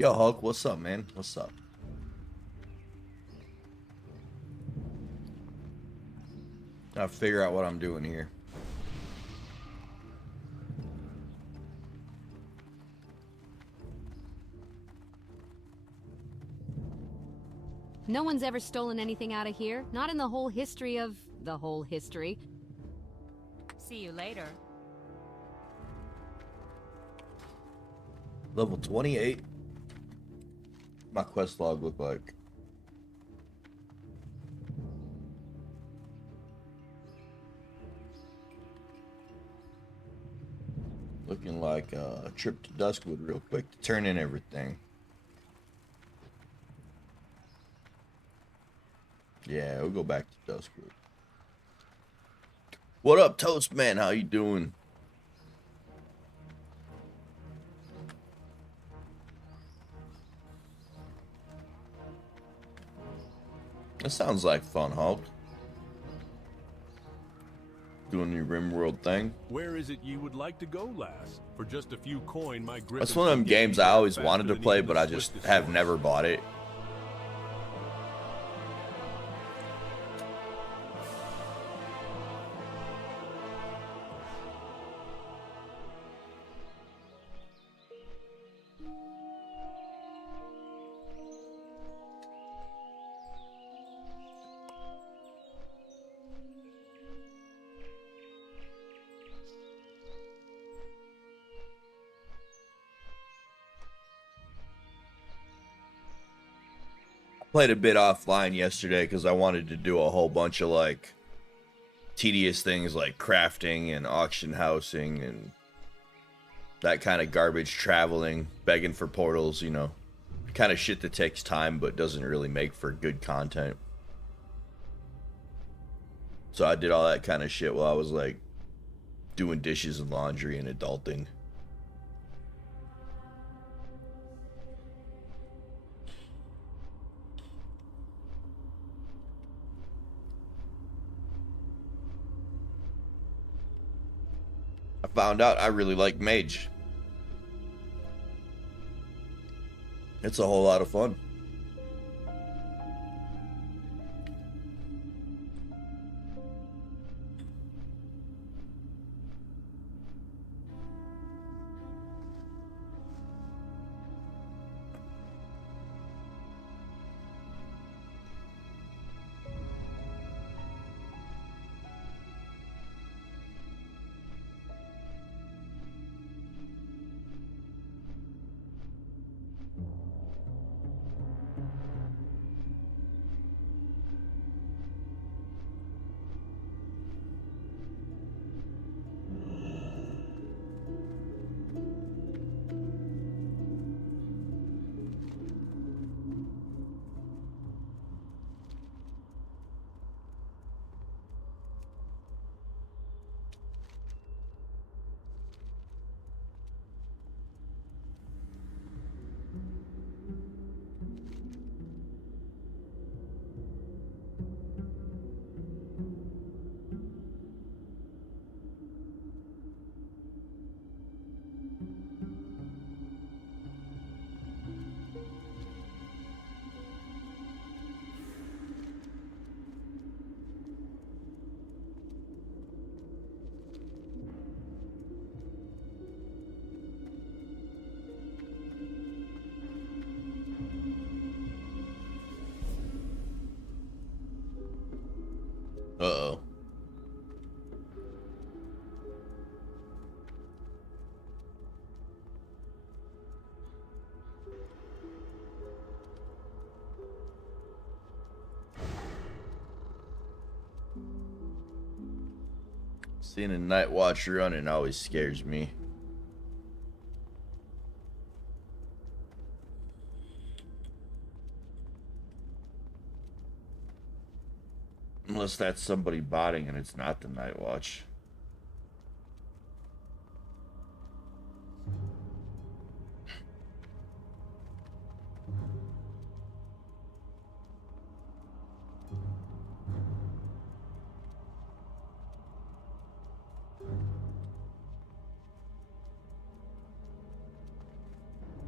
Yo, Hulk, what's up, man? What's up? Gotta figure out what I'm doing here. No one's ever stolen anything out of here. Not in the whole history of the whole history. See you later. Level 28. My quest log look like. Looking like a trip to Duskwood real quick to turn in everything. Yeah, we'll go back to Duskwood. What up, Toast Man? How you doing? That sounds like fun, Hulk. Doing your RimWorld thing. Where is it you would like to go last? For just a few coin, my grip. That's one of them games I always wanted to play, but I just have never bought it. Played a bit offline yesterday because I wanted to do a whole bunch of like tedious things like crafting and auction housing and that kind of garbage, traveling, begging for portals, you know, kind of shit that takes time but doesn't really make for good content. So I did all that kind of shit while I was like doing dishes and laundry and adulting. I found out I really like Mage. It's a whole lot of fun. Uh-oh. Seeing a night watch running always scares me. Unless that's somebody botting and it's not the night watch.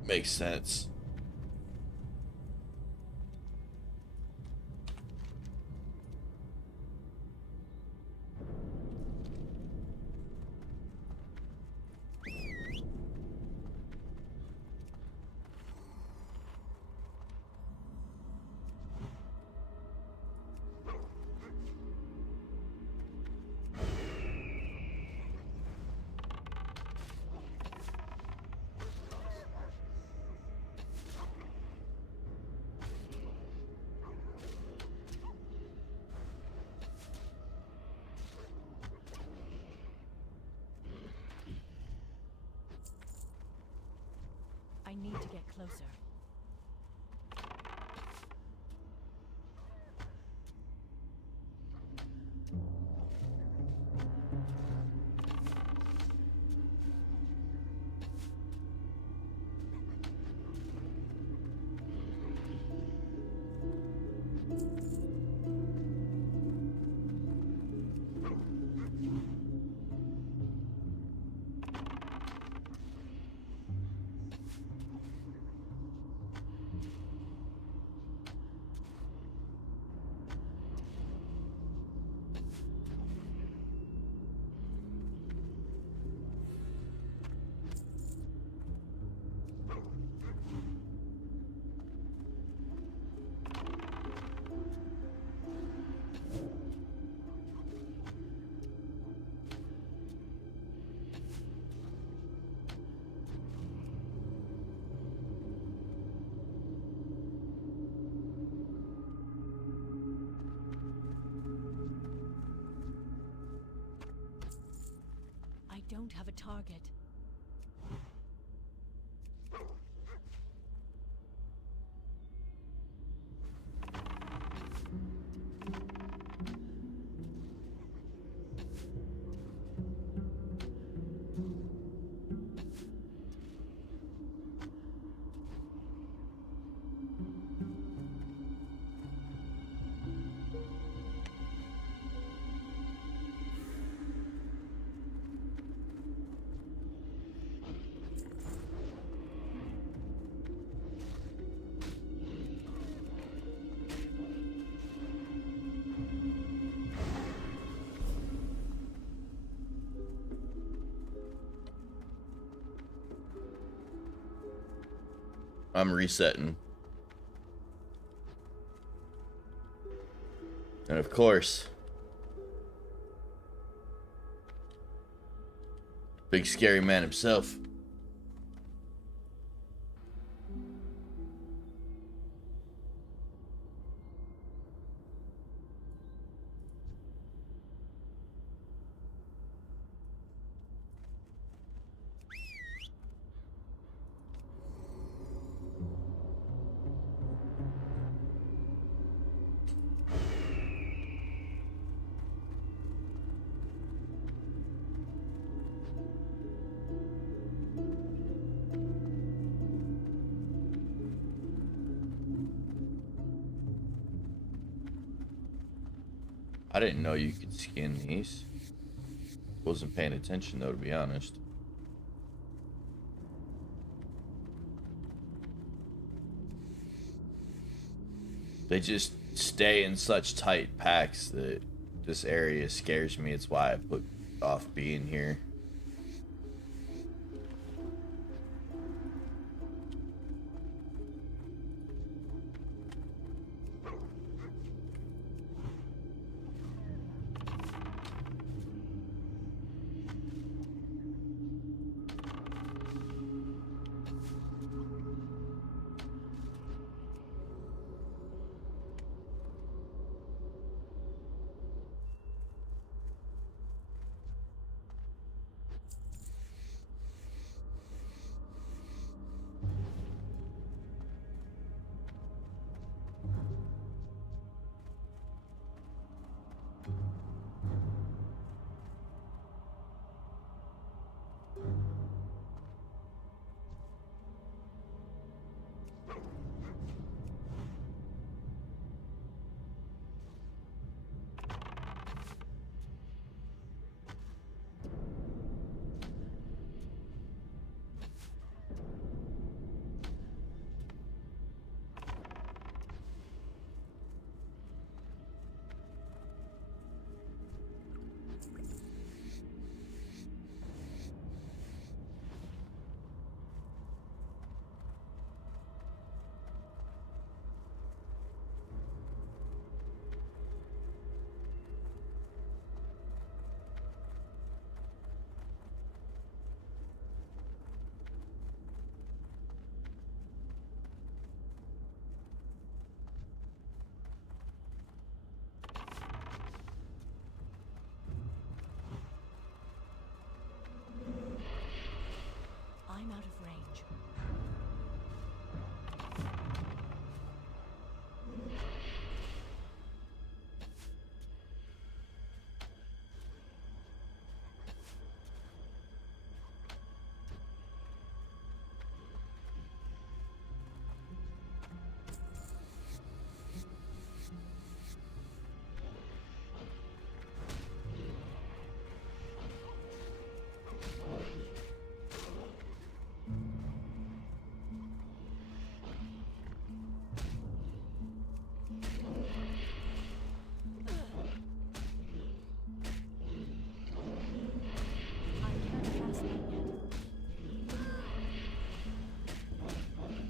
Makes sense. to get closer. I don't have a target. I'm resetting. And of course, big scary man himself. I didn't know you could skin these. Wasn't paying attention though, to be honest. They just stay in such tight packs that this area scares me. It's why I put off being here.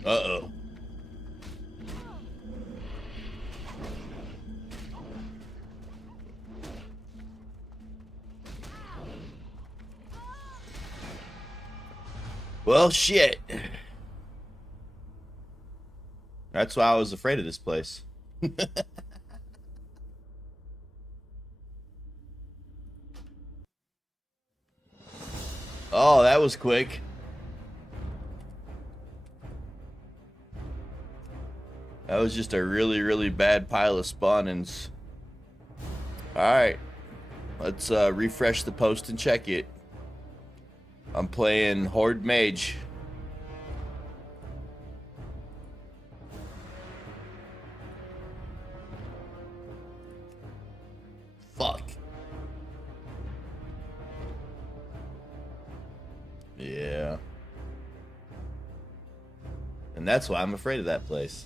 Uh-oh. Well, shit. That's why I was afraid of this place. Oh, that was quick. That was just a really, really bad pile of spawnings. Alright. Let's refresh the post and check it. I'm playing Horde Mage. Fuck. Yeah. And that's why I'm afraid of that place.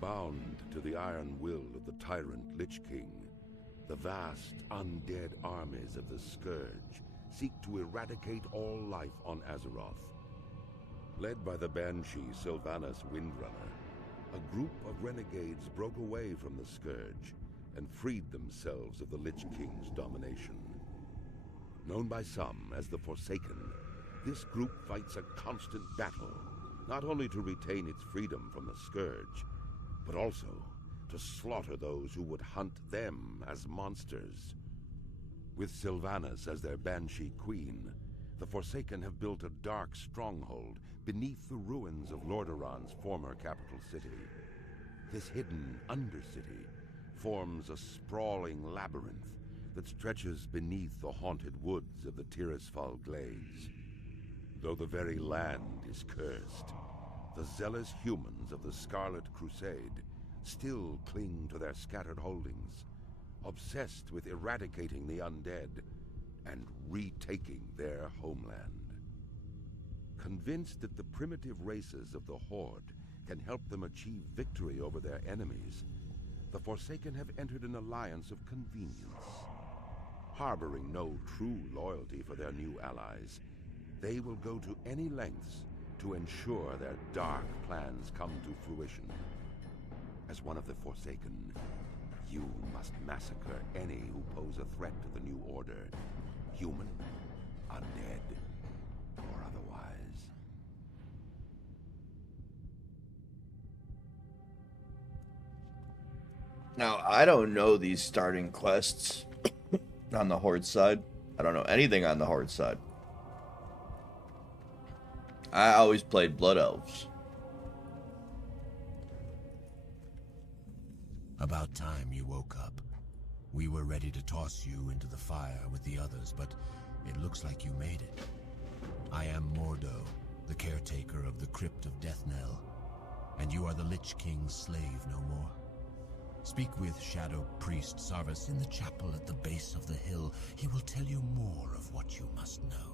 Bound to the iron will of the tyrant Lich King, the vast undead armies of the Scourge seek to eradicate all life on Azeroth. Led by the Banshee Sylvanas Windrunner, a group of renegades broke away from the Scourge and freed themselves of the Lich King's domination. Known by some as the Forsaken, this group fights a constant battle, not only to retain its freedom from the Scourge, but also to slaughter those who would hunt them as monsters. With Sylvanas as their Banshee Queen, the Forsaken have built a dark stronghold beneath the ruins of Lordaeron's former capital city. This hidden Undercity forms a sprawling labyrinth that stretches beneath the haunted woods of the Tirisfal Glades. Though the very land is cursed, the zealous humans of the Scarlet Crusade still cling to their scattered holdings, obsessed with eradicating the undead and retaking their homeland. Convinced that the primitive races of the Horde can help them achieve victory over their enemies, the Forsaken have entered an alliance of convenience. Harboring no true loyalty for their new allies, they will go to any lengths to ensure their dark plans come to fruition. As one of the Forsaken, you must massacre any who pose a threat to the new order, human, undead, or otherwise. Now, I don't know these starting quests on the Horde side. I don't know anything on the Horde side. I always played Blood Elves. About time you woke up. We were ready to toss you into the fire with the others, but it looks like you made it. I am Mordo, the caretaker of the Crypt of Deathnell, and you are the Lich King's slave no more. Speak with Shadow Priest Sarvis in the chapel at the base of the hill. He will tell you more of what you must know.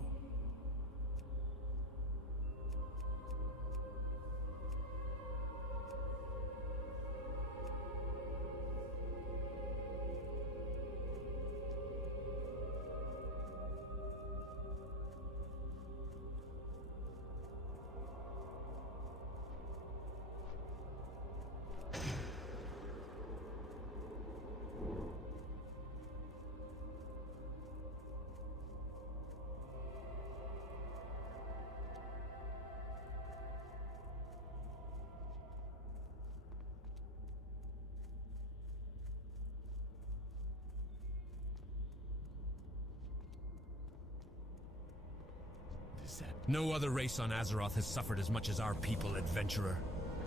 said. No other race on Azeroth has suffered as much as our people, adventurer.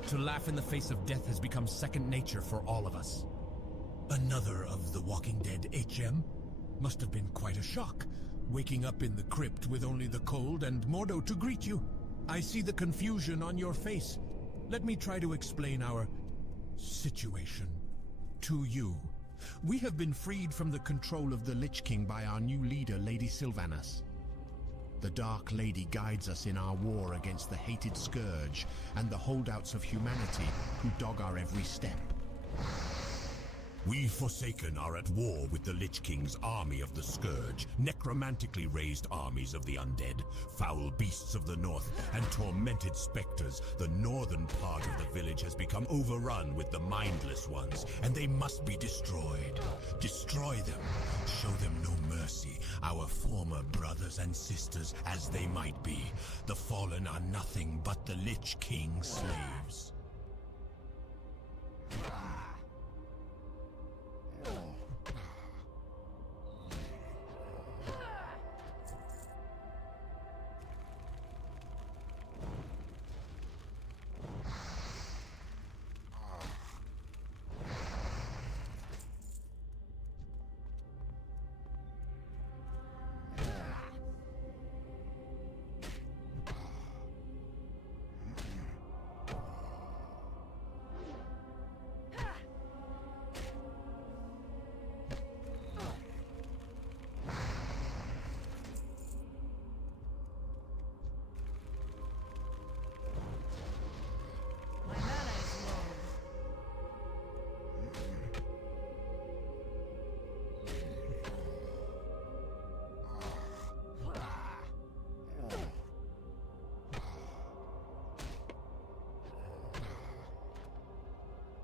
To laugh in the face of death has become second nature for all of us. Another of the Walking Dead HM? Must have been quite a shock, waking up in the crypt with only the cold and Mordo to greet you. I see the confusion on your face. Let me try to explain our situation to you. We have been freed from the control of the Lich King by our new leader, Lady Sylvanas. The Dark Lady guides us in our war against the hated Scourge and the holdouts of humanity who dog our every step. We Forsaken are at war with the Lich King's army of the Scourge, necromantically raised armies of the undead, foul beasts of the north, and tormented specters. The northern part of the village has become overrun with the mindless ones, and they must be destroyed. Destroy them. Show them no mercy. Our former brothers and sisters, as they might be. The fallen are nothing but the Lich King's slaves.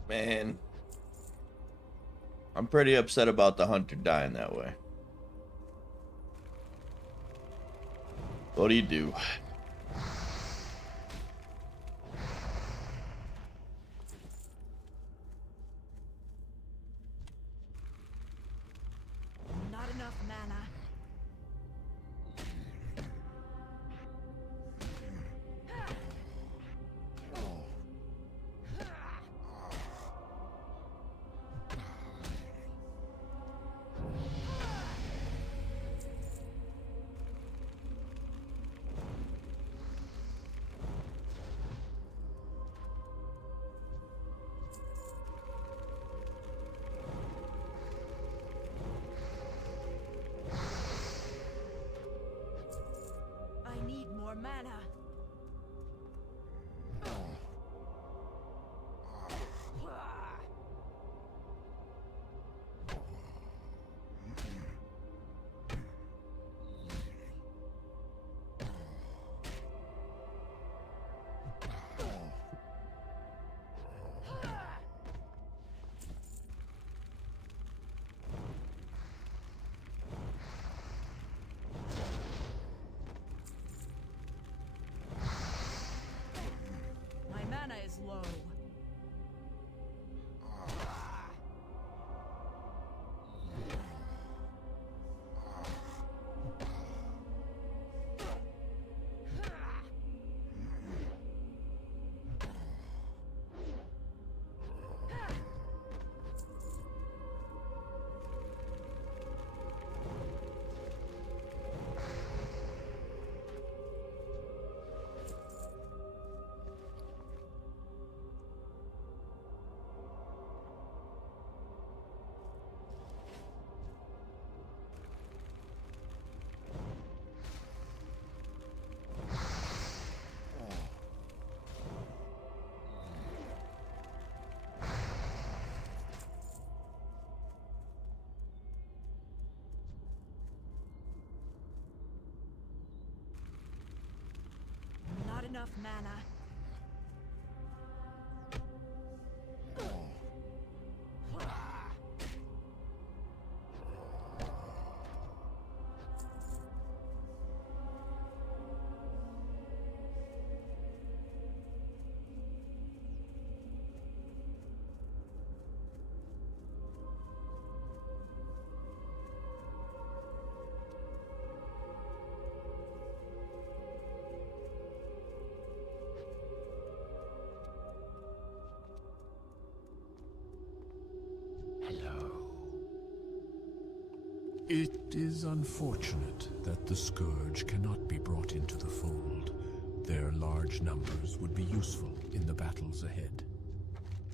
Man, I'm pretty upset about the hunter dying that way. What do you do? Not enough mana. I need more mana. My mana is low. Not enough mana. It is unfortunate that the Scourge cannot be brought into the fold. Their large numbers would be useful in the battles ahead.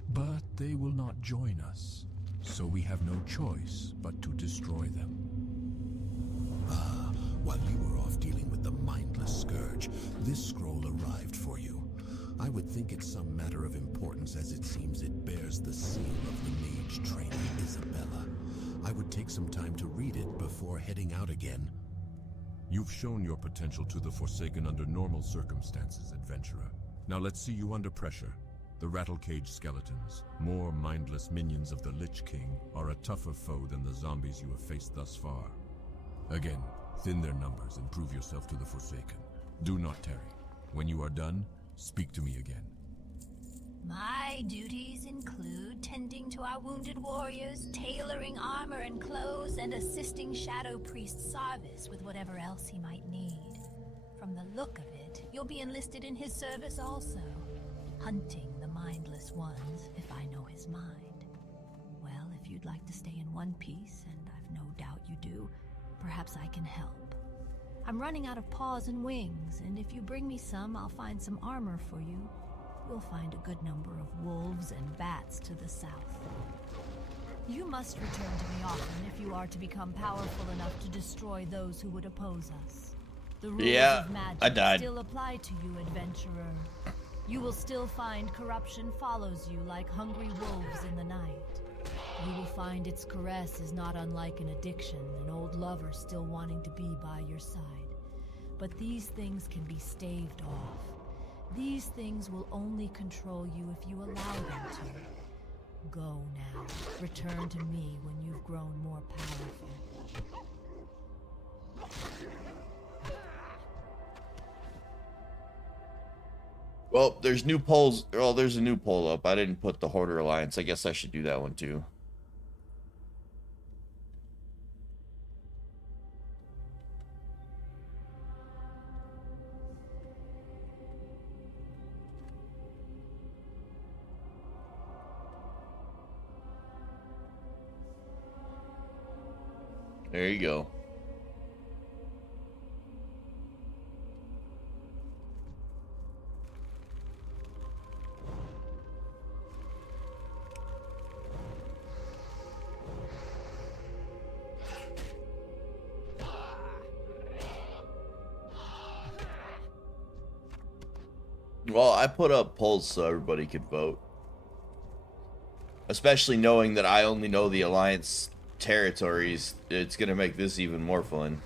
But they will not join us, so we have no choice but to destroy them. While you were off dealing with the mindless Scourge, this scroll arrived for you. I would think it's some matter of importance, as it seems it bears the seal of the mage trainee Isabella. I would take some time to read it before heading out again. You've shown your potential to the Forsaken under normal circumstances, adventurer. Now let's see you under pressure. The Rattlecage skeletons, more mindless minions of the Lich King, are a tougher foe than the zombies you have faced thus far. Again, thin their numbers and prove yourself to the Forsaken. Do not tarry. When you are done, speak to me again. My duties include tending to our wounded warriors, tailoring armor and clothes, and assisting Shadow Priest Sarvis with whatever else he might need. From the look of it, you'll be enlisted in his service also, hunting the mindless ones, if I know his mind. Well, if you'd like to stay in one piece, and I've no doubt you do, perhaps I can help. I'm running out of paws and wings, and if you bring me some, I'll find some armor for you. We'll find a good number of wolves and bats to the south. You must return to me often if you are to become powerful enough to destroy those who would oppose us. The rules of magic still apply to you, adventurer. You will still find corruption follows you like hungry wolves in the night. You will find its caress is not unlike an addiction, an old lover still wanting to be by your side. But these things can be staved off. These things will only control you if you allow them to. Go now. Return to me when you've grown more powerful. Well, there's new polls. Oh, there's a new poll up. I didn't put the Hoarder Alliance. I guess I should do that one too. There you go. Well, I put up polls so everybody could vote. Especially knowing that I only know the Alliance territories, it's gonna make this even more fun.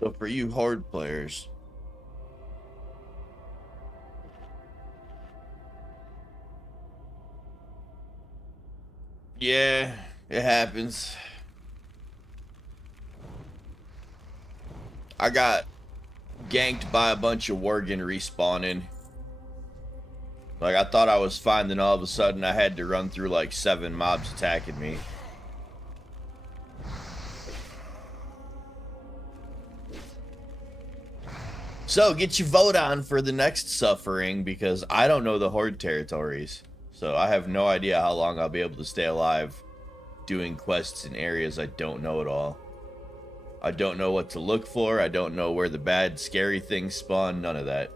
So for you Horde players, yeah, it happens. I got ganked by a bunch of Worgen respawning. Like, I thought I was fine, then all of a sudden I had to run through like 7 mobs attacking me. So, get your vote on for the next suffering, because I don't know the Horde territories. So, I have no idea how long I'll be able to stay alive doing quests in areas I don't know at all. I don't know what to look for. I don't know where the bad, scary things spawn. None of that.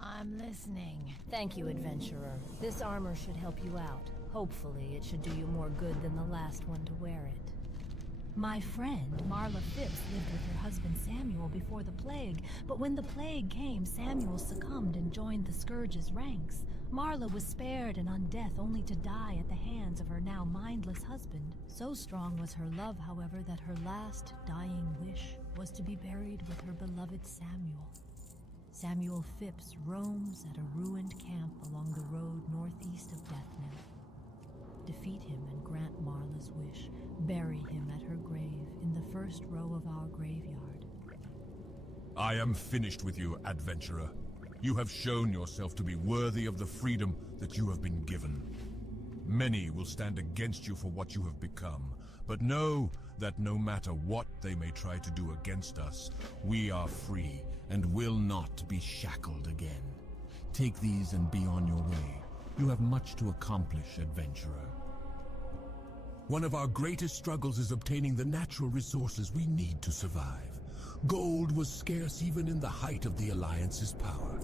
I'm listening. Thank you, adventurer. This armor should help you out. Hopefully, it should do you more good than the last one to wear it. My friend, Marla Phipps, lived with her husband Samuel before the plague, but when the plague came, Samuel succumbed and joined the Scourge's ranks. Marla was spared and on death only to die at the hands of her now mindless husband. So strong was her love, however, that her last dying wish was to be buried with her beloved Samuel. Samuel Phipps roams at a ruined camp along the road northeast of Deathnell. Defeat him and grant Marla's wish. Bury him at her grave in the first row of our graveyard. I am finished with you, adventurer. You have shown yourself to be worthy of the freedom that you have been given. Many will stand against you for what you have become, but know that no matter what they may try to do against us, we are free and will not be shackled again. Take these and be on your way. You have much to accomplish, adventurer. One of our greatest struggles is obtaining the natural resources we need to survive. Gold was scarce even in the height of the Alliance's power.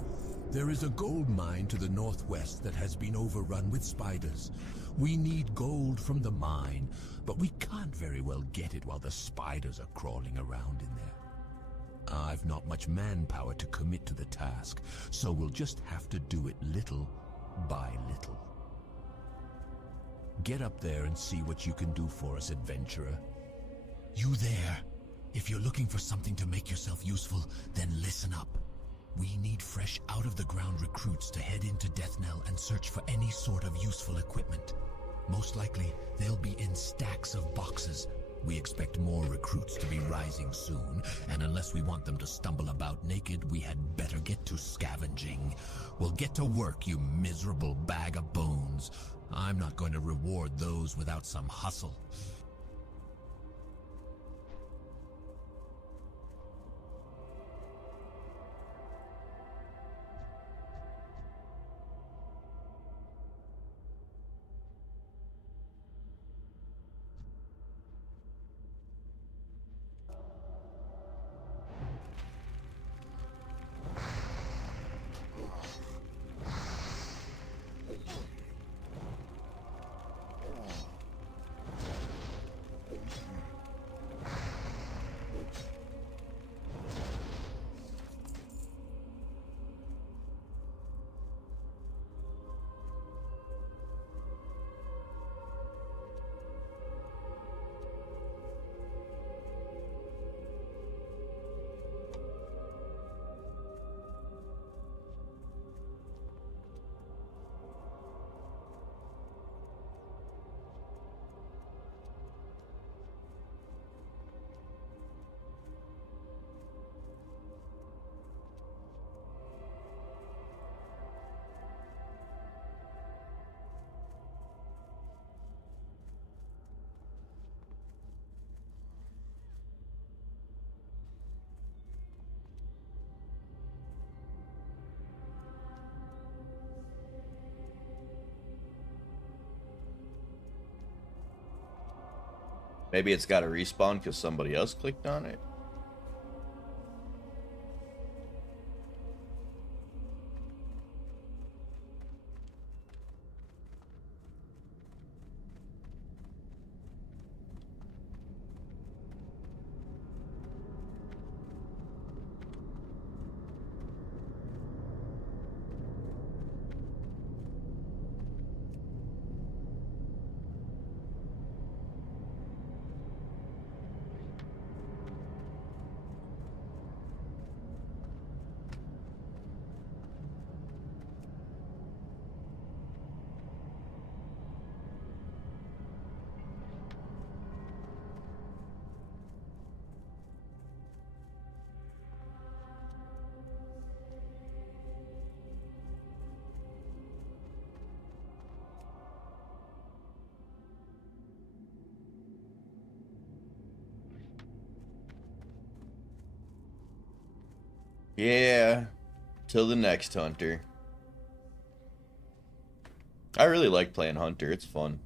There is a gold mine to the northwest that has been overrun with spiders. We need gold from the mine, but we can't very well get it while the spiders are crawling around in there. I've not much manpower to commit to the task, so we'll just have to do it little by little. Get up there and see what you can do for us, adventurer. You there? If you're looking for something to make yourself useful, then listen up. We need fresh out-of-the-ground recruits to head into Deathnell and search for any sort of useful equipment. Most likely, they'll be in stacks of boxes. We expect more recruits to be rising soon, and unless we want them to stumble about naked, we had better get to scavenging. Well, get to work, you miserable bag of bones. I'm not going to reward those without some hustle. Maybe it's got to respawn because somebody else clicked on it. Yeah, till the next hunter. I really like playing hunter. It's fun.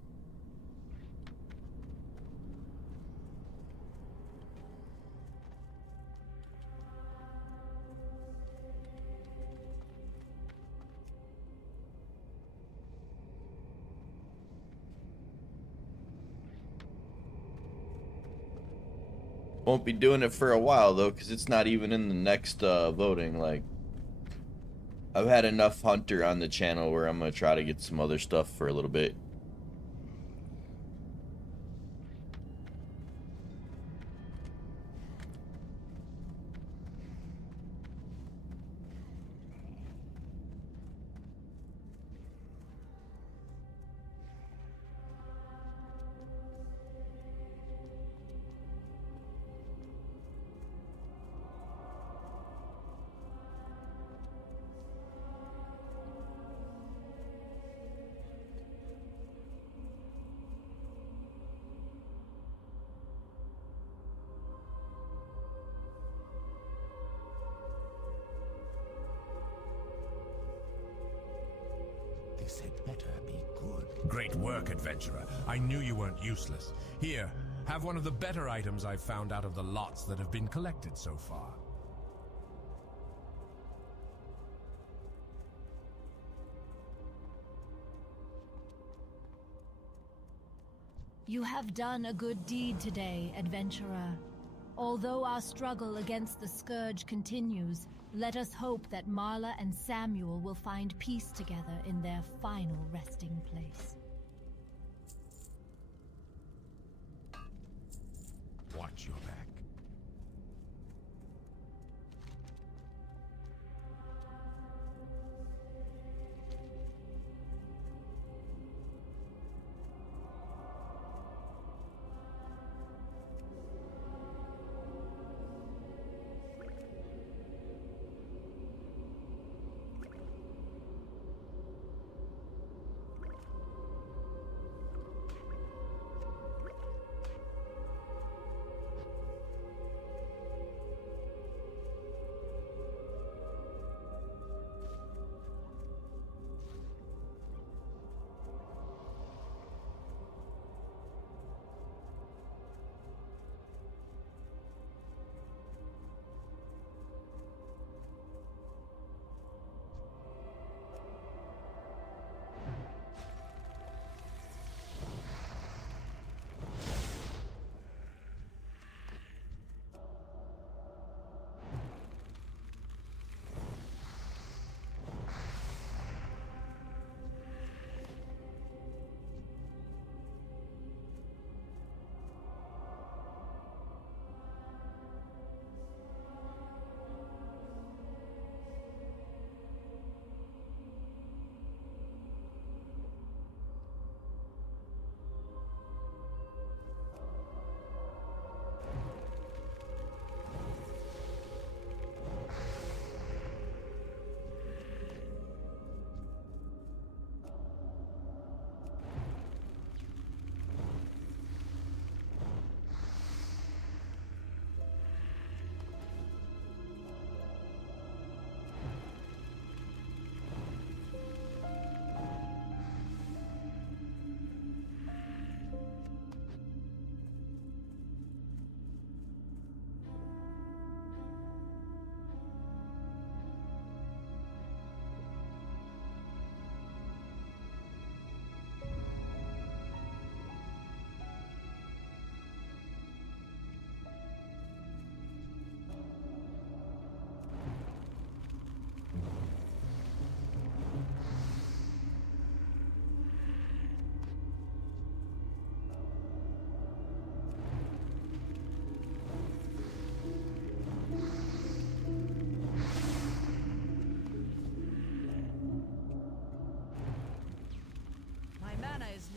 Won't be doing it for a while though, because it's not even in the next voting. Like, I've had enough hunter on the channel where I'm gonna try to get some other stuff for a little bit. This had better be good. Great work, adventurer. I knew you weren't useless. Here, have one of the better items I've found out of the lots that have been collected so far. You have done a good deed today, adventurer. Although our struggle against the Scourge continues, let us hope that Marla and Samuel will find peace together in their final resting place. Watch your back.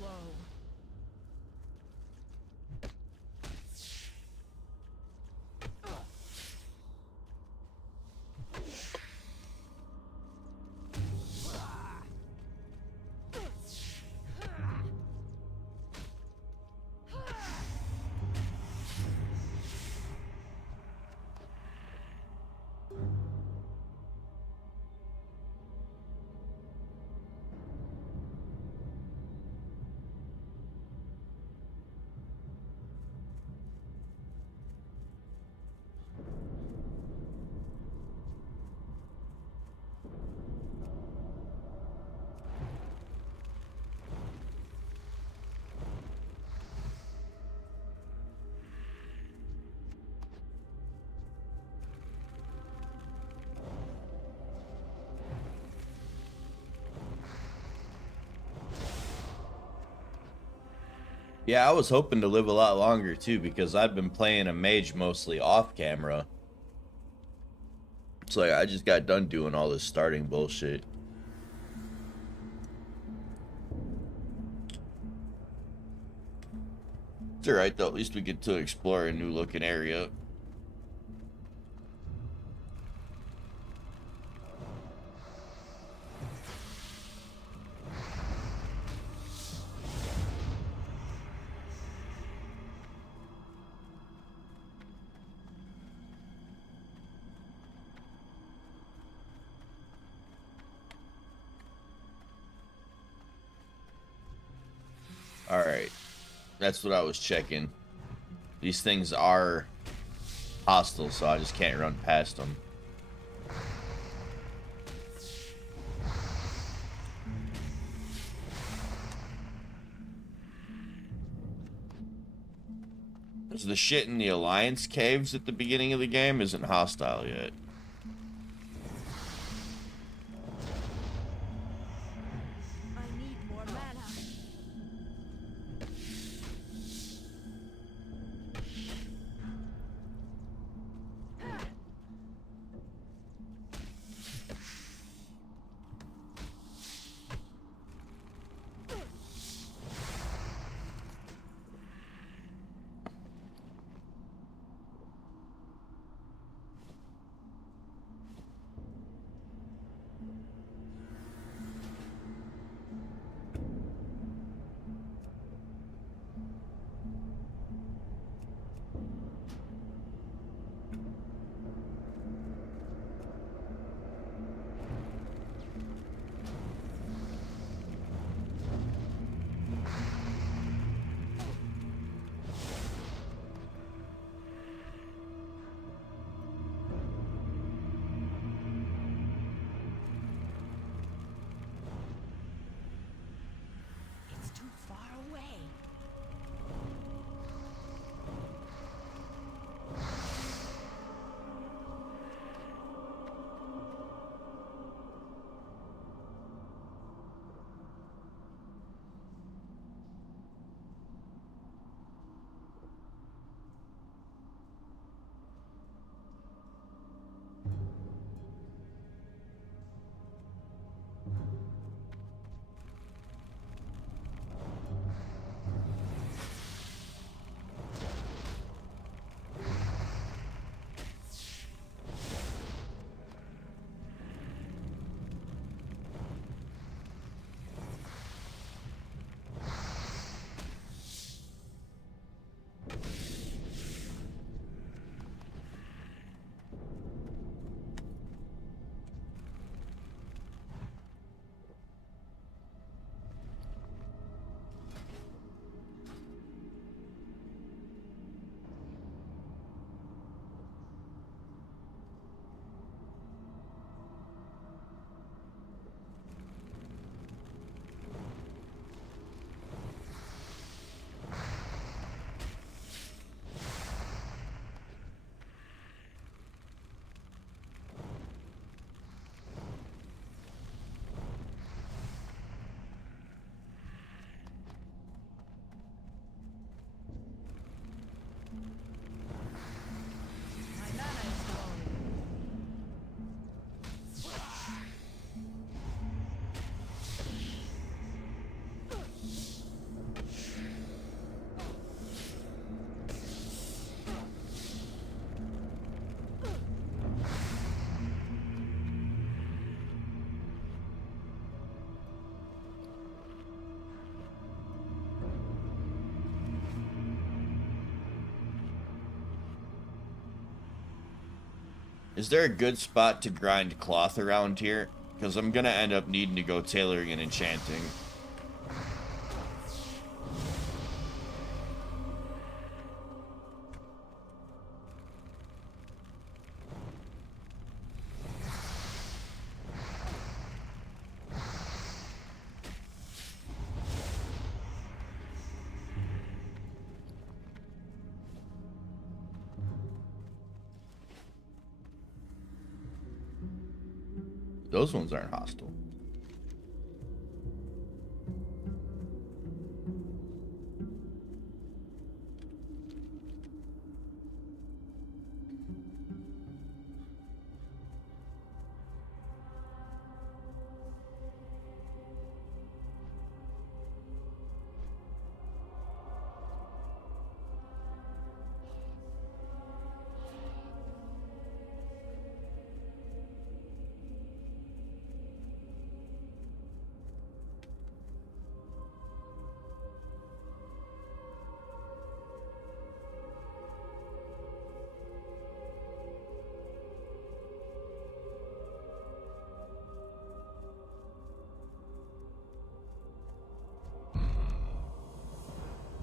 slow. Yeah, I was hoping to live a lot longer too because I've been playing a mage mostly off camera. It's like I just got done doing all this starting bullshit. It's alright though, at least we get to explore a new looking area. Alright, that's what I was checking. These things are hostile, so I just can't run past them. Because the shit in the Alliance caves at the beginning of the game isn't hostile yet. I need more mana. It's too far away. Is there a good spot to grind cloth around here? Because I'm gonna end up needing to go tailoring and enchanting. Those ones aren't hostile.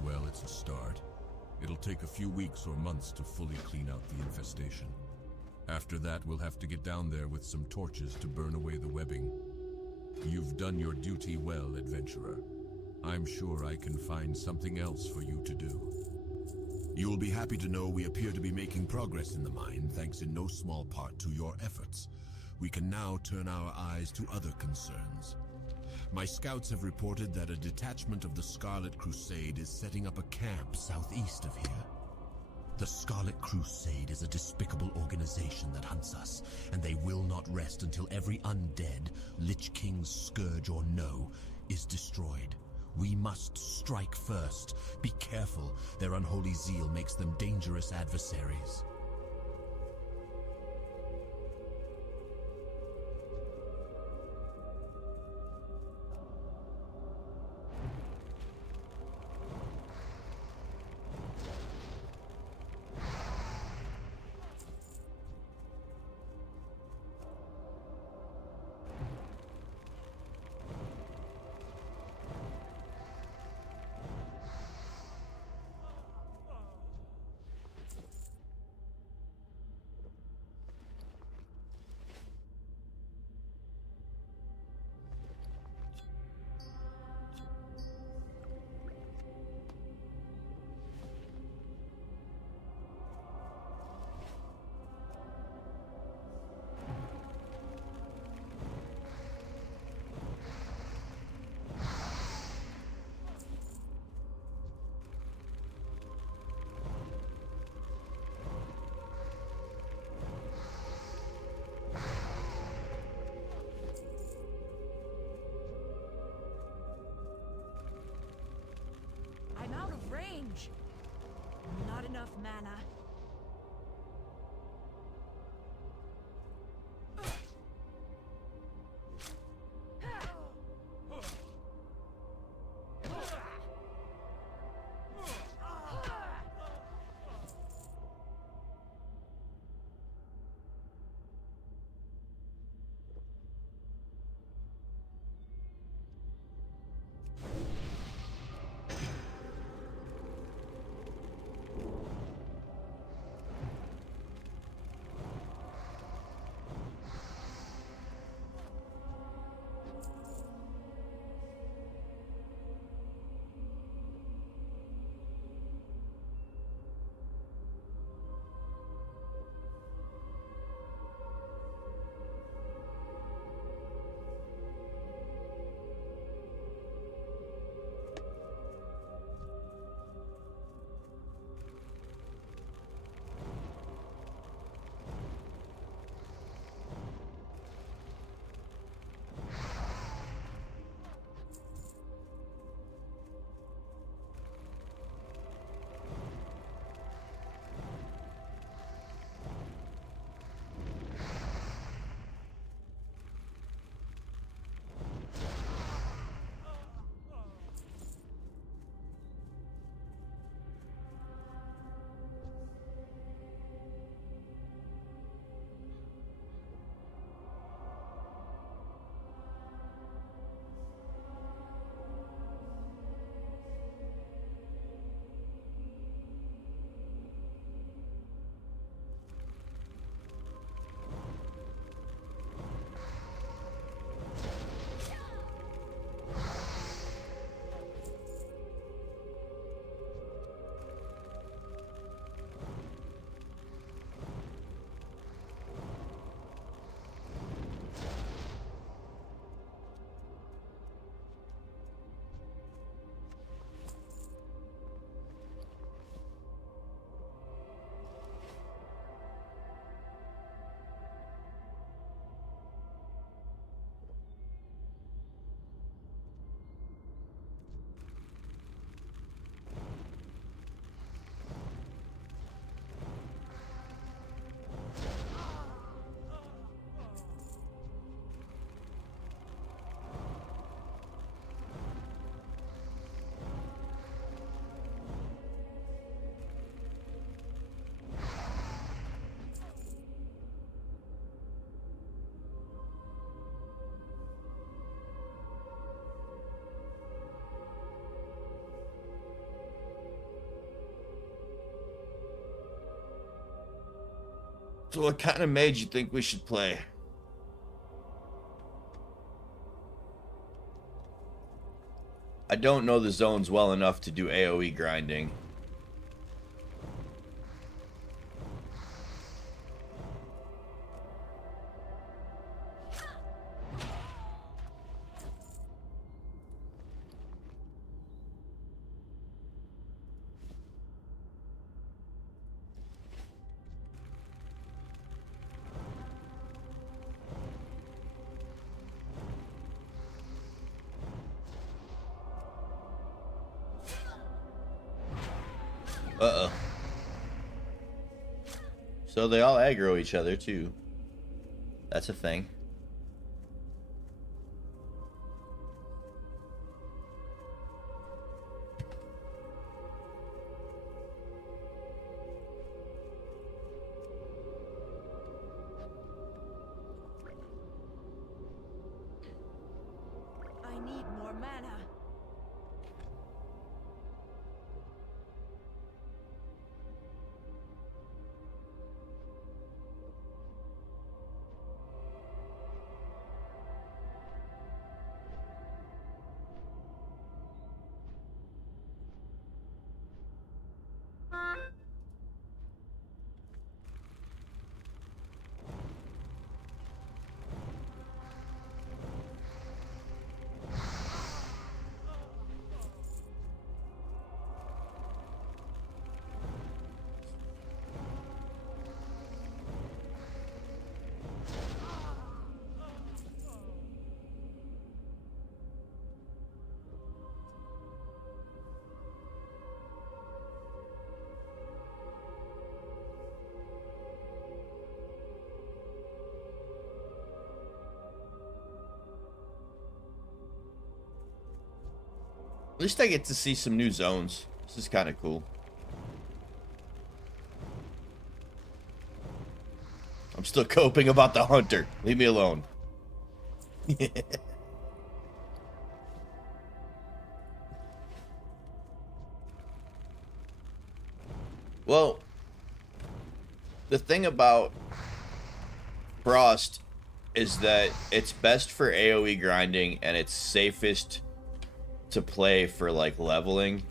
Well, it's a start. It'll take a few weeks or months to fully clean out the infestation. After that, we'll have to get down there with some torches to burn away the webbing. You've done your duty well, adventurer. I'm sure I can find something else for you to do. You will be happy to know we appear to be making progress in the mine, thanks in no small part to your efforts. We can now turn our eyes to other concerns. My scouts have reported that a detachment of the Scarlet Crusade is setting up a camp southeast of here. The Scarlet Crusade is a despicable organization that hunts us, and they will not rest until every undead, Lich King's scourge or no, is destroyed. We must strike first. Be careful. Their unholy zeal makes them dangerous adversaries. I'm out of range. Not enough mana. So what kind of mage you think we should play? I don't know the zones well enough to do AoE grinding. Uh-oh. So they all aggro each other, too. That's a thing. I need more mana. At least I get to see some new zones. This is kind of cool. I'm still coping about the hunter. Leave me alone. Well, the thing about Frost is that it's best for AoE grinding and it's safest to play for like leveling.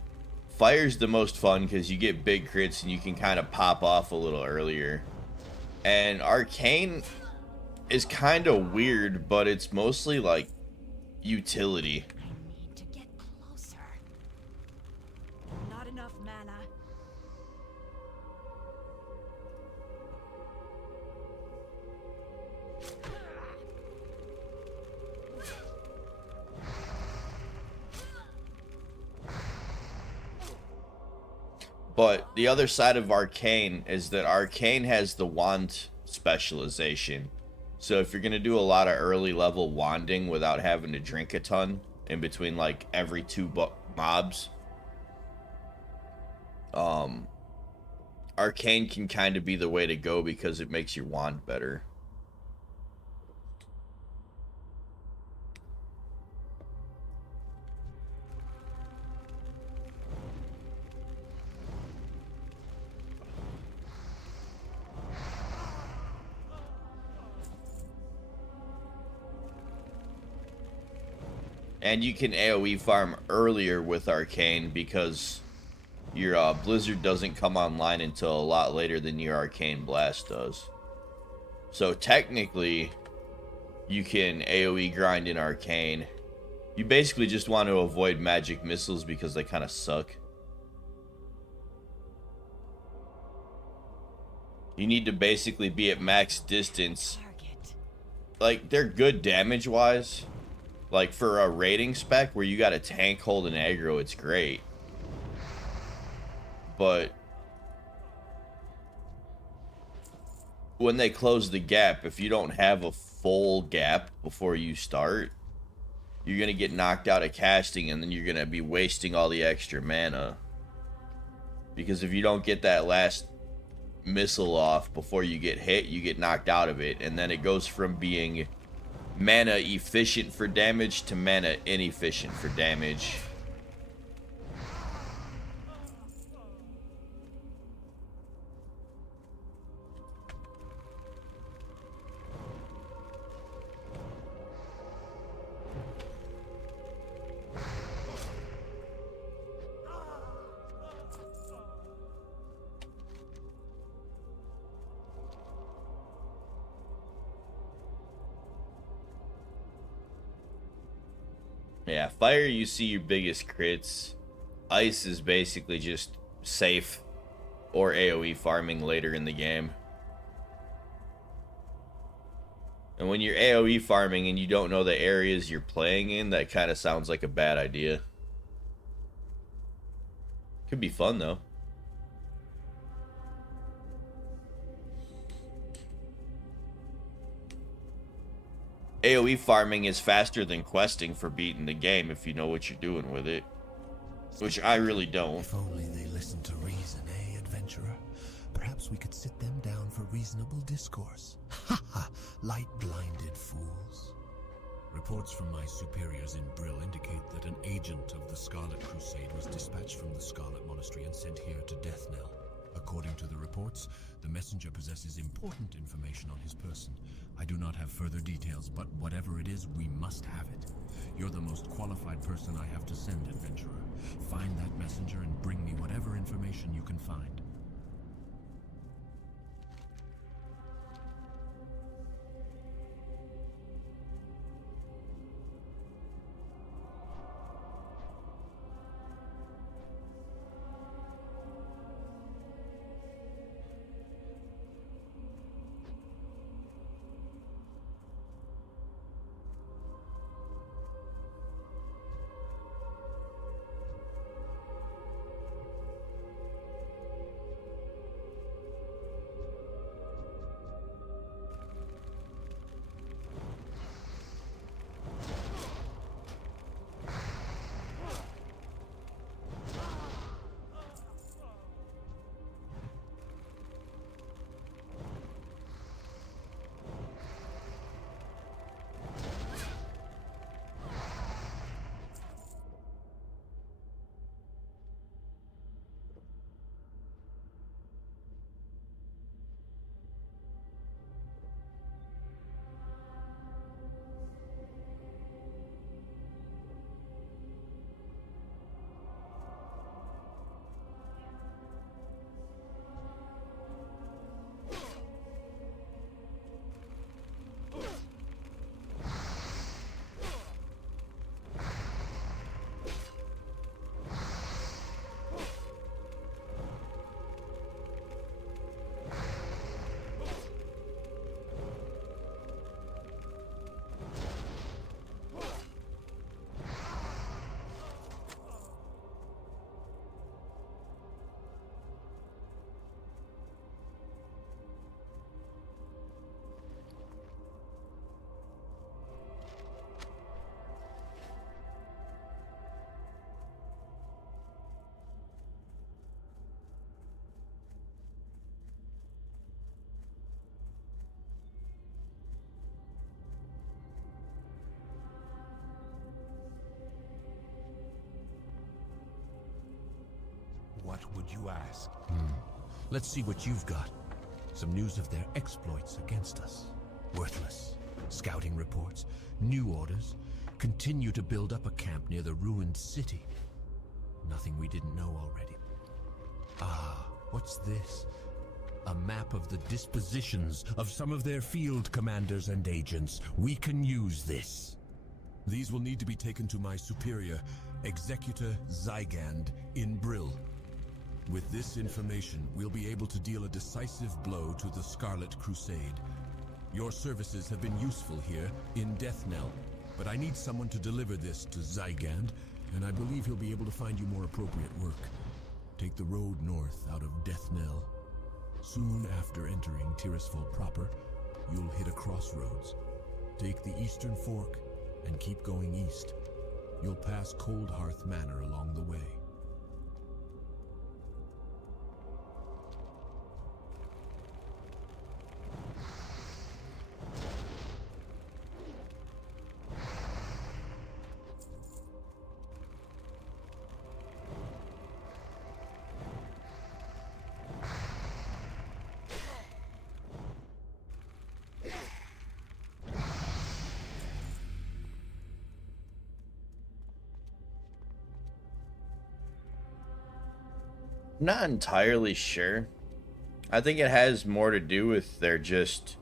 Fire's the most fun because you get big crits and you can kind of pop off a little earlier. And Arcane is kind of weird, but it's mostly like utility. I need to get closer. Not enough mana. But the other side of Arcane is that Arcane has the wand specialization. So if you're going to do a lot of early level wanding without having to drink a ton in between like every two mobs, Arcane can kind of be the way to go because it makes your wand better. And you can AoE farm earlier with Arcane because your Blizzard doesn't come online until a lot later than your Arcane Blast does. So technically, you can AoE grind in Arcane. You basically just want to avoid magic missiles because they kind of suck. You need to basically be at max distance. Target. Like, they're good damage-wise. Like, for a raiding spec where you got a tank holding aggro, it's great. But when they close the gap, if you don't have a full gap before you start, you're going to get knocked out of casting, and then you're going to be wasting all the extra mana. Because if you don't get that last missile off before you get hit, you get knocked out of it, and then it goes from being mana efficient for damage to mana inefficient for damage. Yeah, fire, you see your biggest crits. Ice is basically just safe or AoE farming later in the game. And when you're AoE farming and you don't know the areas you're playing in, that kind of sounds like a bad idea. Could be fun though. AoE farming is faster than questing for beating the game if you know what you're doing with it. Which I really don't. If only they listened to reason, eh, adventurer? Perhaps we could sit them down for reasonable discourse. Ha ha! Light-blinded fools. Reports from my superiors in Brill indicate that an agent of the Scarlet Crusade was dispatched from the Scarlet Monastery and sent here to Deathnell. According to the reports, the messenger possesses important information on his person. I do not have further details, but whatever it is, we must have it. You're the most qualified person I have to send, adventurer. Find that messenger and bring me whatever information you can find. What would you ask? Let's see what you've got. Some news of their exploits against us. Worthless. Scouting reports, new orders, continue to build up a camp near the ruined city. Nothing we didn't know already. Ah, what's this? A map of the dispositions of some of their field commanders and agents. We can use this. These will need to be taken to my superior, Executor Zygand, in Brill. With this information, we'll be able to deal a decisive blow to the Scarlet Crusade. Your services have been useful here in Deathnell, but I need someone to deliver this to Zygand, and I believe he'll be able to find you more appropriate work. Take the road north out of Deathnell. Soon after entering Tirisfal proper, you'll hit a crossroads. Take the eastern fork and keep going east. You'll pass Cold Hearth Manor along the way. I'm not entirely sure. I think it has more to do with they're just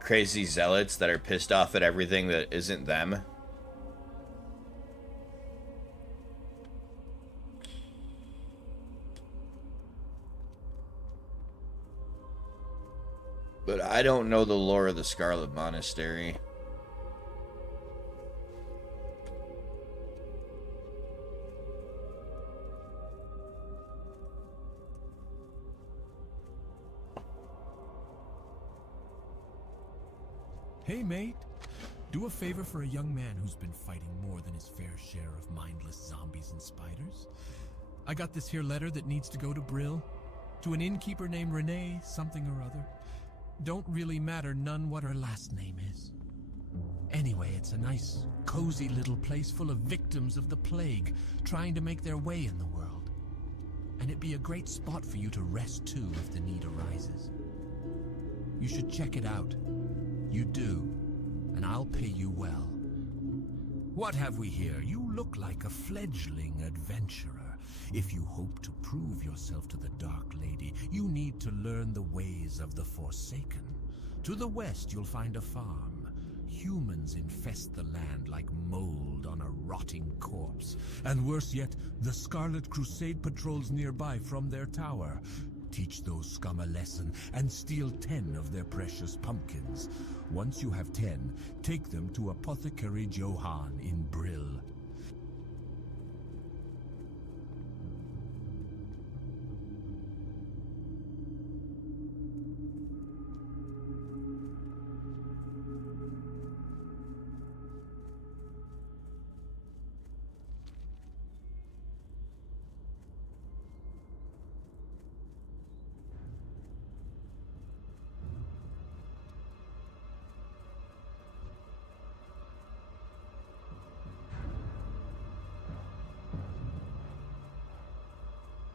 crazy zealots that are pissed off at everything that isn't them. But I don't know the lore of the Scarlet Monastery. Hey, mate. Do a favor for a young man who's been fighting more than his fair share of mindless zombies and spiders. I got this here letter that needs to go to Brill, to an innkeeper named Renee something or other. Don't really matter none what her last name is. Anyway, it's a nice, cozy little place full of victims of the plague trying to make their way in the world. And it'd be a great spot for you to rest too if the need arises. You should check it out. You do, and I'll pay you well. What have we here? You look like a fledgling adventurer. If you hope to prove yourself to the Dark Lady, you need to learn the ways of the Forsaken. To the west, you'll find a farm. Humans infest the land like mold on a rotting corpse. And worse yet, the Scarlet Crusade patrols nearby from their tower. Teach those scum a lesson and steal 10 of their precious pumpkins. Once you have 10, take them to Apothecary Johann in Brill.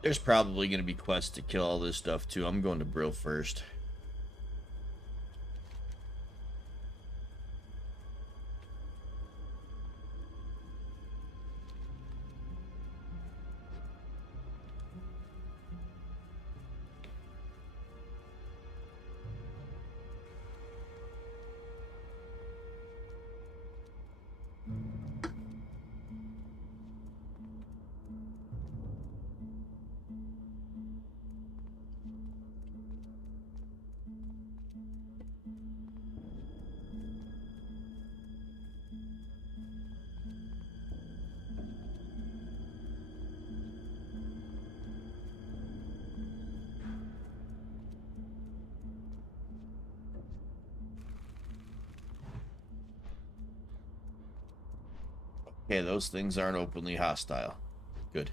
There's probably going to be quests to kill all this stuff too. I'm going to Brill first. Okay, those things aren't openly hostile. Good.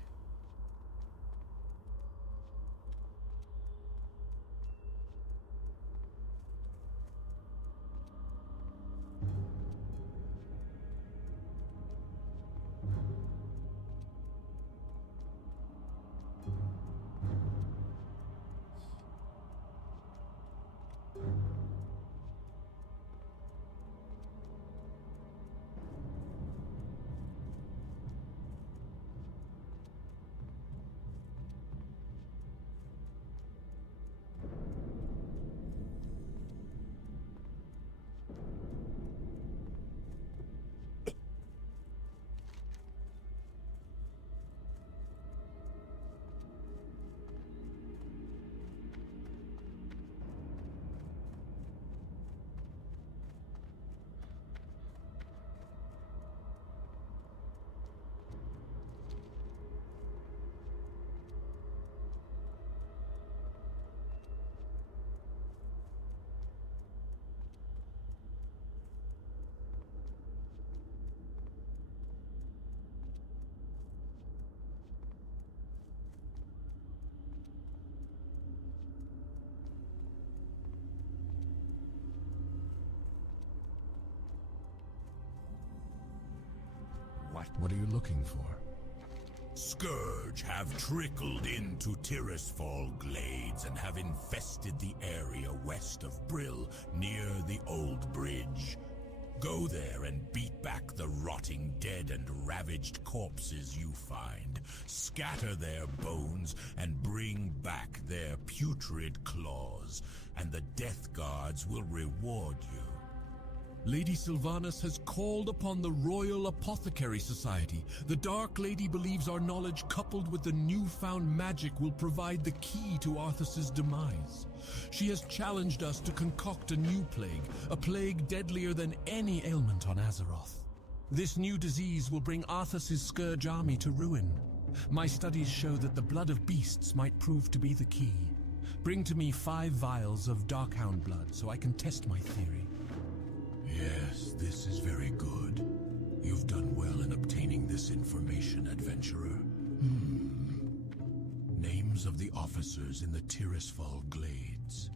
What are you looking for? Scourge have trickled into Tirisfal Glades and have infested the area west of Brill, near the Old Bridge. Go there and beat back the rotting dead and ravaged corpses you find. Scatter their bones and bring back their putrid claws, and the Death Guards will reward you. Lady Sylvanas has called upon the Royal Apothecary Society. The Dark Lady believes our knowledge coupled with the newfound magic will provide the key to Arthas's demise. She has challenged us to concoct a new plague, a plague deadlier than any ailment on Azeroth. This new disease will bring Arthas's Scourge army to ruin. My studies show that the blood of beasts might prove to be the key. Bring to me 5 vials of Darkhound blood so I can test my theory. Yes, this is very good. You've done well in obtaining this information, adventurer. Names of the officers in the Tirisfal Glades.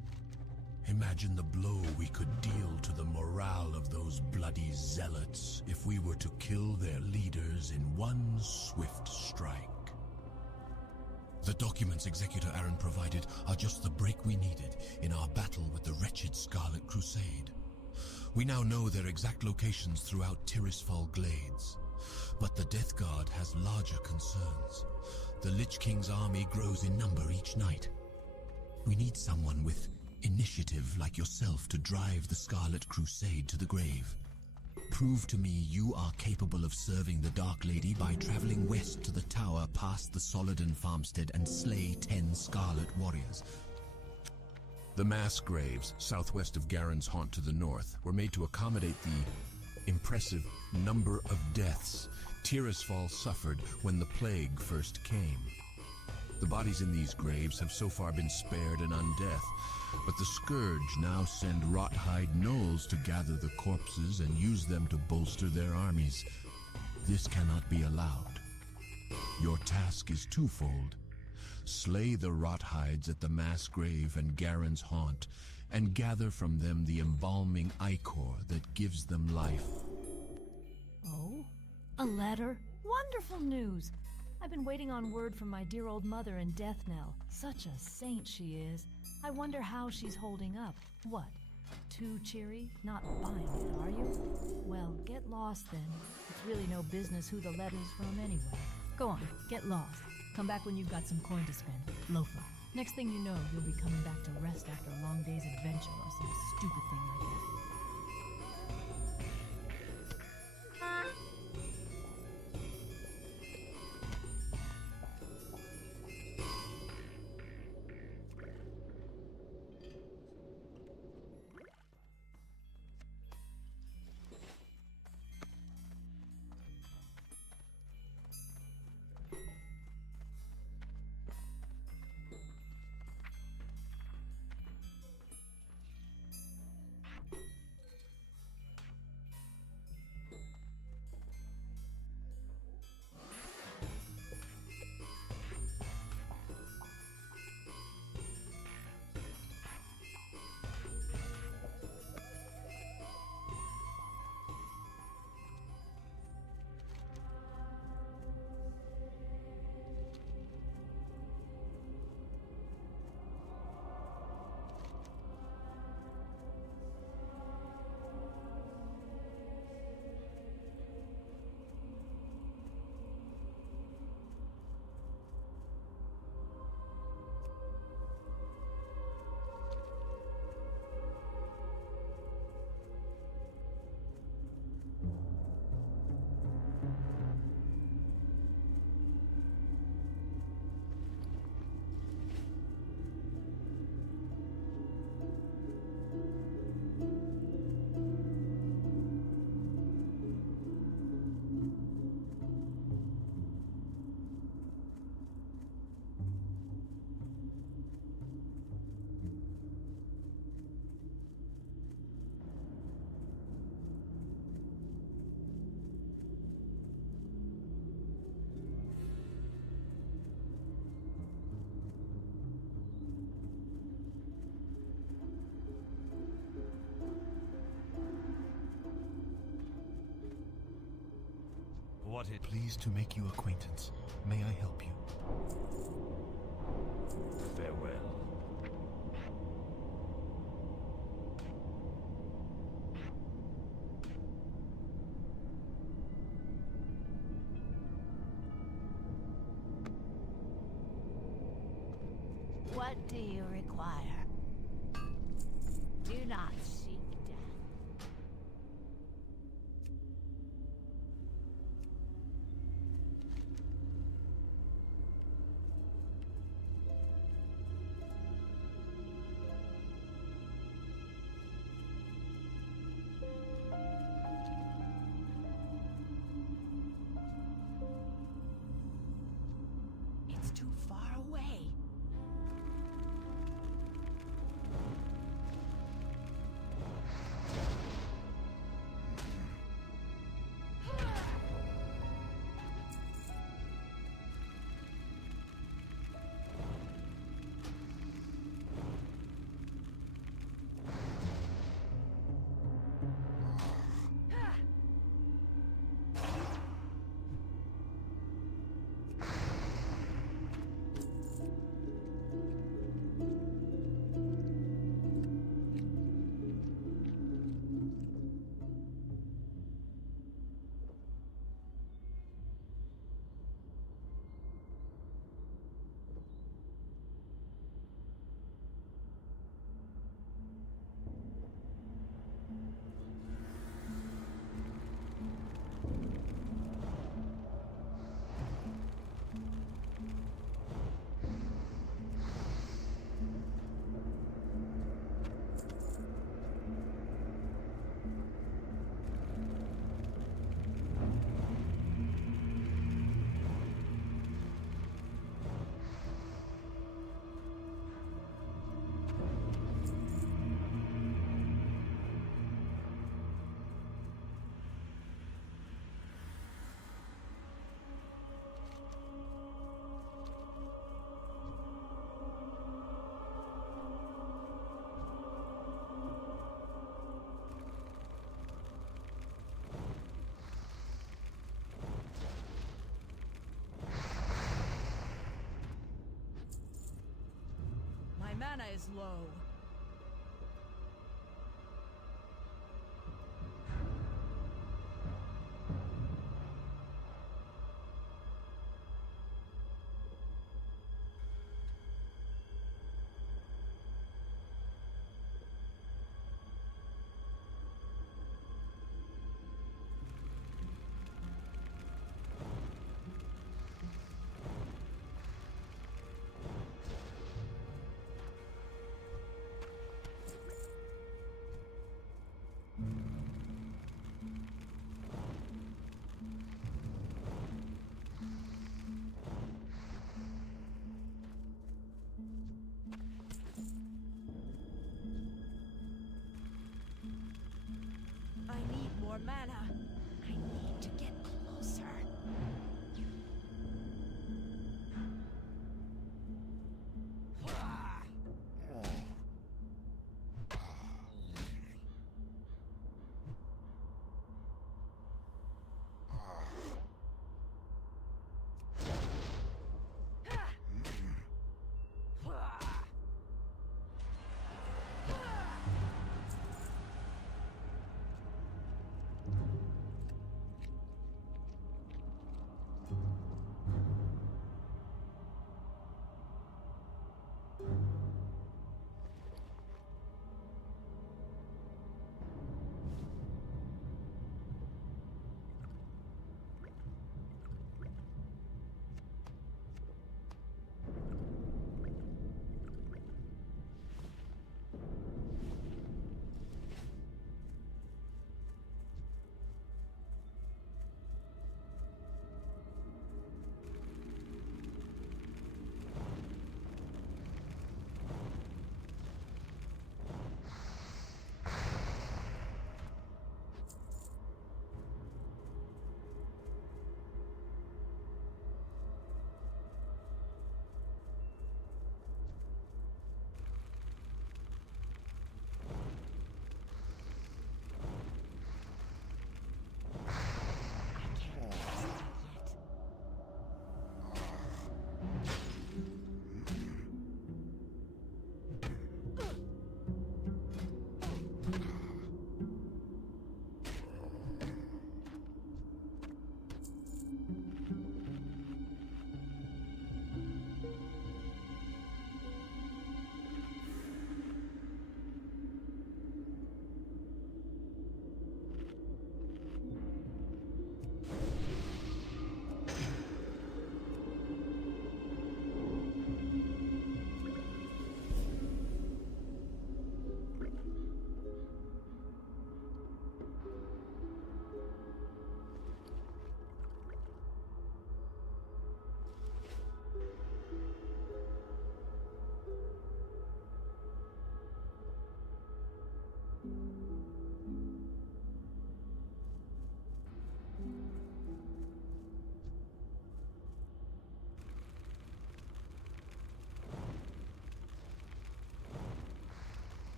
Imagine the blow we could deal to the morale of those bloody zealots if we were to kill their leaders in one swift strike. The documents Executor Aaron provided are just the break we needed in our battle with the wretched Scarlet Crusade. We now know their exact locations throughout Tirisfal Glades. But the Death Guard has larger concerns. The Lich King's army grows in number each night. We need someone with initiative like yourself to drive the Scarlet Crusade to the grave. Prove to me you are capable of serving the Dark Lady by traveling west to the tower past the Soladin farmstead and slay 10 Scarlet warriors. The mass graves, southwest of Garen's Haunt to the north, were made to accommodate the impressive number of deaths Tirisfal suffered when the plague first came. The bodies in these graves have so far been spared an undeath, but the Scourge now send Rothhide gnolls to gather the corpses and use them to bolster their armies. This cannot be allowed. Your task is twofold. Slay the Rothides at the mass grave and Garen's Haunt, and gather from them the embalming ichor that gives them life. Oh? A letter? Wonderful news! I've been waiting on word from my dear old mother in Deathnell. Such a saint she is. I wonder how she's holding up. What? Too cheery? Not buying it, are you? Well, get lost then. It's really no business who the letter's from anyway. Go on, get lost. Come back when you've got some coin to spend. Loafer. Next thing you know, you'll be coming back to rest after a long day's adventure or some stupid thing like that. Pleased to make you acquaintance. May I help you? Farewell. What do you require? Do not seek death. way. My mana is low. I need more mana. I need to get closer.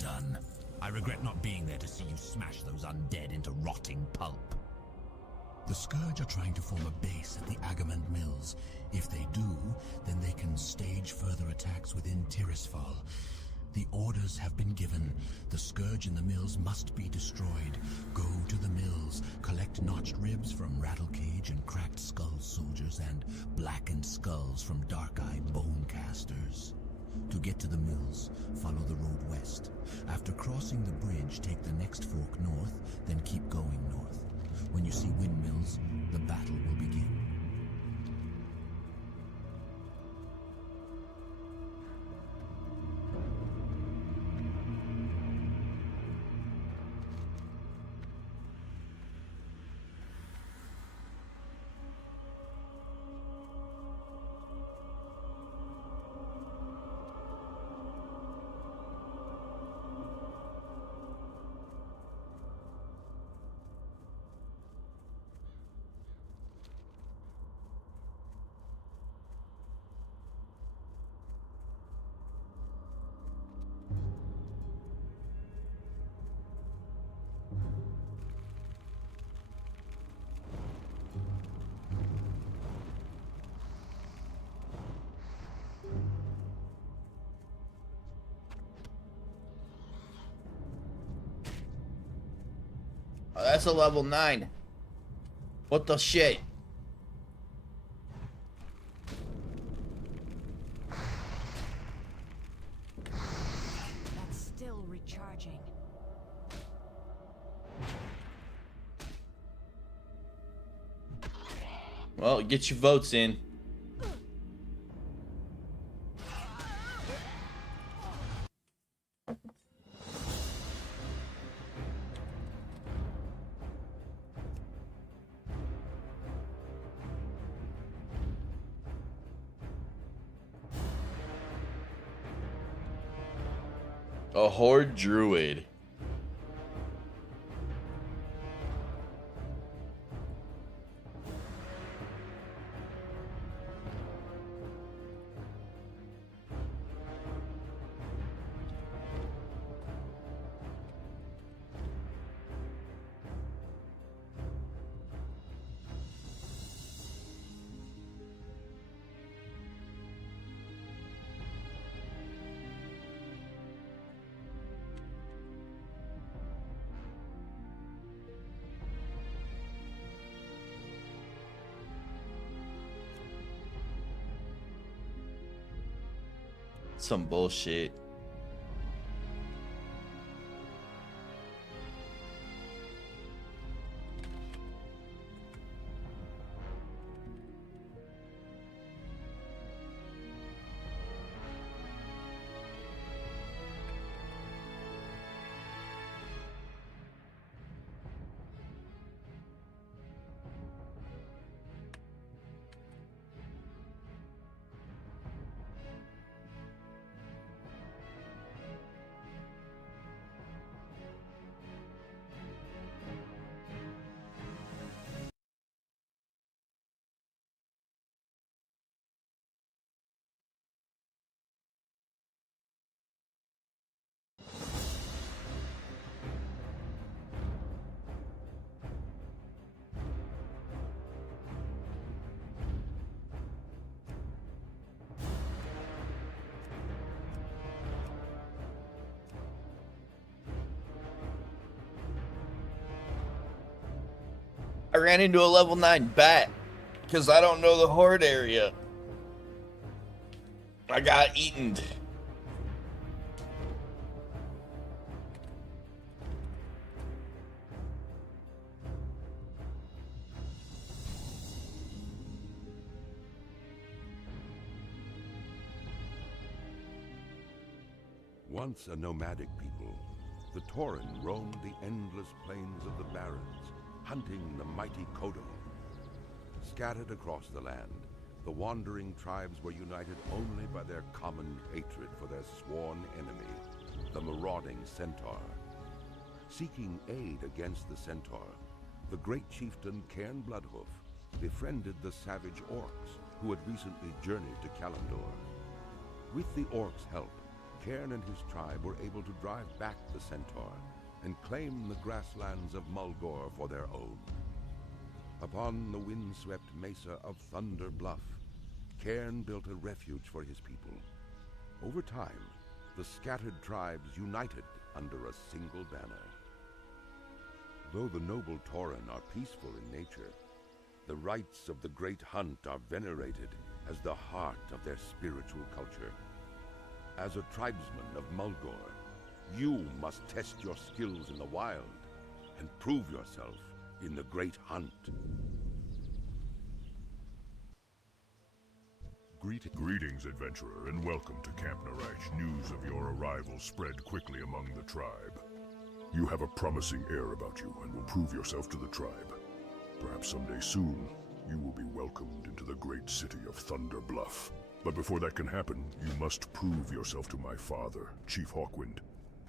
done. I regret not being there to see you smash those undead into rotting pulp. The Scourge are trying to form a base at the Agamand Mills. If they do, then they can stage further attacks within Tirisfal. The orders have been given. The Scourge in the mills must be destroyed. Go to the mills, collect notched ribs from Rattlecage and Cracked Skull soldiers and blackened skulls from Dark-Eye Bonecasters. To get to the mills, follow the road west. After crossing the bridge, take the next fork north, then keep going north. When you see windmills, the battle will begin. Oh, that's a level 9. What the shit? That's still recharging. Well, get your votes in. A horde druid. Some bullshit. I ran into a level 9 bat because I don't know the horde area. I got eaten. Once a nomadic people, the Tauren roamed the endless plains of the Barrens, hunting the mighty Kodo. Scattered across the land, the wandering tribes were united only by their common hatred for their sworn enemy, the marauding Centaur. Seeking aid against the Centaur, the great chieftain Cairn Bloodhoof befriended the savage Orcs who had recently journeyed to Kalimdor. With the Orcs' help, Cairn and his tribe were able to drive back the centaur and claim the grasslands of Mulgore for their own. Upon the windswept mesa of Thunder Bluff, Cairn built a refuge for his people. Over time, the scattered tribes united under a single banner. Though the noble Tauren are peaceful in nature, the rites of the Great Hunt are venerated as the heart of their spiritual culture. As a tribesman of Mulgore, you must test your skills in the wild and prove yourself in the Great Hunt. Greetings, adventurer, and welcome to Camp Narach. News of your arrival spread quickly among the tribe. You have a promising air about you and will prove yourself to the tribe. Perhaps someday soon, you will be welcomed into the great city of Thunder Bluff. But before that can happen, you must prove yourself to my father, Chief Hawkwind.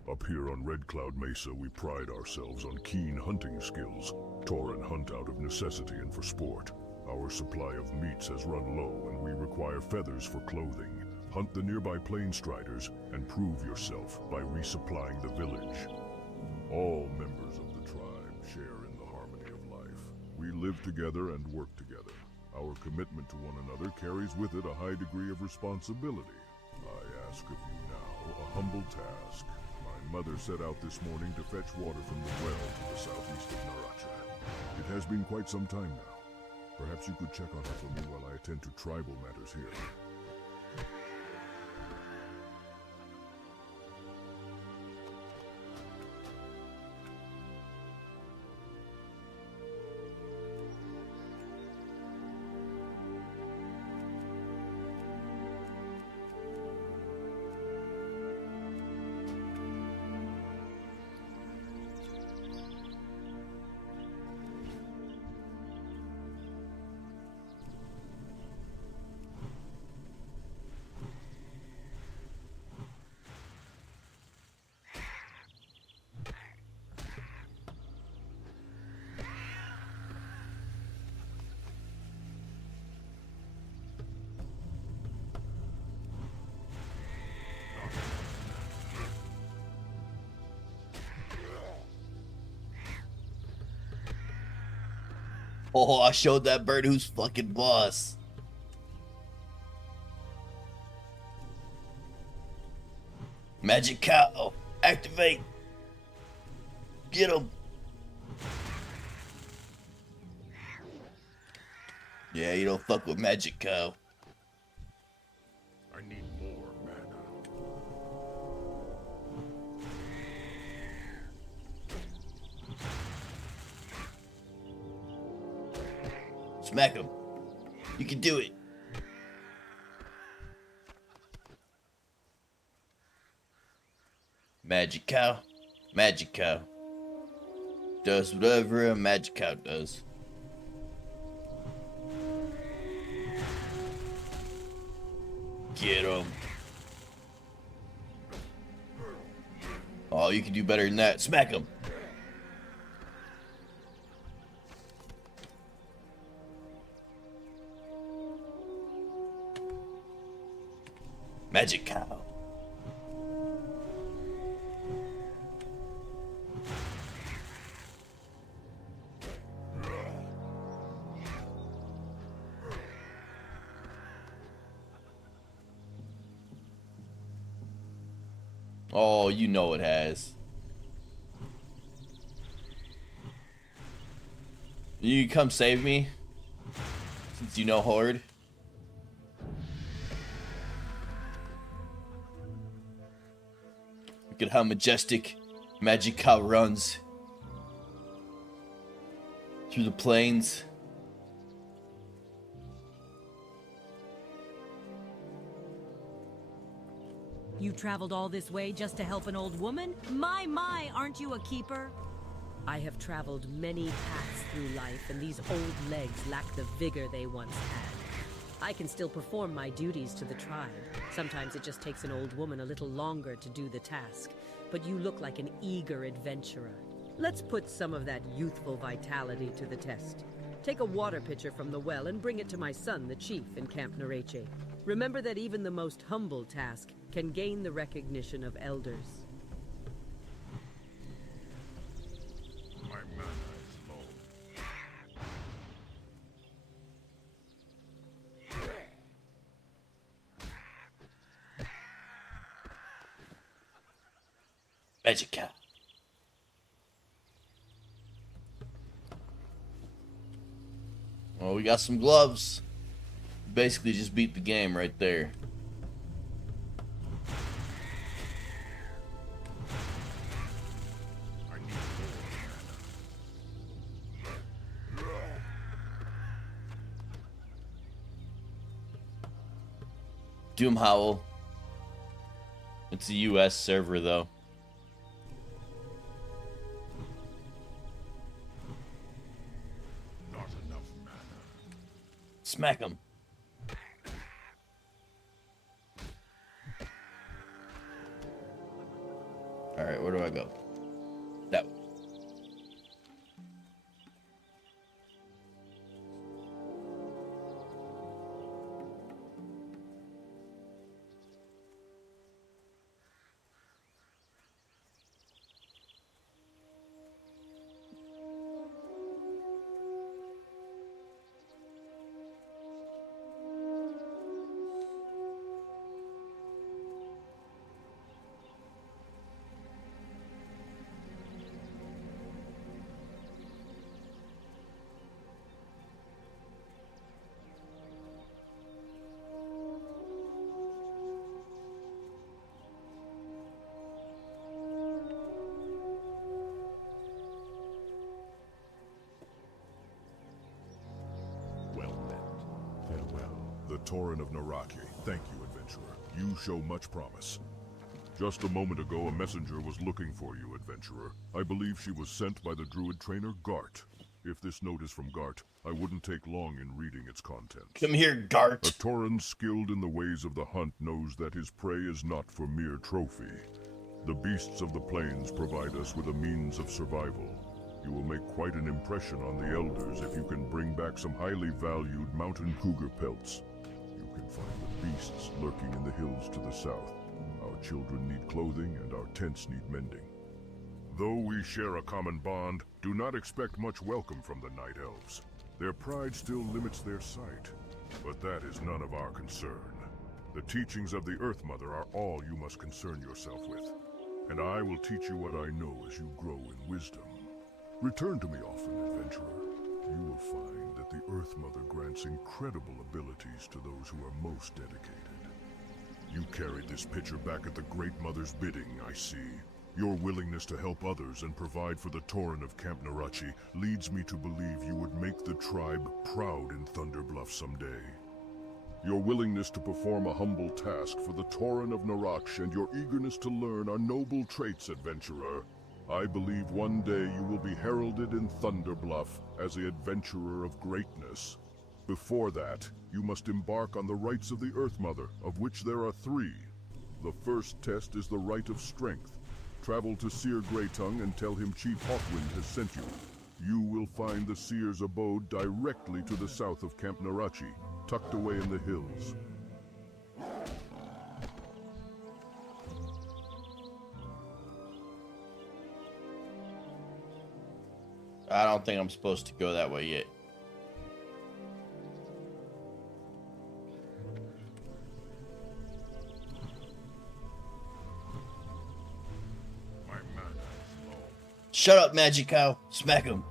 Up here on Red Cloud Mesa, we pride ourselves on keen hunting skills. Tauren hunt out of necessity and for sport. Our supply of meats has run low, and we require feathers for clothing. Hunt the nearby plain striders, and prove yourself by resupplying the village. All members of the tribe share in the harmony of life. We live together and work together. Our commitment to one another carries with it a high degree of responsibility. I ask of you now a humble task. My mother set out this morning to fetch water from the well to the southeast of Naracha. It has been quite some time now. Perhaps you could check on her for me while I attend to tribal matters here. Oh, I showed that bird who's fucking boss. Magic cow, activate. Get him. Yeah, you don't fuck with magic cow. I need more mana. Smack him. You can do it. Magic cow. Magic cow. Does whatever a magic cow does. Get him. Oh, you can do better than that. Smack him. Magic cow. Oh, you know it has. You come save me? Since you know Horde? Look at how majestic Magic Cow runs through the plains. You traveled all this way just to help an old woman? My, aren't you a keeper? I have traveled many paths through life, and these old legs lack the vigor they once had. I can still perform my duties to the tribe. Sometimes it just takes an old woman a little longer to do the task, but you look like an eager adventurer. Let's put some of that youthful vitality to the test. Take a water pitcher from the well and bring it to my son, the chief, in Camp Narach. Remember that even the most humble task can gain the recognition of elders. My mana is low. Magic cow. Well, we got some gloves. Basically just beat the game right there. Doom Howl. It's a US server though. Not enough mana. Smack him. Alright, where do I go? That way. Well met. Farewell. The Tauren of Naraki. Thank you, adventurer. You show much promise. Just a moment ago, a messenger was looking for you, adventurer. I believe she was sent by the druid trainer, Gart. If this note is from Gart, I wouldn't take long in reading its contents. Come here, Gart. A Tauren skilled in the ways of the hunt knows that his prey is not for mere trophy. The beasts of the plains provide us with a means of survival. You will make quite an impression on the elders if you can bring back some highly valued mountain cougar pelts. You can find the beasts lurking in the hills to the south. Our children need clothing and our tents need mending. Though we share a common bond, do not expect much welcome from the Night Elves. Their pride still limits their sight, but that is none of our concern. The teachings of the Earth Mother are all you must concern yourself with, and I will teach you what I know as you grow in wisdom. Return to me often, adventurer. You will find that the Earth Mother grants incredible abilities to those who are most dedicated. You carried this picture back at the Great Mother's bidding, I see. Your willingness to help others and provide for the Tauren of Camp Narachi leads me to believe you would make the tribe proud in Thunderbluff someday. Your willingness to perform a humble task for the Tauren of Naraksh and your eagerness to learn are noble traits, adventurer. I believe one day you will be heralded in Thunderbluff as the adventurer of greatness. Before that, you must embark on the rites of the Earth Mother, of which there are 3. The first test is the Rite of Strength. Travel to Seer Greytongue and tell him Chief Hawkwind has sent you. You will find the Seer's abode directly to the south of Camp Narachi, tucked away in the hills. I don't think I'm supposed to go that way yet. My mana is low. Shut up, Magic Cow. Smack him.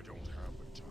I don't have a target.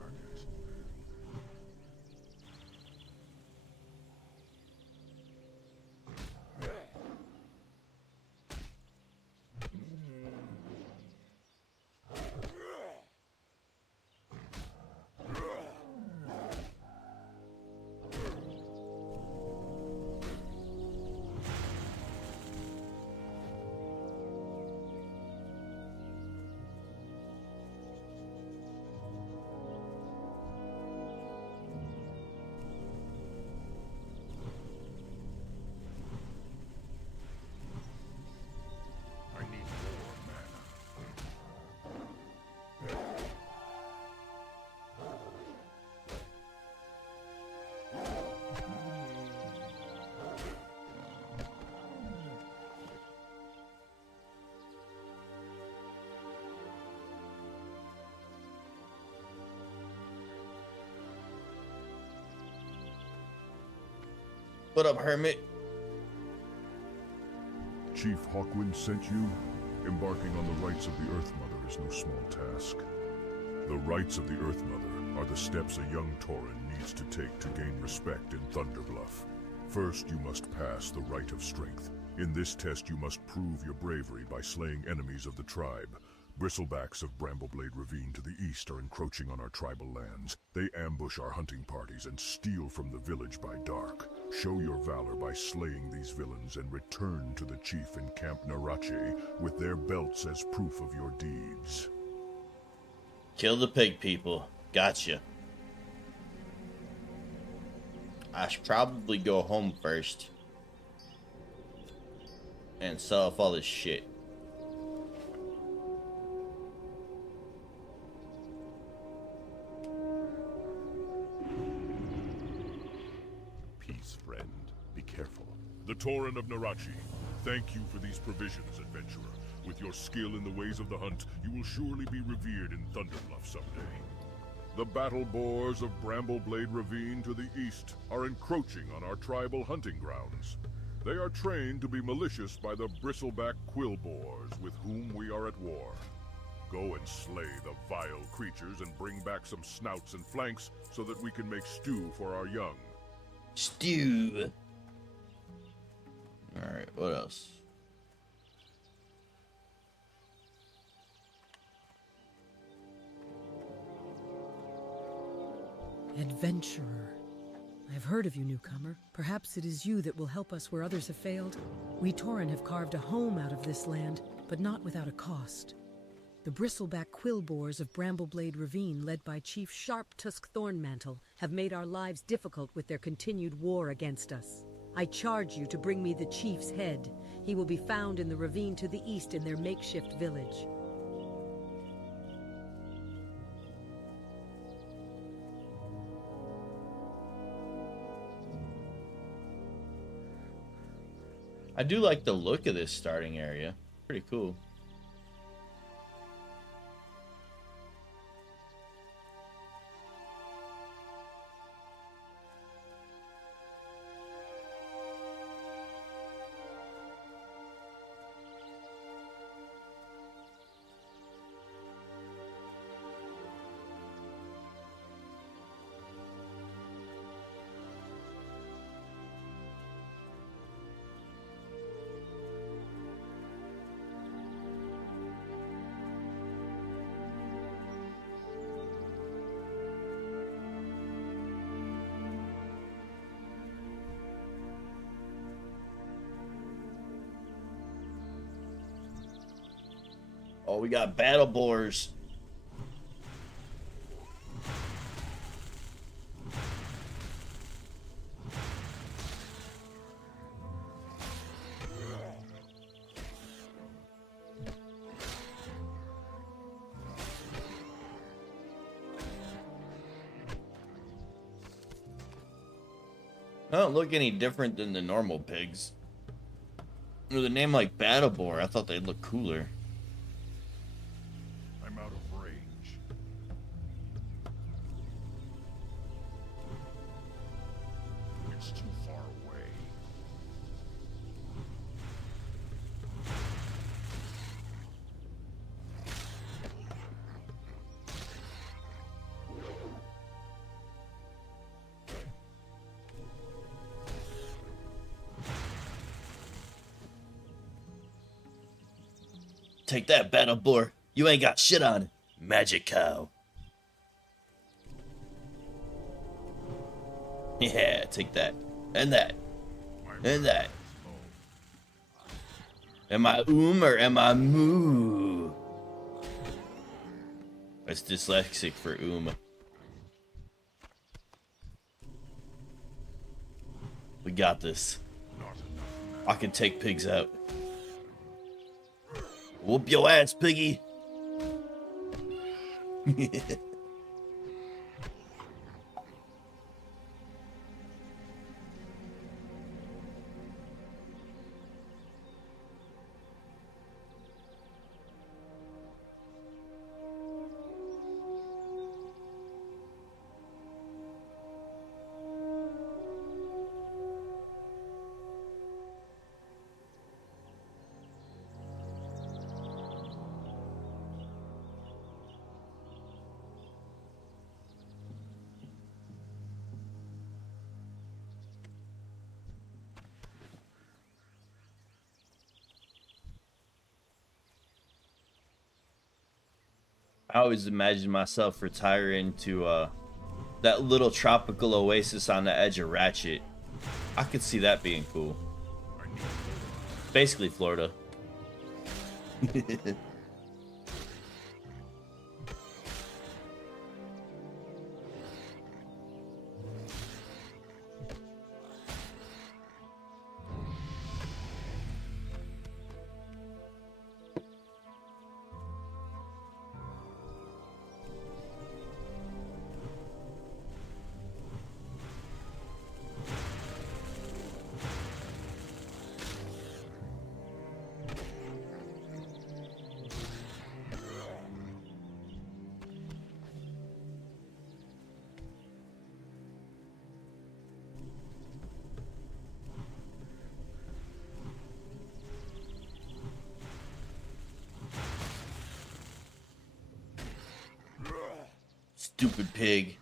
I need more mana. What up, Hermit? Chief Hawkwind sent you? Embarking on the rites of the Earth Mother is no small task. The rites of the Earth Mother are the steps a young Tauren needs to take to gain respect in Thunderbluff. First, you must pass the Rite of Strength. In this test, you must prove your bravery by slaying enemies of the tribe. Bristlebacks of Brambleblade Ravine to the east are encroaching on our tribal lands. They ambush our hunting parties and steal from the village by dark. Show your valor by slaying these villains and return to the chief in Camp Narache with their belts as proof of your deeds. Kill the pig people. Gotcha. I should probably go home first and sell off all this shit. Peace, friend. Be careful. The Tauren of Narache, thank you for these provisions, adventurer. With your skill in the ways of the hunt, you will surely be revered in Thunderbluff someday. The battle boars of Brambleblade Ravine to the east are encroaching on our tribal hunting grounds. They are trained to be malicious by the bristleback quill boars with whom we are at war. Go and slay the vile creatures and bring back some snouts and flanks so that we can make stew for our young. Stew. Alright, what else? Adventurer. I've heard of you, newcomer. Perhaps it is you that will help us where others have failed. We Tauren have carved a home out of this land, but not without a cost. The bristleback quill boars of Brambleblade Ravine, led by Chief Sharptusk Thornmantle, have made our lives difficult with their continued war against us. I charge you to bring me the chief's head. He will be found in the ravine to the east in their makeshift village. I do like the look of this starting area. Pretty cool. Oh, we got battle boars. I don't look any different than the normal pigs. With a name like Battle Boar, I thought they'd look cooler. I'm out of range. It's too far away. Take that, Battle Boar. You ain't got shit on it. Magic cow. Yeah, take that. And that. And that. Am I or am I moo? That's dyslexic for We got this. I can take pigs out. Whoop your ass, piggy. I always imagine myself retiring to that little tropical oasis on the edge of Ratchet. I could see that being cool. Basically Florida. Stupid pig.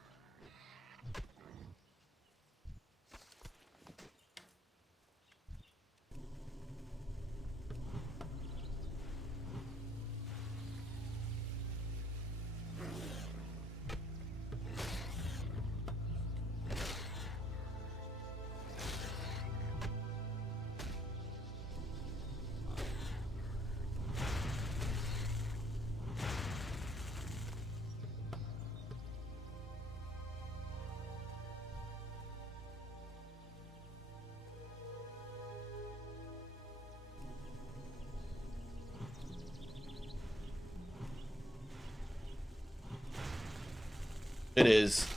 It is.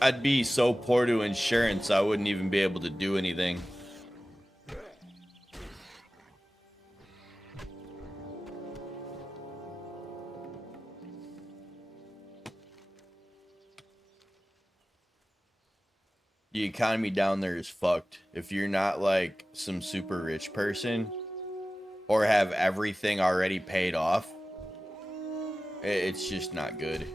I'd be so poor to insurance, I wouldn't even be able to do anything. The economy down there is fucked. If you're not like some super rich person or have everything already paid off, it's just not good.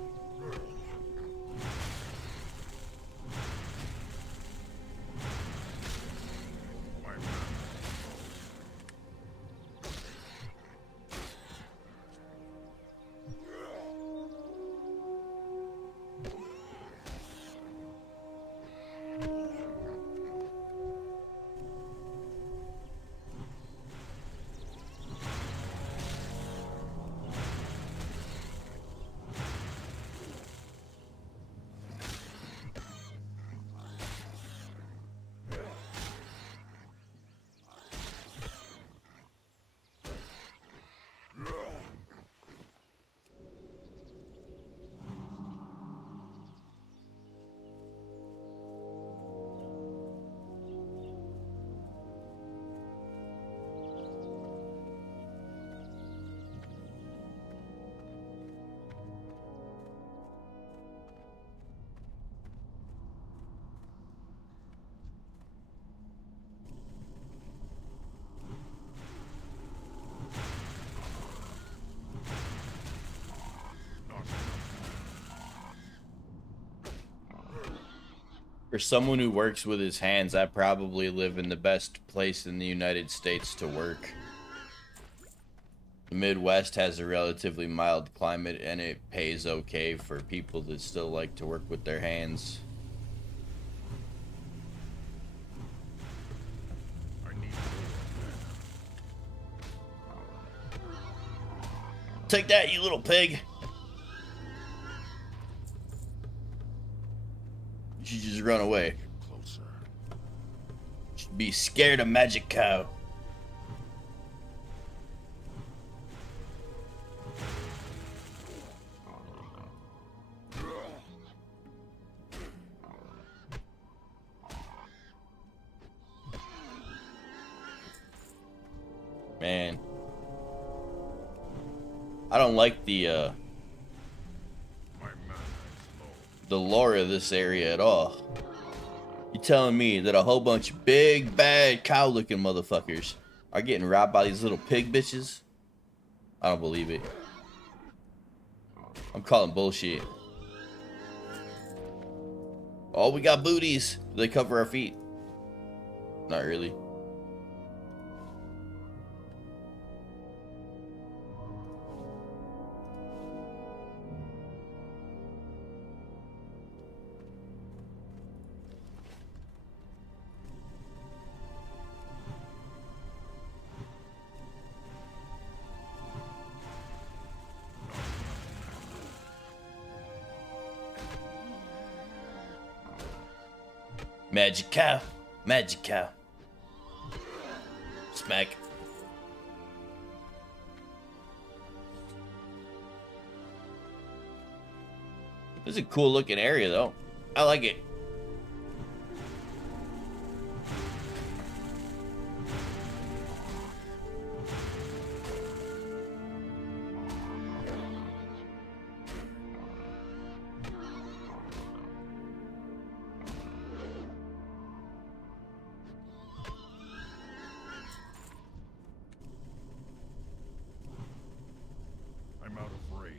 For someone who works with his hands, I probably live in the best place in the United States to work. The Midwest has a relatively mild climate and it pays okay for people that still like to work with their hands. Take that, you little pig! You should just run away. Closer. You should be scared of Magic Cow. Man. I don't like the lore of this area at all. You telling me that a whole bunch of big, bad, cow-looking motherfuckers are getting robbed by these little pig bitches? I don't believe it. I'm calling bullshit. Oh, we got booties. Do they cover our feet? Not really. Magic Cow. Magic Cow. Smack. This is a cool looking area though. I like it. I'm out of range.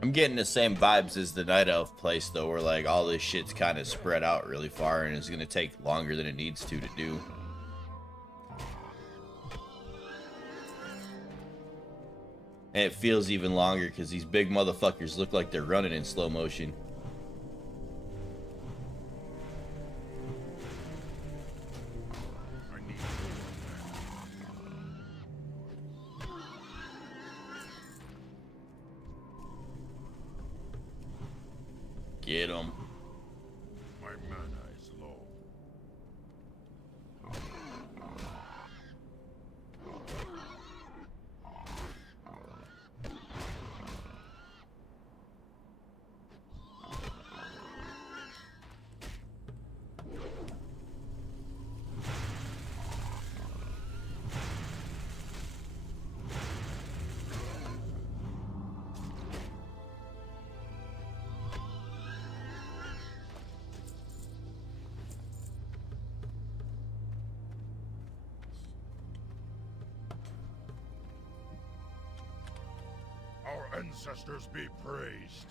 I'm getting the same vibes as the Night Elf place though, where like all this shit's kind of spread out really far and it's gonna take longer than it needs to do. And it feels even longer because these big motherfuckers look like they're running in slow motion. Get him. My mana is low. Our ancestors be praised.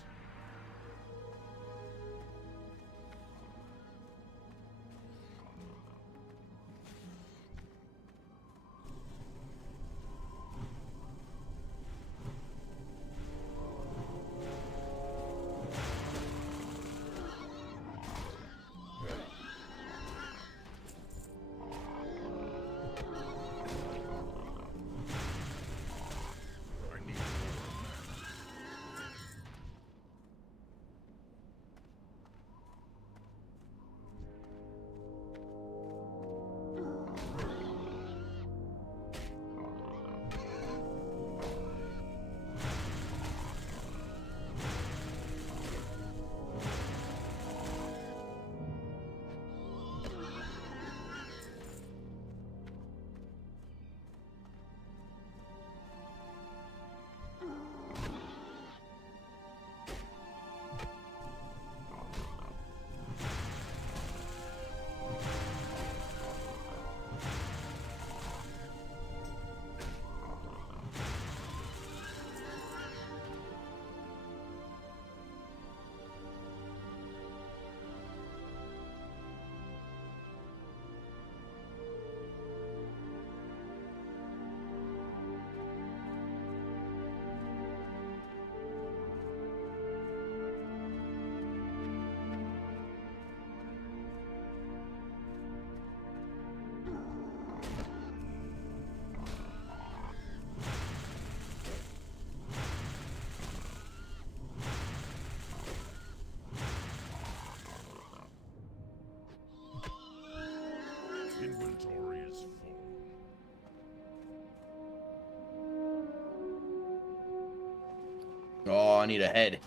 all. I need a head.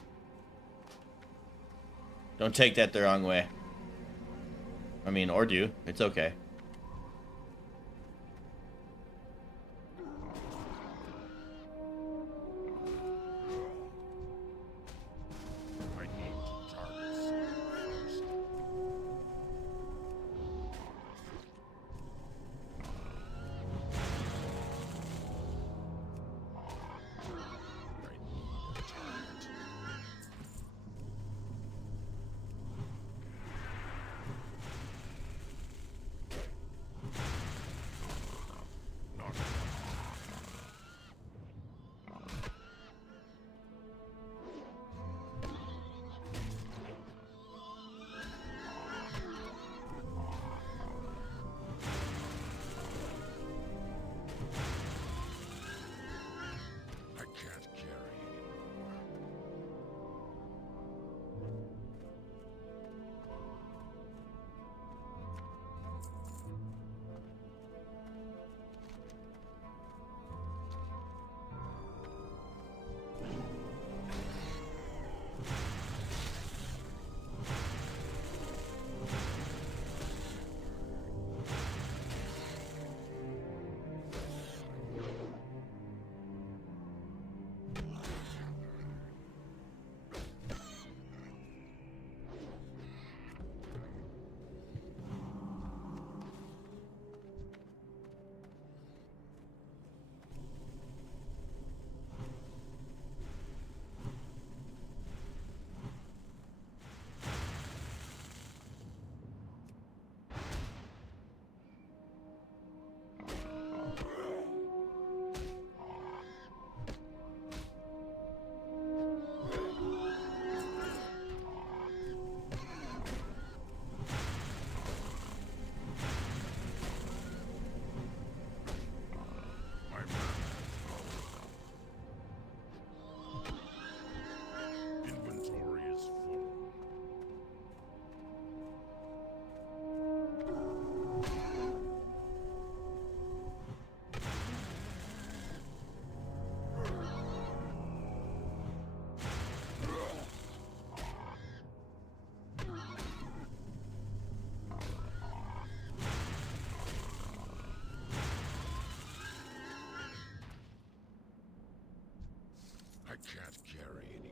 Don't take that the wrong way. I mean, or do. It's okay. I can't carry anymore.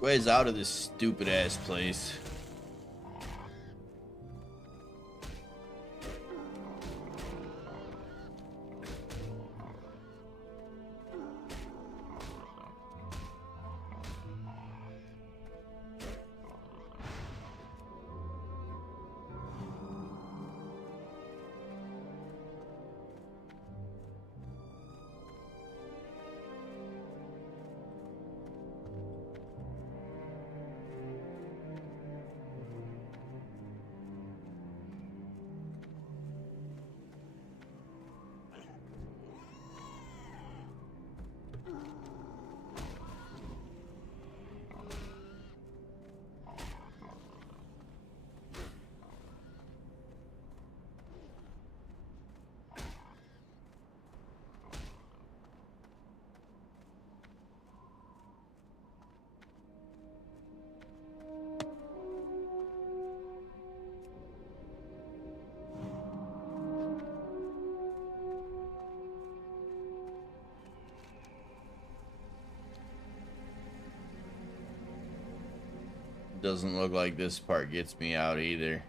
Ways out of this stupid ass place. Doesn't look like this part gets me out either.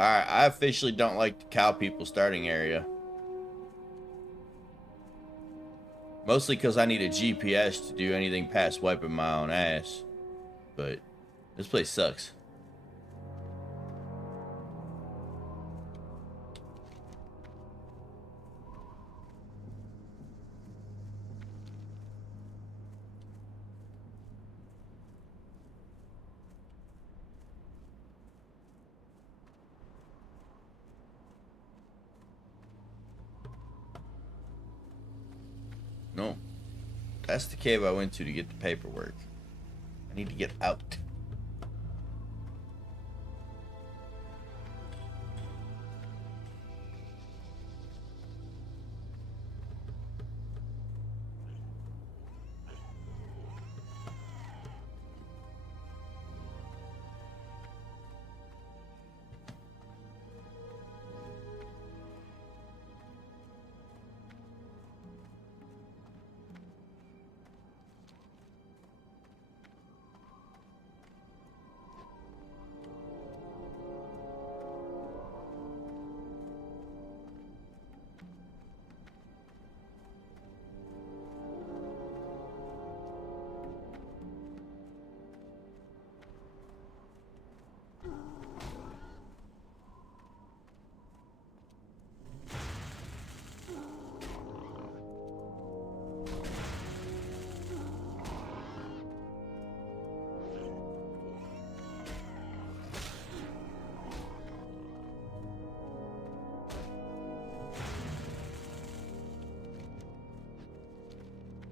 Alright, I officially don't like the cow people starting area. Mostly because I need a GPS to do anything past wiping my own ass. But this place sucks. No. That's the cave I went to get the paperwork. I need to get out.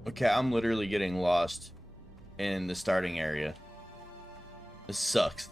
Okay, I'm literally getting lost in the starting area. This sucks.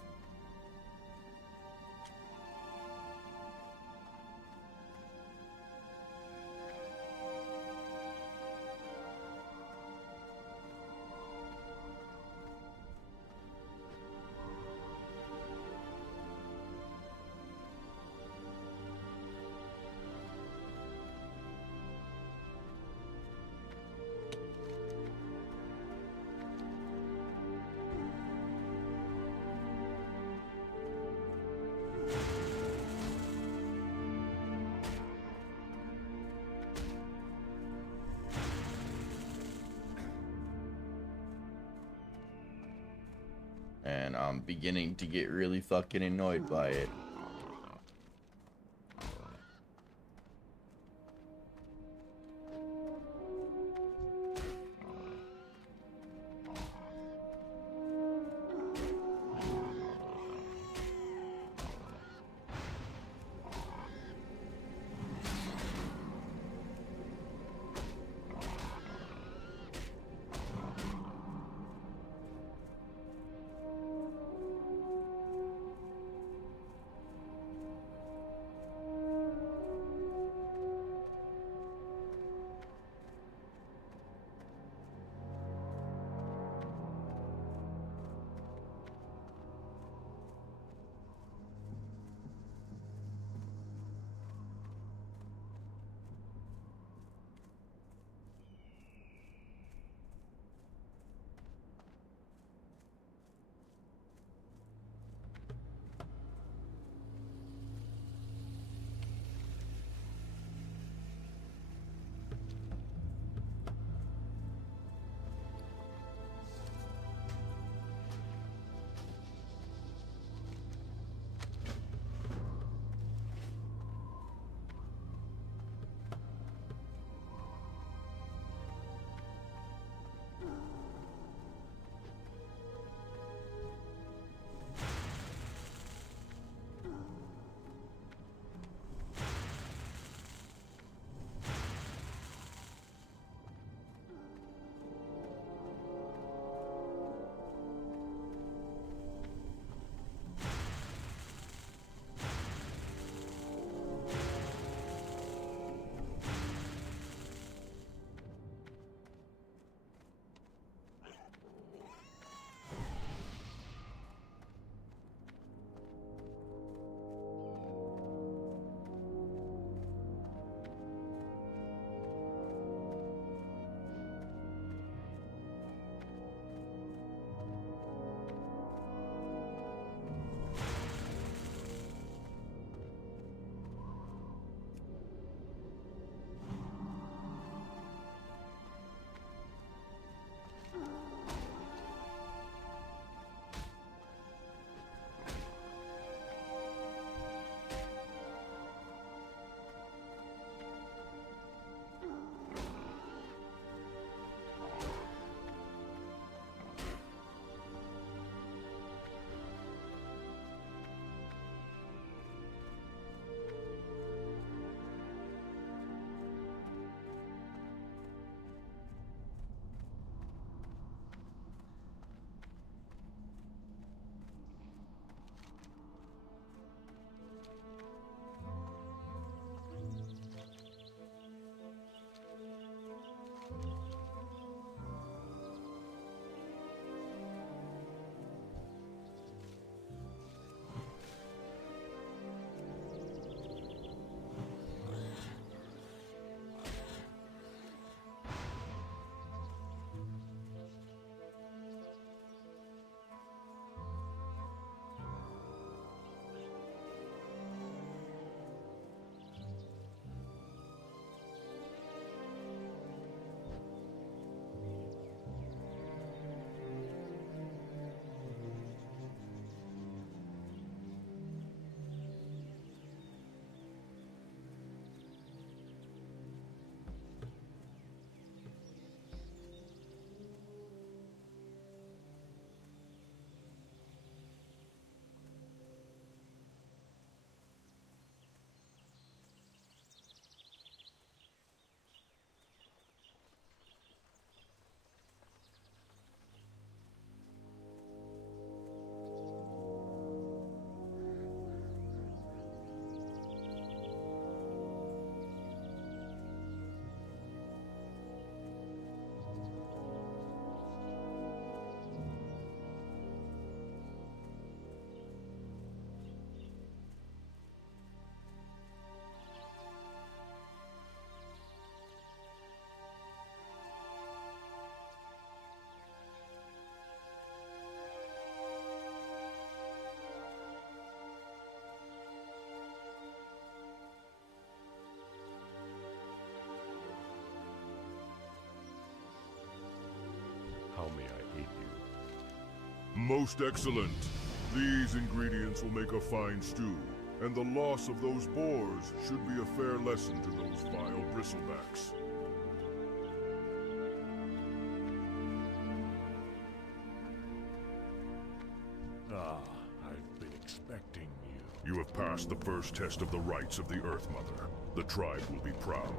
And I'm beginning to get really fucking annoyed by it. Most excellent. These ingredients will make a fine stew, and the loss of those boars should be a fair lesson to those vile bristlebacks. Ah, I've been expecting you. You have passed the first test of the rites of the Earth Mother. The tribe will be proud.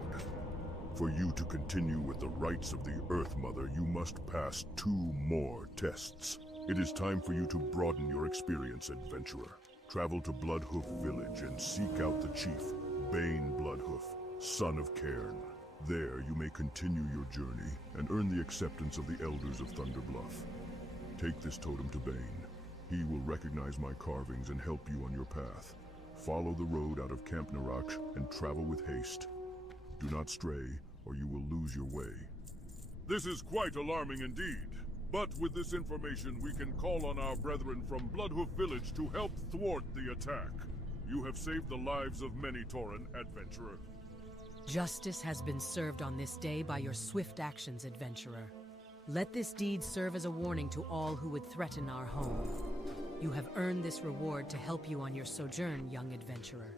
For you to continue with the rites of the Earth Mother, you must pass 2 more tests. It is time for you to broaden your experience, adventurer. Travel to Bloodhoof Village and seek out the chief, Bane Bloodhoof, son of Cairn. There you may continue your journey and earn the acceptance of the elders of Thunderbluff. Take this totem to Bane. He will recognize my carvings and help you on your path. Follow the road out of Camp Narach and travel with haste. Do not stray, or you will lose your way. This is quite alarming indeed. But with this information, we can call on our brethren from Bloodhoof Village to help thwart the attack. You have saved the lives of many, Tauren, adventurer. Justice has been served on this day by your swift actions, adventurer. Let this deed serve as a warning to all who would threaten our home. You have earned this reward to help you on your sojourn, young adventurer.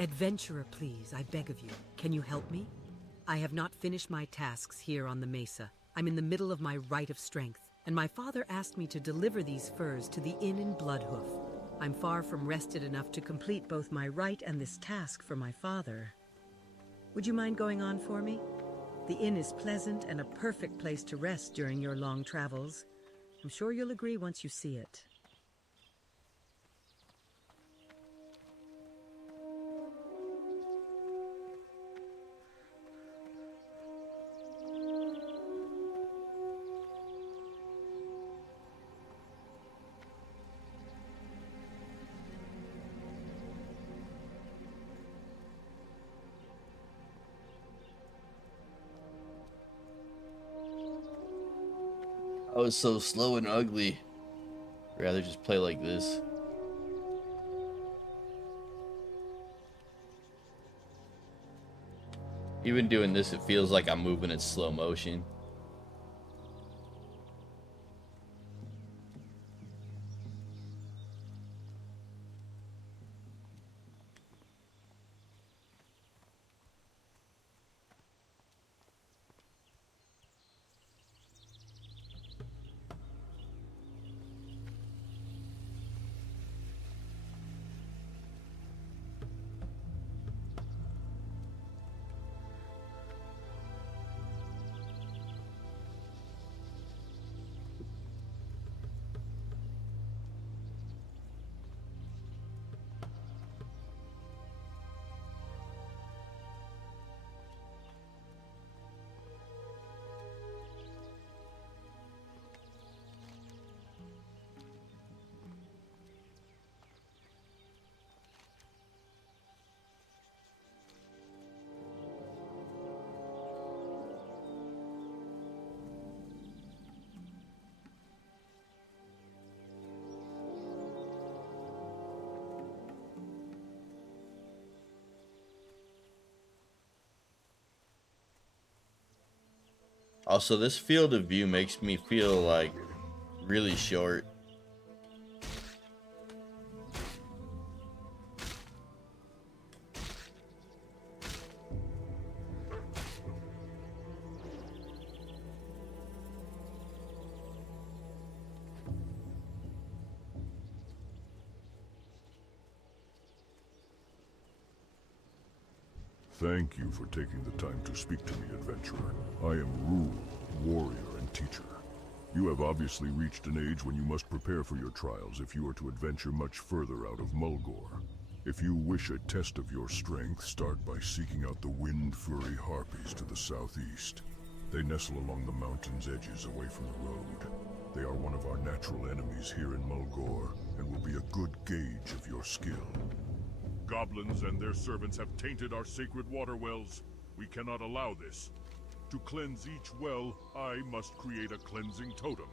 Adventurer, please, I beg of you. Can you help me? I have not finished my tasks here on the mesa. I'm in the middle of my rite of strength, and my father asked me to deliver these furs to the inn in Bloodhoof. I'm far from rested enough to complete both my rite and this task for my father. Would you mind going on for me? The inn is pleasant and a perfect place to rest during your long travels. I'm sure you'll agree once you see it. I was so slow and ugly. I'd rather just play like this. Even doing this, it feels like I'm moving in slow motion. Also, this field of view makes me feel like really short. Thank you for taking the time to speak to me, adventurer. I am Rule, warrior and teacher. You have obviously reached an age when you must prepare for your trials if you are to adventure much further out of Mulgore. If you wish a test of your strength, start by seeking out the wind-fury harpies to the southeast. They nestle along the mountain's edges away from the road. They are one of our natural enemies here in Mulgore, and will be a good gauge of your skill. Goblins and their servants have tainted our sacred water wells. We cannot allow this. To cleanse each well, I must create a cleansing totem.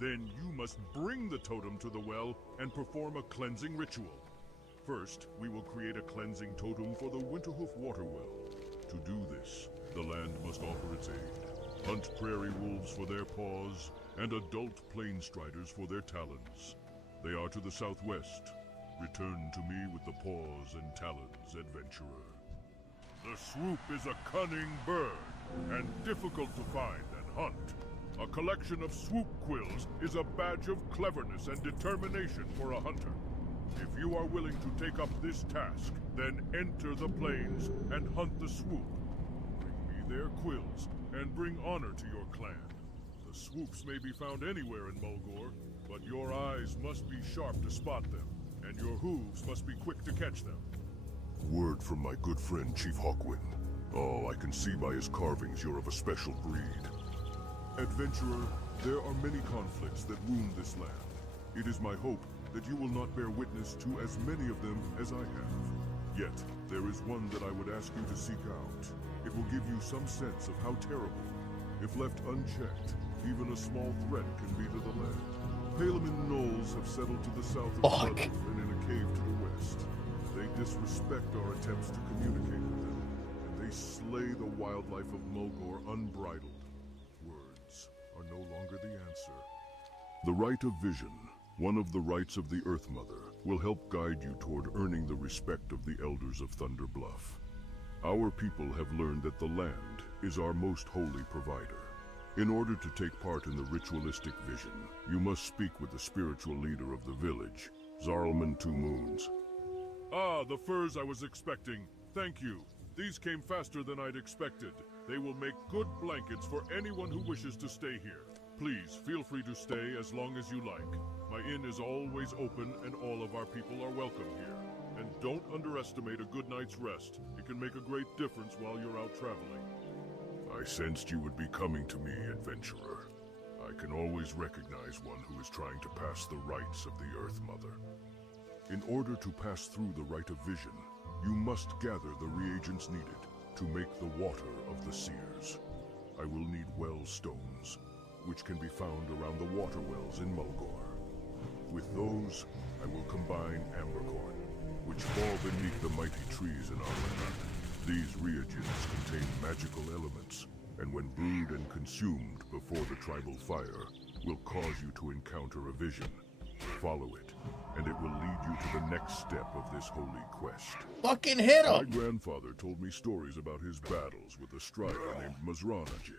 Then you must bring the totem to the well and perform a cleansing ritual. First, we will create a cleansing totem for the Winterhoof water well. To do this, the land must offer its aid. Hunt prairie wolves for their paws, and adult plain striders for their talons. They are to the southwest. Return to me with the paws and talons, adventurer. The swoop is a cunning bird, and difficult to find and hunt. A collection of swoop quills is a badge of cleverness and determination for a hunter. If you are willing to take up this task, then enter the plains and hunt the swoop. Bring me their quills, and bring honor to your clan. The swoops may be found anywhere in Mulgore, but your eyes must be sharp to spot them, and your hooves must be quick to catch them. Word from my good friend Chief Hawkwind. Oh, I can see by his carvings you're of a special breed. Adventurer, there are many conflicts that wound this land. It is my hope that you will not bear witness to as many of them as I have. Yet, there is one that I would ask you to seek out. It will give you some sense of how terrible, if left unchecked, even a small threat can be to the land. Palamin gnolls have settled to the south of Mother and in a cave to the west. They disrespect our attempts to communicate with them, and they slay the wildlife of Mulgore unbridled. Words are no longer the answer. The Rite of Vision, one of the rites of the Earth Mother, will help guide you toward earning the respect of the elders of Thunder Bluff. Our people have learned that the land is our most holy provider. In order to take part in the ritualistic vision, you must speak with the spiritual leader of the village, Zarlman Two Moons. Ah, the furs I was expecting. Thank you. These came faster than I'd expected. They will make good blankets for anyone who wishes to stay here. Please, feel free to stay as long as you like. My inn is always open and all of our people are welcome here. And don't underestimate a good night's rest. It can make a great difference while you're out traveling. I sensed you would be coming to me, adventurer. I can always recognize one who is trying to pass the rites of the Earth Mother. In order to pass through the Rite of Vision, you must gather the reagents needed to make the water of the seers. I will need well stones, which can be found around the water wells in Mulgore. With those, I will combine ambercorn, which fall beneath the mighty trees in our land. These reagents contain magical elements, and when brewed and consumed before the tribal fire, will cause you to encounter a vision. Follow it, and it will lead you to the next step of this holy quest. Fucking hit him! My grandfather told me stories about his battles with a strider named Mazranaje.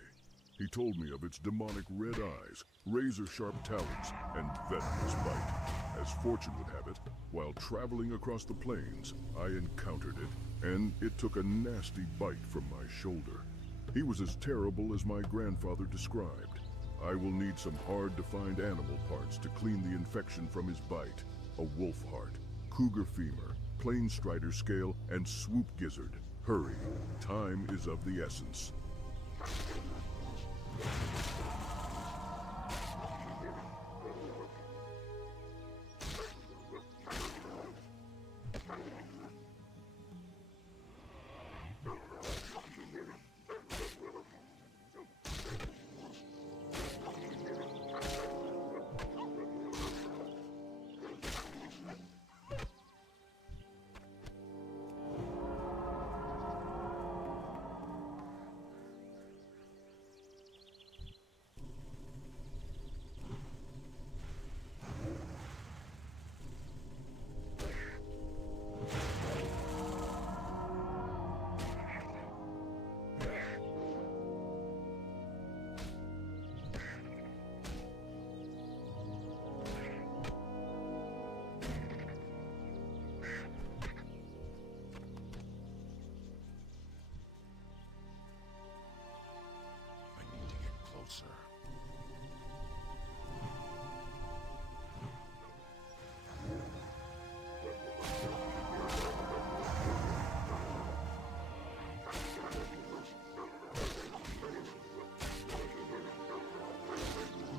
He told me of its demonic red eyes, razor-sharp talons, and venomous bite. As fortune would have it, while traveling across the plains, I encountered it, and it took a nasty bite from my shoulder. He was as terrible as my grandfather described. I will need some hard-to-find animal parts to clean the infection from his bite. A wolf heart, cougar femur, plain strider scale, and swoop gizzard. Hurry, time is of the essence.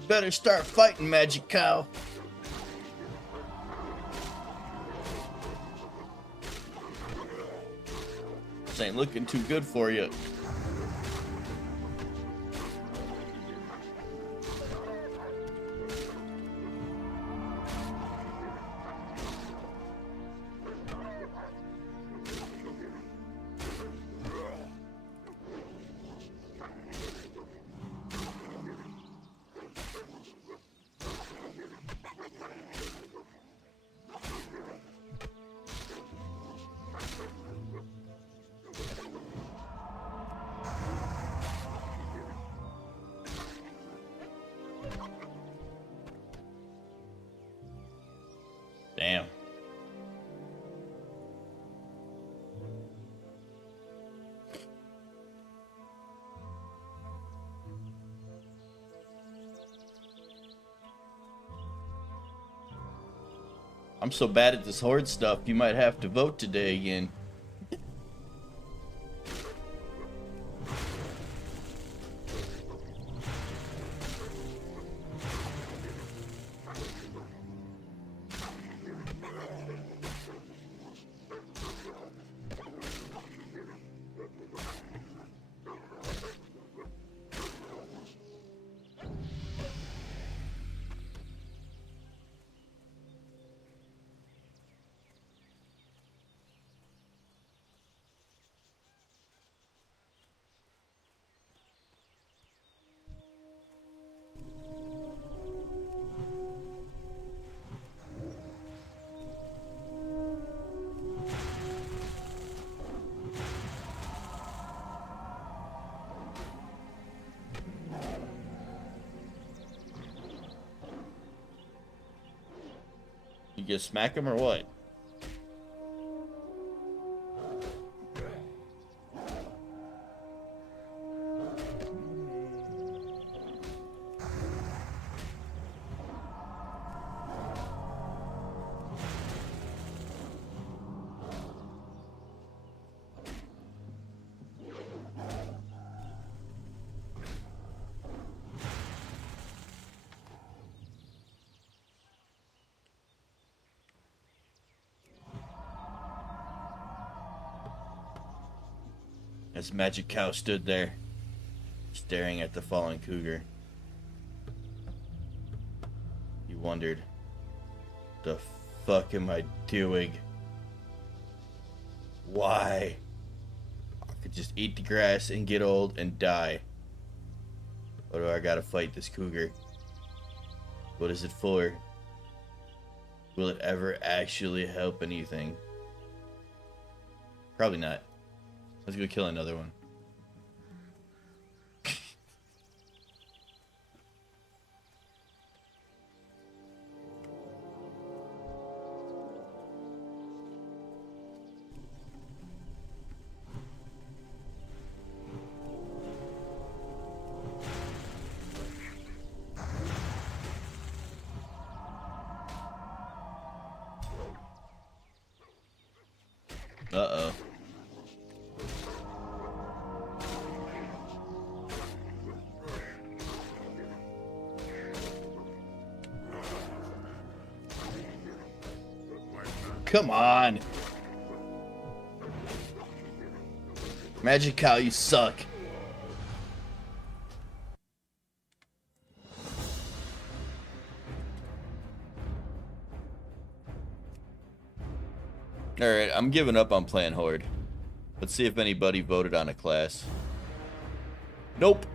Better start fighting, Magic Cow. This ain't looking too good for you. Damn. I'm so bad at this horde stuff, you might have to vote today again. You just smack him or what? As Magic Cow stood there, staring at the fallen cougar, he wondered, the fuck am I doing? Why? I could just eat the grass and get old and die. Or do I gotta fight this cougar? What is it for? Will it ever actually help anything? Probably not. Let's go kill another one. Uh-oh. Come on. Magic Cow, you suck. Alright, I'm giving up on playing Horde. Let's see if anybody voted on a class. Nope.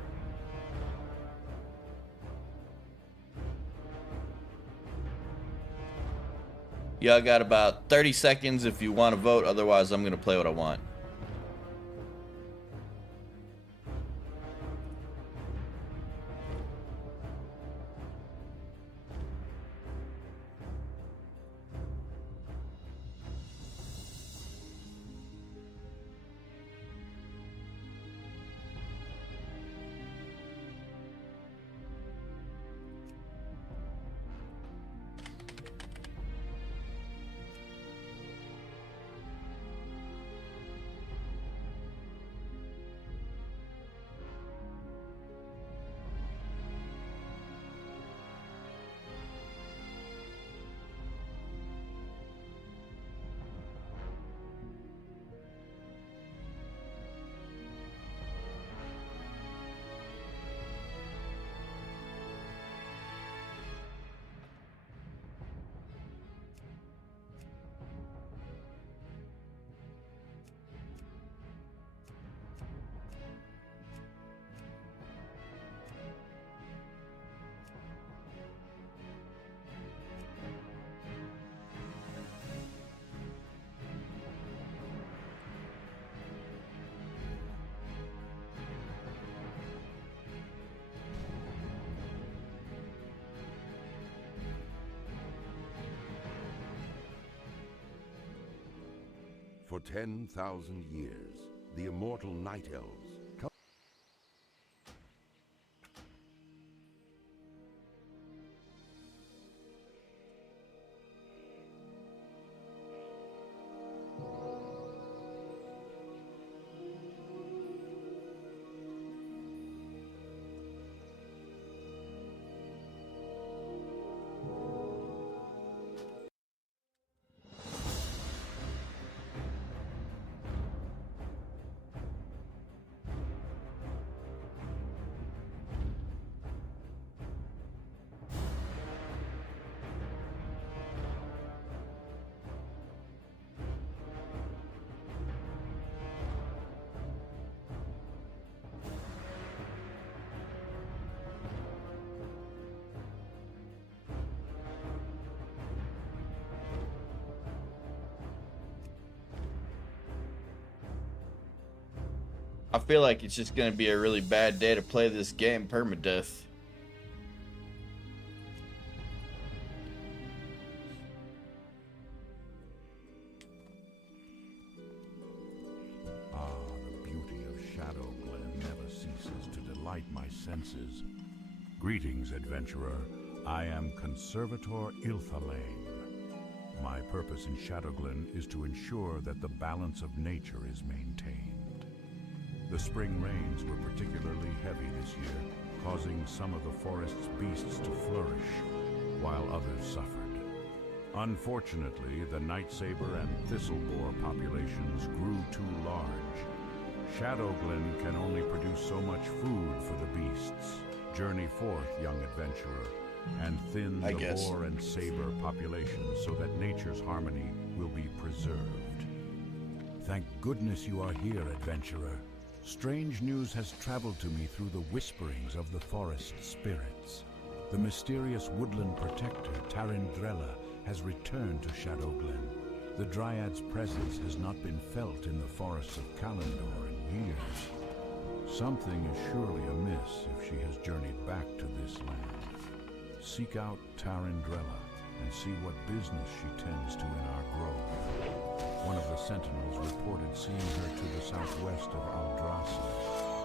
Y'all got about 30 seconds if you want to vote, otherwise I'm going to play what I want. For 10,000 years, the immortal Night Elves come. I feel like it's just gonna be a really bad day to play this game permadeath. Ah, the beauty of Shadow Glen never ceases to delight my senses. Greetings, adventurer. I am Conservator Ilthalane. My purpose in Shadowglen is to ensure that the balance of nature is maintained. The spring rains were particularly heavy this year, causing some of the forest's beasts to flourish, while others suffered. Unfortunately, the night saber and thistleboar populations grew too large. Shadowglen can only produce so much food for the beasts. Journey forth, young adventurer, and thin the boar and saber populations so that nature's harmony will be preserved. Thank goodness you are here, adventurer. Strange news has traveled to me through the whisperings of the forest spirits. The mysterious woodland protector, Tarindrella, has returned to Shadowglen. The Dryad's presence has not been felt in the forests of Kalimdor in years. Something is surely amiss if she has journeyed back to this land. Seek out Tarindrella and see what business she tends to in our grove. One of the sentinels reported seeing her to the southwest of Aldrassil.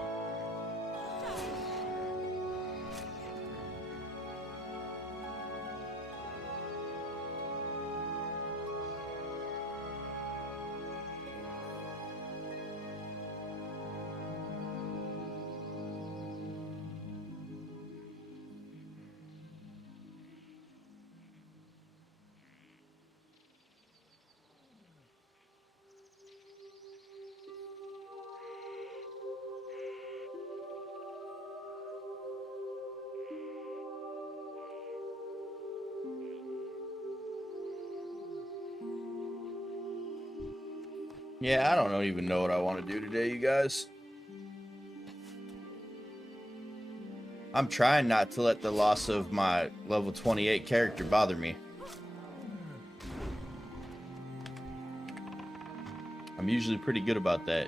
Yeah, I don't even know what I want to do today, you guys. I'm trying not to let the loss of my level 28 character bother me. I'm usually pretty good about that.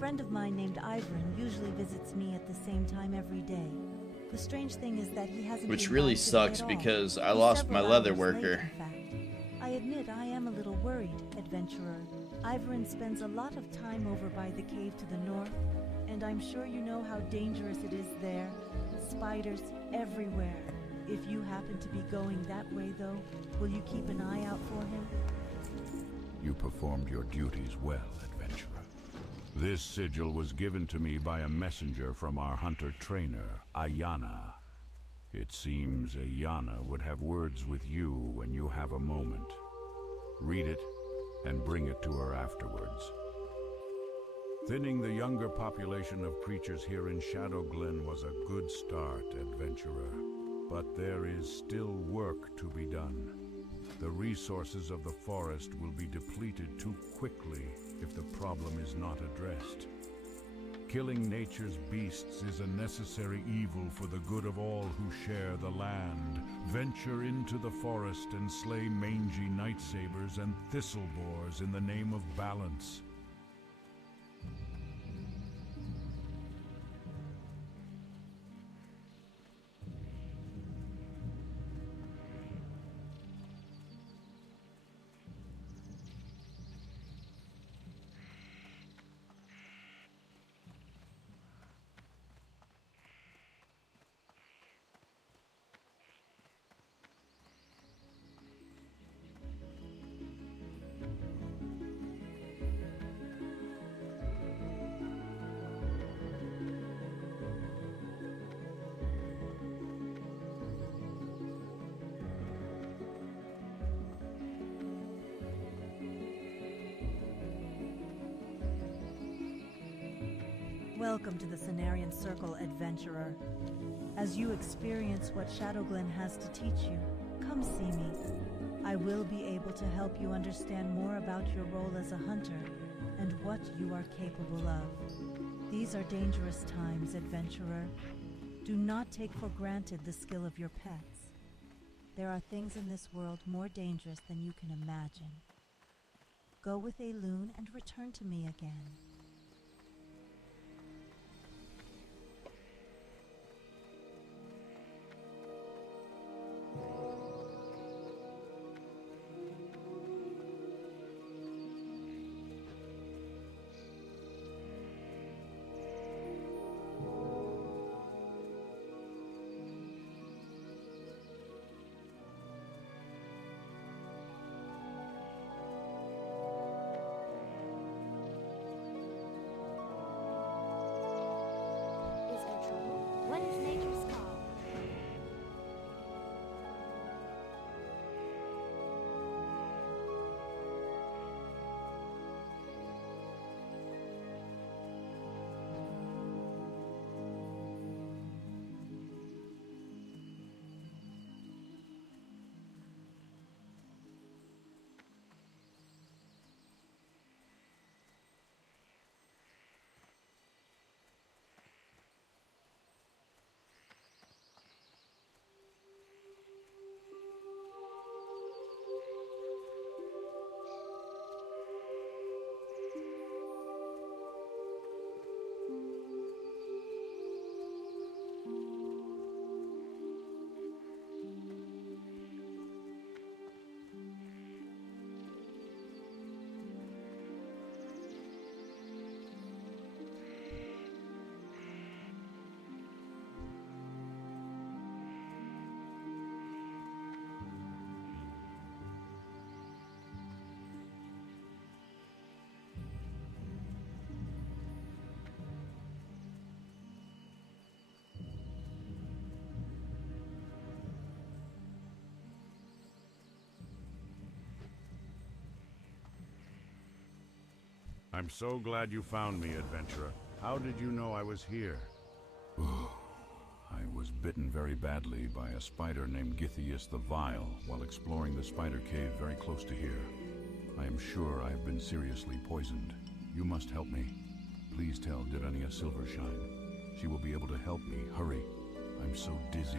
friend of mine named Ivrin usually visits me at the same time every day. The strange thing is that he hasn't Which been really by today sucks at all. because I He's lost my several leather hours worker. late, in fact. I admit I am a little worried, adventurer. Ivrin spends a lot of time over by the cave to the north, and I'm sure you know how dangerous it is there. Spiders everywhere. If you happen to be going that way, though, will you keep an eye out for him? You performed your duties well, adventurer. This sigil was given to me by a messenger from our hunter-trainer, Ayana. It seems Ayana would have words with you when you have a moment. Read it and bring it to her afterwards. Thinning the younger population of creatures here in Shadow Glen was a good start, adventurer. But there is still work to be done. The resources of the forest will be depleted too quickly if the problem is not addressed. Killing nature's beasts is a necessary evil for the good of all who share the land. Venture into the forest and slay mangy nightsabers and thistlebores in the name of balance. Welcome to the Cenarian Circle, adventurer. As you experience what Shadowglen has to teach you, come see me. I will be able to help you understand more about your role as a hunter and what you are capable of. These are dangerous times, adventurer. Do not take for granted the skill of your pets. There are things in this world more dangerous than you can imagine. Go with Elune and return to me again. Is there trouble? What is nature's call? I'm so glad you found me, adventurer. How did you know I was here? I was bitten very badly by a spider named Githias the Vile while exploring the spider cave very close to here. I am sure I have been seriously poisoned. You must help me. Please tell Dirania Silvershine. She will be able to help me. Hurry. I'm so dizzy.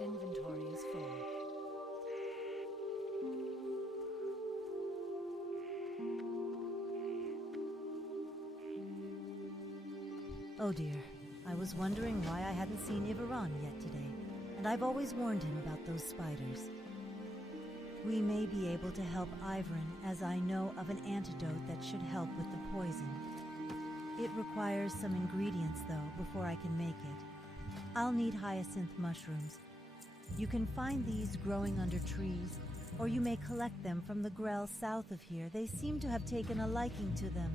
Inventory is full. Oh dear. I was wondering why I hadn't seen Ivaron yet today, and I've always warned him about those spiders. We may be able to help Ivran, as I know of an antidote that should help with the poison. It requires some ingredients, though, before I can make it. I'll need hyacinth mushrooms. You can find these growing under trees, or you may collect them from the Grell south of here. They seem to have taken a liking to them.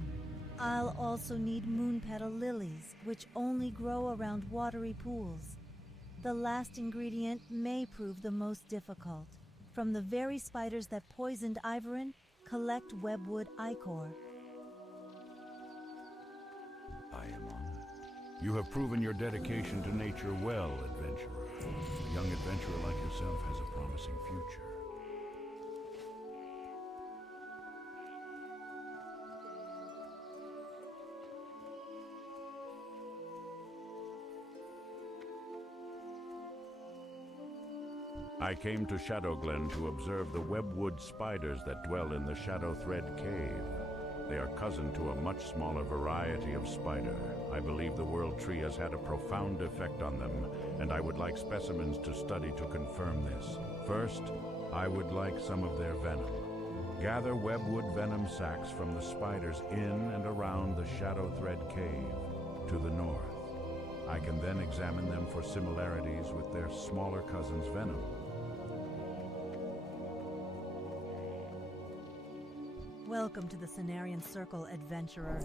I'll also need moonpetal lilies, which only grow around watery pools. The last ingredient may prove the most difficult. From the very spiders that poisoned Ivran, collect webwood ichor. I am honored. You have proven your dedication to nature well, adventurer. A young adventurer like yourself has a promising future. I came to Shadowglen to observe the webwood spiders that dwell in the Shadow Thread Cave. They are cousin to a much smaller variety of spider. I believe the World Tree has had a profound effect on them, and I would like specimens to study to confirm this. First, I would like some of their venom. Gather webwood venom sacs from the spiders in and around the Shadow Thread Cave to the north. I can then examine them for similarities with their smaller cousin's venom. Welcome to the Cenarian Circle, adventurer.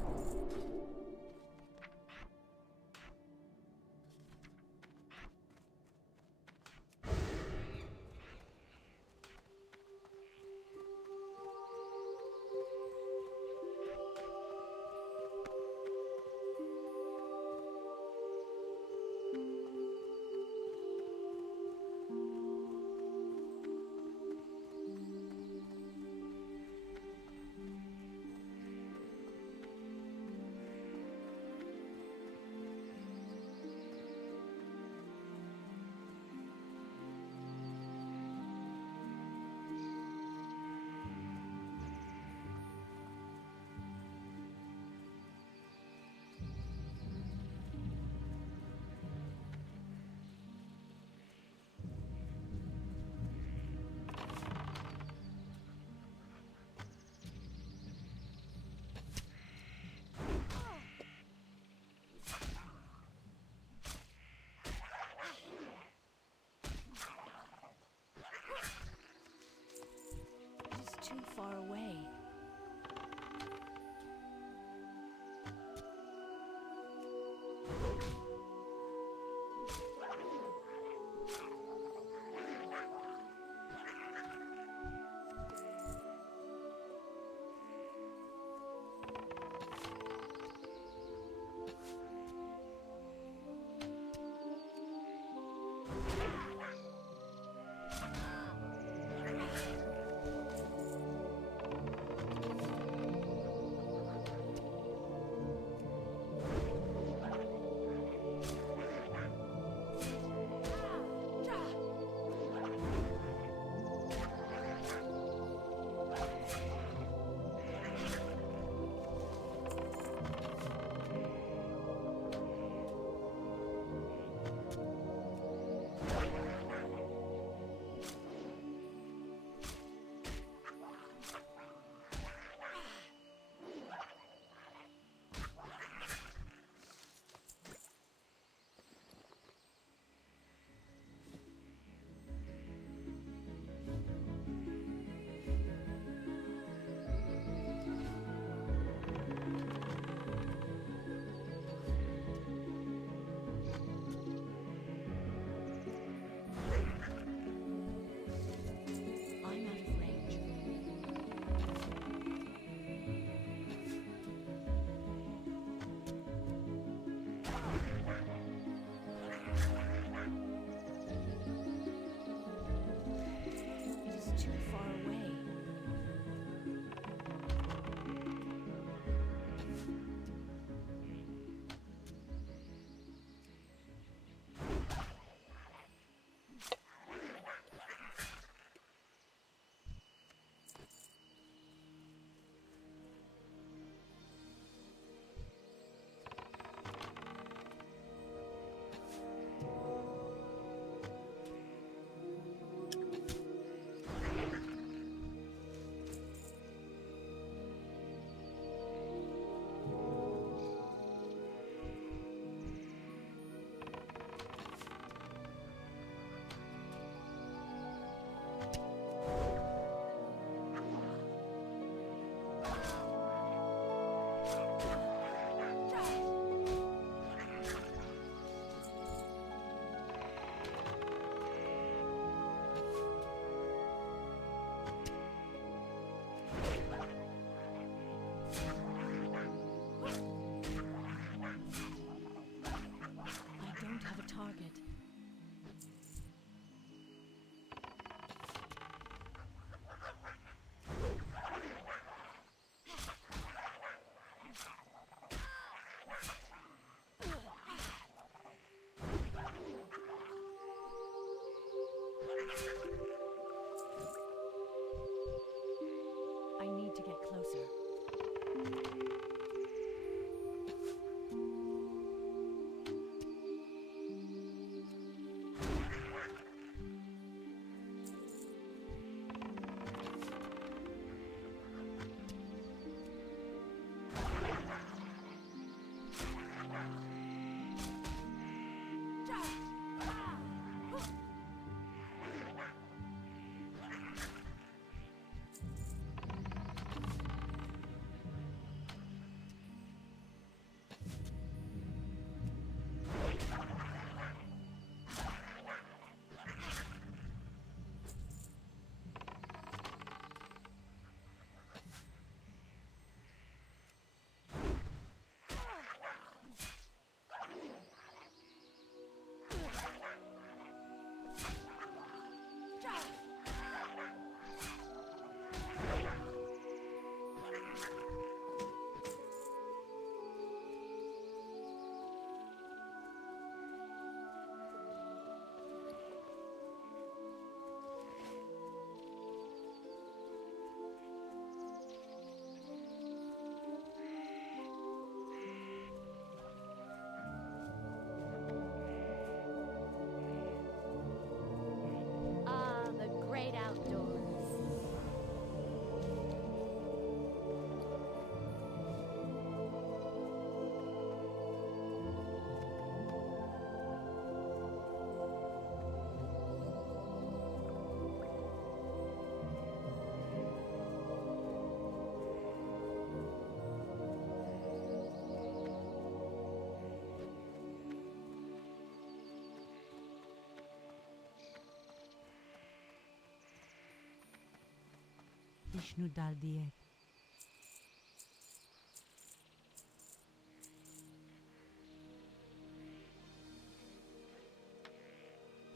Vishnu Daldiet.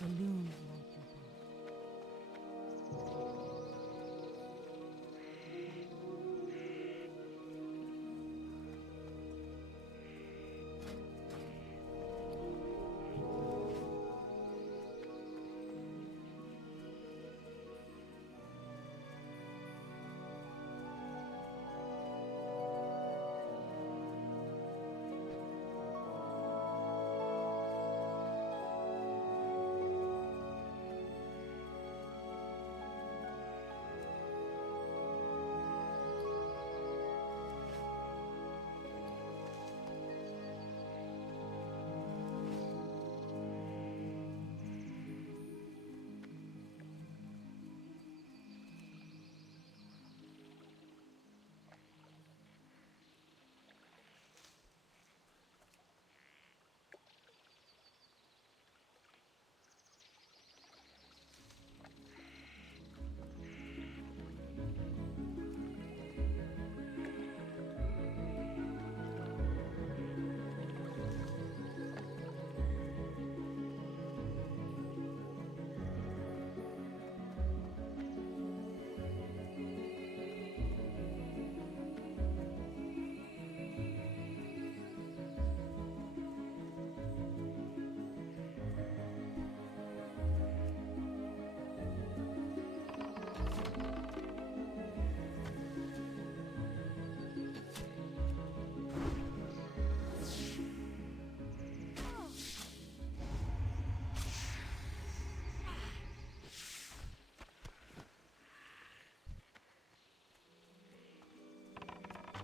Balloons light your path.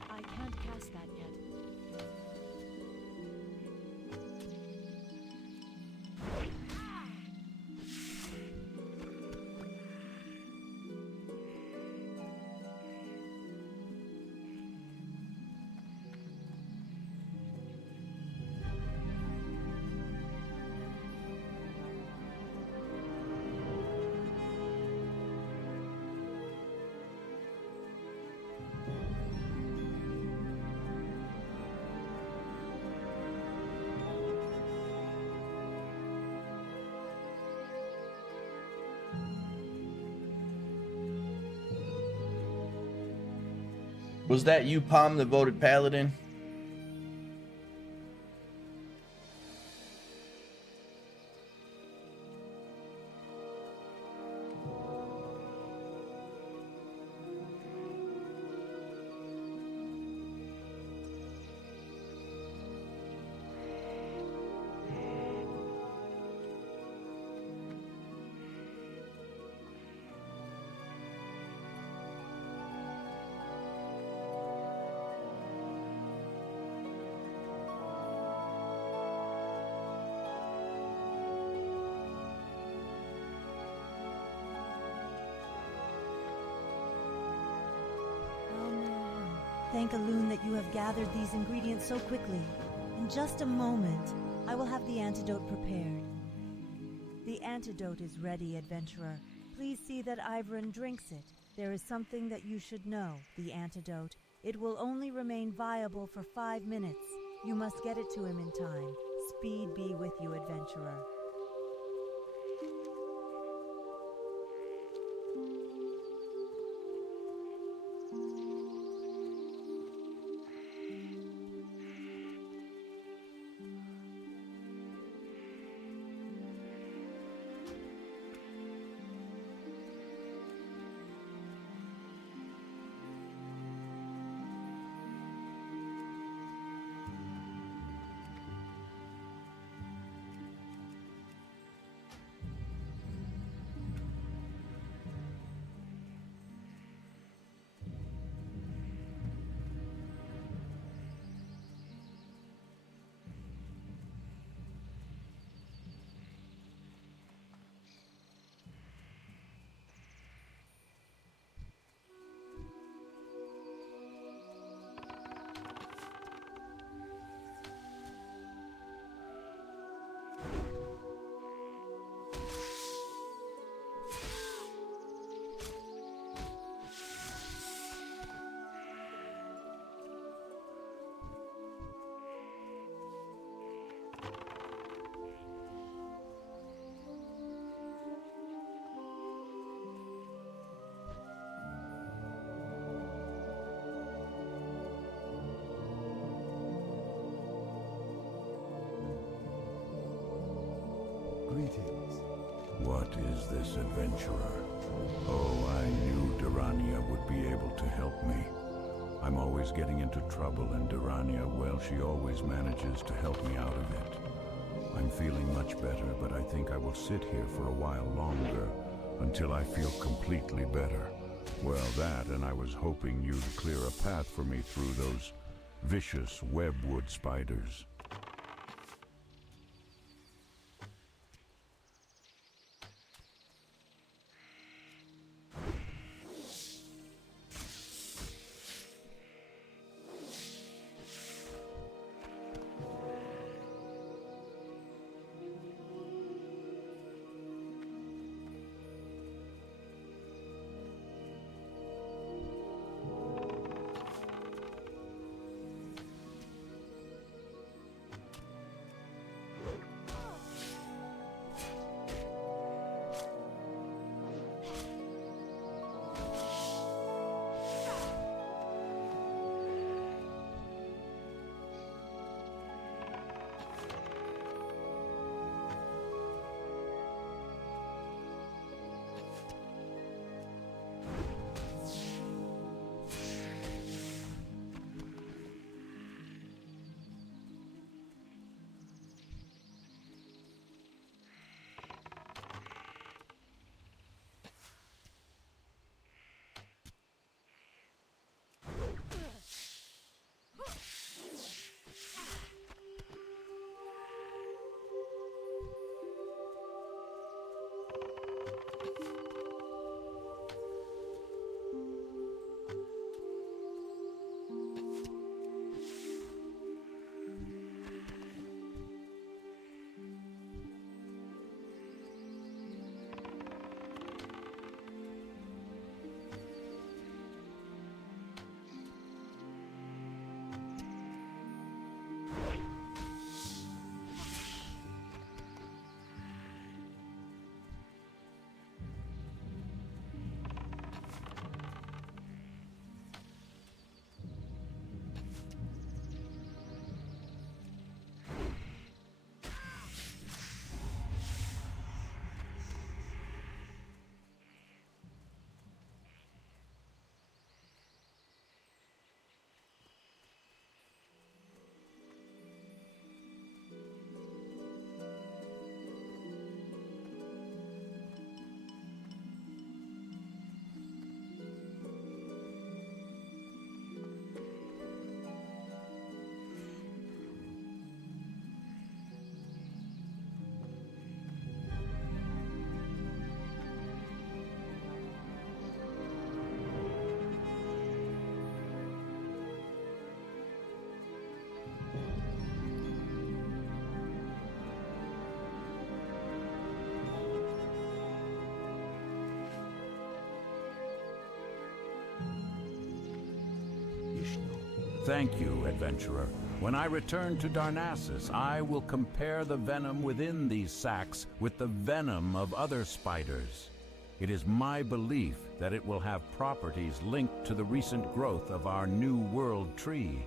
I can't cast that yet. Was that you, Palm, that voted Paladin? Thank Elune that you have gathered these ingredients so quickly. In just a moment, I will have the antidote prepared. The antidote is ready, adventurer. Please see that Ivran drinks it. There is something that you should know. The antidote. It will only remain viable for 5 minutes. You must get it to him in time. Speed be with you, adventurer. Greetings. What is this, adventurer? Oh, I knew Durania would be able to help me. I'm always getting into trouble, and Durania, well, she always manages to help me out of it. I'm feeling much better, but I think I will sit here for a while longer, until I feel completely better. Well, that, and I was hoping you'd clear a path for me through those vicious webwood spiders. Thank you, adventurer. When I return to Darnassus, I will compare the venom within these sacs with the venom of other spiders. It is my belief that it will have properties linked to the recent growth of our New World tree.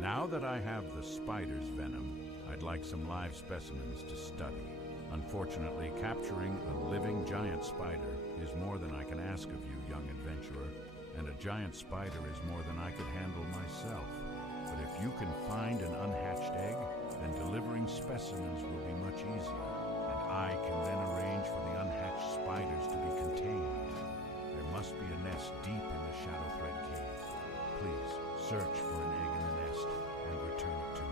Now that I have the spider's venom, I'd like some live specimens to study. Unfortunately, capturing a living giant spider is more than I can ask of you, young adventurer. And a giant spider is more than I could handle myself. But if you can find an unhatched egg, then delivering specimens will be much easier, and I can then arrange for the unhatched spiders to be contained. There must be a nest deep in the Shadow Thread Cave. Please, search for an egg in the nest and return it to me.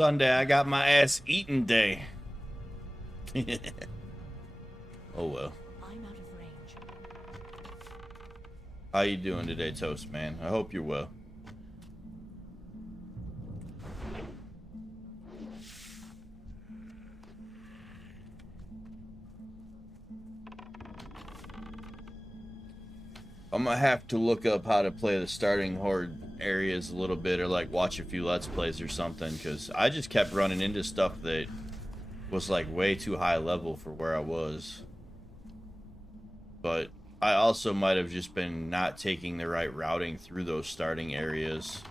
Sunday, I got my ass eaten day. Oh well. I'm out of range. How you doing today, Toast Man? I hope you're well. I'm gonna have to look up how to play the starting horde areas a little bit, or like watch a few Let's Plays or something, because I just kept running into stuff that was like way too high level for where I was. But I also might have just been not taking the right routing through those starting areas.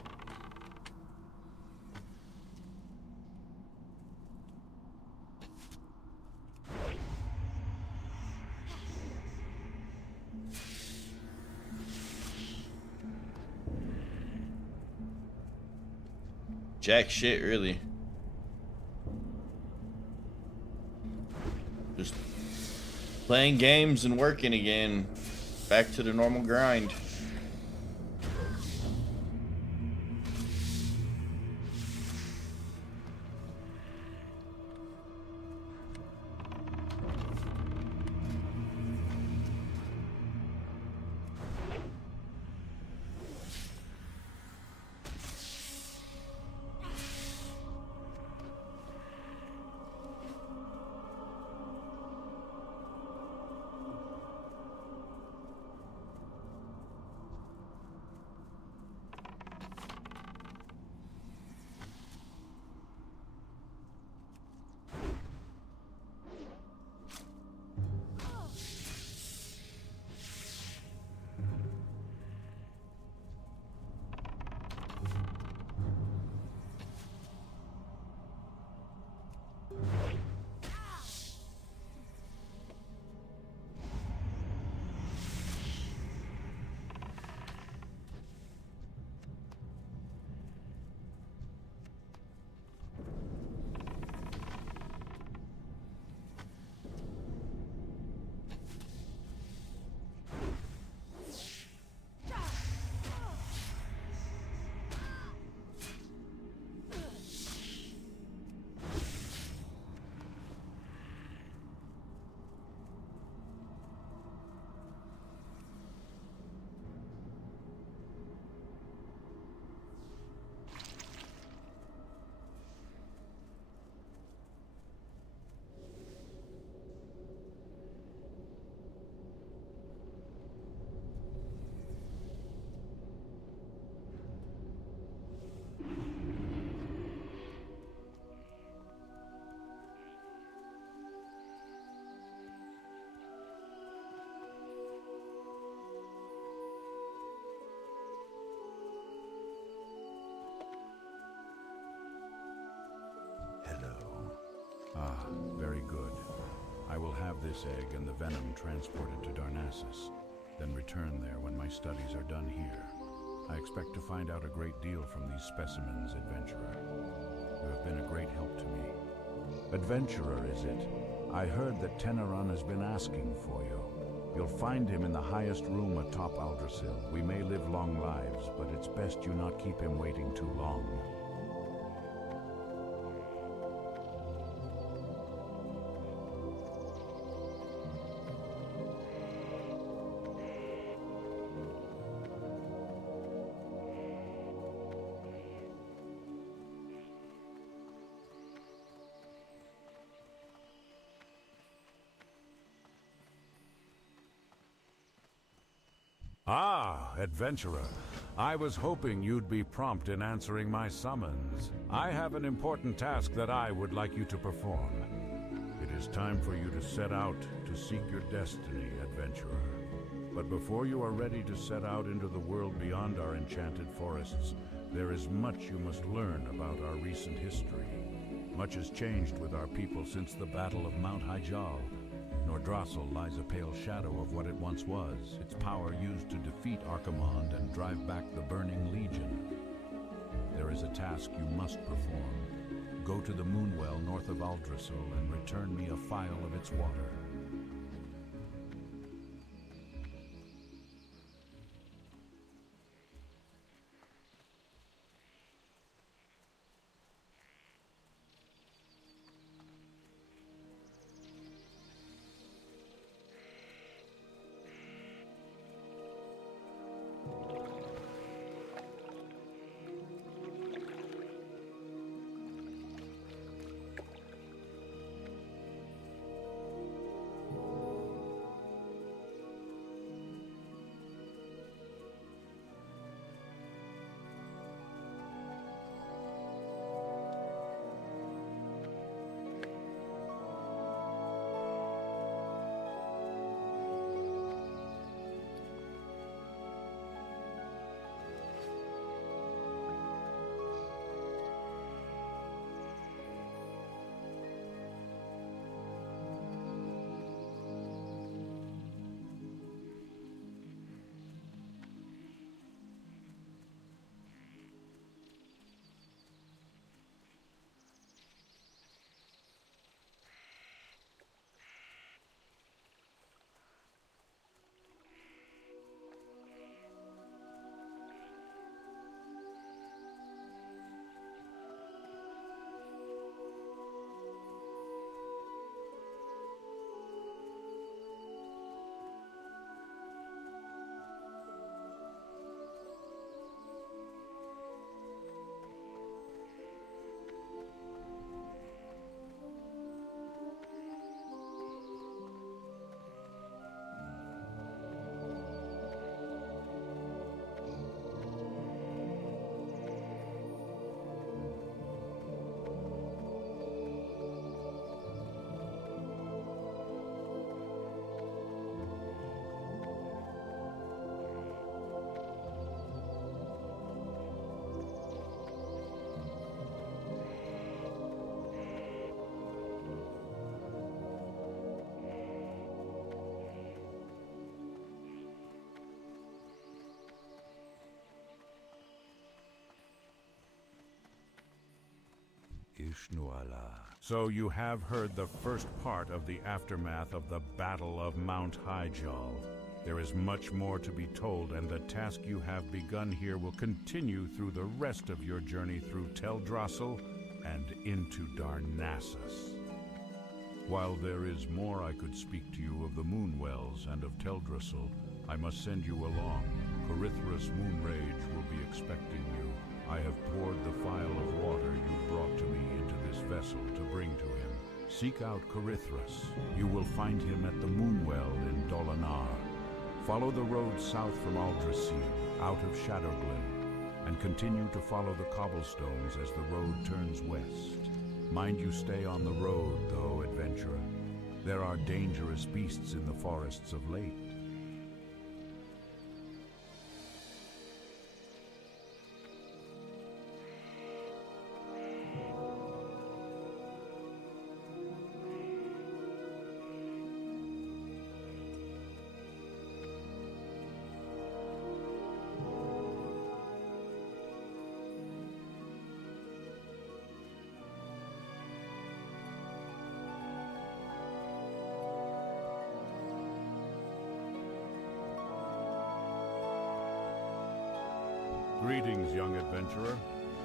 Jack shit, really. Just playing games and working again. Back to the normal grind. Ah, very good. I will have this egg and the venom transported to Darnassus, then return there when my studies are done here. I expect to find out a great deal from these specimens, Adventurer. You have been a great help to me. Adventurer, is it? I heard that Teneron has been asking for you. You'll find him in the highest room atop Aldrasil. We may live long lives, but it's best you not keep him waiting too long. Ah, Adventurer. I was hoping you'd be prompt in answering my summons. I have an important task that I would like you to perform. It is time for you to set out to seek your destiny, Adventurer. But before you are ready to set out into the world beyond our enchanted forests, there is much you must learn about our recent history. Much has changed with our people since the Battle of Mount Hyjal. Nordrassil lies a pale shadow of what it once was, its power used to defeat Archimonde and drive back the Burning Legion. There is a task you must perform. Go to the Moonwell north of Aldrasil and return me a phial of its water. Ishnuala. So you have heard the first part of the aftermath of the Battle of Mount Hyjal. There is much more to be told, and the task you have begun here will continue through the rest of your journey through Teldrassil and into Darnassus. While there is more I could speak to you of the Moonwells and of Teldrassil, I must send you along. Corithra's Moonrage will be expecting you. I have poured the phial of water you brought to me into this vessel to bring to him. Seek out Corithras. You will find him at the Moonwell in Dolinar. Follow the road south from Aldrassil, out of Shadowglen, and continue to follow the cobblestones as the road turns west. Mind you stay on the road, though, adventurer. There are dangerous beasts in the forests of late. Greetings, young adventurer.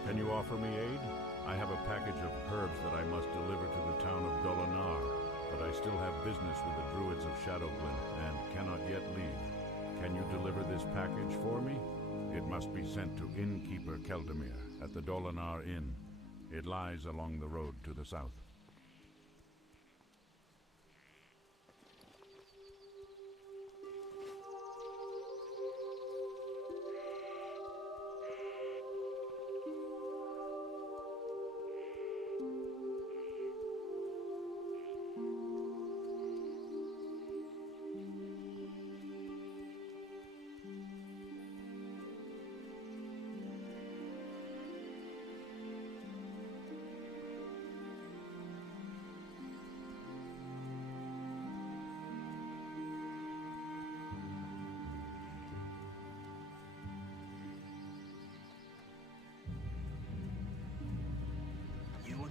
Can you offer me aid? I have a package of herbs that I must deliver to the town of Dolinar, but I still have business with the druids of Shadowglen and cannot yet leave. Can you deliver this package for me? It must be sent to Innkeeper Keldamir at the Dolinar Inn. It lies along the road to the south.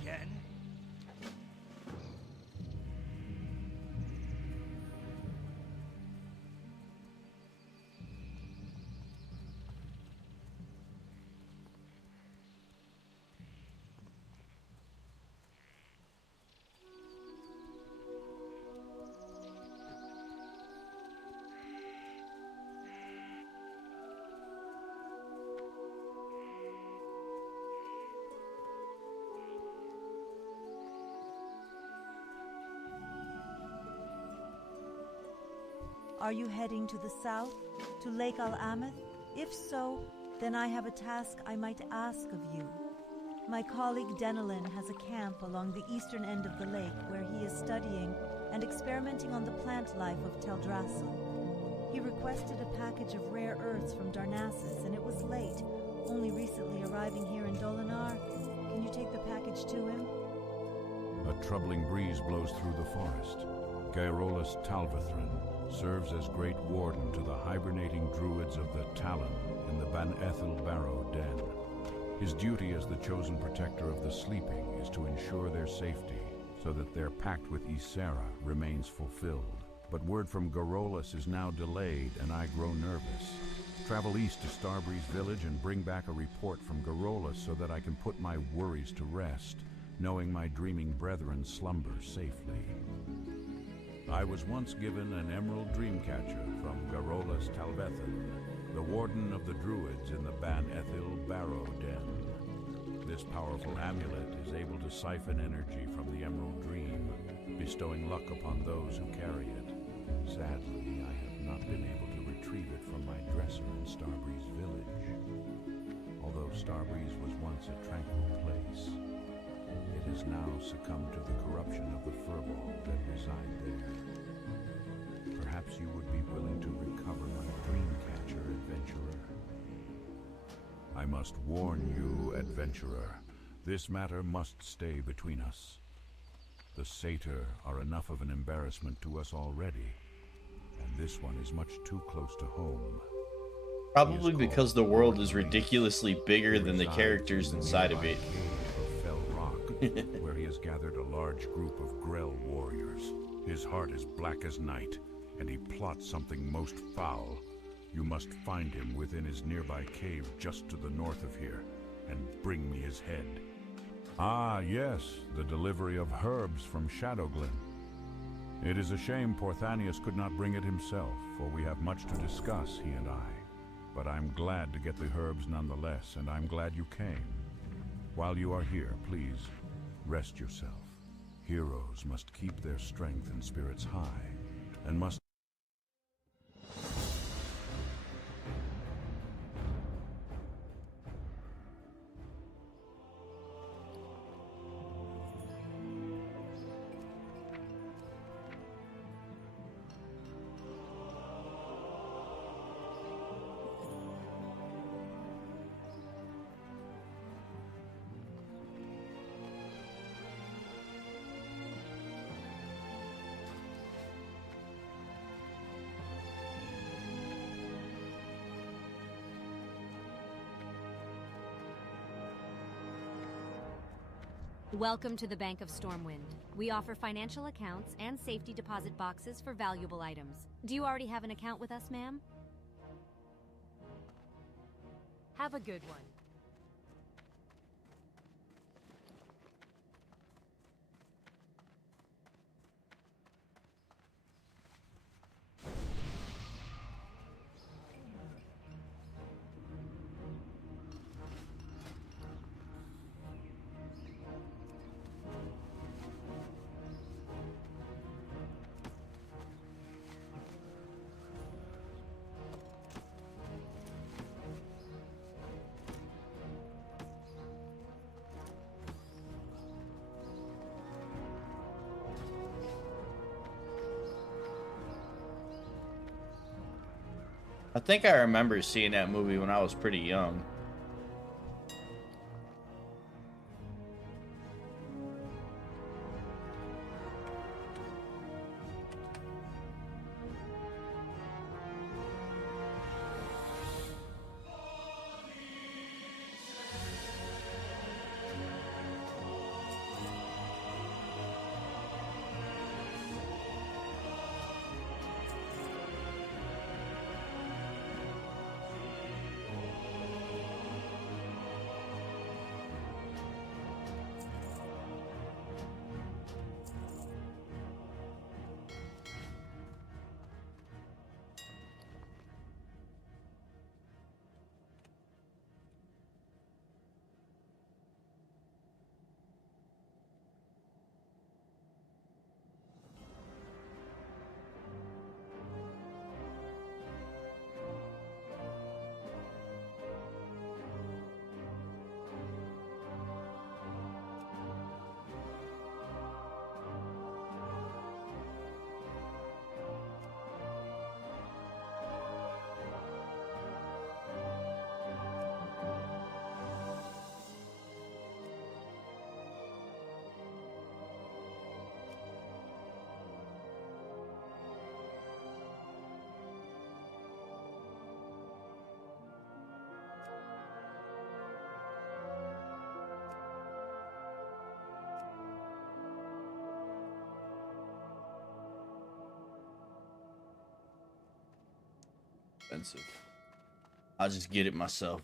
Again? Are you heading to the south, to Lake Al-Ameth? If so, then I have a task I might ask of you. My colleague Denelin has a camp along the eastern end of the lake where he is studying and experimenting on the plant life of Teldrassil. He requested a package of rare earths from Darnassus, and it was late, only recently arriving here in Dolinar. Can you take the package to him? A troubling breeze blows through the forest. Gaerolus Talvathrin serves as Great Warden to the hibernating druids of the Talon in the Ban Ethel Barrow Den. His duty as the chosen protector of the sleeping is to ensure their safety, so that their pact with Ysera remains fulfilled. But word from Gaerolus is now delayed, and I grow nervous. Travel east to Starbreeze Village and bring back a report from Gaerolus so that I can put my worries to rest, knowing my dreaming brethren slumber safely. I was once given an emerald dreamcatcher from Gaerolus Talvathrin, the warden of the druids in the Ban Ethel Barrow Den. This powerful amulet is able to siphon energy from the emerald dream, bestowing luck upon those who carry it. Sadly, I have not been able to retrieve it from my dresser in Starbreeze Village. Although Starbreeze was once a tranquil place, it has now succumbed to the corruption of the Furball that reside there. Perhaps you would be willing to recover my dreamcatcher, adventurer. I must warn you, adventurer. This matter must stay between us. The Satyr are enough of an embarrassment to us already, and this one is much too close to home. Probably because the world is ridiculously bigger than the characters inside of it. where he has gathered a large group of Grell warriors. His heart is black as night, and he plots something most foul. You must find him within his nearby cave just to the north of here, and bring me his head. Ah, yes, the delivery of herbs from Shadowglen. It is a shame Porthanius could not bring it himself, for we have much to discuss, he and I. But I'm glad to get the herbs nonetheless, and I'm glad you came. While you are here, please, rest yourself. Heroes must keep their strength and spirits high, and must... Welcome to the Bank of Stormwind. We offer financial accounts and safety deposit boxes for valuable items. Do you already have an account with us, ma'am? Have a good one. I think I remember seeing that movie when I was pretty young. Expensive. I'll just get it myself.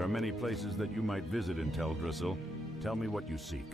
There are many places that you might visit in Teldrassil. Tell me what you seek.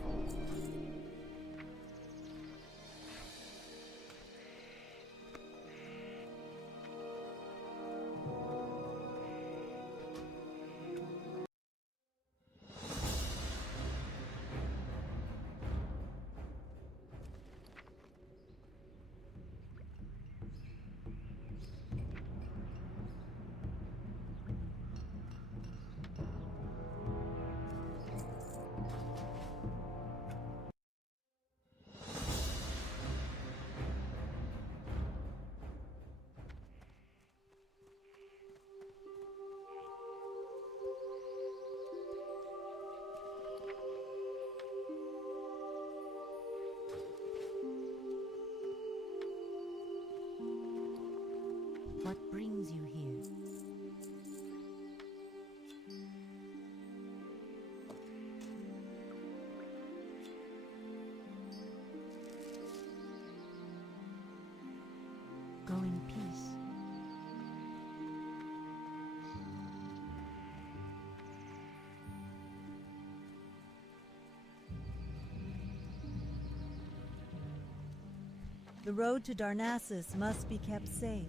What brings you here? Go in peace. The road to Darnassus must be kept safe.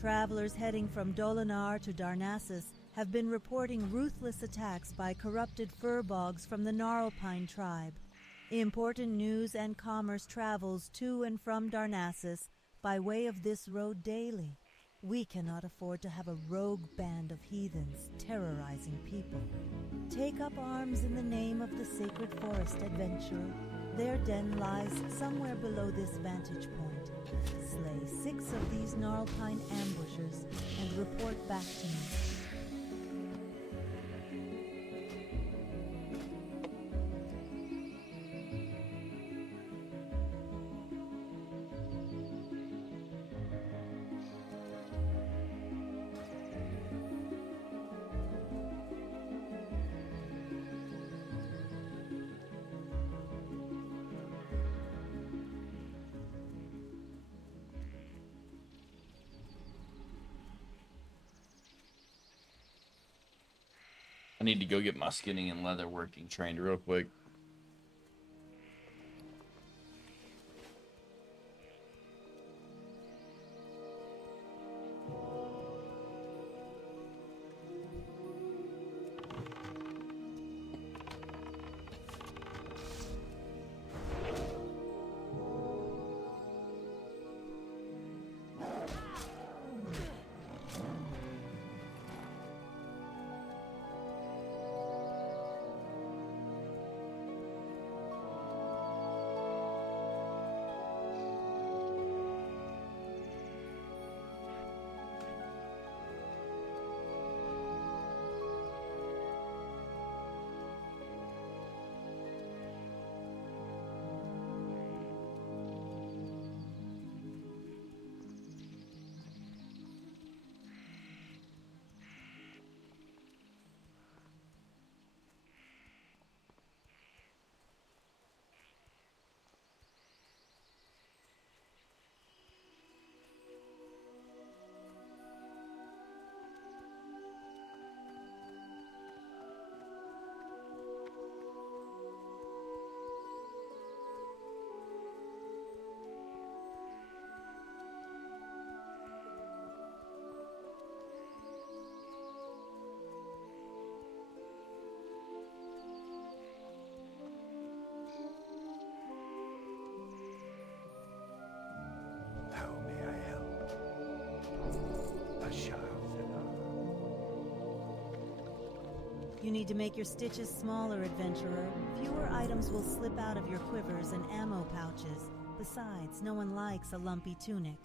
Travelers heading from Dolinar to Darnassus have been reporting ruthless attacks by corrupted furbogs from the Gnarlpine tribe. Important news and commerce travels to and from Darnassus by way of this road daily. We cannot afford to have a rogue band of heathens terrorizing people. Take up arms in the name of the Sacred Forest, adventurer. Their den lies somewhere below this vantage point. Slay 6 of these Gnarlpine ambushers and report back to me. I need to go get my skinning and leather working trained real quick. You need to make your stitches smaller, adventurer. Fewer items will slip out of your quivers and ammo pouches. Besides, no one likes a lumpy tunic.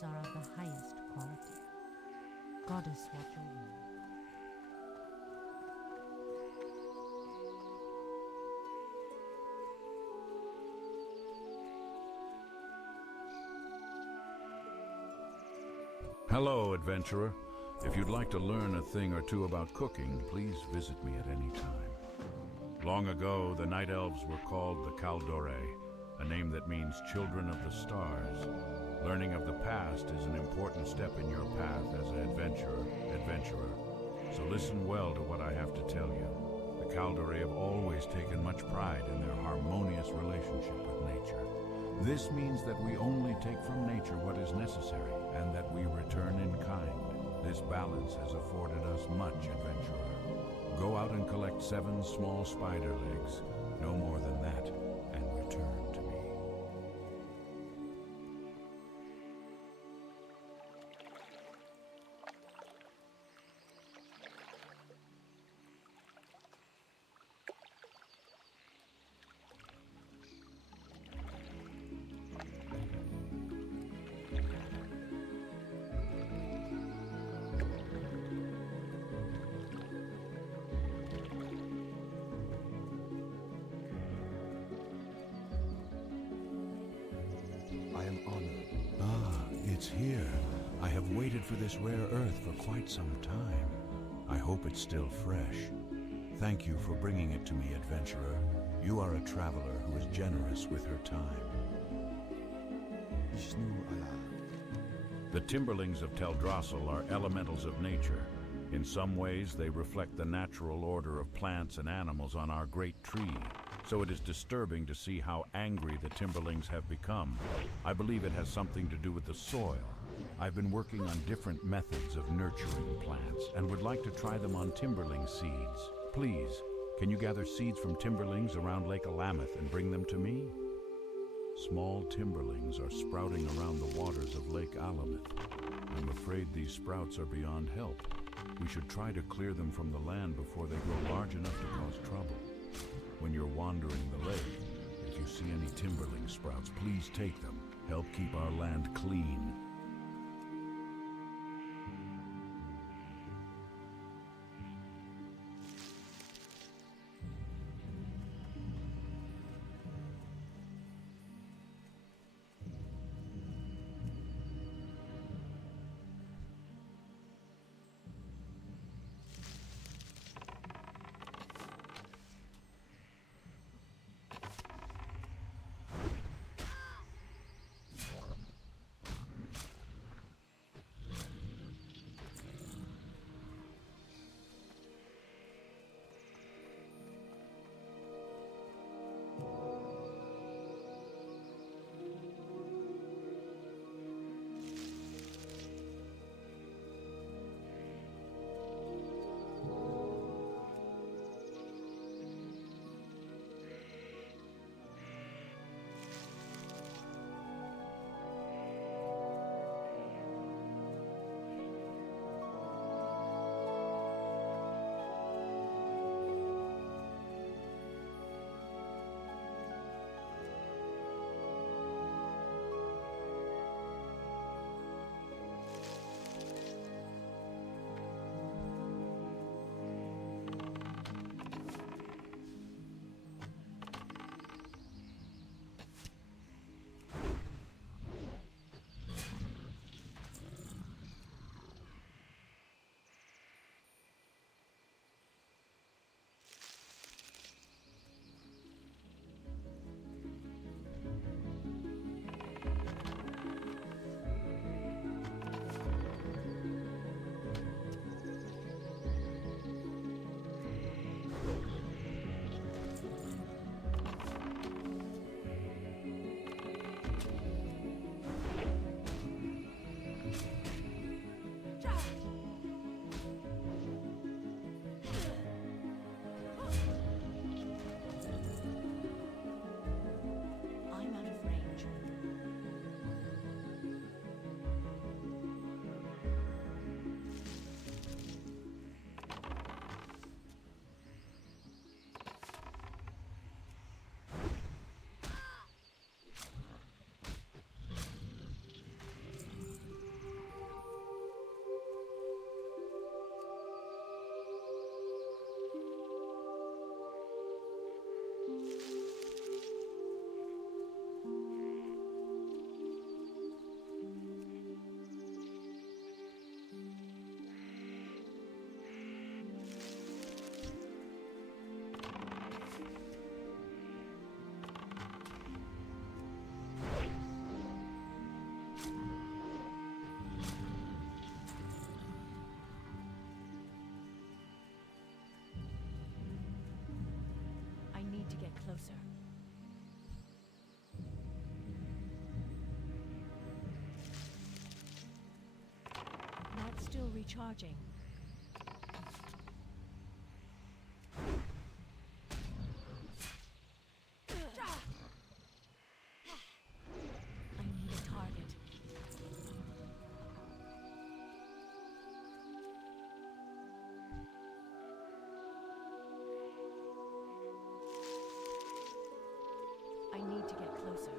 gifts are of the highest quality. Goddess watch over you. Hello, adventurer. If you'd like to learn a thing or two about cooking, please visit me at any time. Long ago, the Night Elves were called the Kaldore, a name that means children of the stars. Learning of the past is an important step in your path as an adventurer. So listen well to what I have to tell you. The Kaldore have always taken much pride in their harmonious relationship with nature. This means that we only take from nature what is necessary, and that we return in kind. This balance has afforded us much, adventurer. Go out and collect 7 small spider legs, no more than that, and return to me. I am honored. Ah, it's here. I have waited for this rare earth for quite some time. I hope it's still fresh. Thank you for bringing it to me, adventurer. You are a traveler who is generous with her time. The Timberlings of Teldrassil are elementals of nature. In some ways, they reflect the natural order of plants and animals on our great tree. So it is disturbing to see how angry the Timberlings have become. I believe it has something to do with the soil. I've been working on different methods of nurturing plants and would like to try them on Timberling seeds. Please, can you gather seeds from Timberlings around Lake Alameth and bring them to me? Small Timberlings are sprouting around the waters of Lake Alameth. I'm afraid these sprouts are beyond help. We should try to clear them from the land before they grow large enough to cause trouble. When you're wandering the lake, if you see any Timberling sprouts, please take them. Help keep our land clean. get closer. Not still recharging. I need a target. I need to get closer.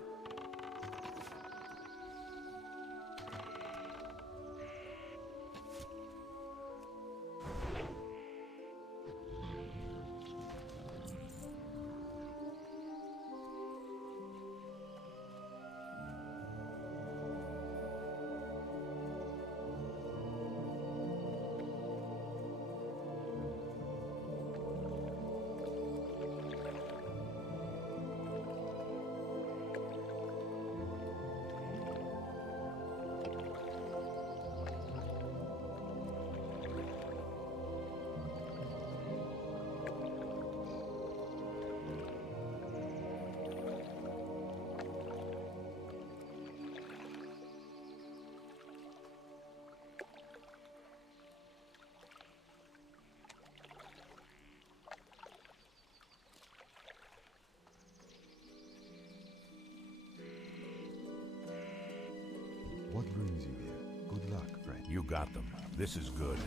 What brings you here? Good luck, friend. You got them. This is good.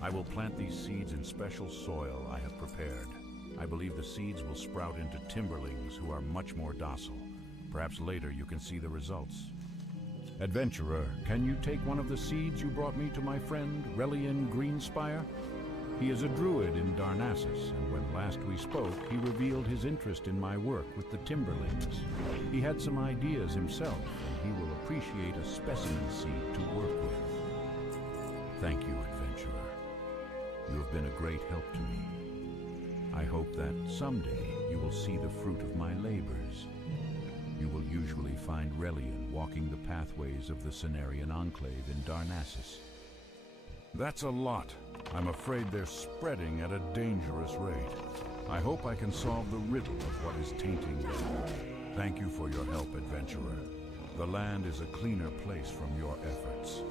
I will plant these seeds in special soil I have prepared. I believe the seeds will sprout into timberlings who are much more docile. Perhaps later you can see the results. Adventurer, can you take one of the seeds you brought me to my friend, Relian Greenspire? He is a druid in Darnassus, and when last we spoke, he revealed his interest in my work with the timberlings. He had some ideas himself, and he will appreciate a specimen seed to work with. Thank you, adventurer. You have been a great help to me. I hope that someday you will see the fruit of my labors. You will usually find Relian walking the pathways of the Cenarian Enclave in Darnassus. That's a lot. I'm afraid they're spreading at a dangerous rate. I hope I can solve the riddle of what is tainting them. Thank you for your help, adventurer. The land is a cleaner place from your efforts.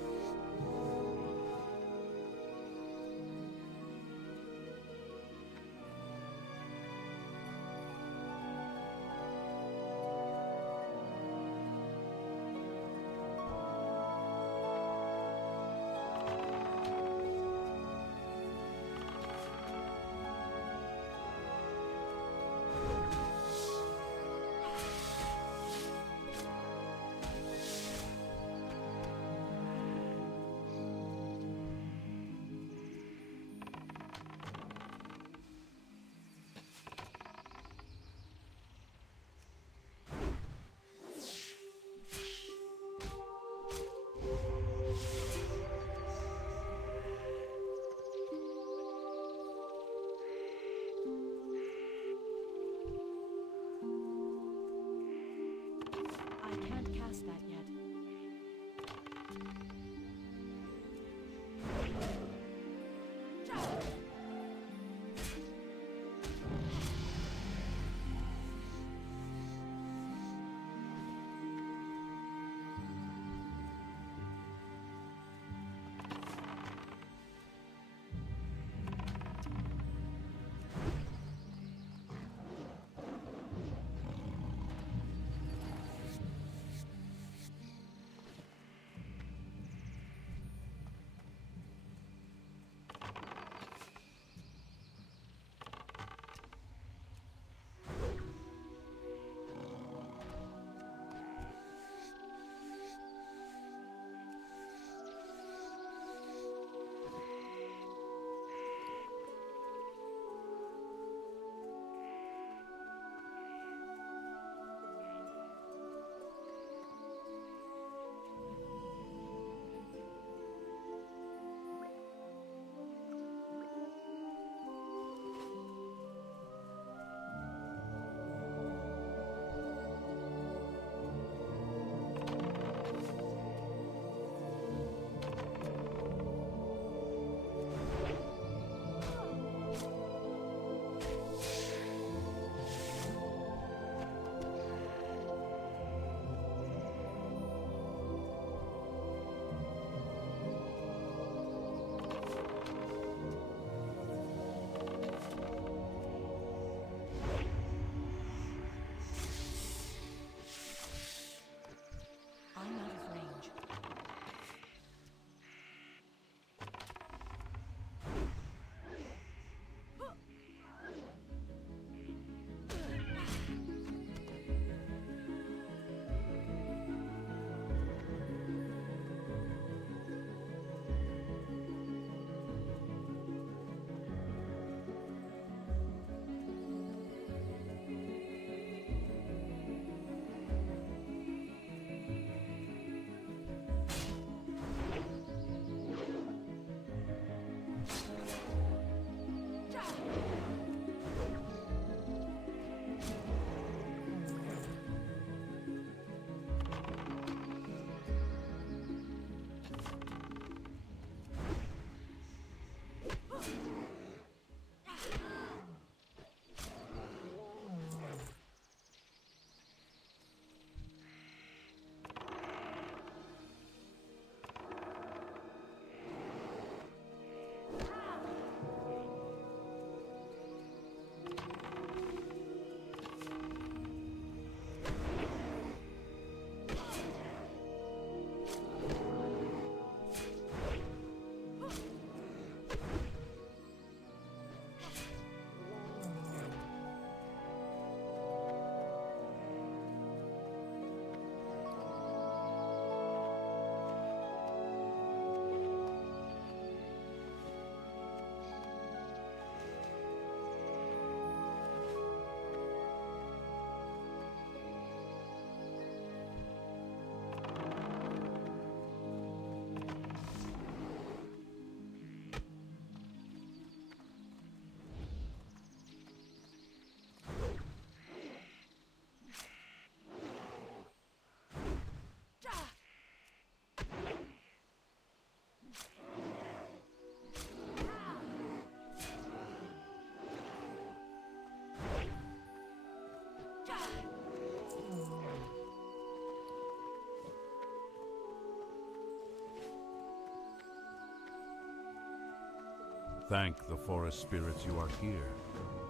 Thank the forest spirits you are here.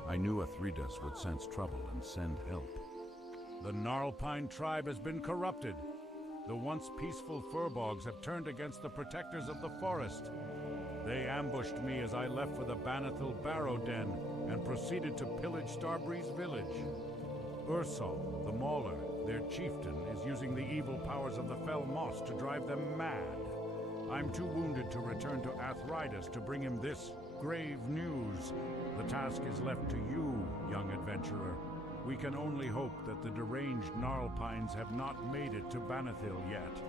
I knew Athredas would sense trouble and send help. The Gnarlpine tribe has been corrupted. The once peaceful furbogs have turned against the protectors of the forest. They ambushed me as I left for the Banathil Barrow Den and proceeded to pillage Starbreeze village. Ursal, the Mauler, their chieftain, is using the evil powers of the Fell Moss to drive them mad. I'm too wounded to return to Athredas to bring him this grave news. The task is left to you, young adventurer. We can only hope that the deranged Gnarlpines have not made it to Banathil yet.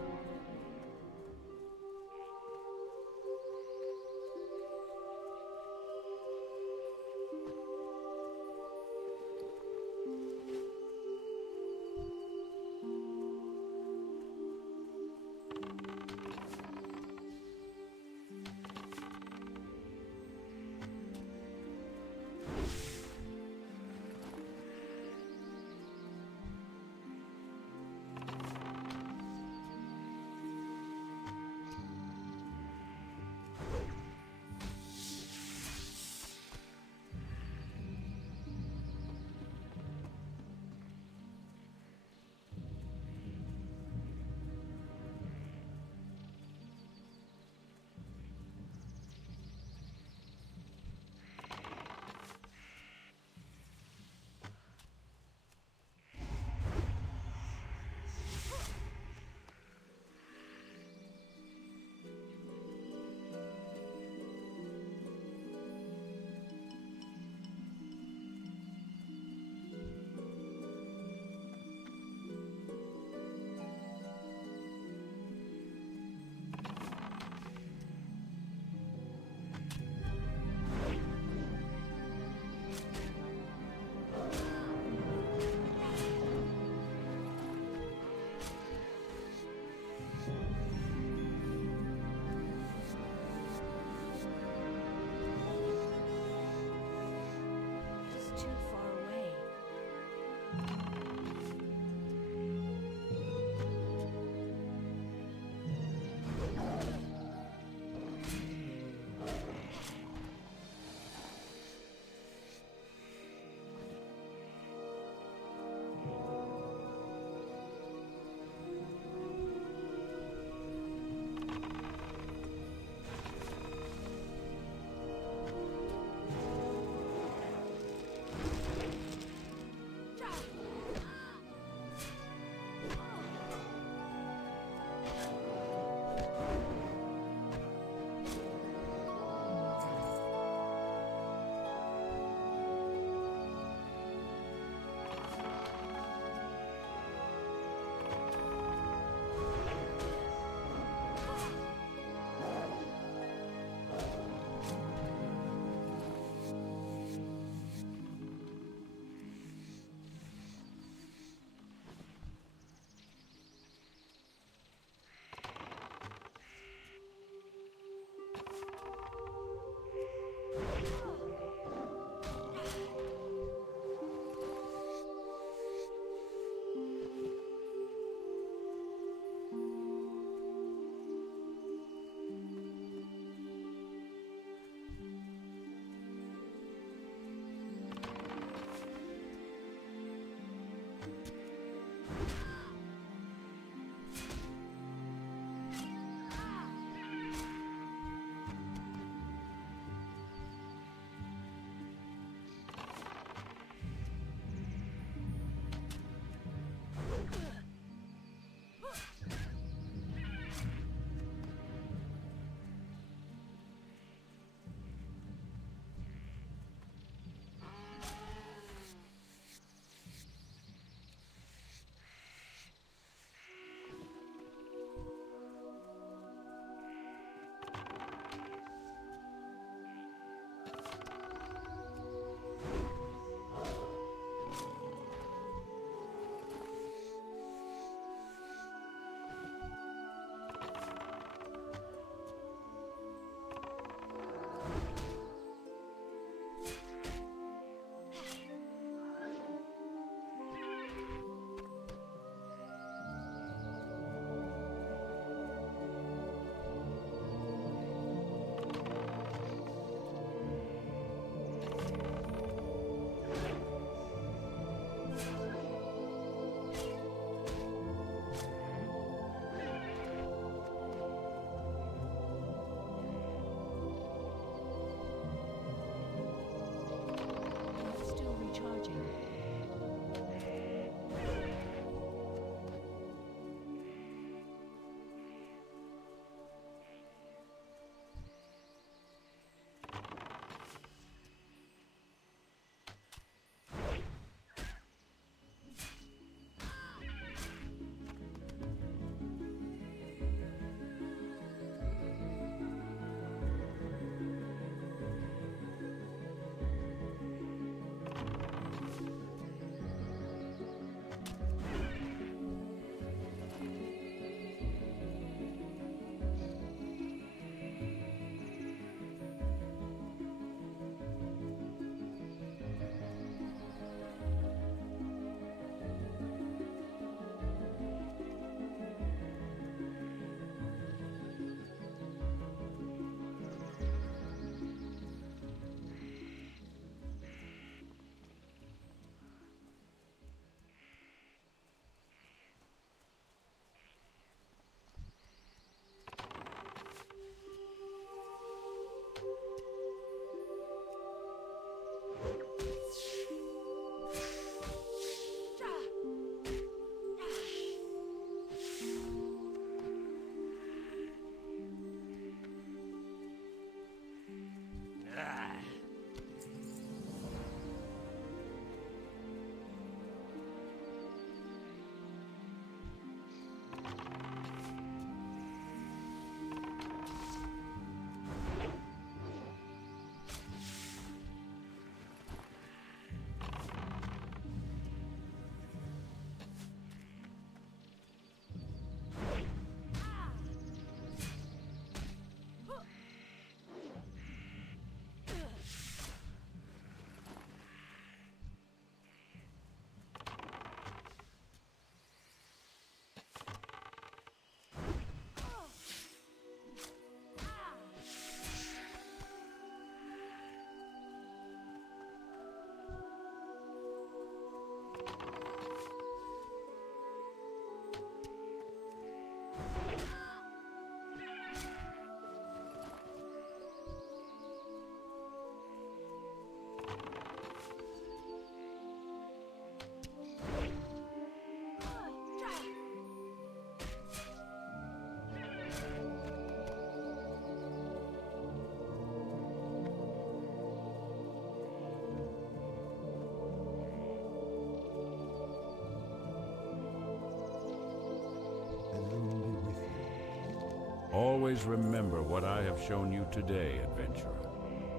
always remember what I have shown you today, adventurer.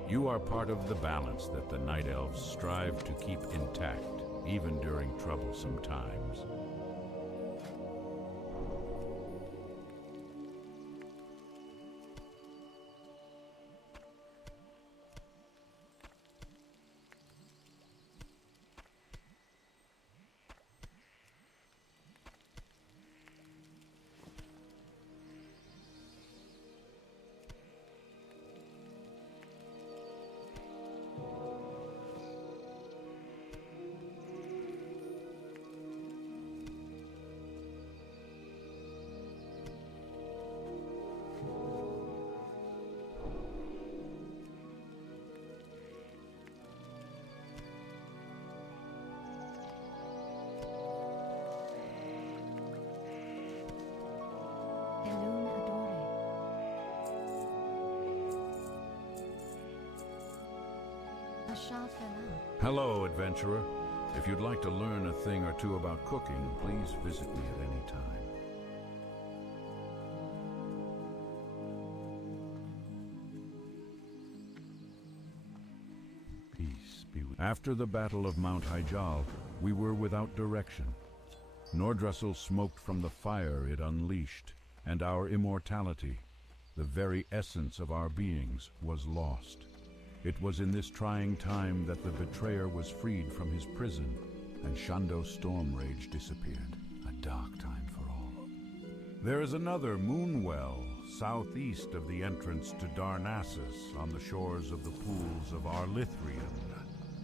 You are part of the balance that the Night Elves strive to keep intact, even during troublesome times. Hello, adventurer. If you'd like to learn a thing or two about cooking, please visit me at any time. Peace be with you. After the Battle of Mount Hyjal, we were without direction. Nordrassil smoked from the fire it unleashed, and our immortality, the very essence of our beings, was lost. It was in this trying time that the betrayer was freed from his prison, and Shando's storm rage disappeared. A dark time for all. There is another Moonwell, southeast of the entrance to Darnassus, on the shores of the pools of Arlithrian.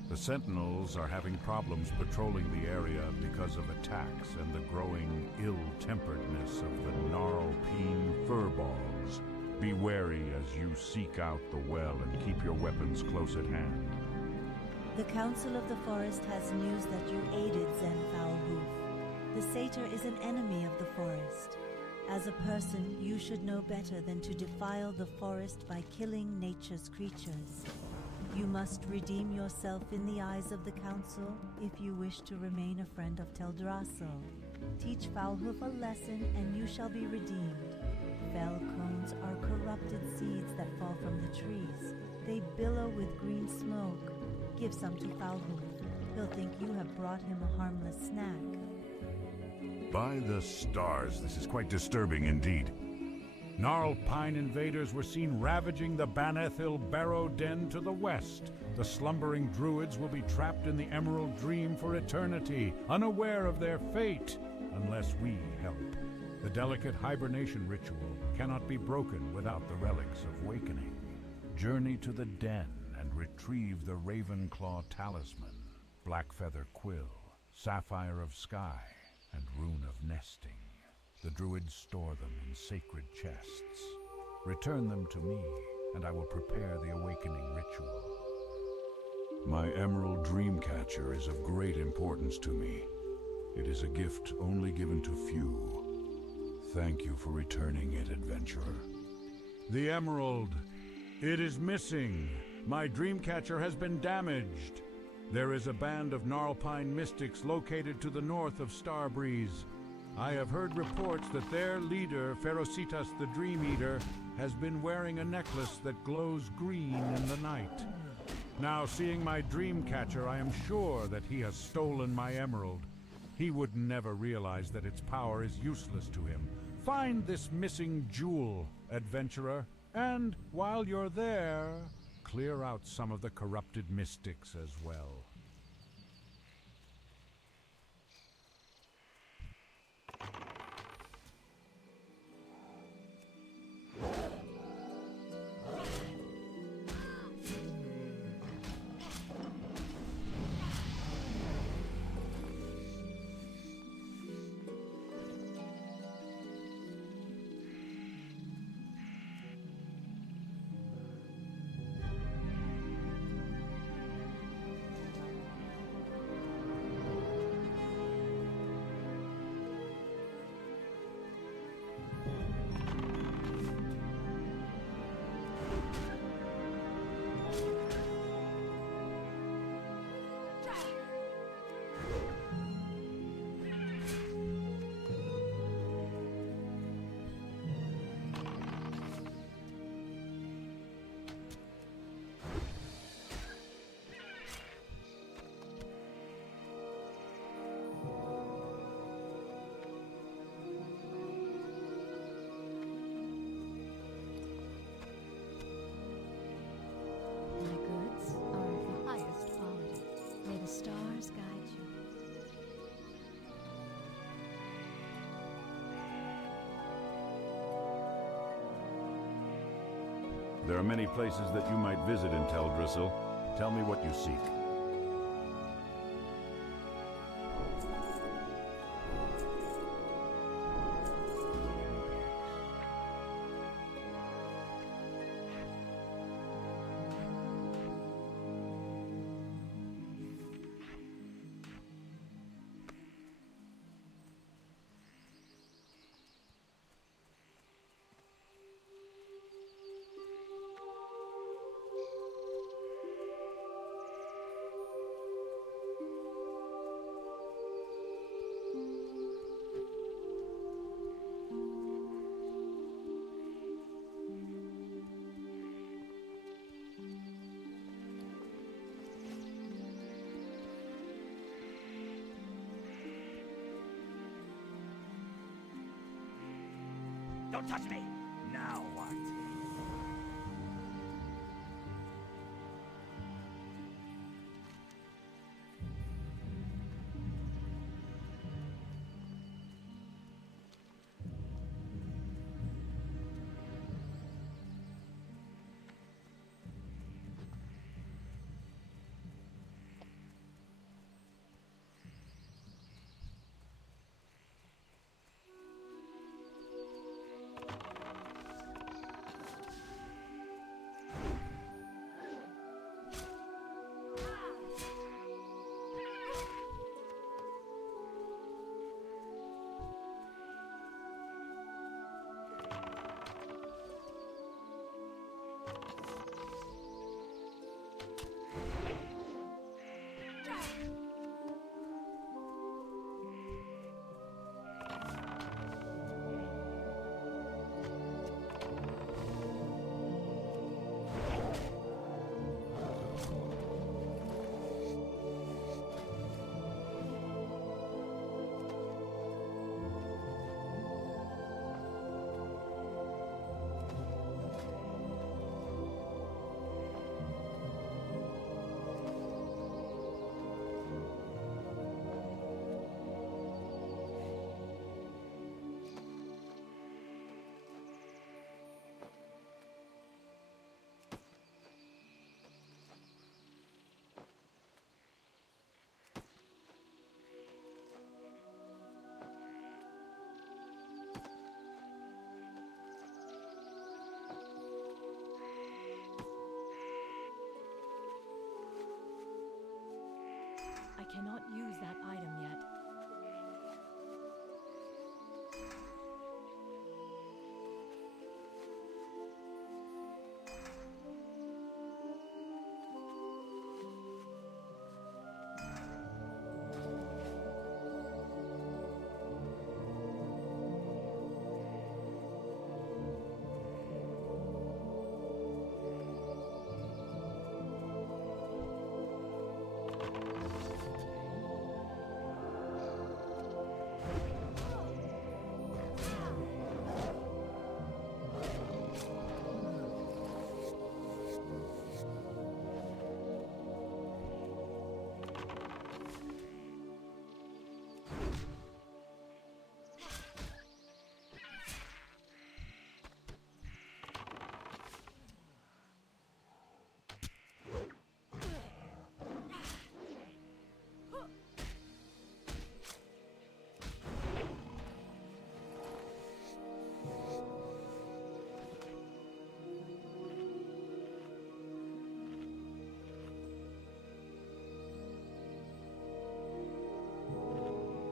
The Sentinels are having problems patrolling the area because of attacks and the growing ill-temperedness of the Gnarlpine Furbolgs. Be wary as you seek out the well and keep your weapons close at hand. The Council of the Forest has news that you aided Zen Foulhoof. The satyr is an enemy of the forest. As a person, you should know better than to defile the forest by killing nature's creatures. You must redeem yourself in the eyes of the Council if you wish to remain a friend of Teldrassil. Teach Foulhoof a lesson and you shall be redeemed. Fell cones are corrupted seeds that fall from the trees. They billow with green smoke. Give some to Foulhoof. He'll think you have brought him a harmless snack. By the stars, this is quite disturbing indeed. Gnarlpine invaders were seen ravaging the Banethil Barrow Den to the west. The slumbering druids will be trapped in the Emerald Dream for eternity, unaware of their fate, unless we help. The delicate hibernation ritual cannot be broken without the relics of Wakening. Journey to the den and retrieve the Ravenclaw Talisman, Blackfeather Quill, Sapphire of Sky, and Rune of Nesting. The druids store them in sacred chests. Return them to me, and I will prepare the awakening ritual. My Emerald Dreamcatcher is of great importance to me. It is a gift only given to few. Thank you for returning it, adventurer. The Emerald! It is missing! My Dreamcatcher has been damaged! There is a band of Gnarlpine mystics located to the north of Starbreeze. I have heard reports that their leader, Ferocitas the Dream Eater, has been wearing a necklace that glows green in the night. Now, seeing my Dreamcatcher, I am sure that he has stolen my emerald. He would never realize that its power is useless to him. Find this missing jewel, adventurer, and while you're there, clear out some of the corrupted mystics as well. There are many places that you might visit in Teldrissil. Tell me what you seek. Don't touch me! Now what? I cannot use that item yet.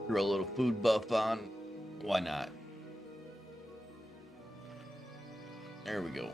Throw a little food buff on. Why not? There we go.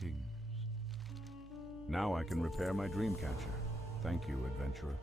Greetings. Now I can repair my dream catcher. Thank you, adventurer.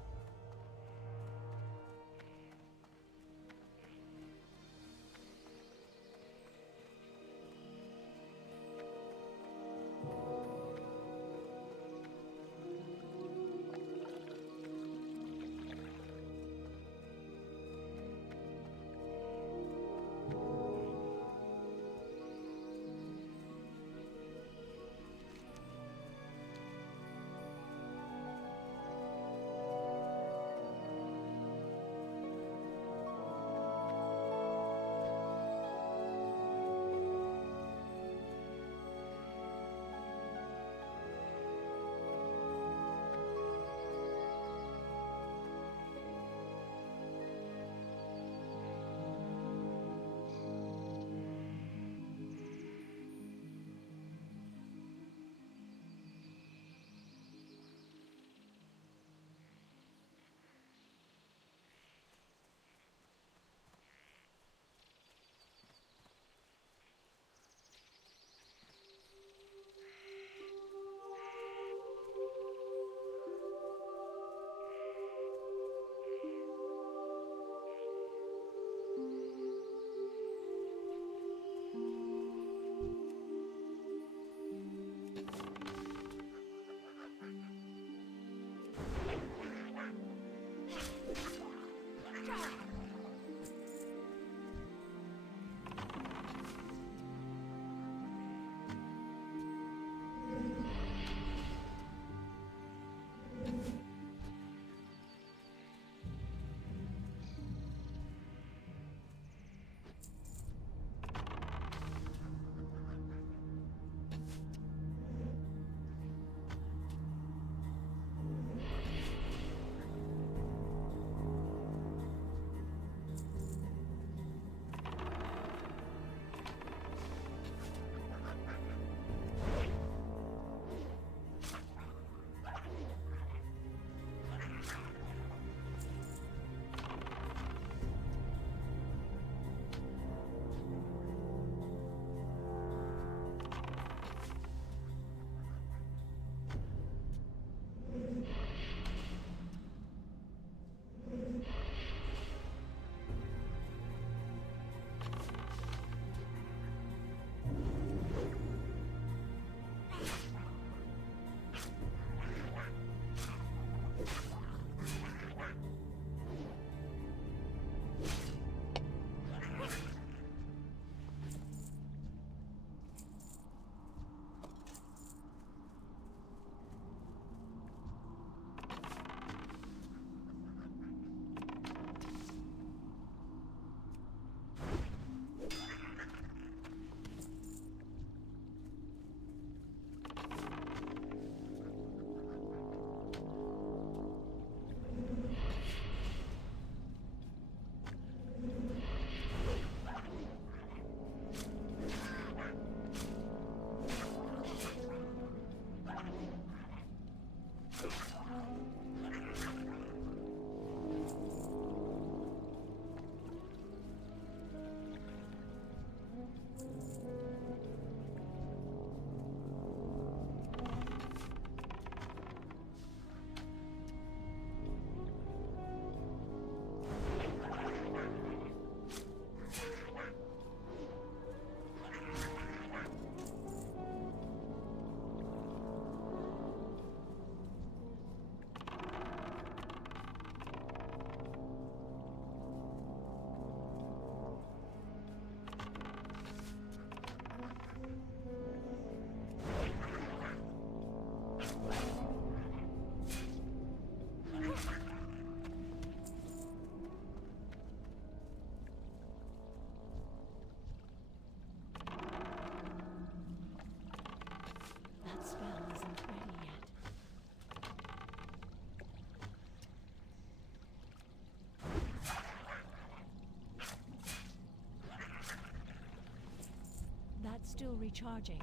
Still recharging.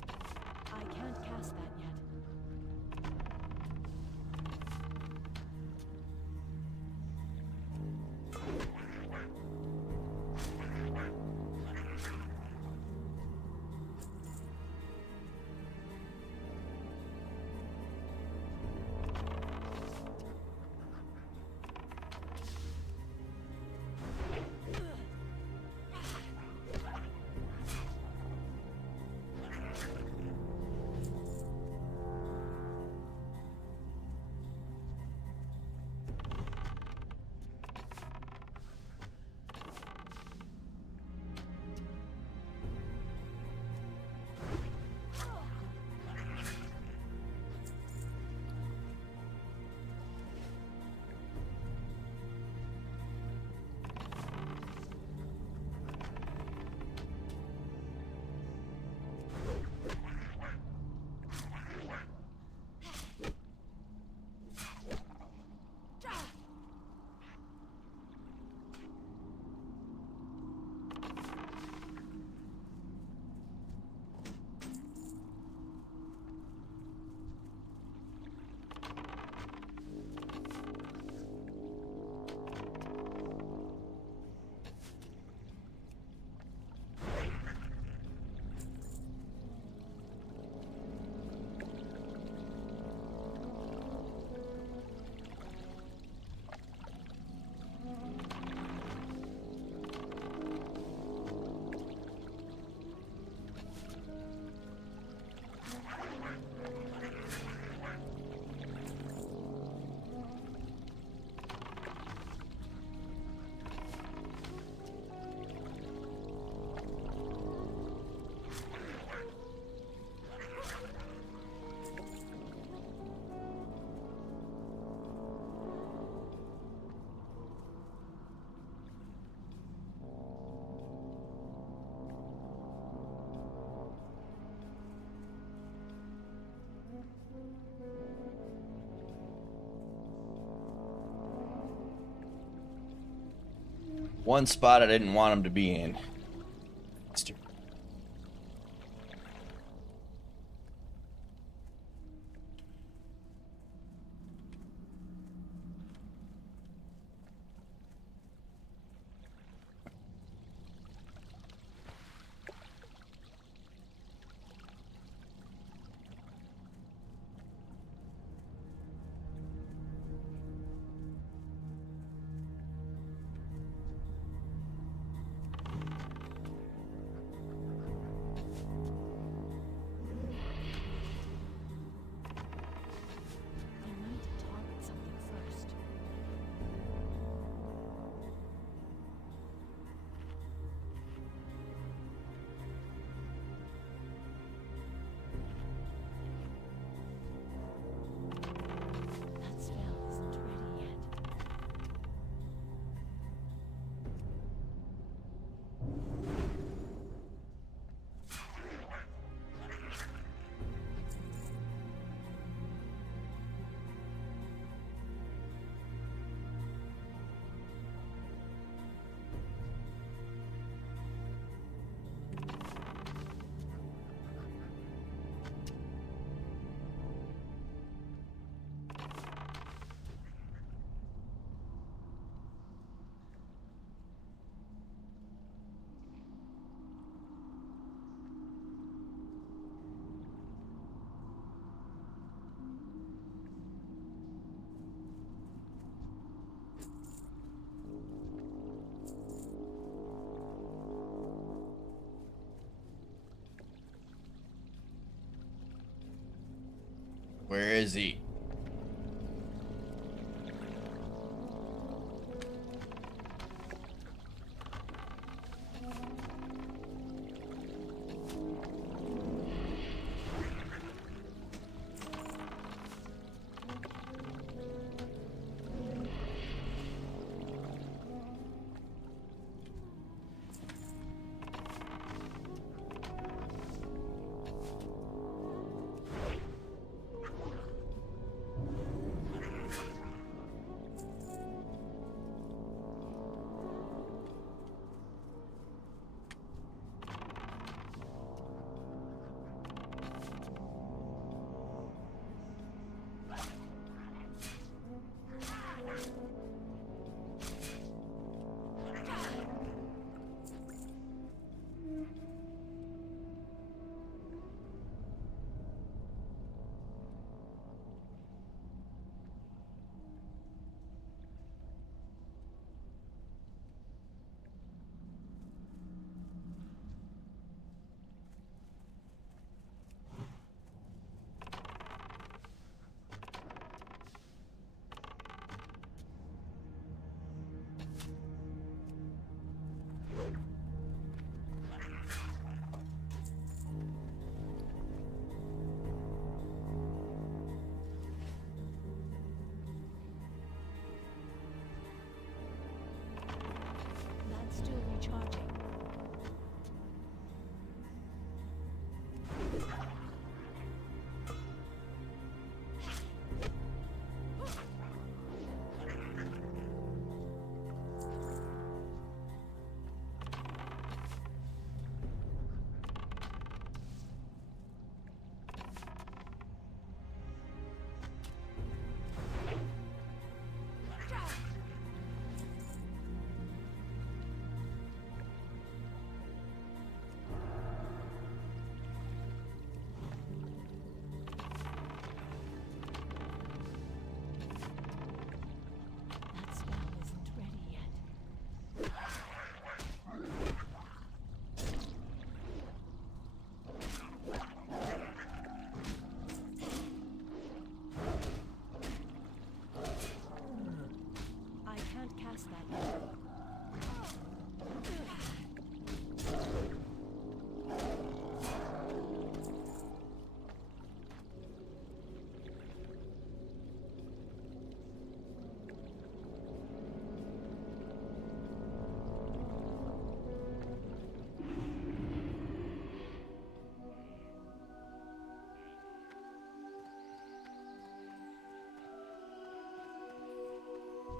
I can't cast that yet. One spot I didn't want him to be in. Bastard. Where is he? Still recharging.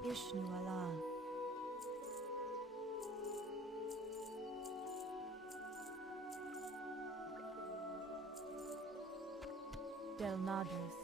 Ishnu Allah. Del Nadres.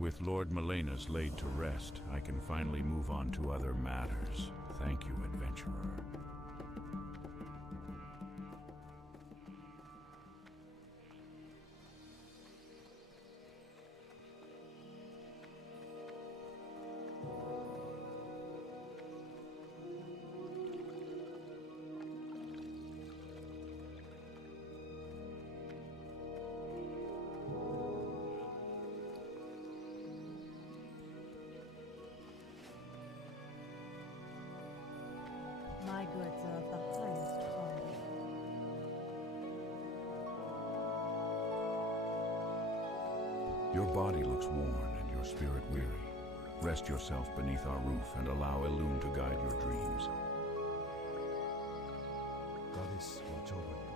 With Lord Melena's laid to rest, I can finally move on to other matters. Thank you, adventurer. My goods are of the highest quality. Your body looks worn and your spirit weary. Rest yourself beneath our roof and allow Elune to guide your dreams. Goddess, watch over you.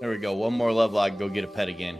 There we go. One more level, I can go get a pet again.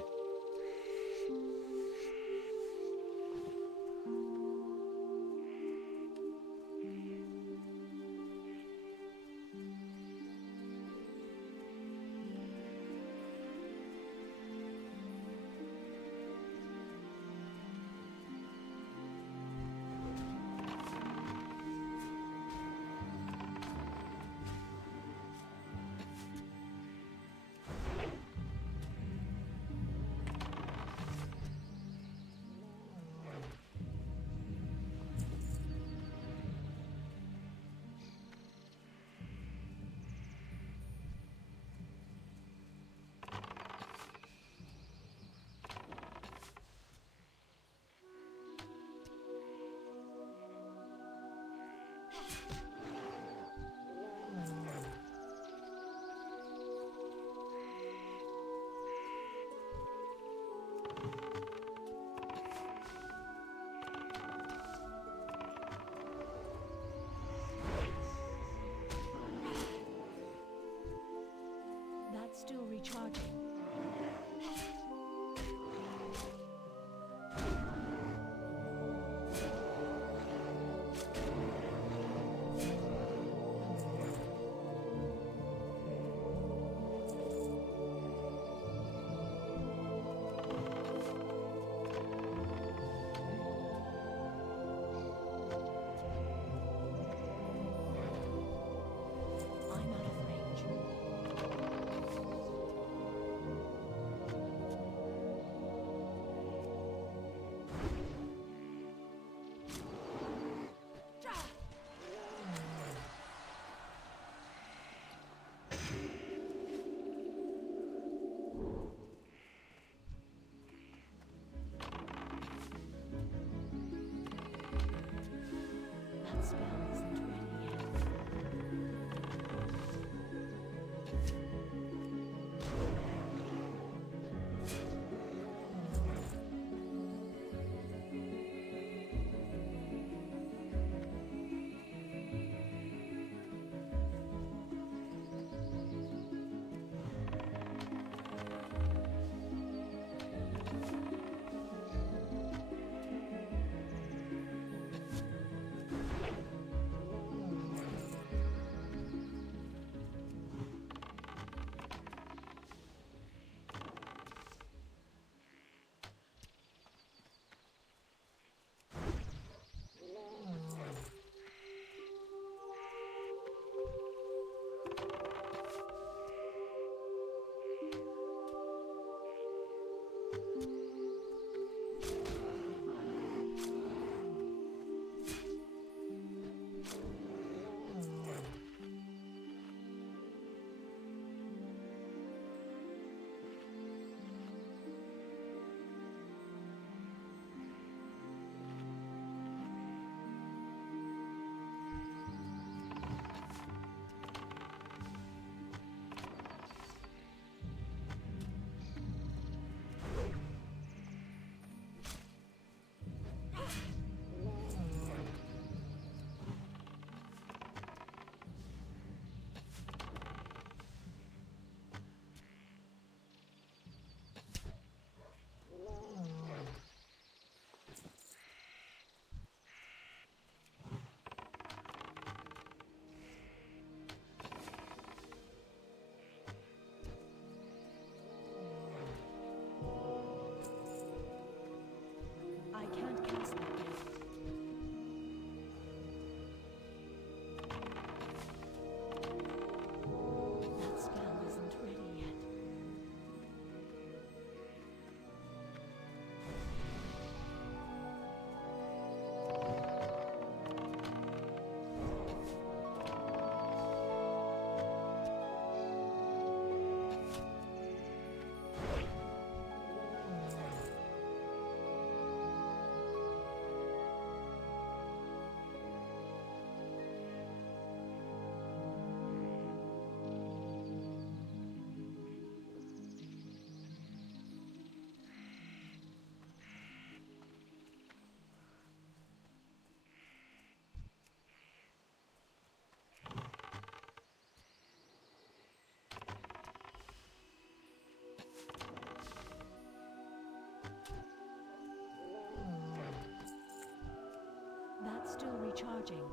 recharging.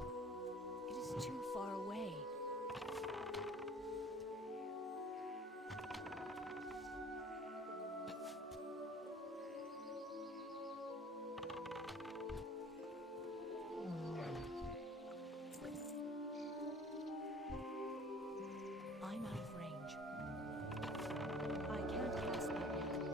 It is too far away. I'm out of range. I can't cast that yet.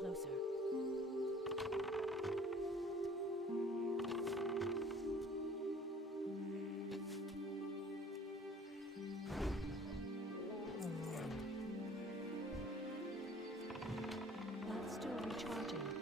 closer. That's still recharging.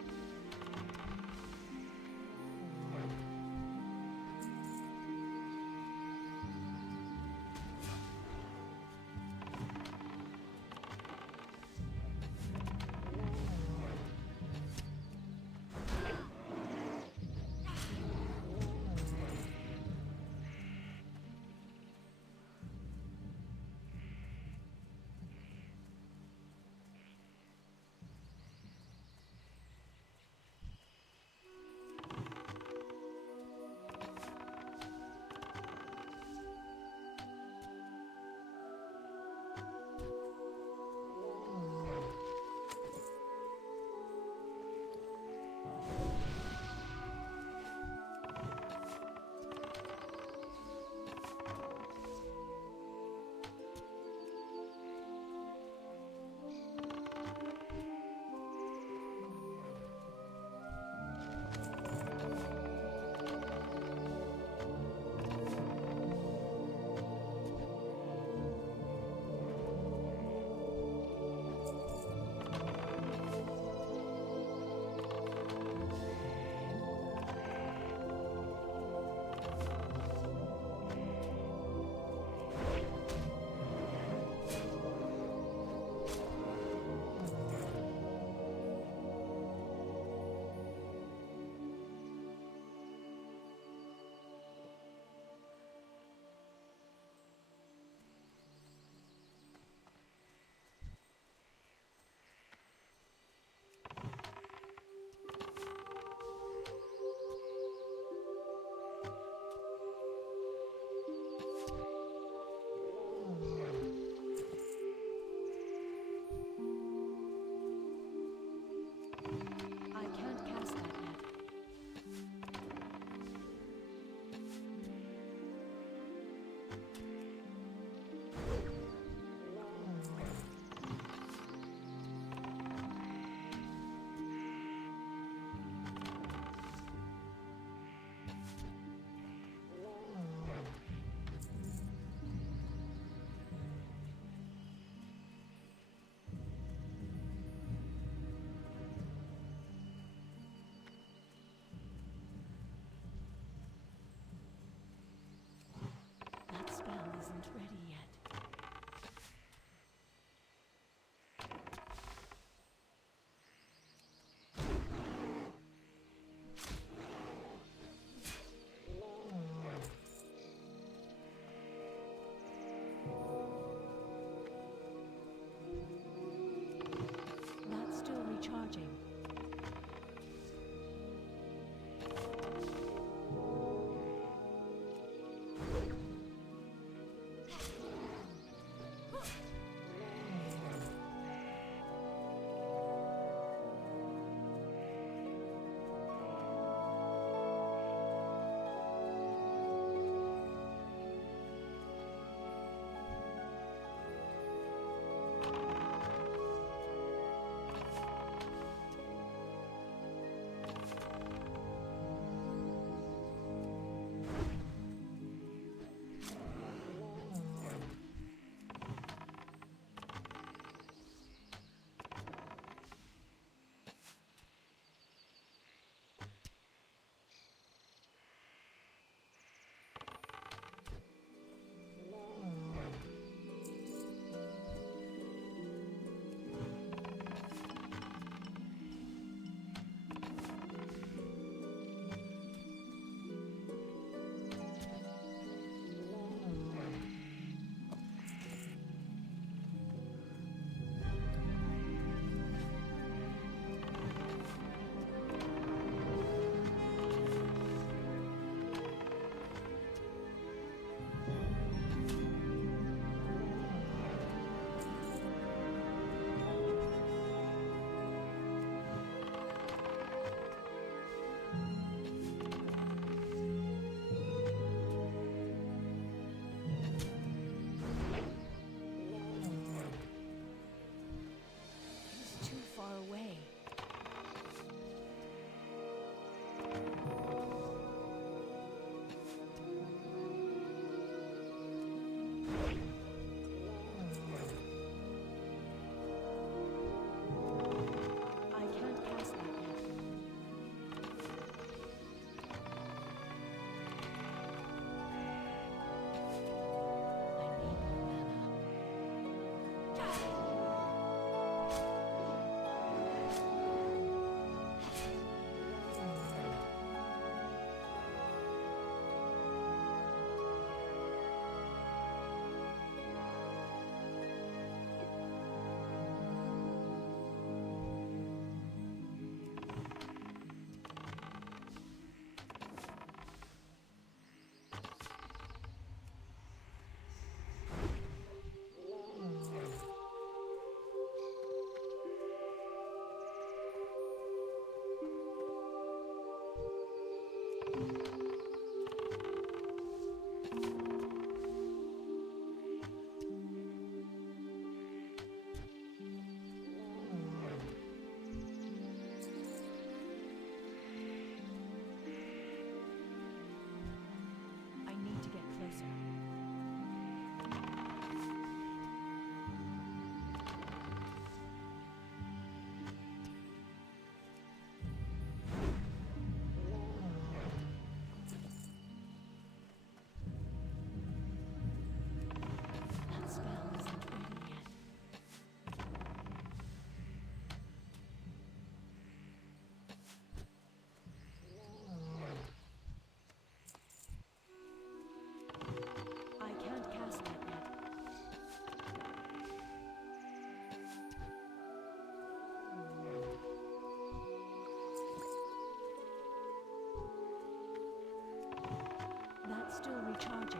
Recharging.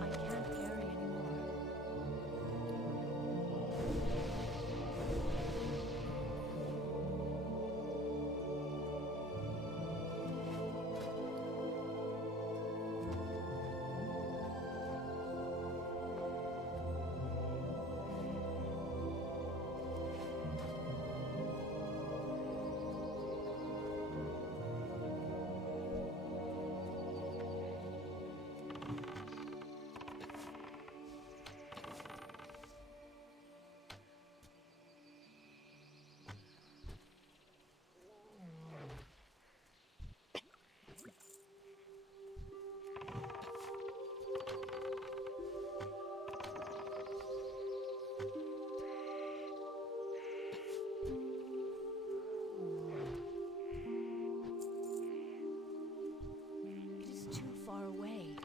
I can't carry anymore. It is too far away.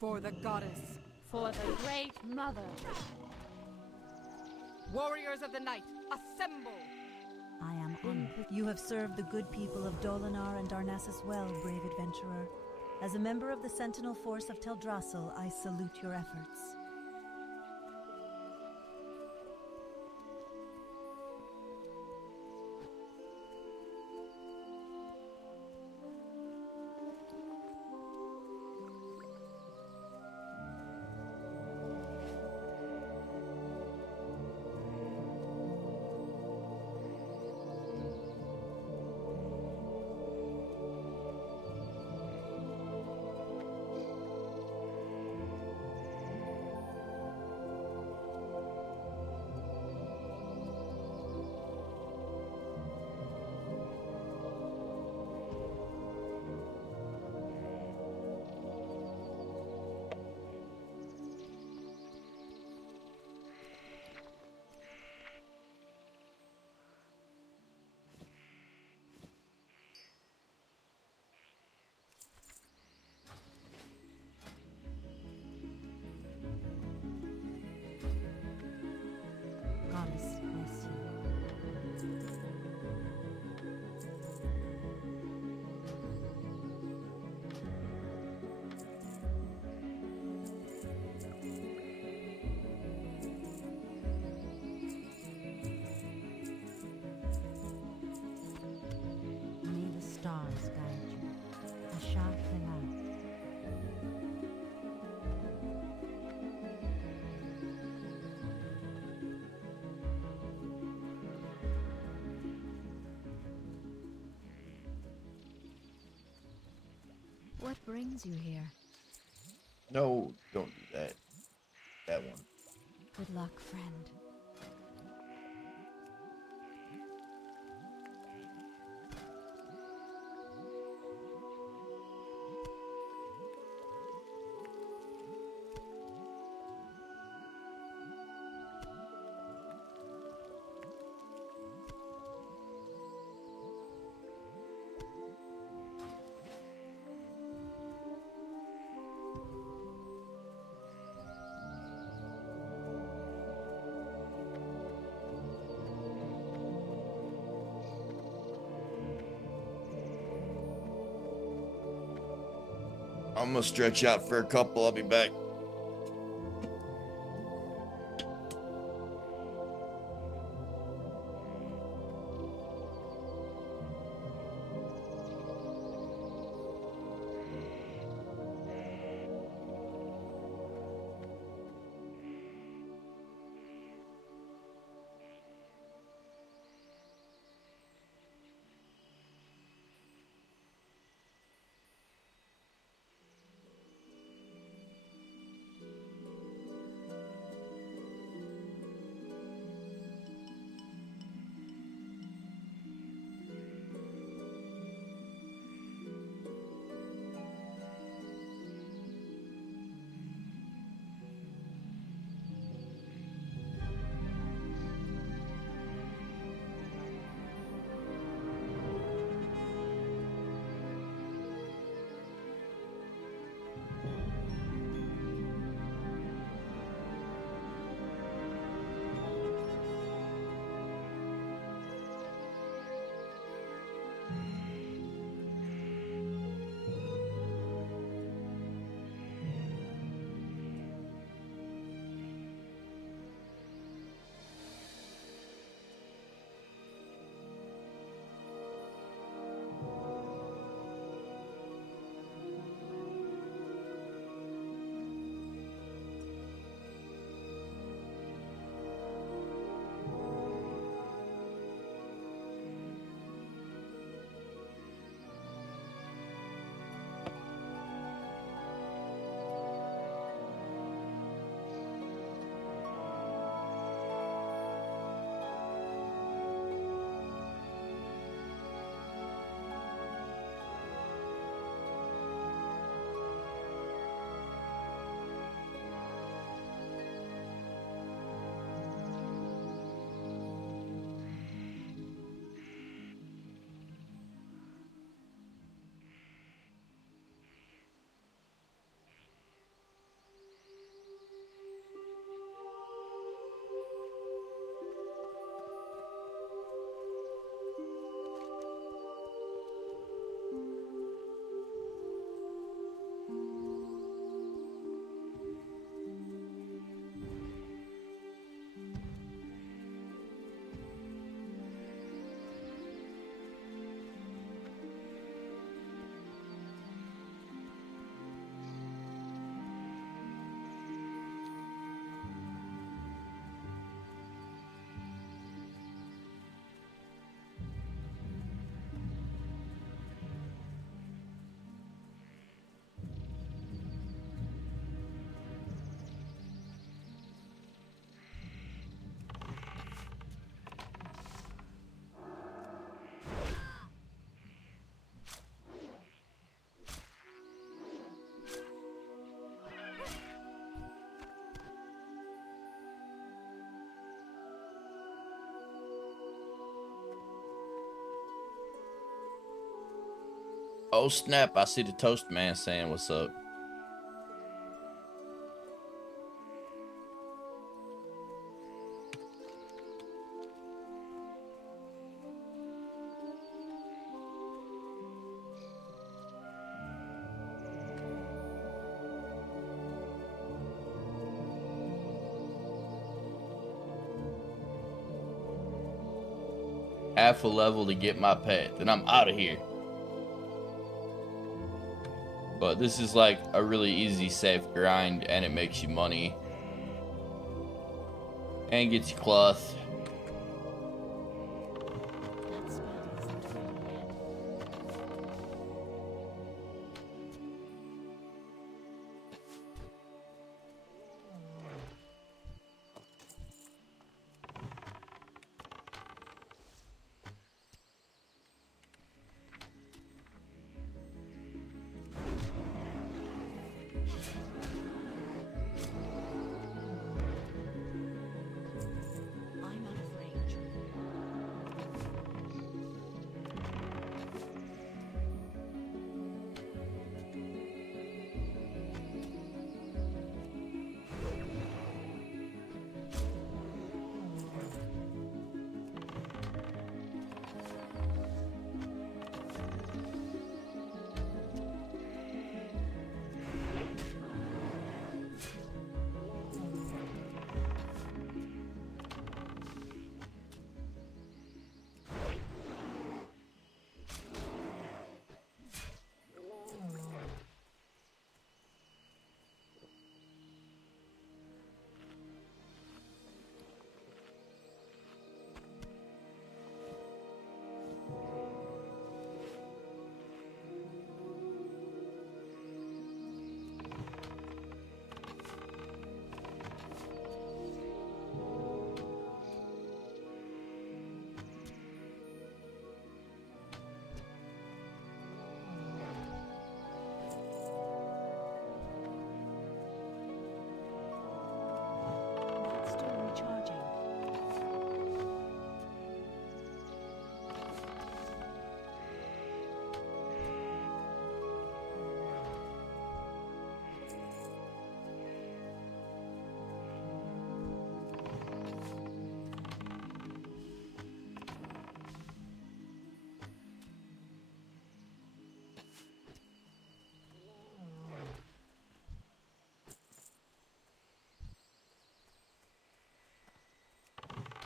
For the goddess. For the Great Mother. Warriors of the night, assemble! I am honored. You have served the good people of Dolinar and Darnassus well, brave adventurer. As a member of the Sentinel Force of Teldrassil, I salute your efforts. Goddess bless you. May the stars guide you. Asha Fela. What brings you here? No, don't do that. That one. Good luck, friend. I'm gonna stretch out for a couple. I'll be back. Oh snap, I see the Toast Man saying what's up. Half a level to get my pet, then I'm out of here. But this is like a really easy, safe grind, and it makes you money. And gets you cloth.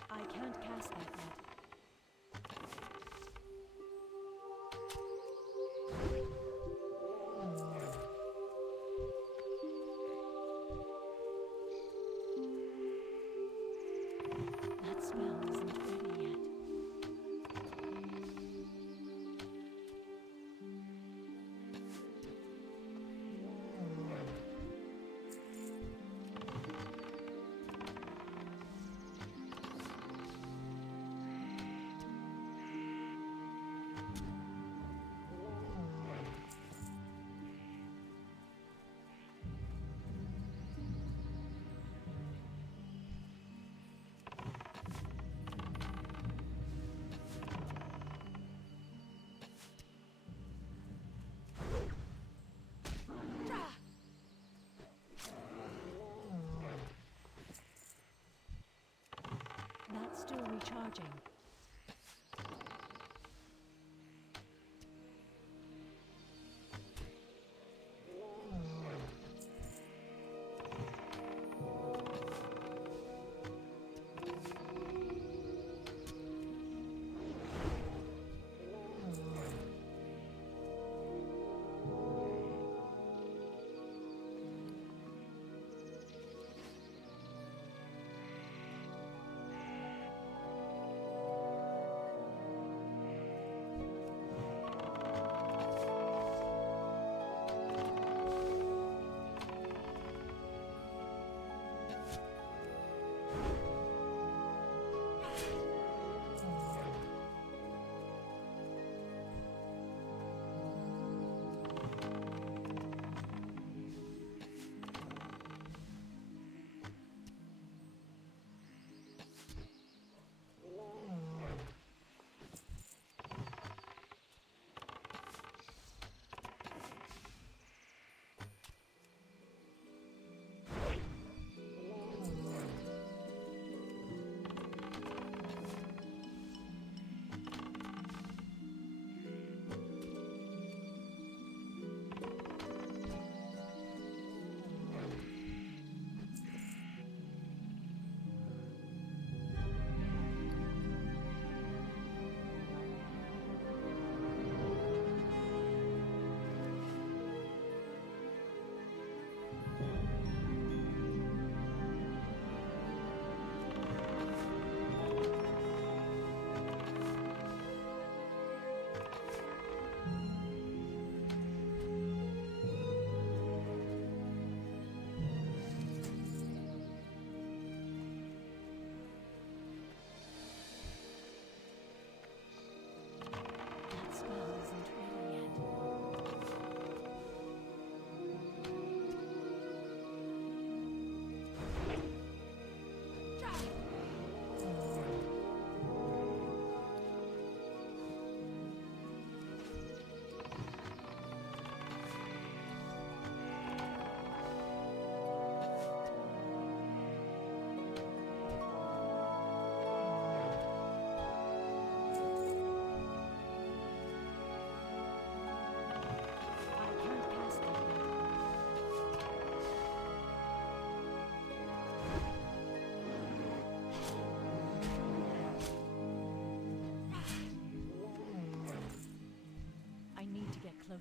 I can't cast that yet. That spell isn't ready yet. That's still recharging.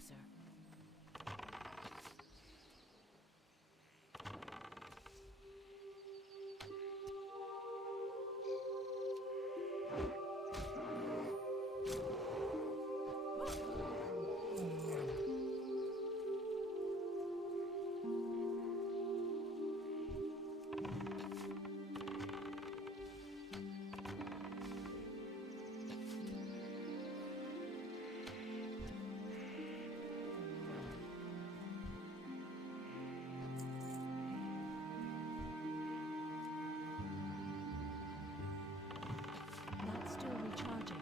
closer. That's still recharging.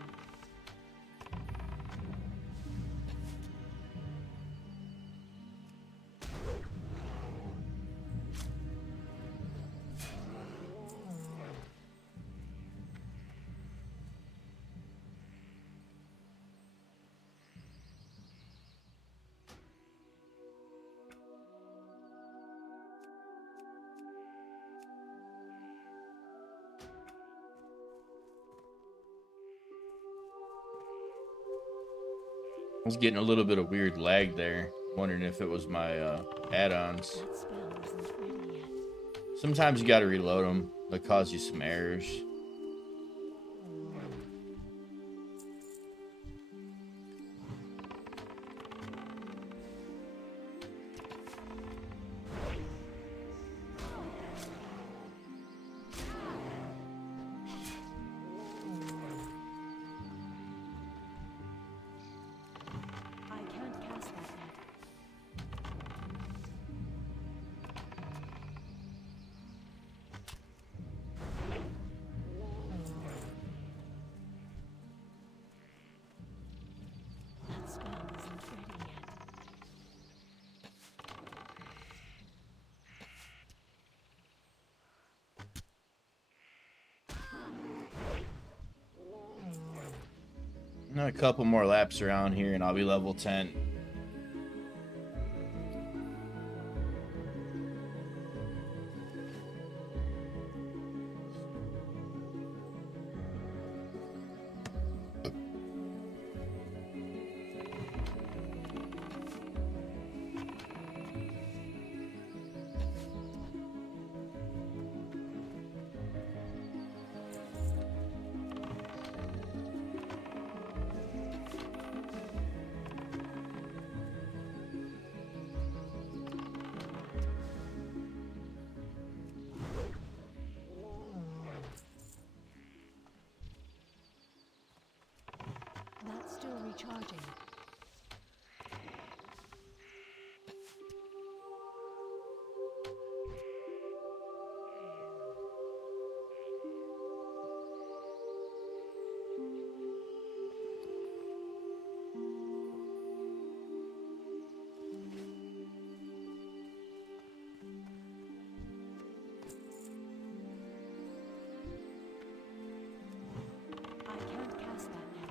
I was getting a little bit of weird lag there. Wondering if it was my add-ons. That spell isn't ready yet. Sometimes you gotta reload them. They cause you some errors. I can't cast that yet. That spell isn't ready yet. A couple more laps around here and I'll be level 10. That's still recharging. I can't cast that yet.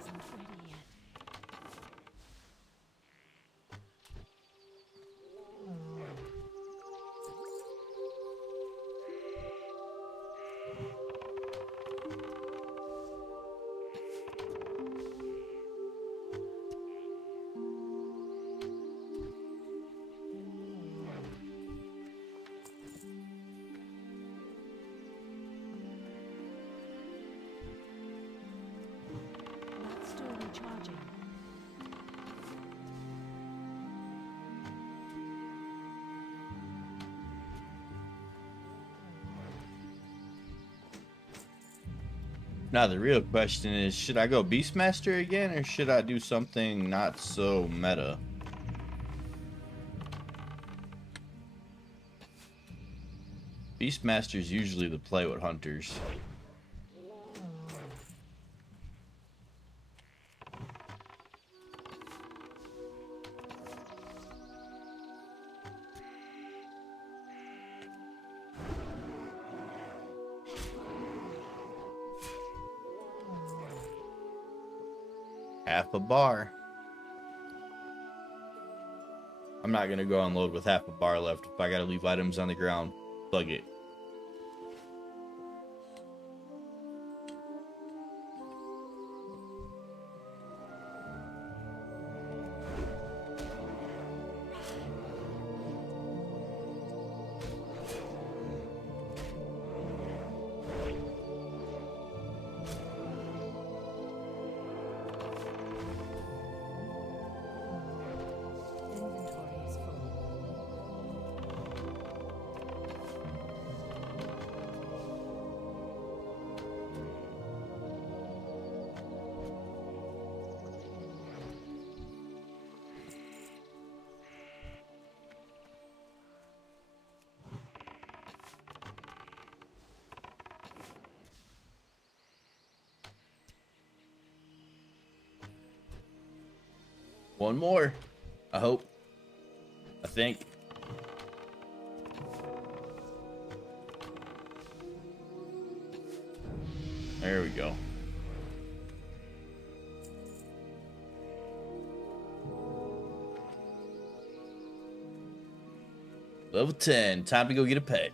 isn't ready yet. That's still recharging. Now the real question is, should I go Beastmaster again, or should I do something not so meta? Beastmaster's usually the play with hunters. Half a bar. I'm not gonna go unload with half a bar left. If I gotta leave items on the ground, plug it. Inventory is full. One more. I hope. I think. There we go. Level 10. Time to go get a pet.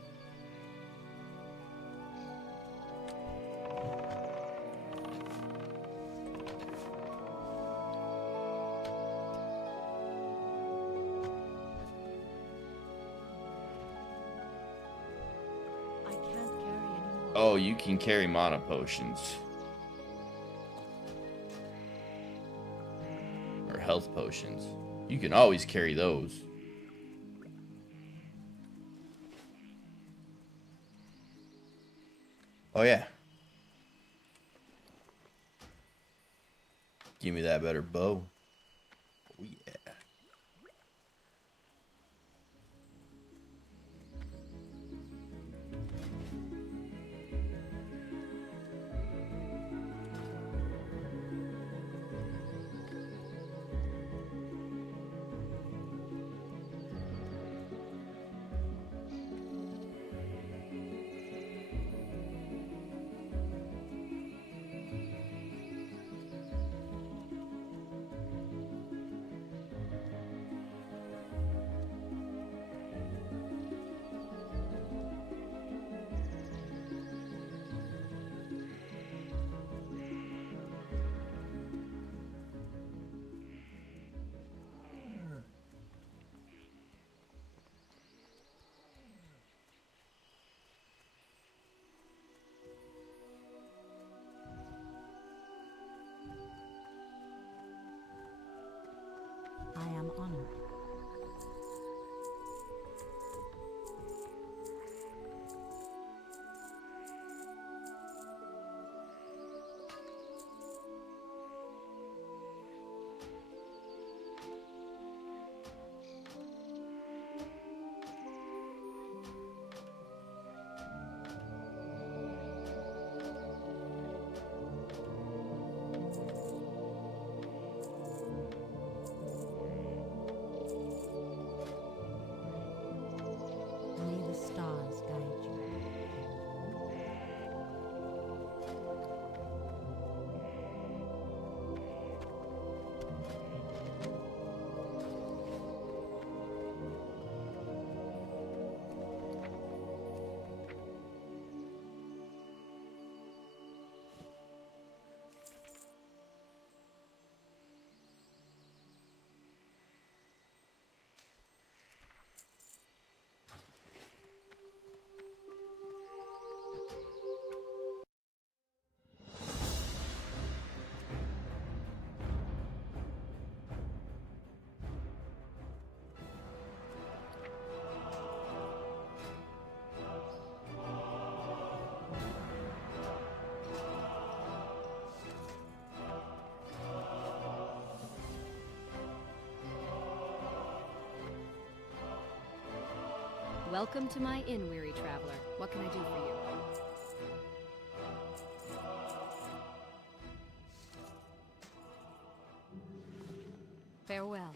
I can't carry anymore. Oh, you can carry mana potions. Or health potions. You can always carry those. Oh yeah. Give me that better bow. Oh yeah. Welcome to my inn, weary traveler. What can I do for you? Farewell.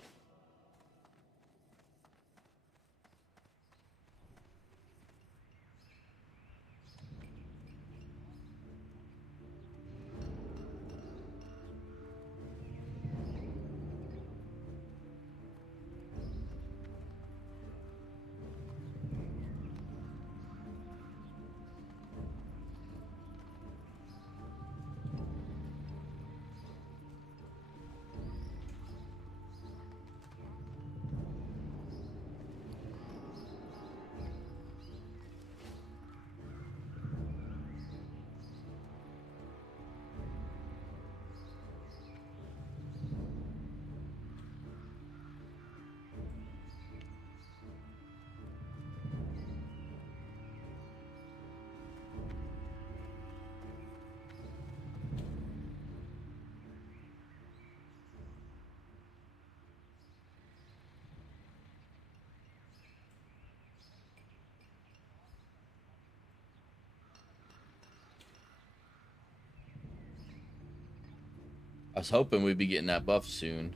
I was hoping we'd be getting that buff soon.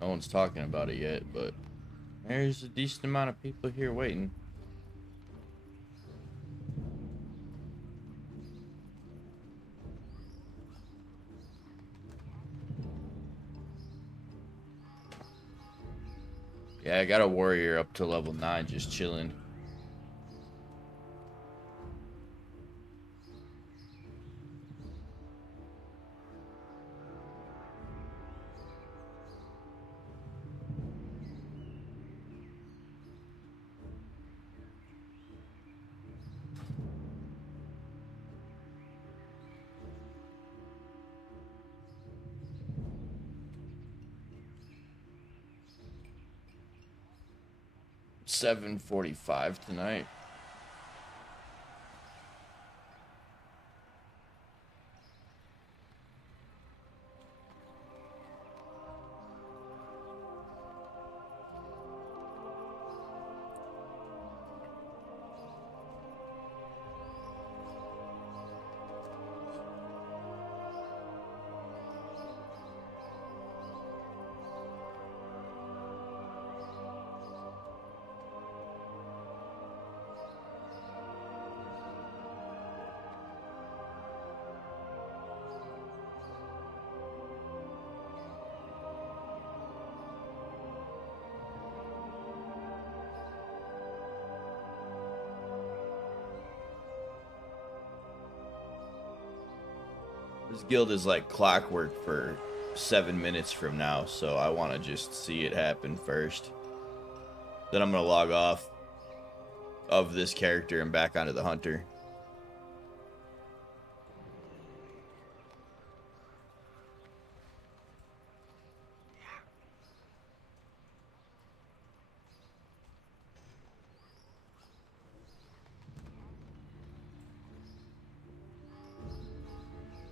No one's talking about it yet, but there's a decent amount of people here waiting. Yeah, I got a warrior up to level 9 just chilling. $7:45 tonight. This guild is like clockwork for 7 minutes from now, so I want to just see it happen first. Then I'm going to log off of this character and back onto the hunter.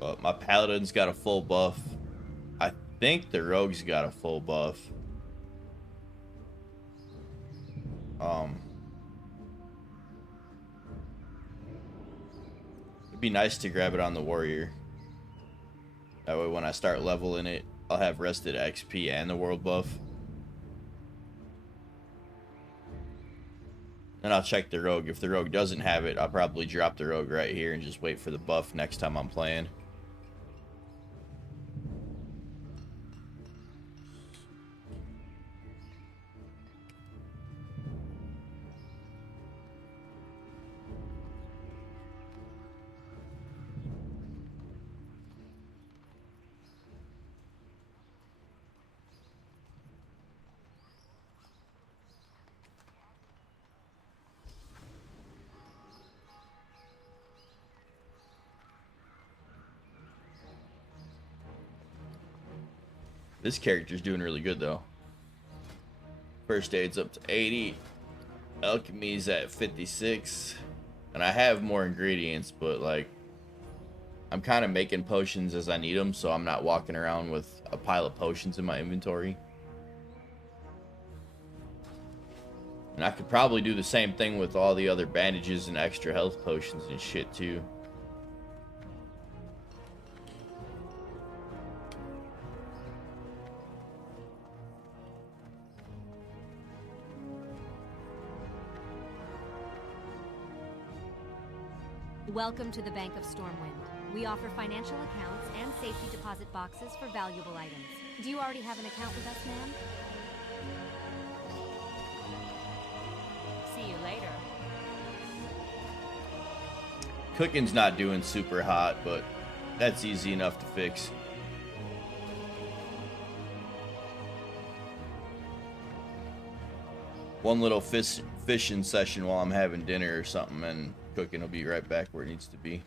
Well, my paladin's got a full buff. I think the rogue's got a full buff. It'd be nice to grab it on the warrior. That way when I start leveling it, I'll have rested XP and the world buff. Then I'll check the rogue. If the rogue doesn't have it, I'll probably drop the rogue right here and just wait for the buff next time I'm playing. This character's doing really good though. First aid's up to 80. Alchemy's at 56. And I have more ingredients, but like I'm kind of making potions as I need them, so I'm not walking around with a pile of potions in my inventory. And I could probably do the same thing with all the other bandages and extra health potions and shit too. Welcome to the Bank of Stormwind. We offer financial accounts and safety deposit boxes for valuable items. Do you already have an account with us, ma'am? See you later. Cooking's not doing super hot, but that's easy enough to fix. One little fishing session while I'm having dinner or something, and cooking will be right back where it needs to be.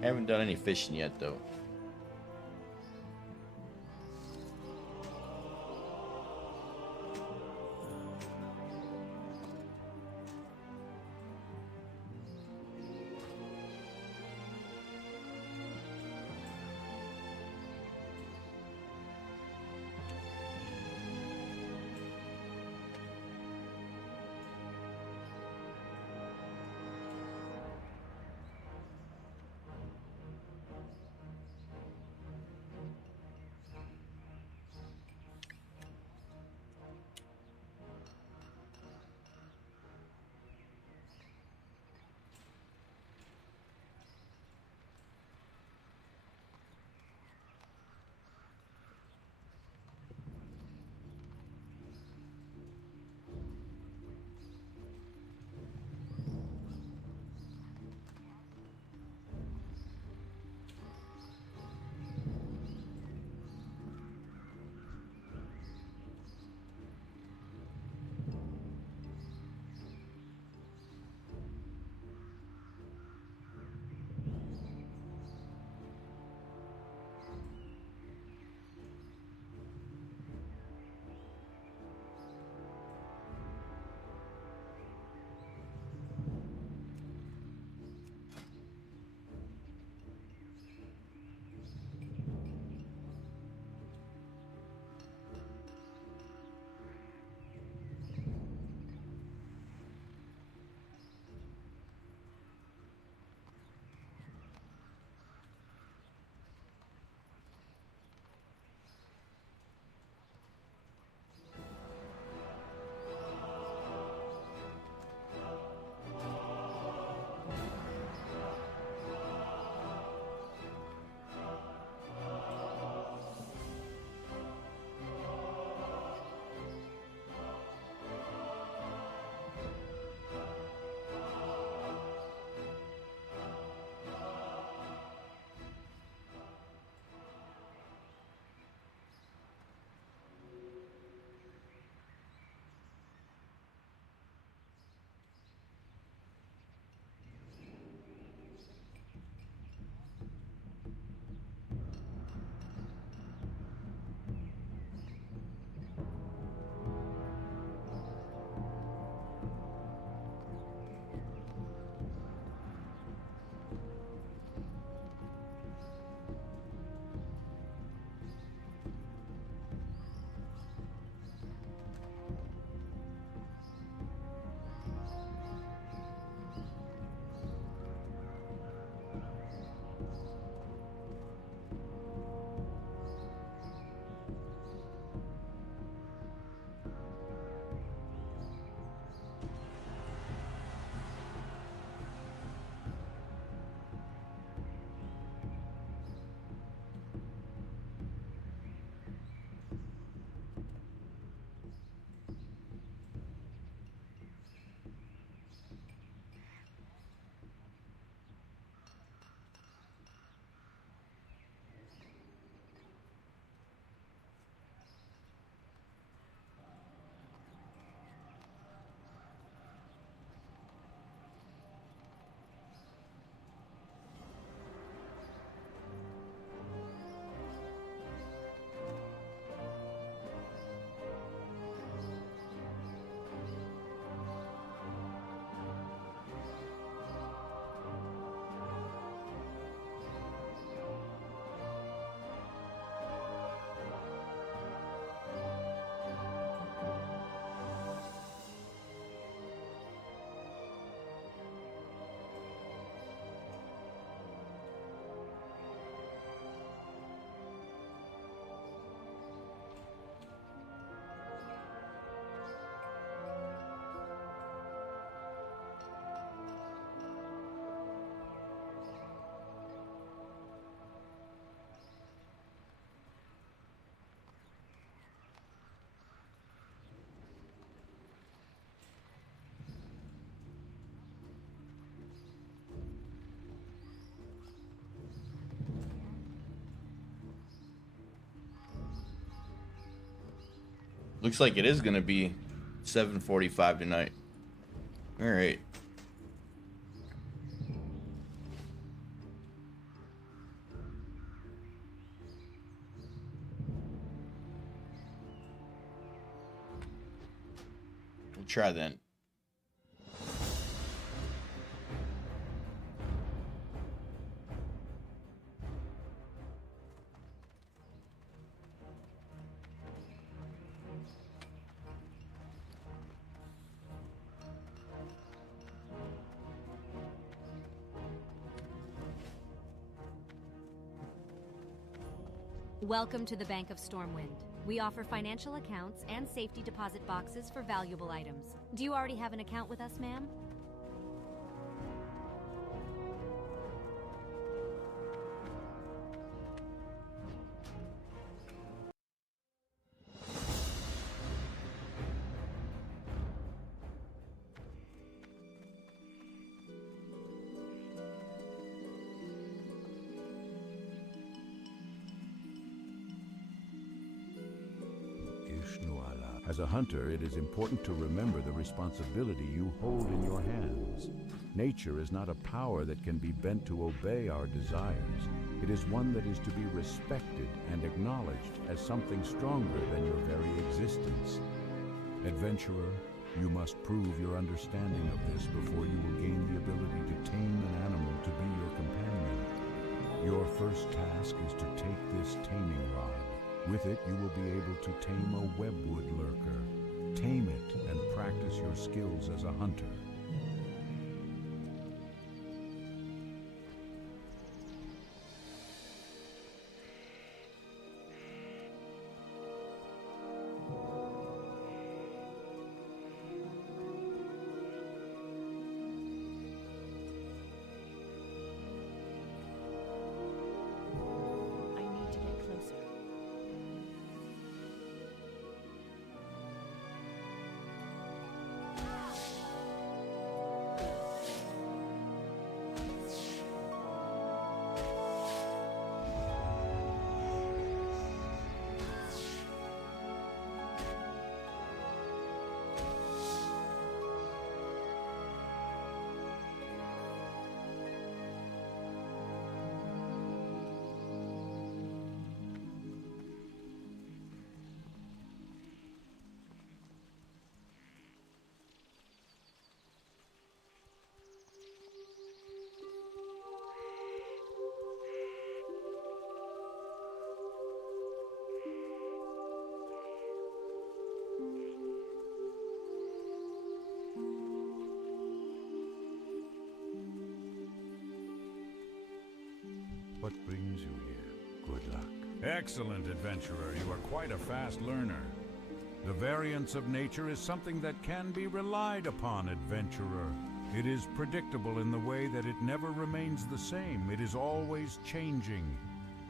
I haven't done any fishing yet, though. Looks like it is gonna be 7:45 tonight. All right. We'll try then. Welcome to the Bank of Stormwind. We offer financial accounts and safety deposit boxes for valuable items. Do you already have an account with us, ma'am? As a hunter, it is important to remember the responsibility you hold in your hands. Nature is not a power that can be bent to obey our desires. It is one that is to be respected and acknowledged as something stronger than your very existence. Adventurer, you must prove your understanding of this before you will gain the ability to tame an animal to be your companion. Your first task is to take this taming rod. With it, you will be able to tame a webwood lurker. Tame it and practice your skills as a hunter. What brings you here? Good luck. Excellent, adventurer. You are quite a fast learner. The variance of nature is something that can be relied upon, adventurer. It is predictable in the way that it never remains the same. It is always changing.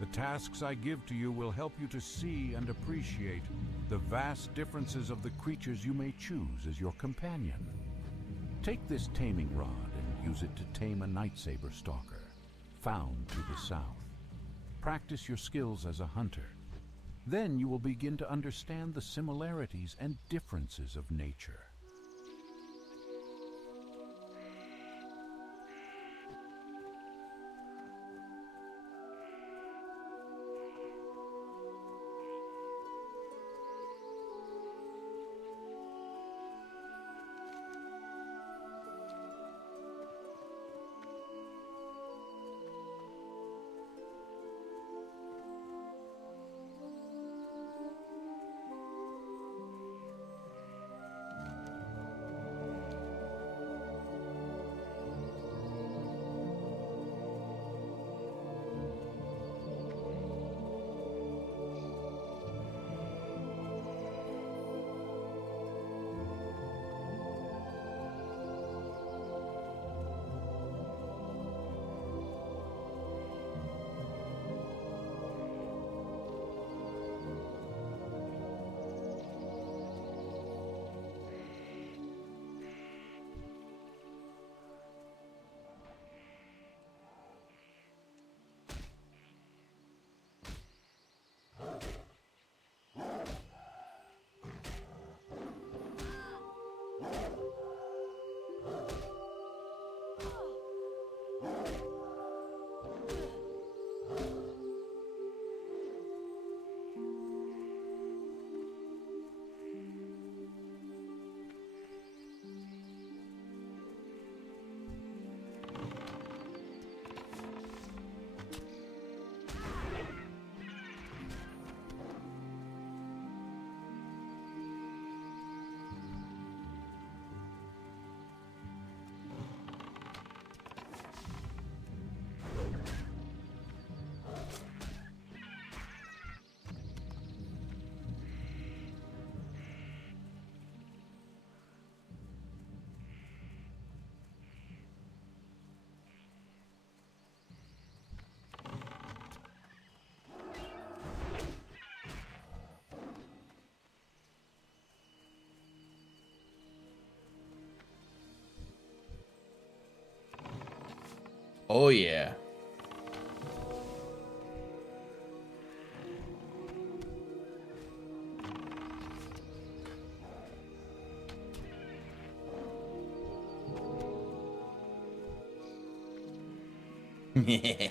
The tasks I give to you will help you to see and appreciate the vast differences of the creatures you may choose as your companion. Take this taming rod and use it to tame a night saber stalker, found to the south. Practice your skills as a hunter. Then you will begin to understand the similarities and differences of nature. Oh yeah. Yeah.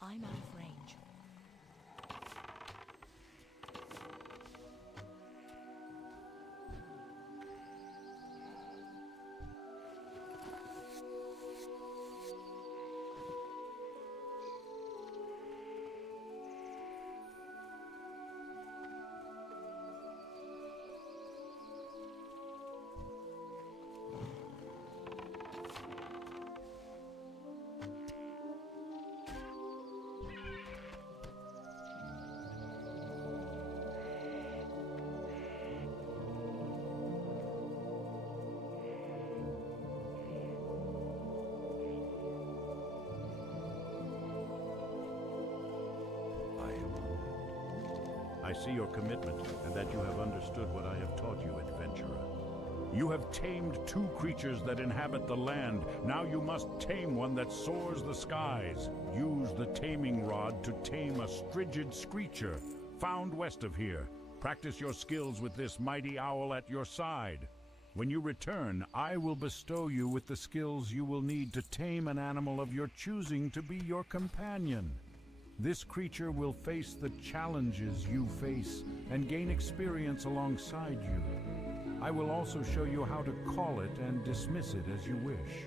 I'm out of range. I see your commitment, and that you have understood what I have taught you, adventurer. You have tamed 2 creatures that inhabit the land. Now you must tame one that soars the skies. Use the taming rod to tame a strigid screecher, found west of here. Practice your skills with this mighty owl at your side. When you return, I will bestow you with the skills you will need to tame an animal of your choosing to be your companion. This creature will face the challenges you face and gain experience alongside you. I will also show you how to call it and dismiss it as you wish.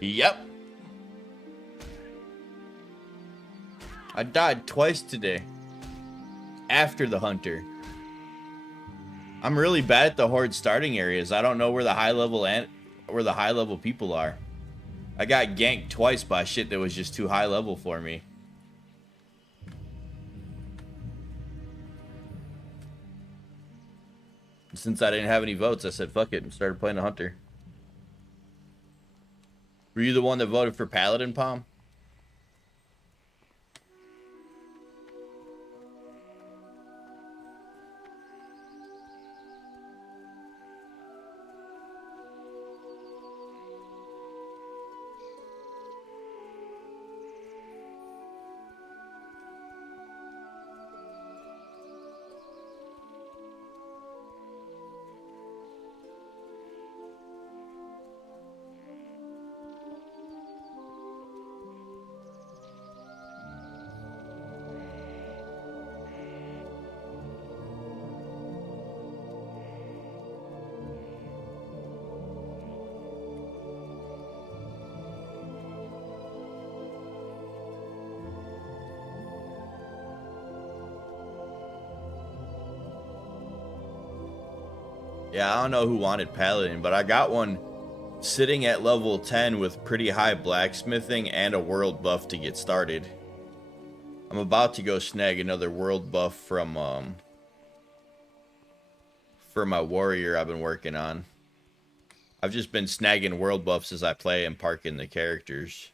Yep. I died twice today. After the hunter. I'm really bad at the horde starting areas. I don't know where the high level people are. I got ganked twice by shit that was just too high level for me. Since I didn't have any votes, I said fuck it and started playing the hunter. Were you the one that voted for Paladin, Palm? Yeah, I don't know who wanted Paladin, but I got one sitting at level 10 with pretty high blacksmithing and a world buff to get started. I'm about to go snag another world buff from for my warrior I've been working on. I've just been snagging world buffs as I play and parking the characters.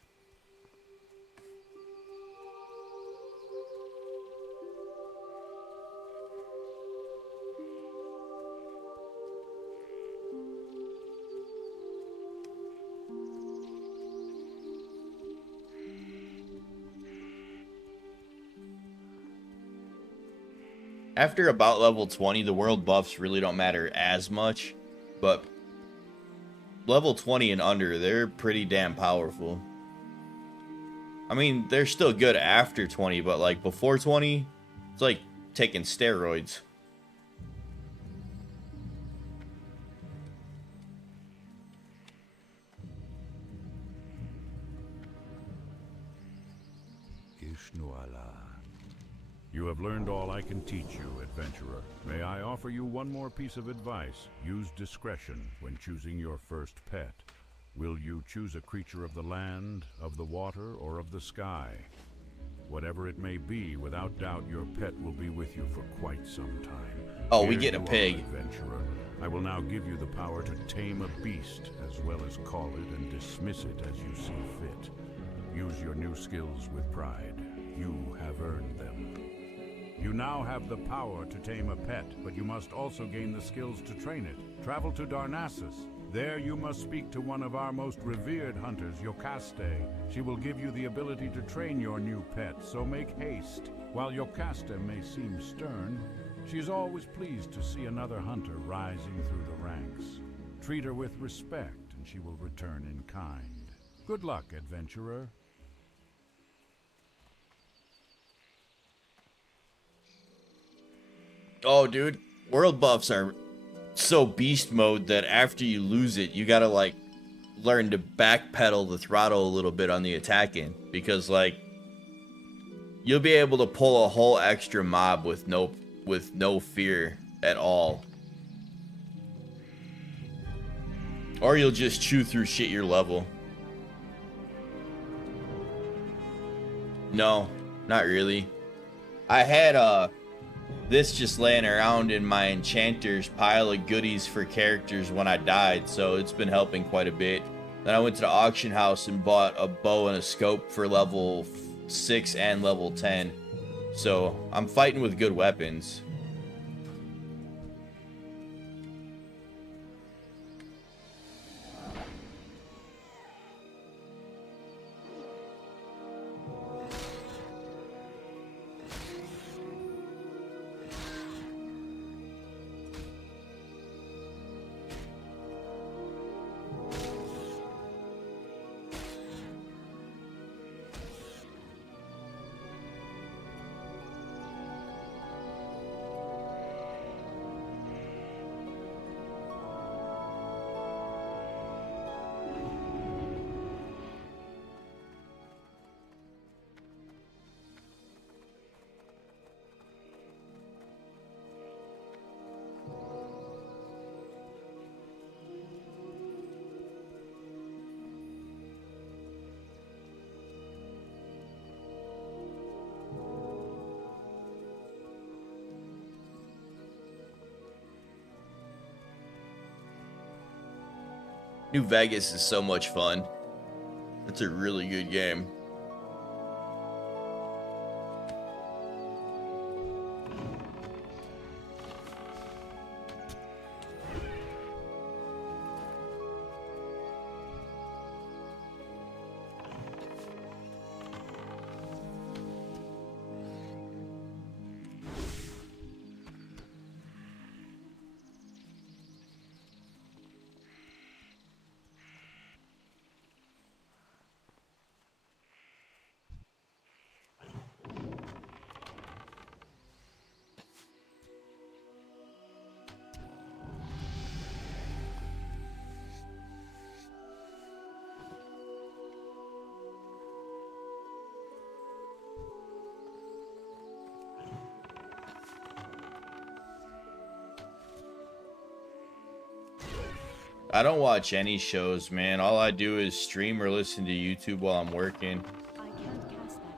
After about level 20, the world buffs really don't matter as much, but level 20 and under, they're pretty damn powerful. I mean, they're still good after 20, but like before 20, it's like taking steroids. You have learned all I can teach you, adventurer. May I offer you one more piece of advice? Use discretion when choosing your first pet. Will you choose a creature of the land, of the water, or of the sky? Whatever it may be, without doubt your pet will be with you for quite some time. Oh, we Here get a you pig. are, adventurer. I will now give you the power to tame a beast, as well as call it and dismiss it as you see fit. Use your new skills with pride. You have earned them. You now have the power to tame a pet, but you must also gain the skills to train it. Travel to Darnassus. There you must speak to one of our most revered hunters, Yokaste. She will give you the ability to train your new pet, so make haste. While Yokaste may seem stern, she is always pleased to see another hunter rising through the ranks. Treat her with respect, and she will return in kind. Good luck, adventurer. Oh, dude, world buffs are so beast mode that after you lose it, you gotta like learn to backpedal the throttle a little bit on the attacking, because like you'll be able to pull a whole extra mob with no fear at all, or you'll just chew through shit your level. No, not really. I had this just laying around in my enchanter's pile of goodies for characters when I died, so it's been helping quite a bit. Then I went to the auction house and bought a bow and a scope for level 6 and level 10. So I'm fighting with good weapons. New Vegas is so much fun. It's a really good game. I don't watch any shows, man. All I do is stream or listen to YouTube while I'm working. I can't cast that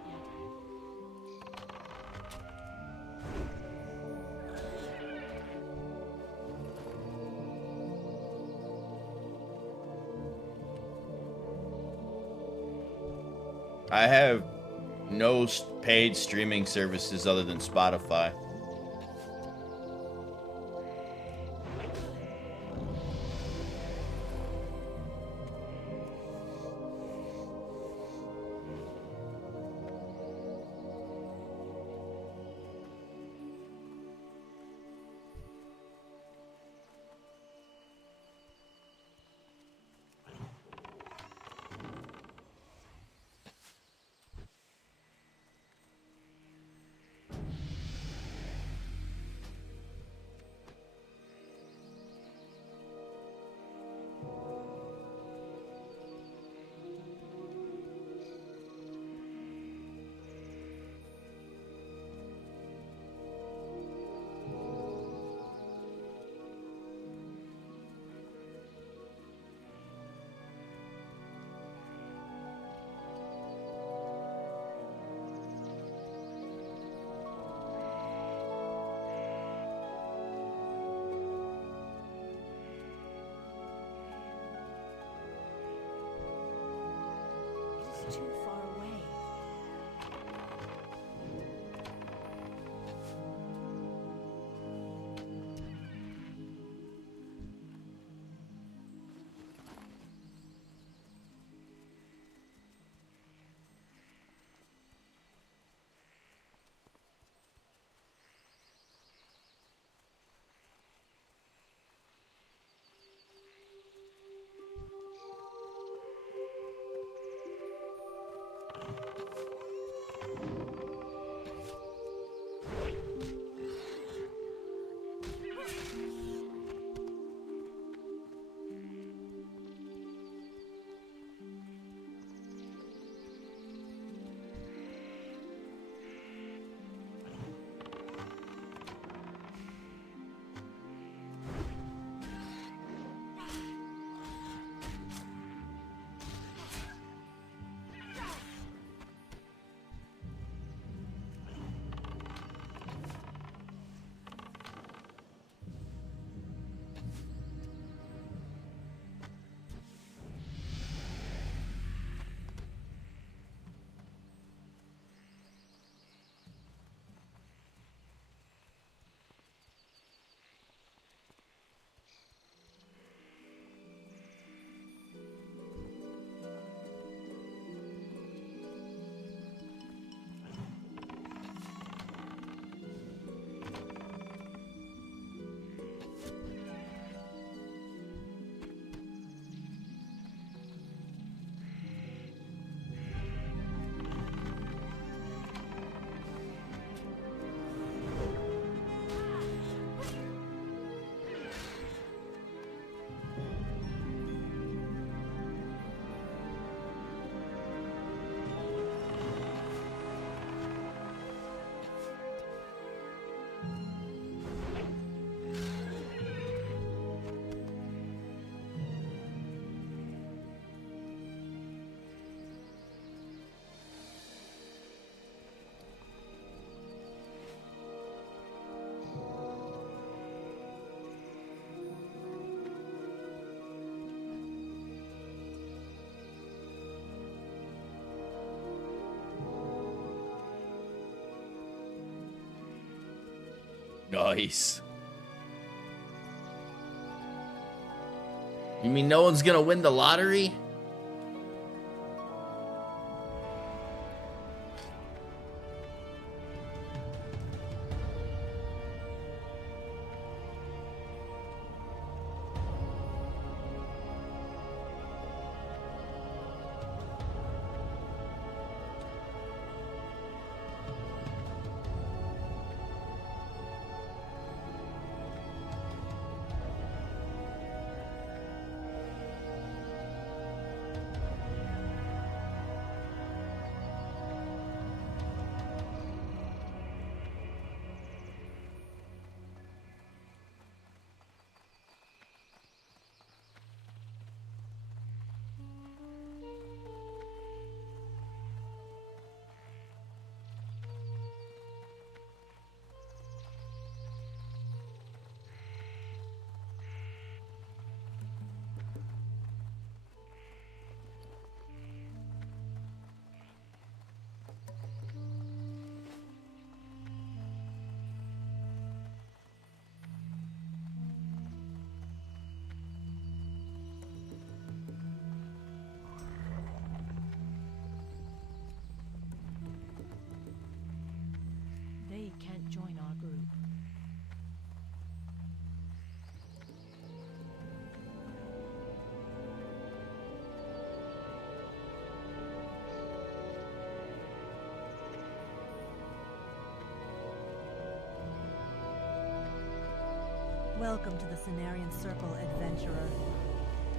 yet. I have no paid streaming services other than Spotify. It is too far away. Nice. You mean no one's gonna win the lottery? They can't join our group. Welcome to the Cenarian Circle, adventurer.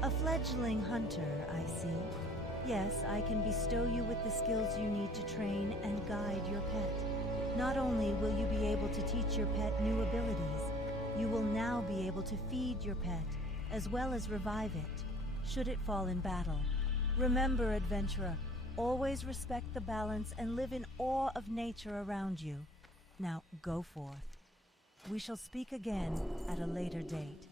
A fledgling hunter, I see. Yes, I can bestow you with the skills you need to train and guide your pet. Not only will you be able to teach your pet new abilities, you will now be able to feed your pet, as well as revive it, should it fall in battle. Remember, adventurer, always respect the balance and live in awe of nature around you. Now, go forth. We shall speak again at a later date.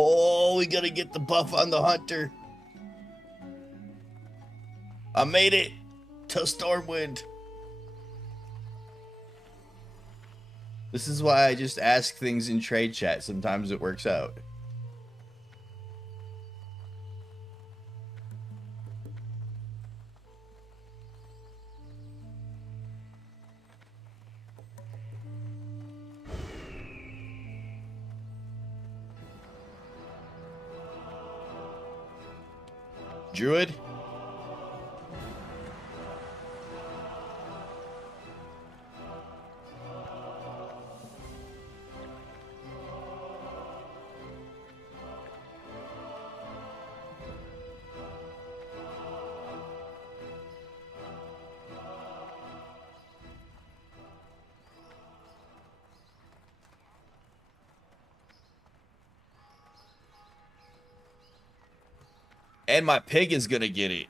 Oh, we gotta get the buff on the hunter. I made it to Stormwind. This is why I just ask things in trade chat. Sometimes it works out. Druid? And my pig is gonna get it.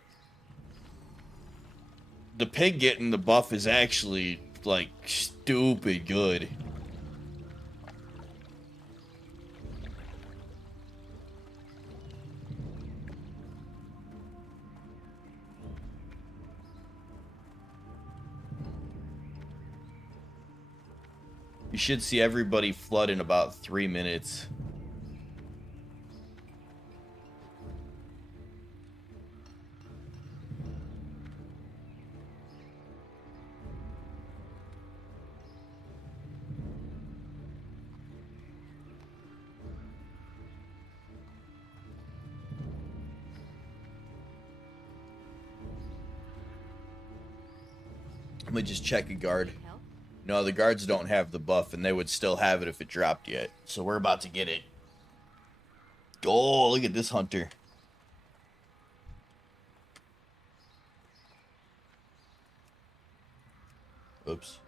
The pig getting the buff is actually, like, stupid good. You should see everybody flood in about 3 minutes. Let me just check a guard. No, the guards don't have the buff, and they would still have it if it dropped yet. So we're about to get it. Oh, look at this hunter. Oops.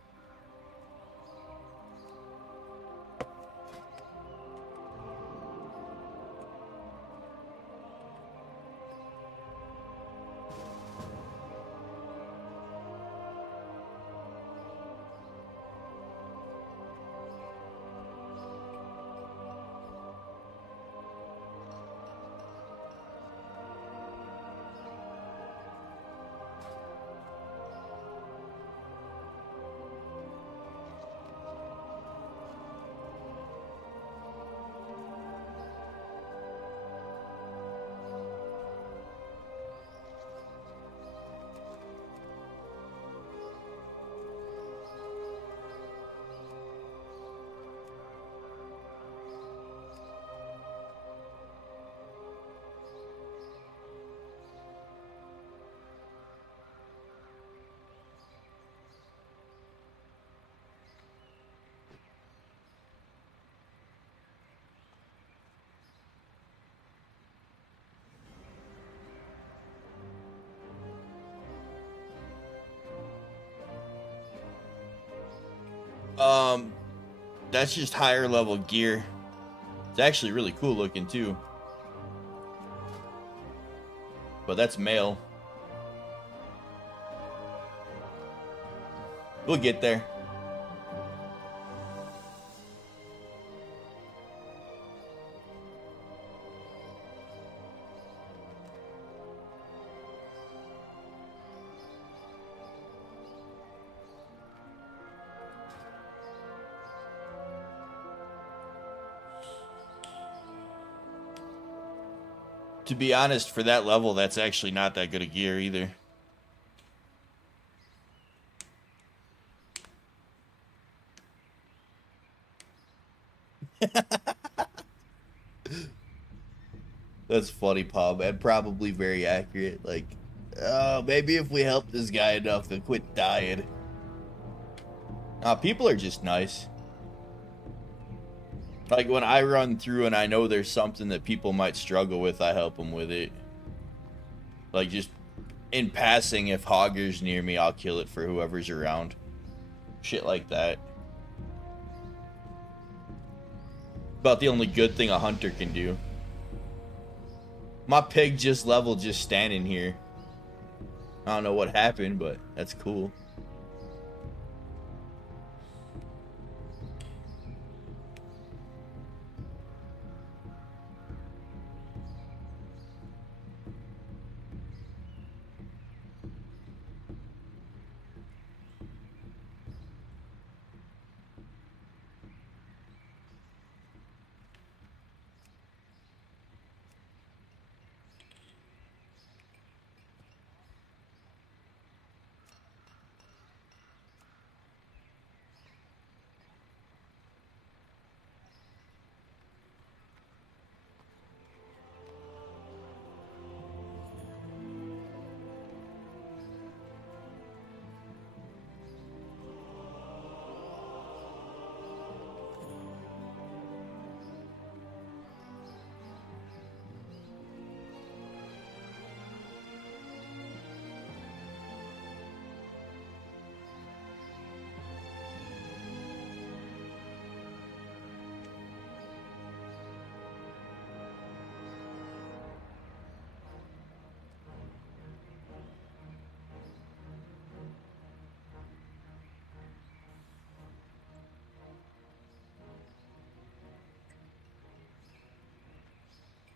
That's just higher level gear. It's actually really cool looking too. But that's male. We'll get there. To be honest, for that level, that's actually not that good a gear either. That's funny, Pub, and probably very accurate. Like, maybe if we help this guy enough, he'll quit dying. People are just nice. Like, when I run through and I know there's something that people might struggle with, I help them with it. Like, just in passing, if Hogger's near me, I'll kill it for whoever's around. Shit like that. About the only good thing a hunter can do. My pig just leveled just standing here. I don't know what happened, but that's cool.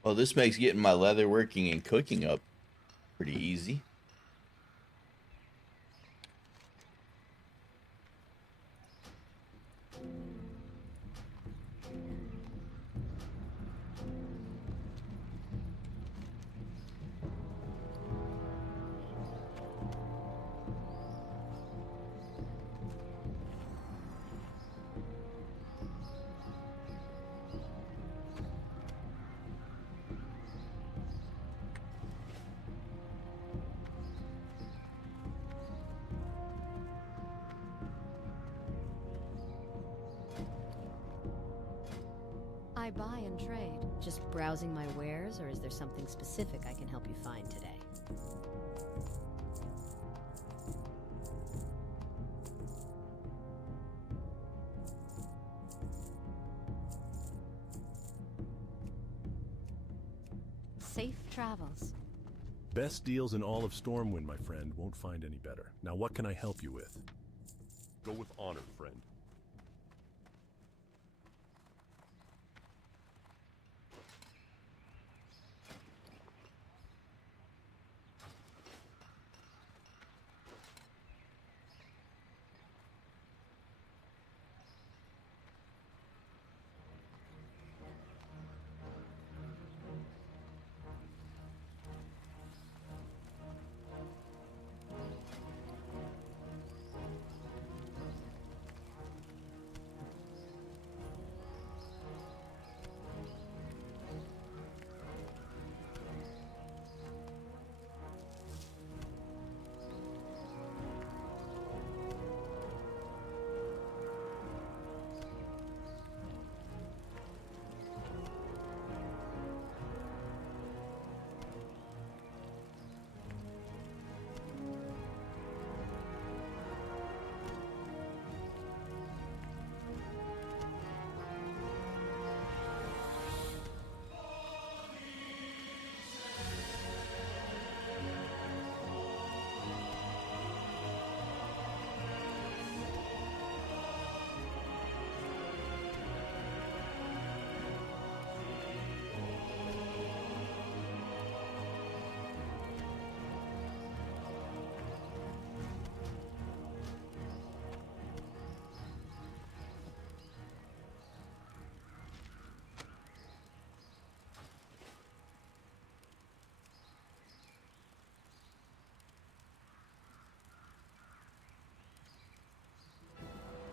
Well, this makes getting my leather working and cooking up pretty easy. I buy and trade? Just browsing my wares, or is there something specific I can help you find today? Safe travels. Best deals in all of Stormwind, my friend. Won't find any better. Now, what can I help you with? Go with honor, friend.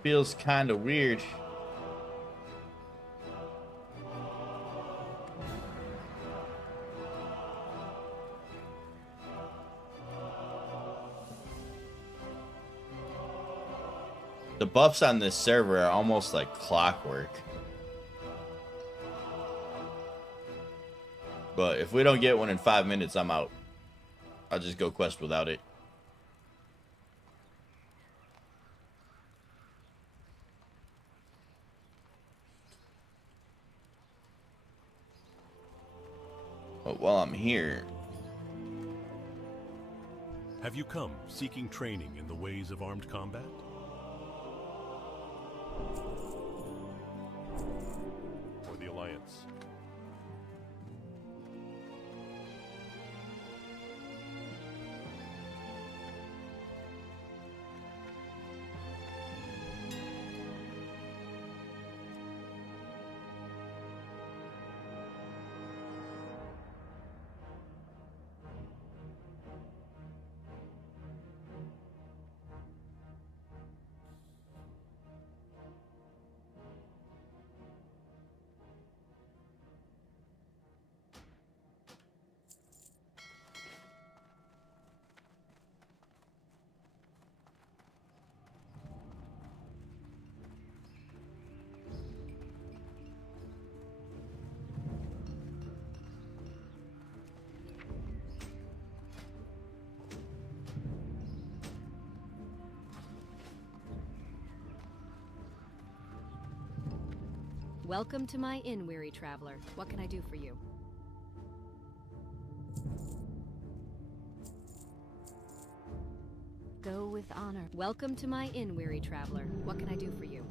Feels kind of weird. The buffs on this server are almost like clockwork. But if we don't get one in 5 minutes, I'm out. I'll just go quest without it. But while I'm here... Have you come seeking training in the ways of armed combat? For the Alliance. Welcome to my inn, weary traveler. What can I do for you? Go with honor. Welcome to my inn, weary traveler. What can I do for you?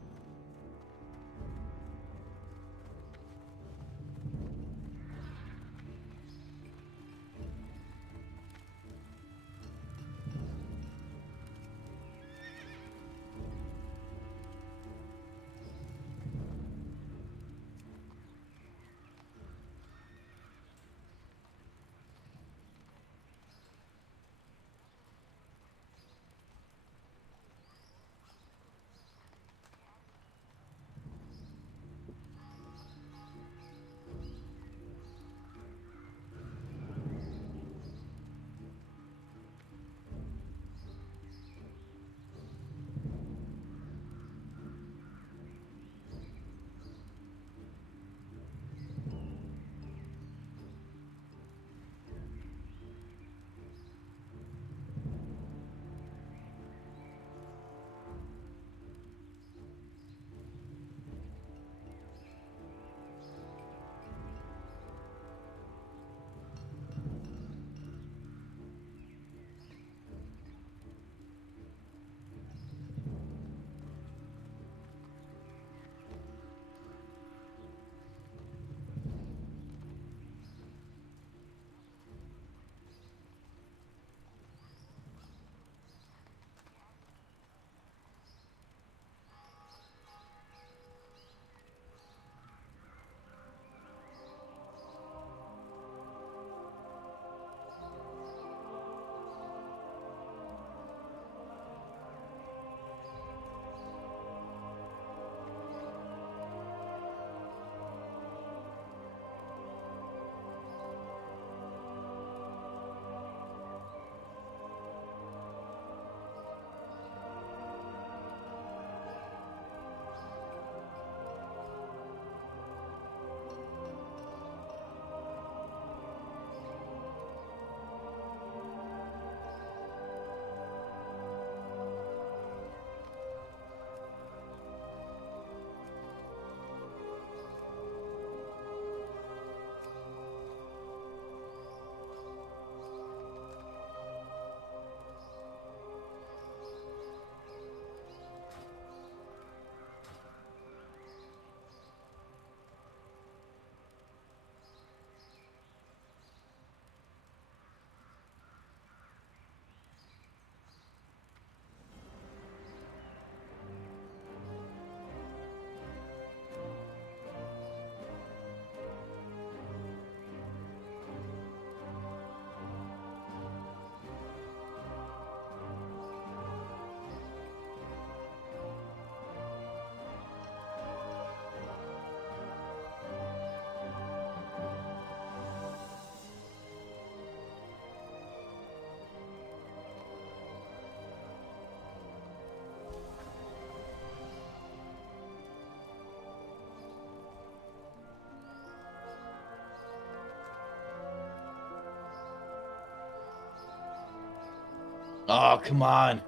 Oh, come on.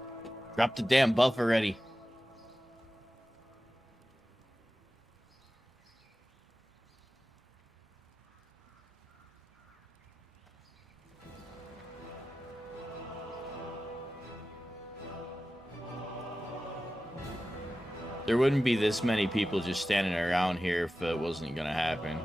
Drop the damn buff already. There wouldn't be this many people just standing around here if it wasn't gonna happen.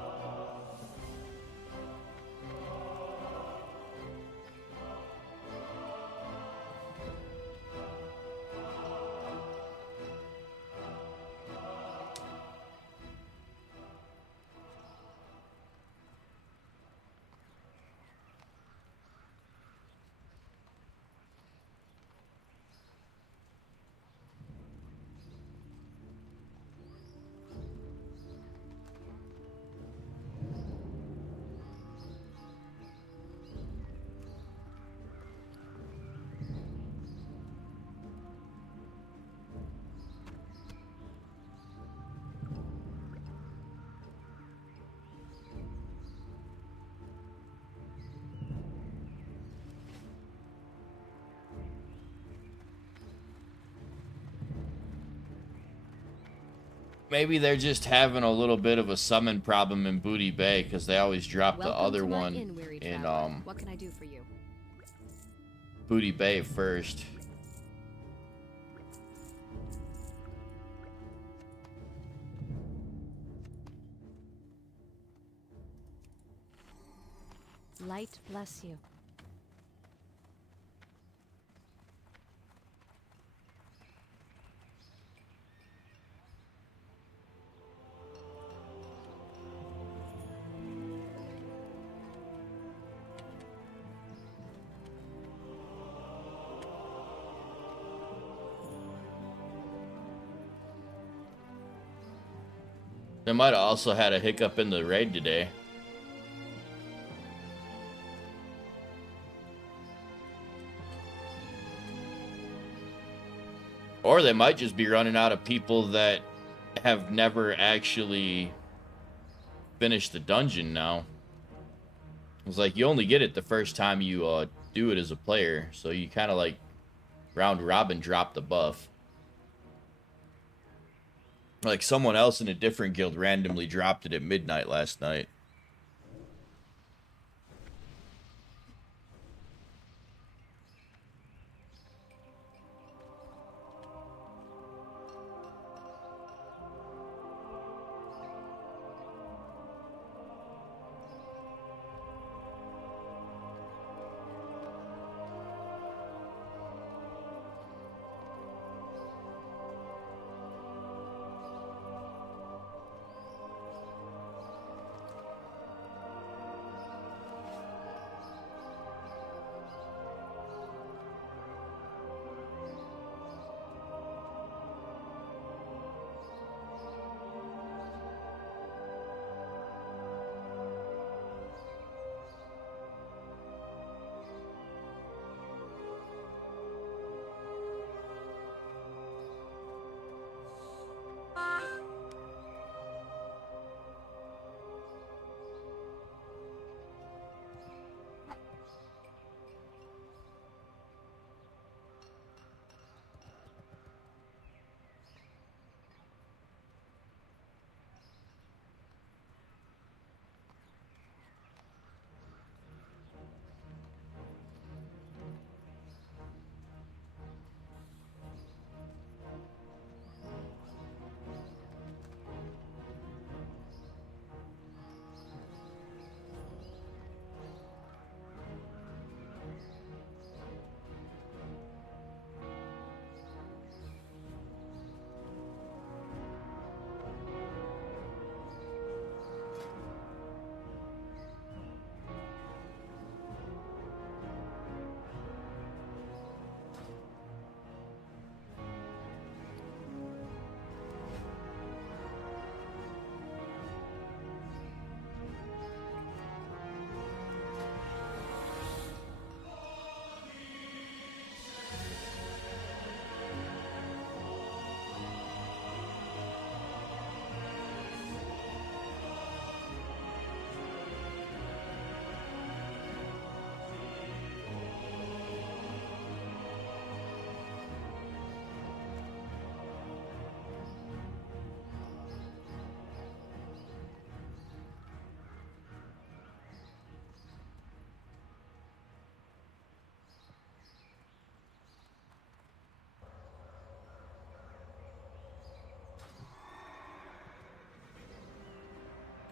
Maybe they're just having a little bit of a summon problem in Booty Bay because they always drop the other one in What can I do for you? Booty Bay first. Light bless you. They might have also had a hiccup in the raid today. Or they might just be running out of people that have never actually finished the dungeon now. It's like you only get it the first time you do it as a player, so you kind of like round robin drop the buff. Like someone else in a different guild randomly dropped it at midnight last night.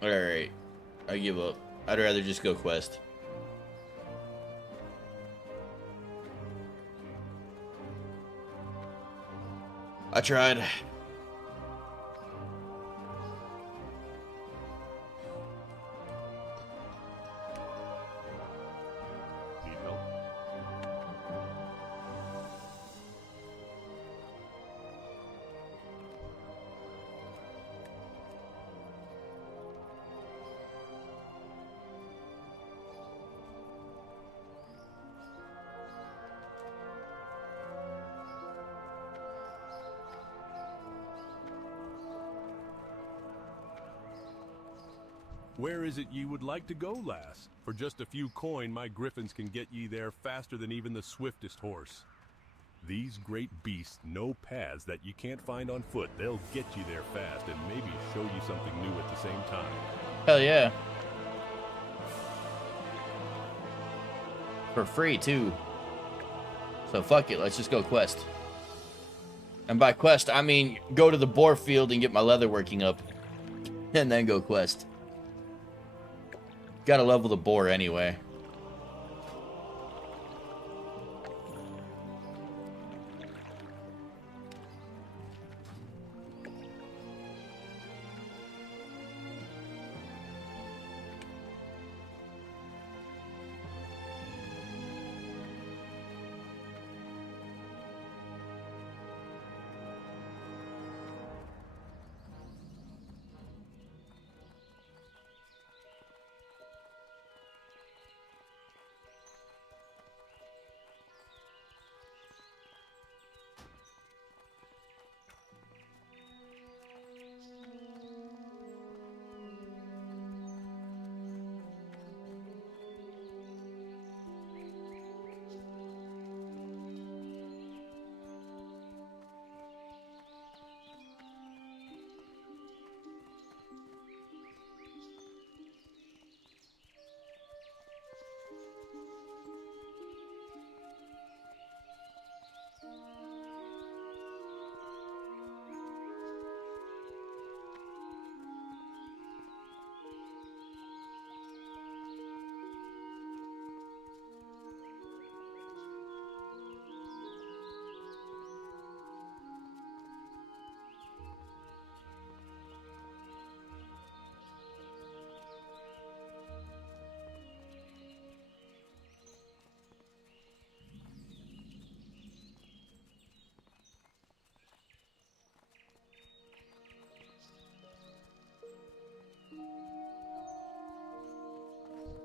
Alright. I give up. I'd rather just go quest. I tried. Need help? Where is it ye would like to go, lass? For just a few coin, my griffins can get ye there faster than even the swiftest horse. These great beasts know paths that you can't find on foot. They'll get you there fast and maybe show you something new at the same time. Hell yeah. For free, too. So fuck it, let's just go quest. And by quest, I mean go to the boar field and get my leather working up. And then go quest. Gotta level the boar anyway.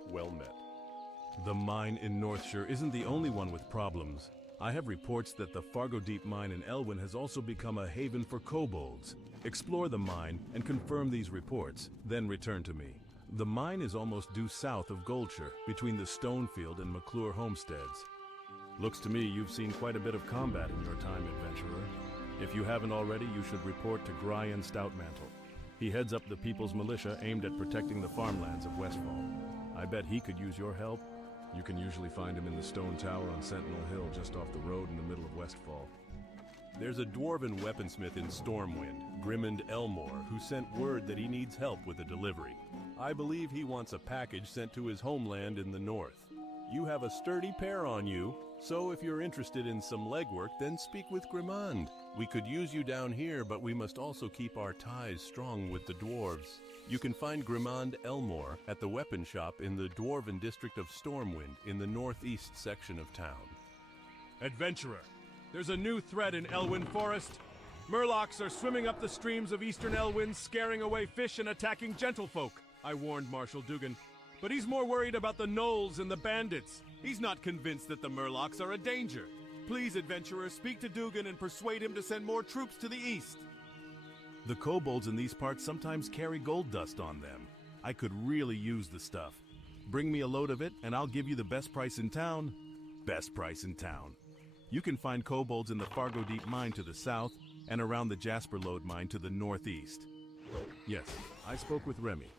Well met. The mine in Northshire isn't the only one with problems. I have reports that the Fargo Deep mine in Elwyn has also become a haven for kobolds. Explore the mine and confirm these reports, then return to me. The mine is almost due south of Goldshire, between the Stonefield and McClure homesteads. Looks to me you've seen quite a bit of combat in your time, adventurer. If you haven't already, you should report to Gryan Stoutmantle. He heads up the People's Militia aimed at protecting the farmlands of Westfall. I bet he could use your help. You can usually find him in the stone tower on Sentinel Hill just off the road in the middle of Westfall. There's a dwarven weaponsmith in Stormwind, Grimmond Elmore, who sent word that he needs help with a delivery. I believe he wants a package sent to his homeland in the north. You have a sturdy pair on you, so if you're interested in some legwork, then speak with Grimmond. We could use you down here, but we must also keep our ties strong with the dwarves. You can find Grimmond Elmore at the weapon shop in the Dwarven district of Stormwind in the northeast section of town. Adventurer, there's a new threat in Elwyn Forest. Murlocs are swimming up the streams of eastern Elwyn, scaring away fish and attacking gentlefolk. I warned Marshal Dugan, but he's more worried about the gnolls and the bandits. He's not convinced that the Murlocs are a danger. Please, adventurer, speak to Dugan and persuade him to send more troops to the east. The kobolds in these parts sometimes carry gold dust on them. I could really use the stuff. Bring me a load of it, and I'll give you the best price in town. Best price in town. You can find kobolds in the Fargo Deep mine to the south, and around the Jasper Lode mine to the northeast. Yes, I spoke with Remy.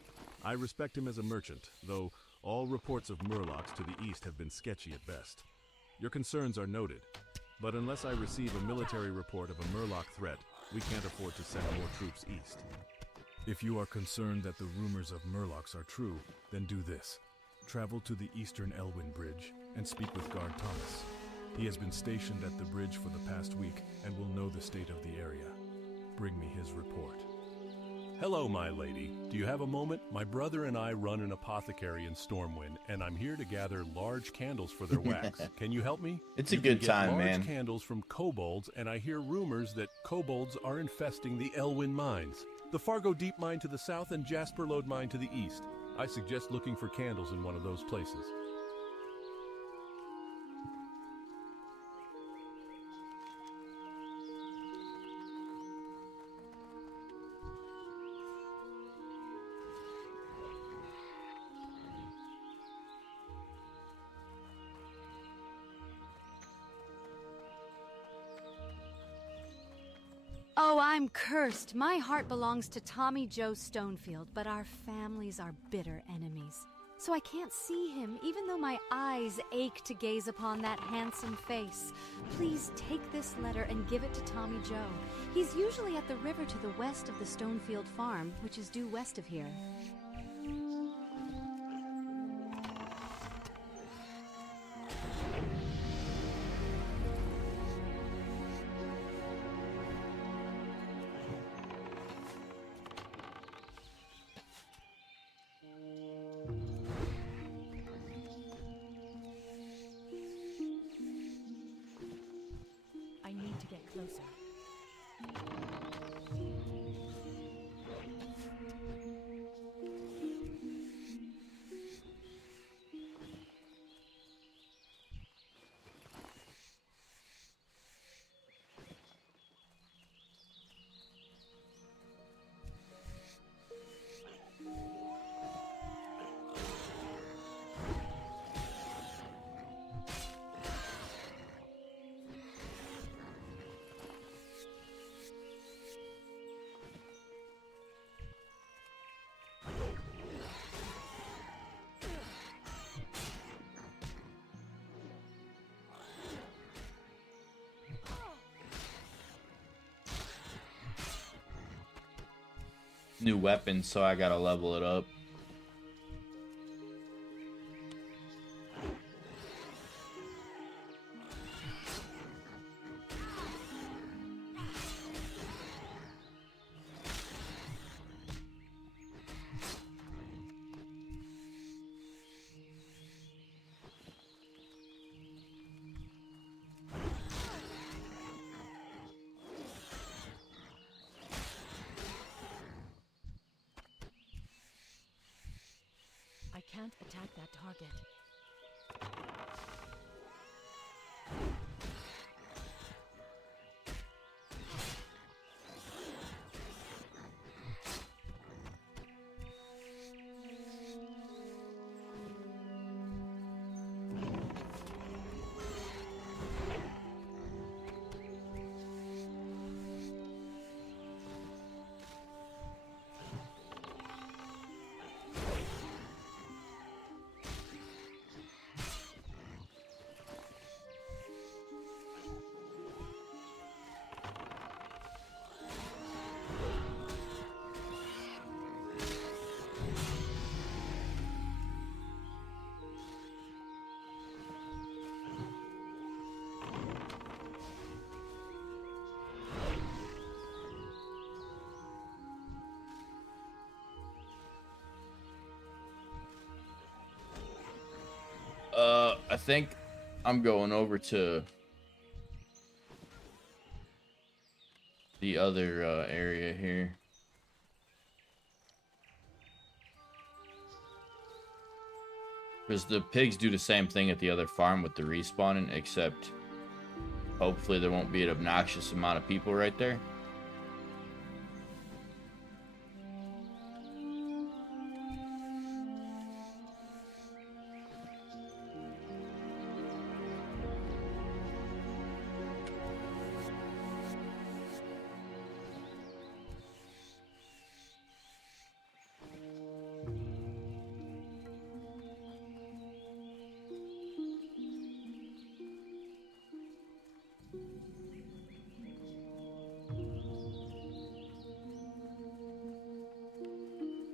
I respect him as a merchant, though all reports of Murlocs to the east have been sketchy at best. Your concerns are noted, but unless I receive a military report of a Murloc threat, we can't afford to send more troops east. If you are concerned that the rumors of Murlocs are true, then do this. Travel to the Eastern Elwyn Bridge and speak with Guard Thomas. He has been stationed at the bridge for the past week and will know the state of the area. Bring me his report. Hello, my lady. Do you have a moment? My brother and I run an apothecary in Stormwind, and I'm here to gather large candles for their wax. Can you help me? It's a You can good get time, large man. candles from kobolds, and I hear rumors that kobolds are infesting the Elwyn mines. The Fargo Deep Mine to the south and Jasper Lode Mine to the east. I suggest looking for candles in one of those places. Oh, I'm cursed. My heart belongs to Tommy Joe Stonefield, but our families are bitter enemies. So I can't see him, even though my eyes ache to gaze upon that handsome face. Please take this letter and give it to Tommy Joe. He's usually at the river to the west of the Stonefield farm, which is due west of here. I need to get closer. New weapon, so I gotta level it up. I can't attack that target. I think I'm going over to the other area here. Because the pigs do the same thing at the other farm with the respawning, except hopefully there won't be an obnoxious amount of people right there.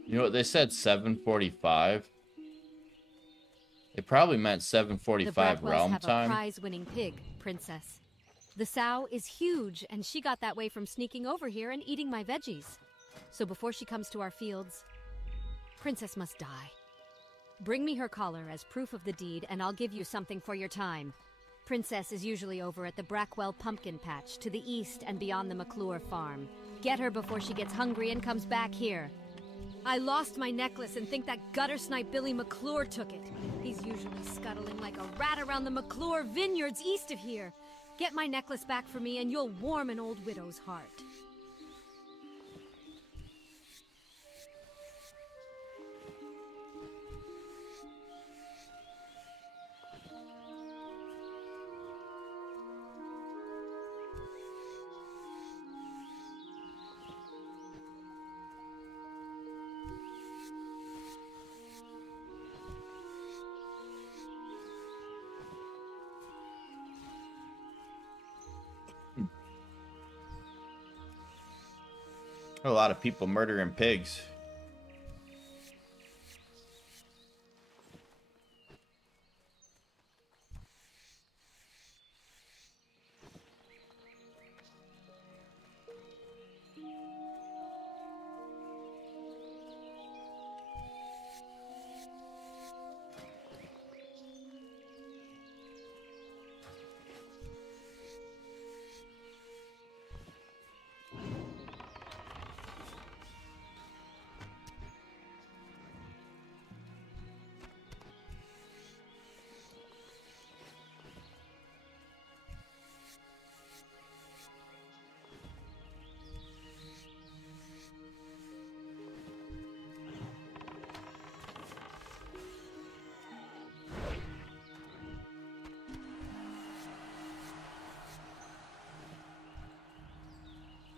You know what? They said 7:45. They probably meant The 7:45 Brackwells realm have a time. prize-winning pig, Princess. The sow is huge, and she got that way from sneaking over here and eating my veggies. So before she comes to our fields, Princess must die. Bring me her collar as proof of the deed, and I'll give you something for your time. Princess is usually over at the Brackwell Pumpkin Patch, to the east and beyond the McClure farm. Get her before she gets hungry and comes back here. I lost my necklace and think that gutter snipe Billy McClure took it. He's usually scuttling like a rat around the McClure vineyards east of here. Get my necklace back for me and you'll warm an old widow's heart. A lot of people murdering pigs.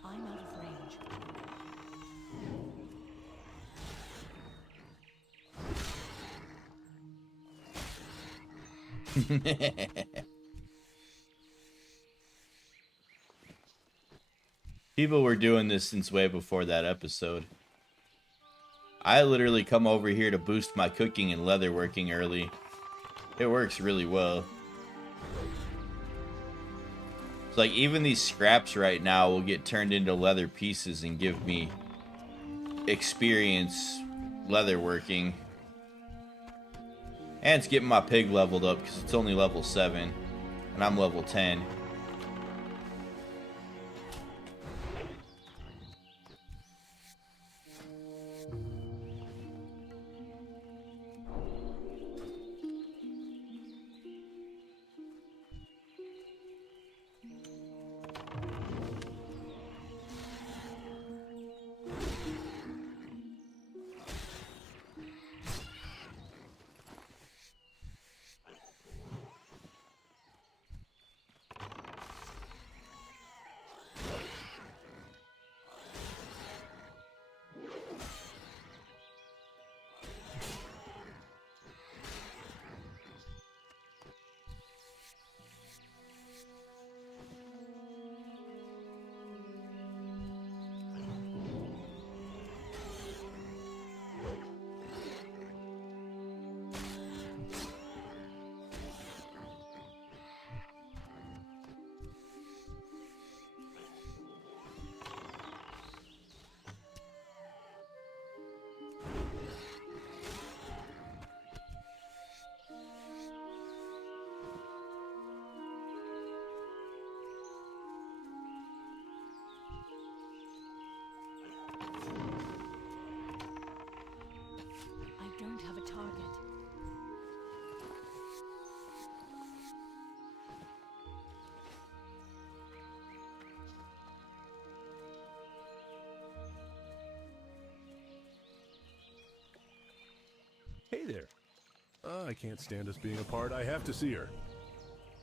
I'm out of range. People were doing this since way before that episode. I literally come over here to boost my cooking and leatherworking early. It works really well. It's like even these scraps right now will get turned into leather pieces and give me experience leatherworking. And it's getting my pig leveled up because it's only level 7 and I'm level 10. I don't have a target. Hey there. I can't stand us being apart. I have to see her.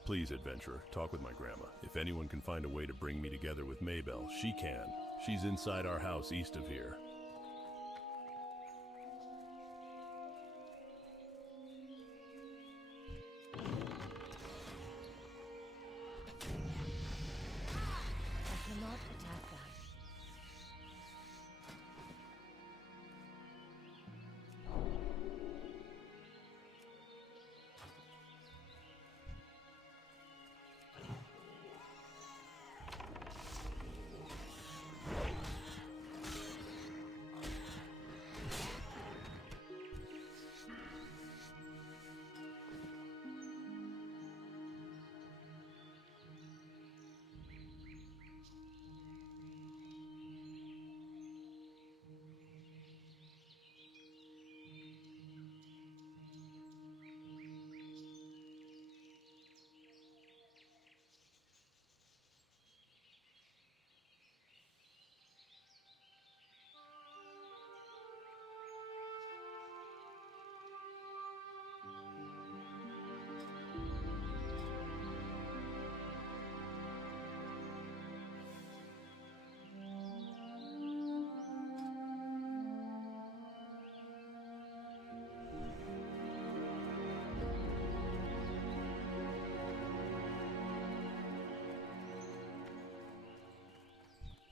Please, adventurer, talk with my grandma. If anyone can find a way to bring me together with Maybelle, she can. She's inside our house east of here. I cannot attack that.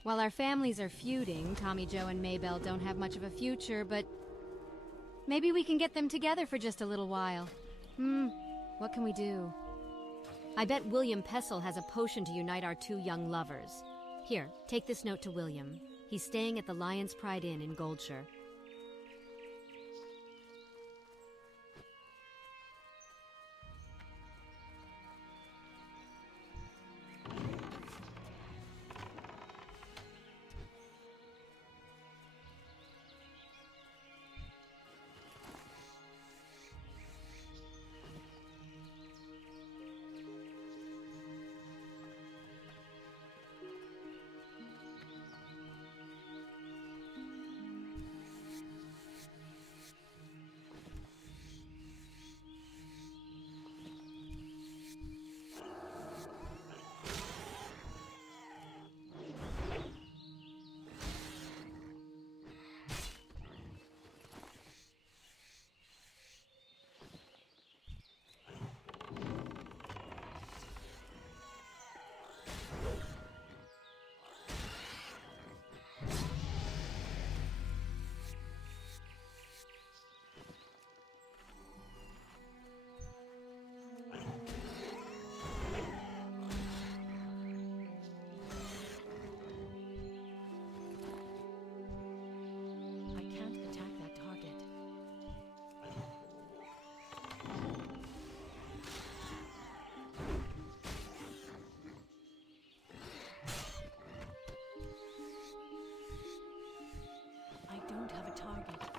While our families are feuding, Tommy Joe and Maybelle don't have much of a future, but maybe we can get them together for just a little while. What can we do? I bet William Pessel has a potion to unite our two young lovers. Here, take this note to William. He's staying at the Lion's Pride Inn in Goldshire. Don't have a target.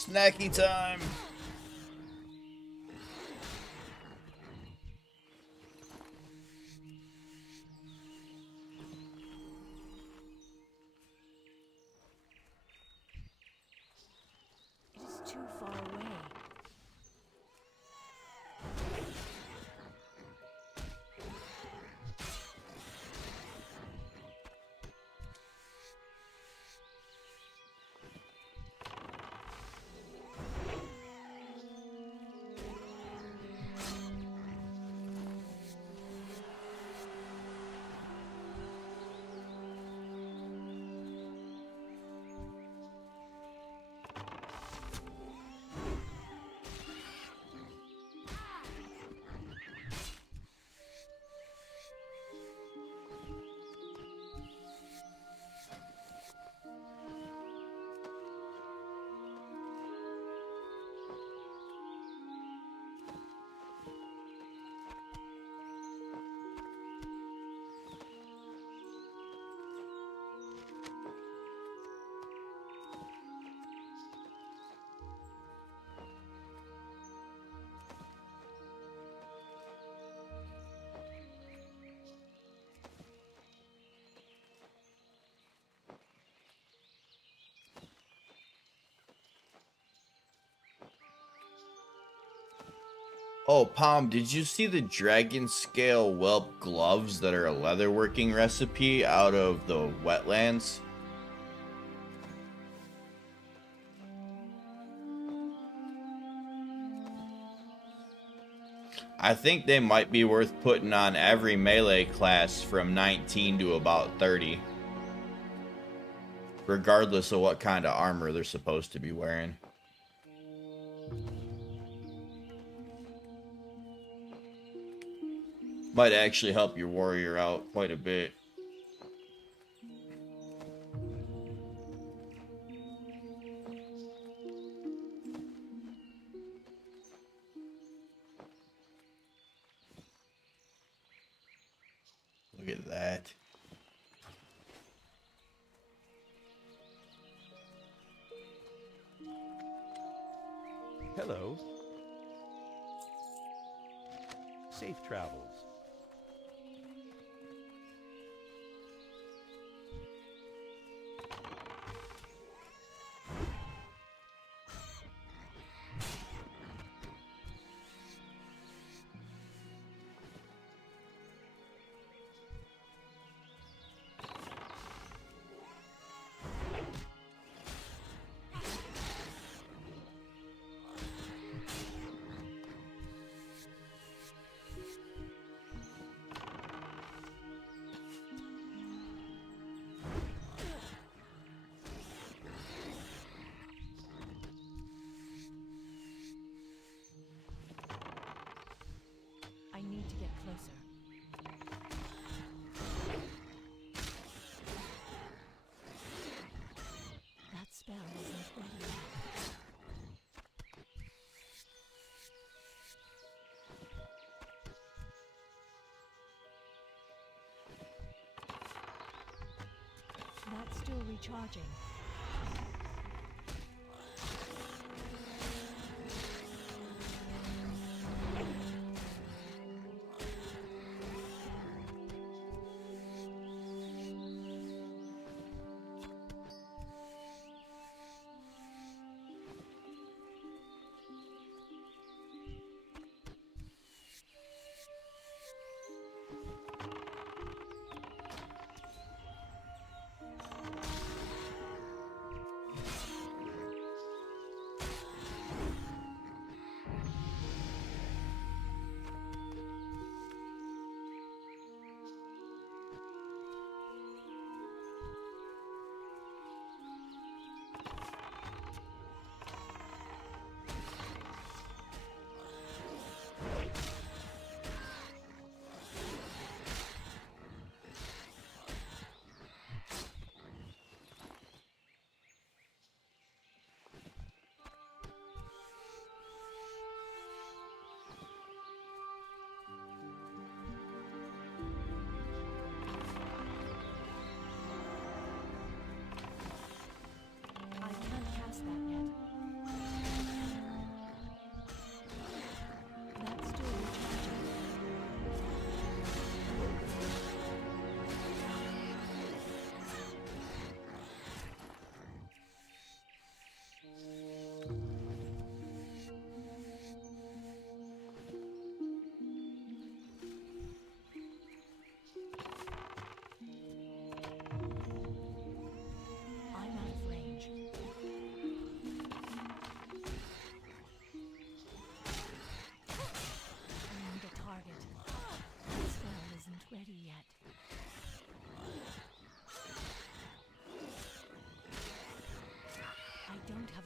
Snacky time. It is too far away. Oh, Palm, did you see the dragon scale whelp gloves that are a leatherworking recipe out of the wetlands? I think they might be worth putting on every melee class from 19 to about 30. Regardless of what kind of armor they're supposed to be wearing. Might actually help your warrior out quite a bit. Look at that. Hello. Safe travels. I need to get closer. That spell isn't ready yet. That's still recharging.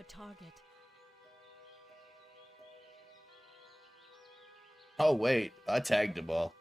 Target. Oh wait, I tagged them all.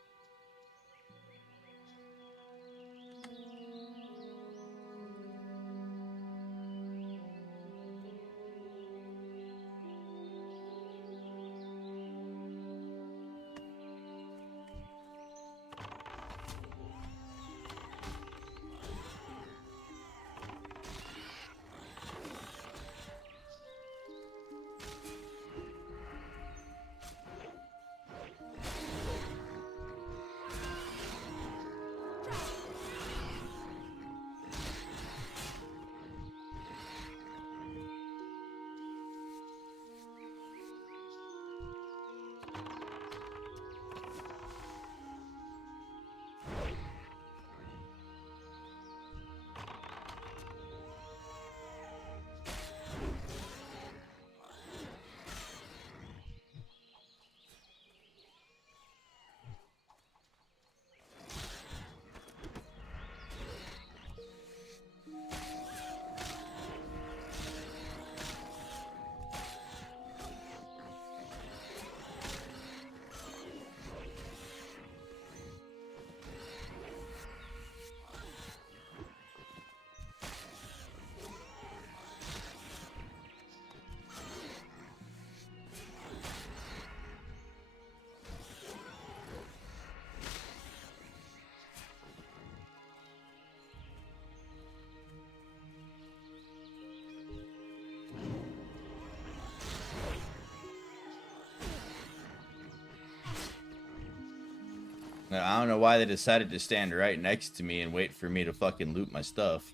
I don't know why they decided to stand right next to me and wait for me to fucking loot my stuff.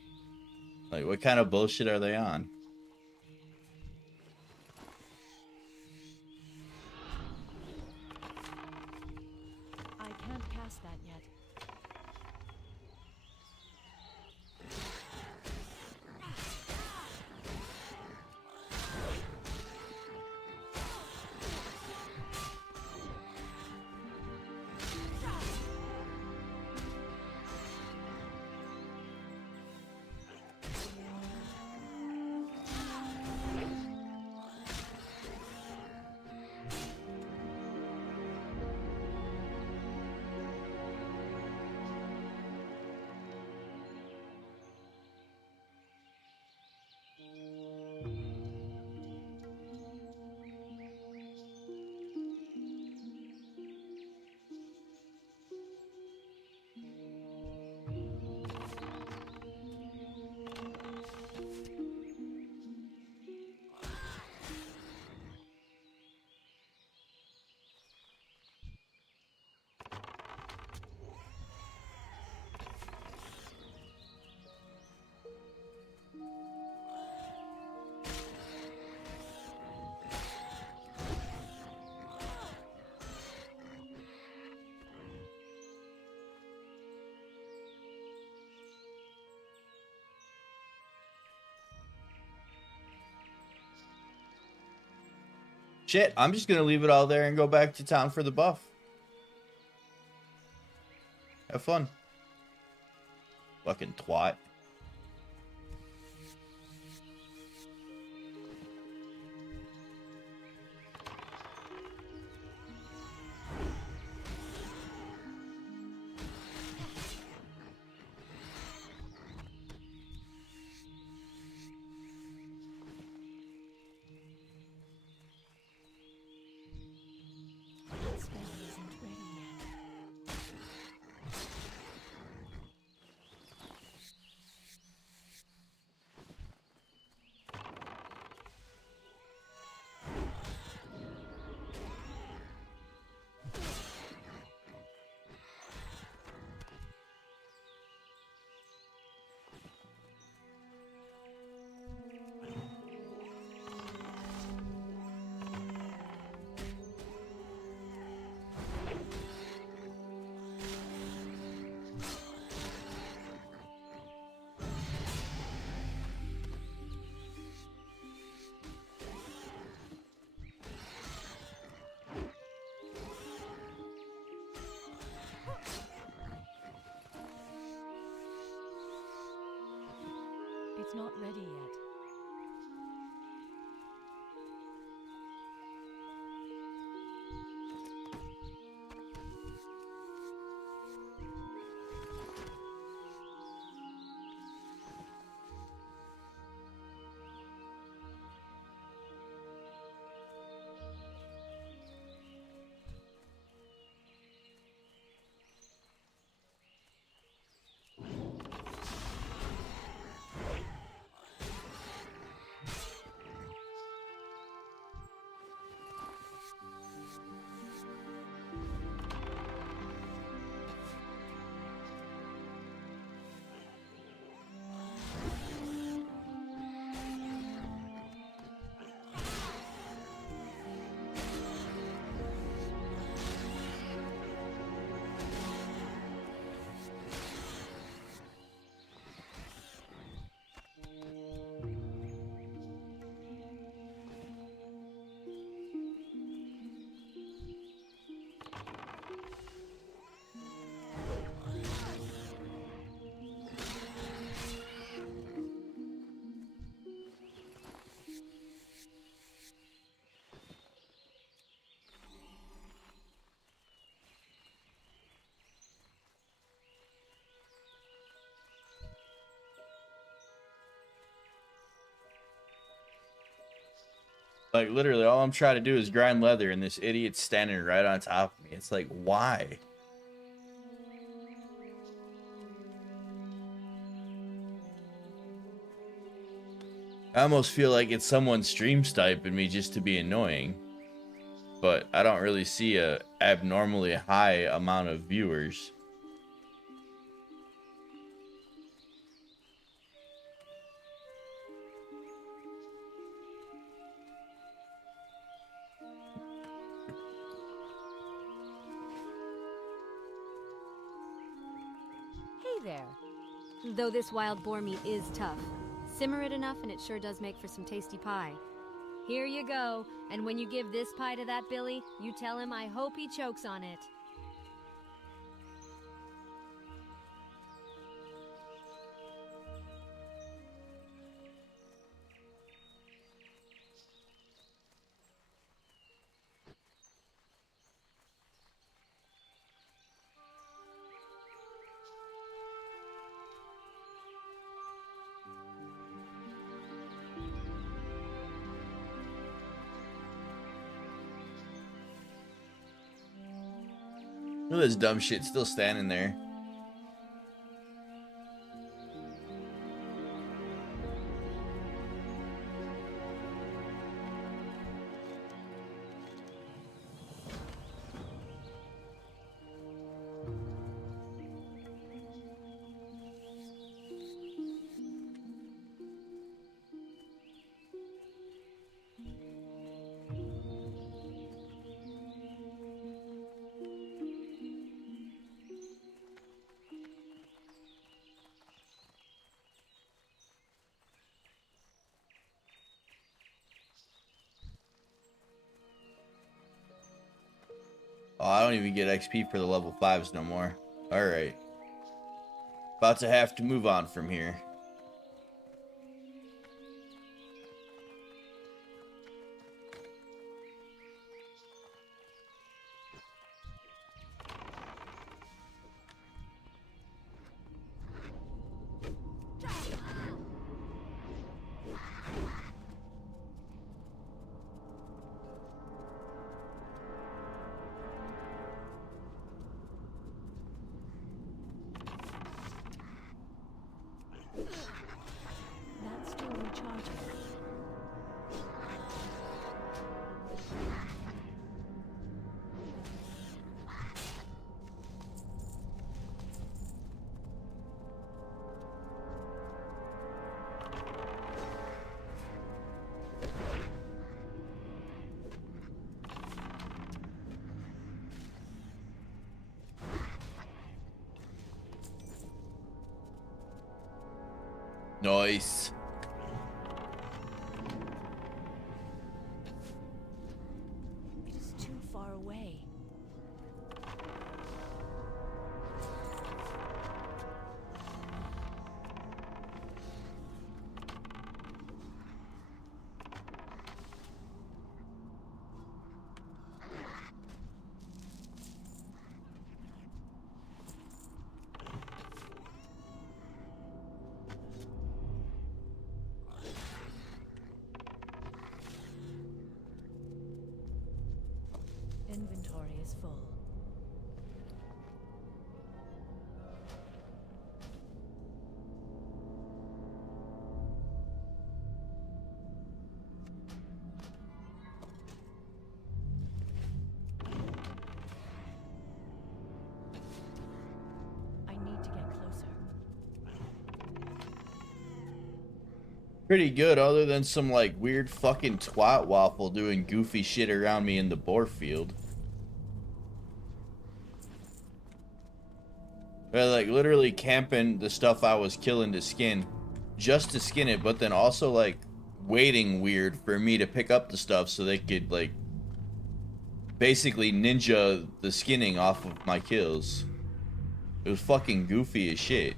Like, what kind of bullshit are they on? I can't pass that yet. Shit, I'm just gonna leave it all there and go back to town for the buff. Have fun. Fucking twat. It's not ready yet. Like, literally, all I'm trying to do is grind leather, and this idiot's standing right on top of me. It's like, why? I almost feel like it's someone stream sniping me just to be annoying. but I don't really see a abnormally high amount of viewers. Hey there. Though this wild boar meat is tough, simmer it enough and it sure does make for some tasty pie. Here you go, and when you give this pie to that Billy, you tell him I hope he chokes on it. Look at this dumb shit still standing there. Oh, I don't even get XP for the level 5s no more. Alright. About to have to move on from here. That's still recharging. Nice. It is too far away. Inventory is full. I need to get closer. Pretty good, other than some like weird fucking twat waffle doing goofy shit around me in the boar field. But like literally camping the stuff I was killing to skin, just to skin it, but then also like waiting weird for me to pick up the stuff so they could like basically ninja the skinning off of my kills. It was fucking goofy as shit.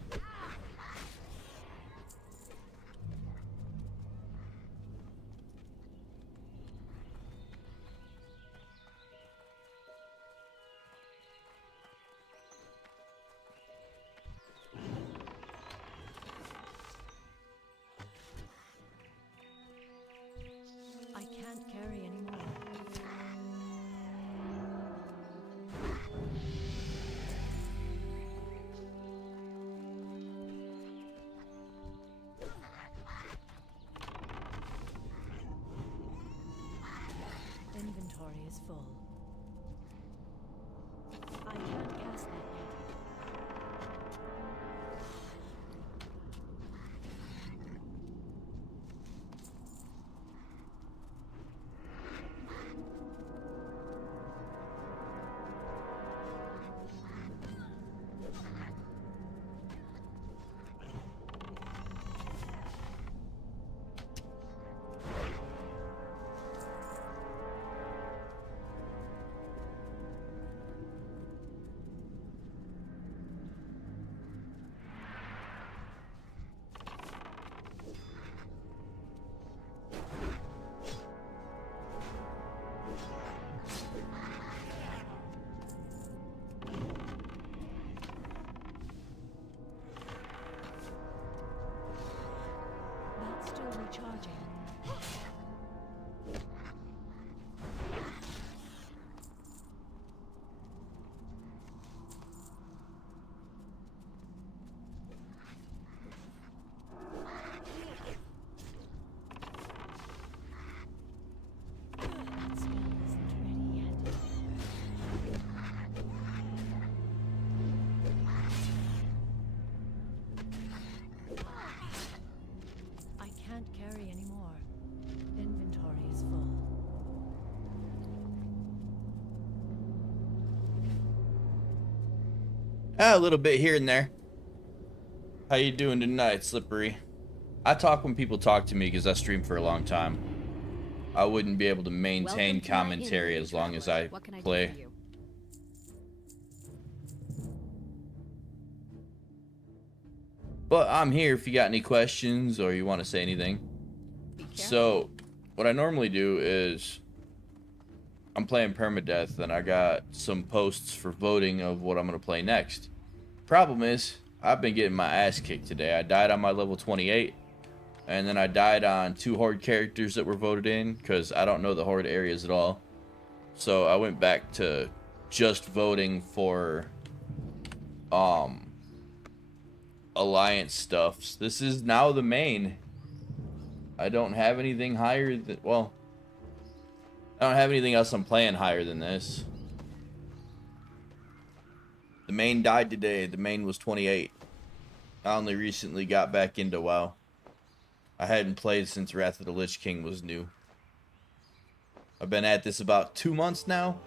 I can't carry anymore. is full. I can't cast that yet. That's still recharging. That spell isn't ready yet. I can't carry anymore. Inventory is full. A little bit here and there. How you doing tonight, Slippery? I talk when people talk to me because I stream for a long time. I wouldn't be able to maintain Welcome to my commentary inn, as long as traveler. I What can I do play. for you? But I'm here if you got any questions or you want to say anything. So, what I normally do is I'm playing permadeath and I got some posts for voting of what I'm going to play next. Problem is, I've been getting my ass kicked today. I died on my level 28 and then I died on 2 horde characters that were voted in because I don't know the horde areas at all. So I went back to just voting for alliance stuffs. This is now the main. I don't have anything higher than, well, I don't have anything else I'm playing higher than this. The main died today. The main was 28. I only recently got back into WoW. I hadn't played since Wrath of the Lich King was new. I've been at this about 2 months now.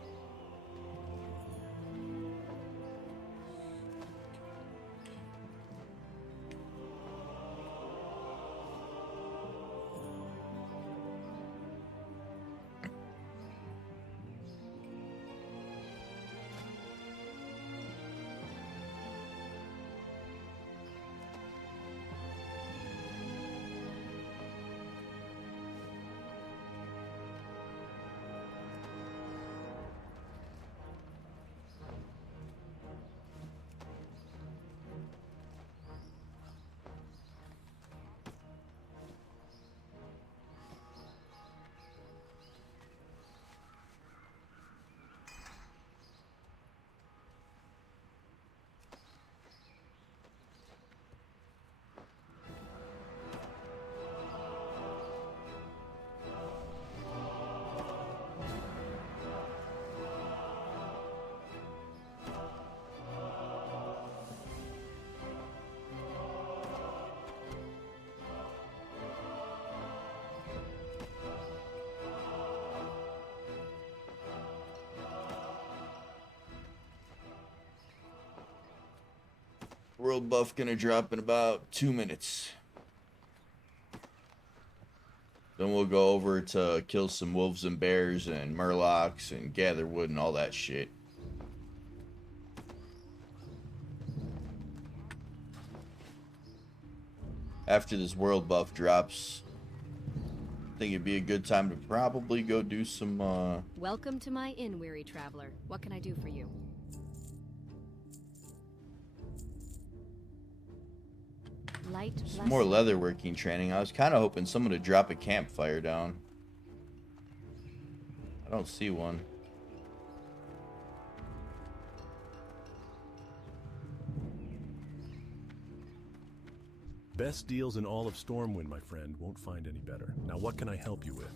World buff gonna drop in about 2 minutes. Then we'll go over to kill some wolves and bears and murlocs and gather wood and all that shit. After this world buff drops, I think it'd be a good time to probably go do some Welcome to my inn, weary traveler. What can I do for you? Light some more leatherworking training. I was kind of hoping someone would drop a campfire down. I don't see one. Best deals in all of Stormwind, my friend. Won't find any better. Now, what can I help you with?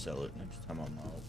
sell it next time I'm out.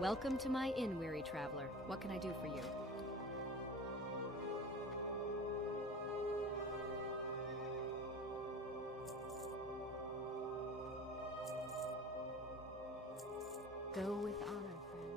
Welcome to my inn, weary traveler. What can I do for you? Go with honor, friend.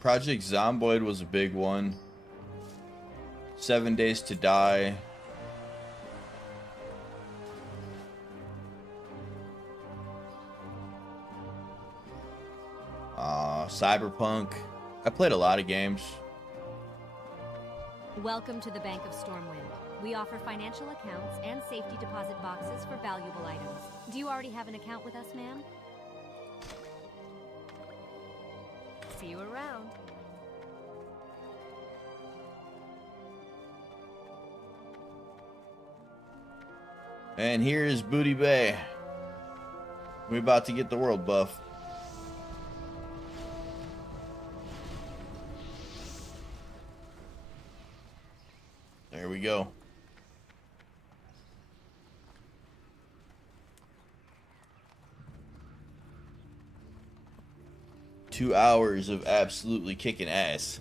Project Zomboid was a big one. 7 Days to Die. Cyberpunk. I played a lot of games. Welcome to the Bank of Stormwind. We offer financial accounts and safety deposit boxes for valuable items. Do you already have an account with us, ma'am? See you around. And here's Booty Bay. We're about to get the world buff. There we go. Two hours of absolutely kicking ass.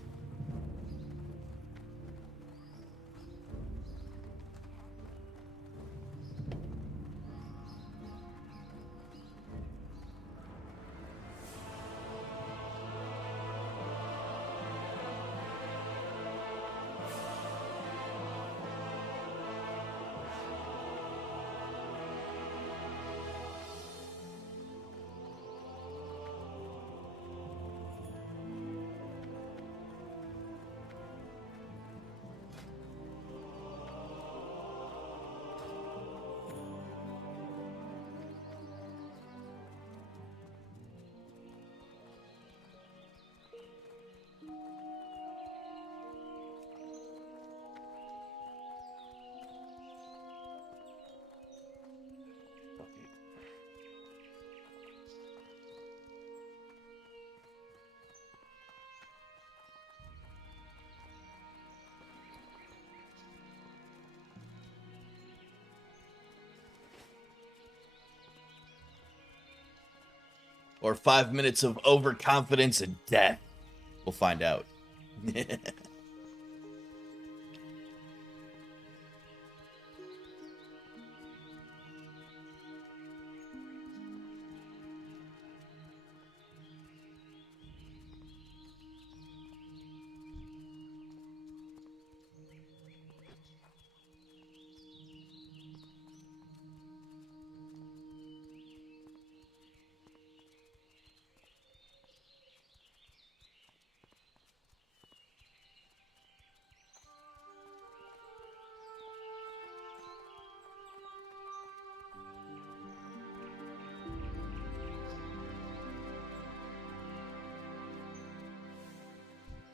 Or 5 minutes of overconfidence and death. We'll find out.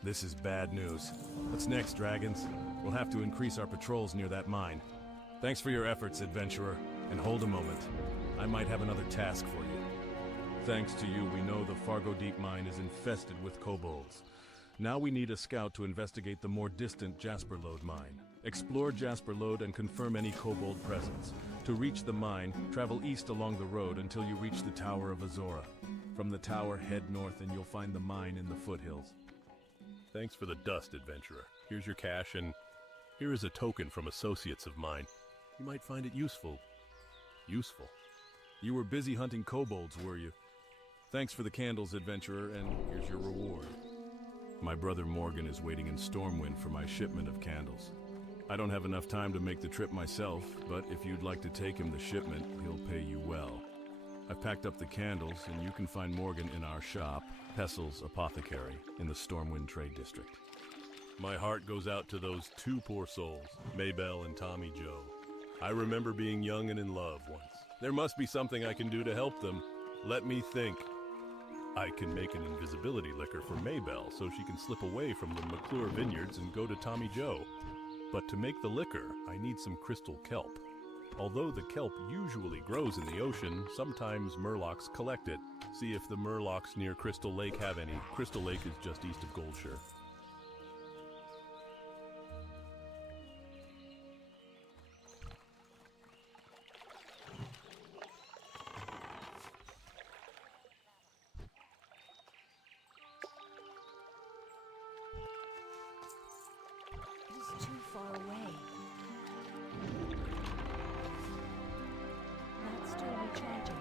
This is bad news. What's next, Dragons? We'll have to increase our patrols near that mine. Thanks for your efforts, adventurer. And hold a moment. I might have another task for you. Thanks to you, we know the Fargo Deep Mine is infested with kobolds. Now we need a scout to investigate the more distant Jasper Lode mine. Explore Jasper Lode and confirm any kobold presence. To reach the mine, travel east along the road until you reach the Tower of Azora. From the tower, head north and you'll find the mine in the foothills. Thanks for the dust, adventurer. Here's your cash, and here is a token from associates of mine. You might find it useful. Useful. You were busy hunting kobolds, were you? Thanks for the candles, adventurer, and here's your reward. My brother Morgan is waiting in Stormwind for my shipment of candles. I don't have enough time to make the trip myself, but if you'd like to take him the shipment, he'll pay you well. I've packed up the candles, and you can find Morgan in our shop, Pessel's Apothecary, in the Stormwind Trade District. My heart goes out to those two poor souls, Maybelle and Tommy Joe. I remember being young and in love once. There must be something I can do to help them. Let me think. I can make an invisibility liquor for Maybelle so she can slip away from the McClure vineyards and go to Tommy Joe. But to make the liquor, I need some crystal kelp. Although the kelp usually grows in the ocean, sometimes murlocs collect it. See if the murlocs near Crystal Lake have any. Crystal Lake is just east of Goldshire. It is too far away. Not still recharging.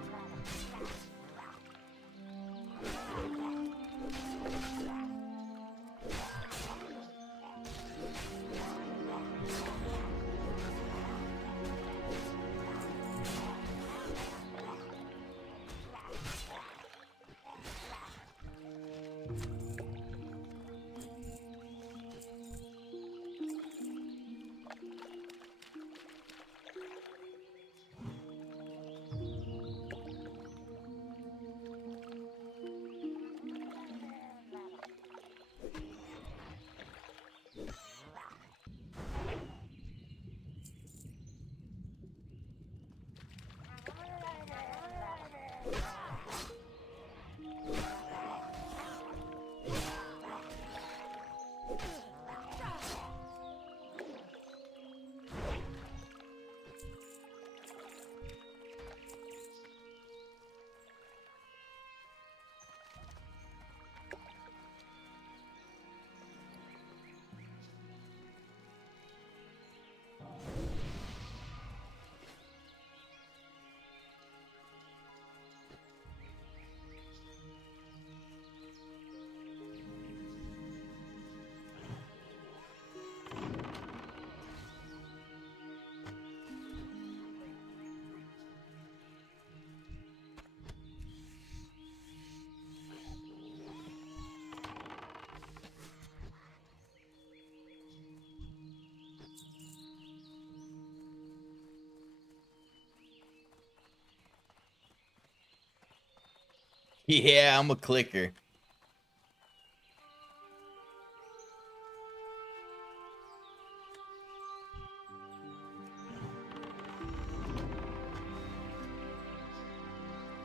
Yeah, I'm a clicker.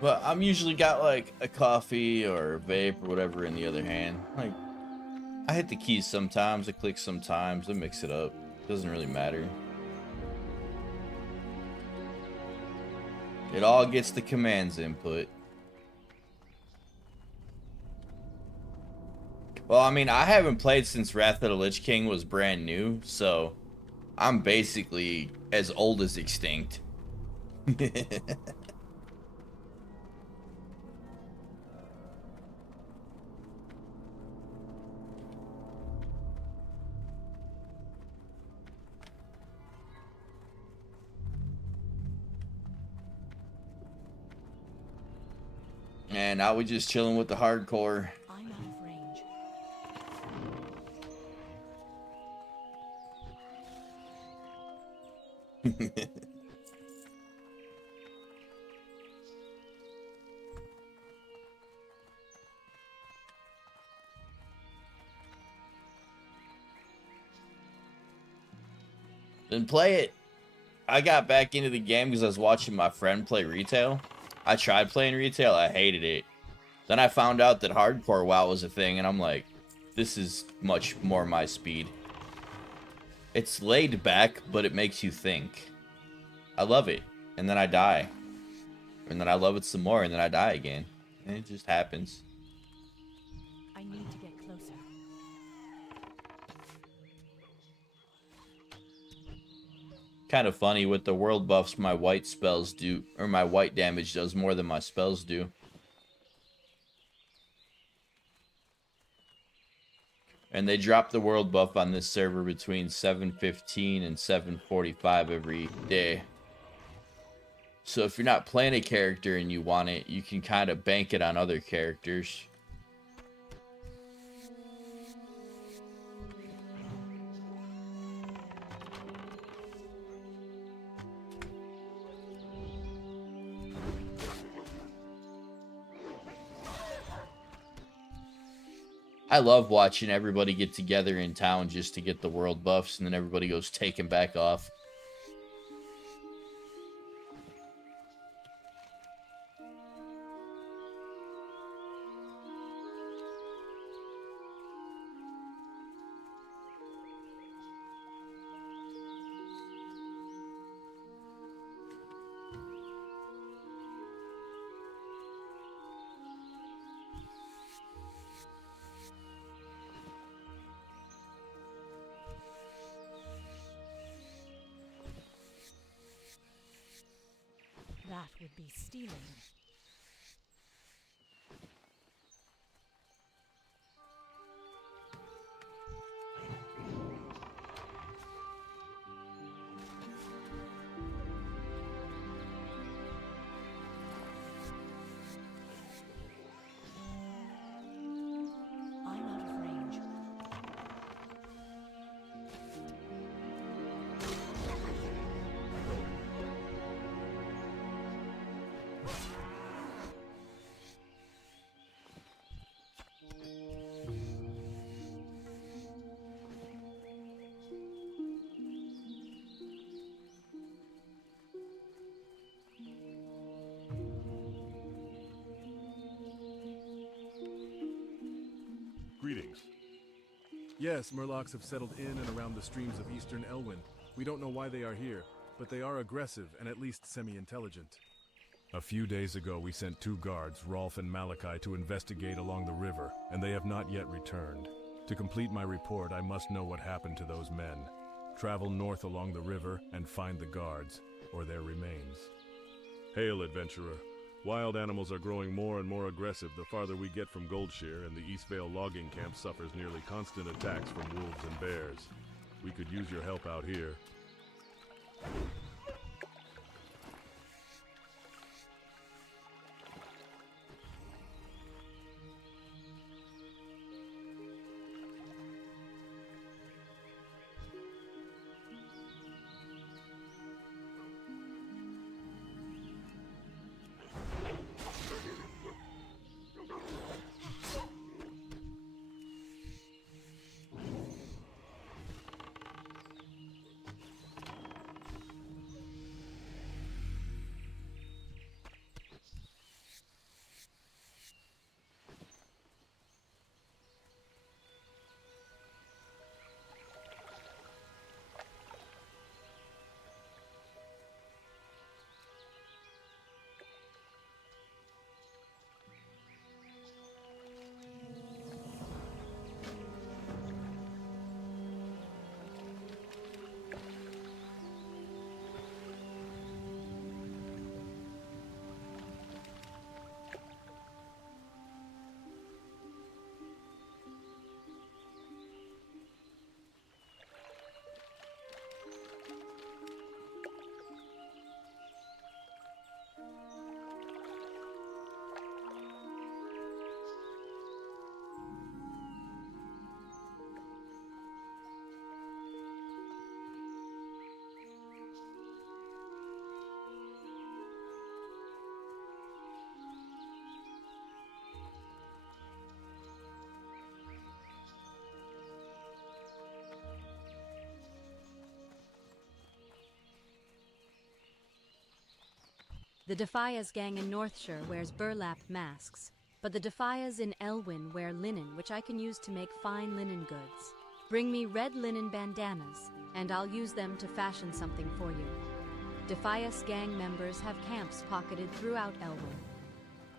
Well, I'm usually got like a coffee or a vape or whatever in the other hand. Like, I hit the keys sometimes, I click sometimes, I mix it up. Doesn't really matter. It all gets the commands input. Well, I mean, I haven't played since Wrath of the Lich King was brand new, so I'm basically as old as Extinct. And now we just chilling with the hardcore. I'm out of range. Then play it. I got back into the game because I was watching my friend play retail. I tried playing retail, I hated it. Then I found out that hardcore WoW was a thing, and I'm like, this is much more my speed. It's laid back, but it makes you think. I love it. And then I die. And then I love it some more, and then I die again. And it just happens. I need to get closer. Kind of funny with the world buffs, my white spells do, or my white damage does more than my spells do. And they drop the world buff on this server between 7:15 and 7:45 every day. So if you're not playing a character and you want it, you can kind of bank it on other characters. I love watching everybody get together in town just to get the world buffs, and then everybody goes taking back off. That would be stealing. I'm out of range. Greetings. Yes, Murlocs have settled in and around the streams of eastern Elwyn. We don't know why they are here, but they are aggressive and at least semi-intelligent. A few days ago, we sent 2 guards, Rolf and Malachi, to investigate along the river, and they have not yet returned. To complete my report, I must know what happened to those men. Travel north along the river and find the guards, or their remains. Hail, adventurer. Wild animals are growing more and more aggressive the farther we get from Goldshear, and the Eastvale logging camp suffers nearly constant attacks from wolves and bears. We could use your help out here. The Defias gang in Northshire wears burlap masks, but the Defias in Elwyn wear linen, which I can use to make fine linen goods. Bring me red linen bandanas, and I'll use them to fashion something for you. Defias gang members have camps pocketed throughout Elwyn.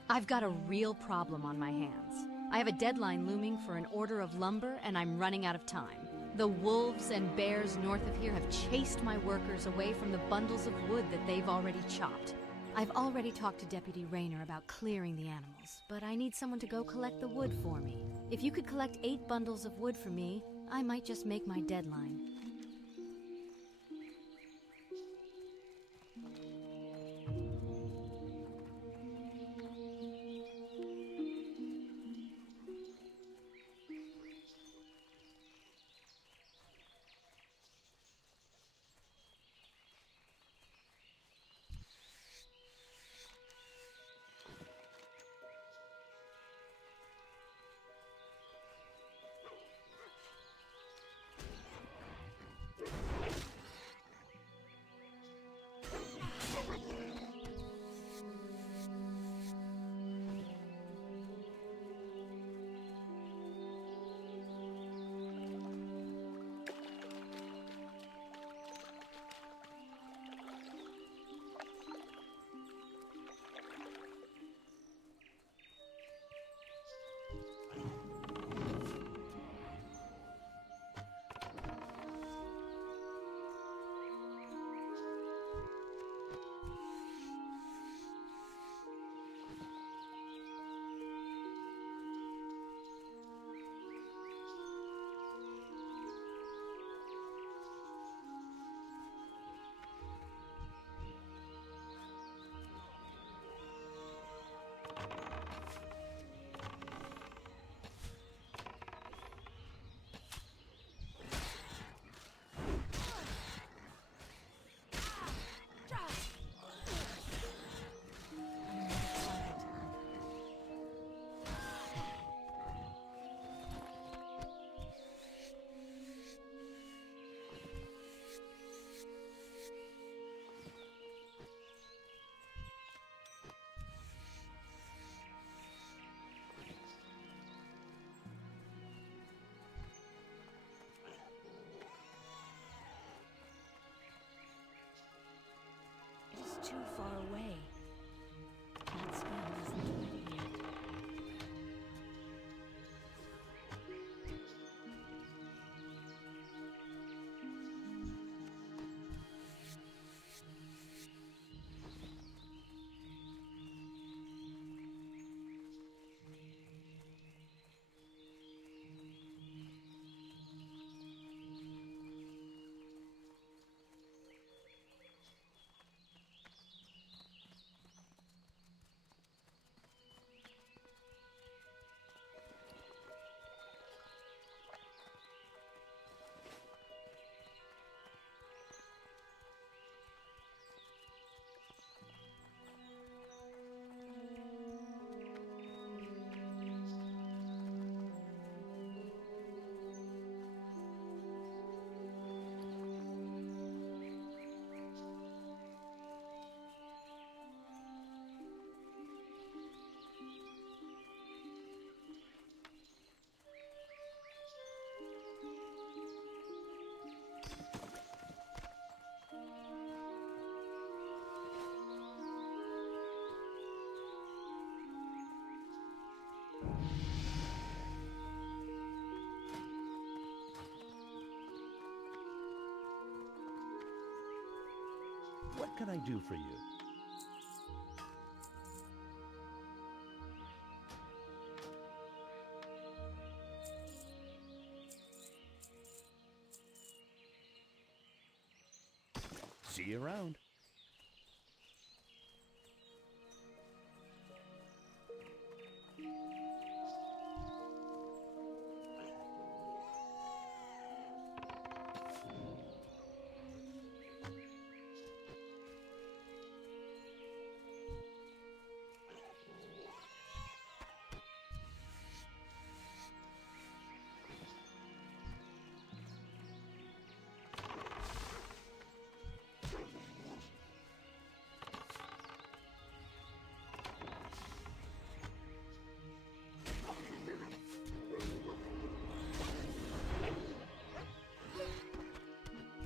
I've got a real problem on my hands. I have a deadline looming for an order of lumber, and I'm running out of time. The wolves and bears north of here have chased my workers away from the bundles of wood that they've already chopped. I've already talked to Deputy Rayner about clearing the animals, but I need someone to go collect the wood for me. If you could collect 8 bundles of wood for me, I might just make my deadline. Too far away. That spell isn't ready yet. What can I do for you? See you around.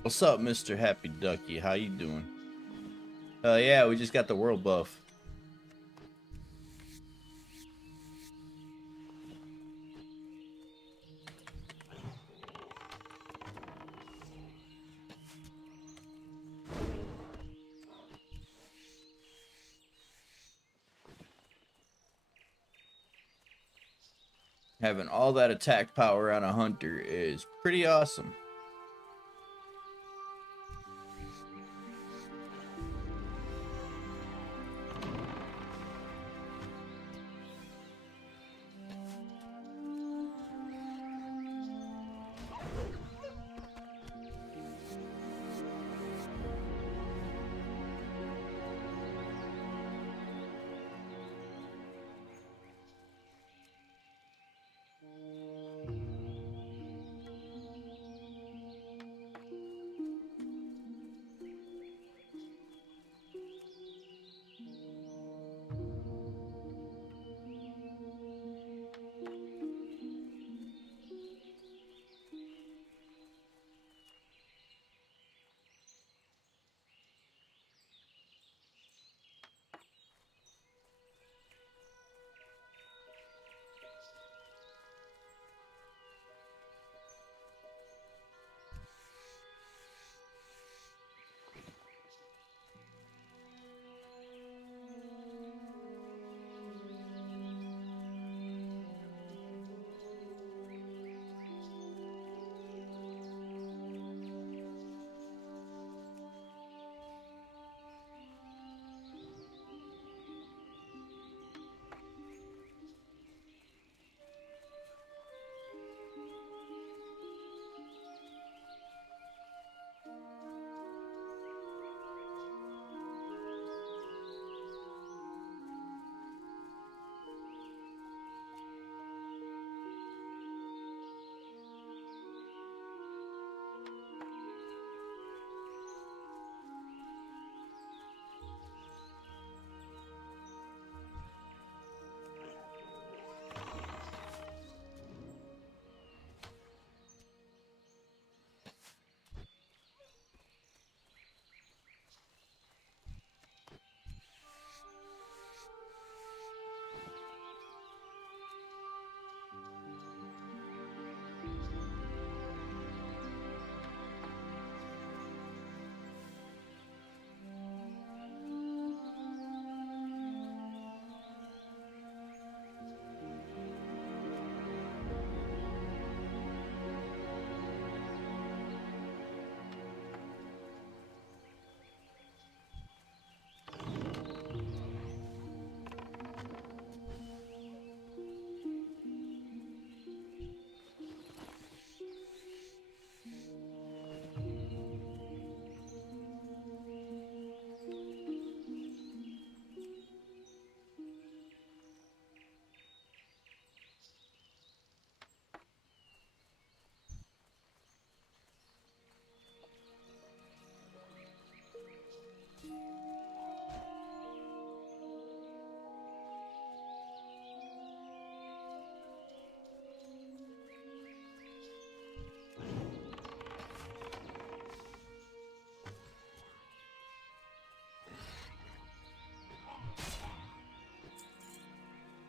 What's up, Mr. Happy Ducky? How you doing? Yeah, we just got the world buff. Having all that attack power on a hunter is pretty awesome.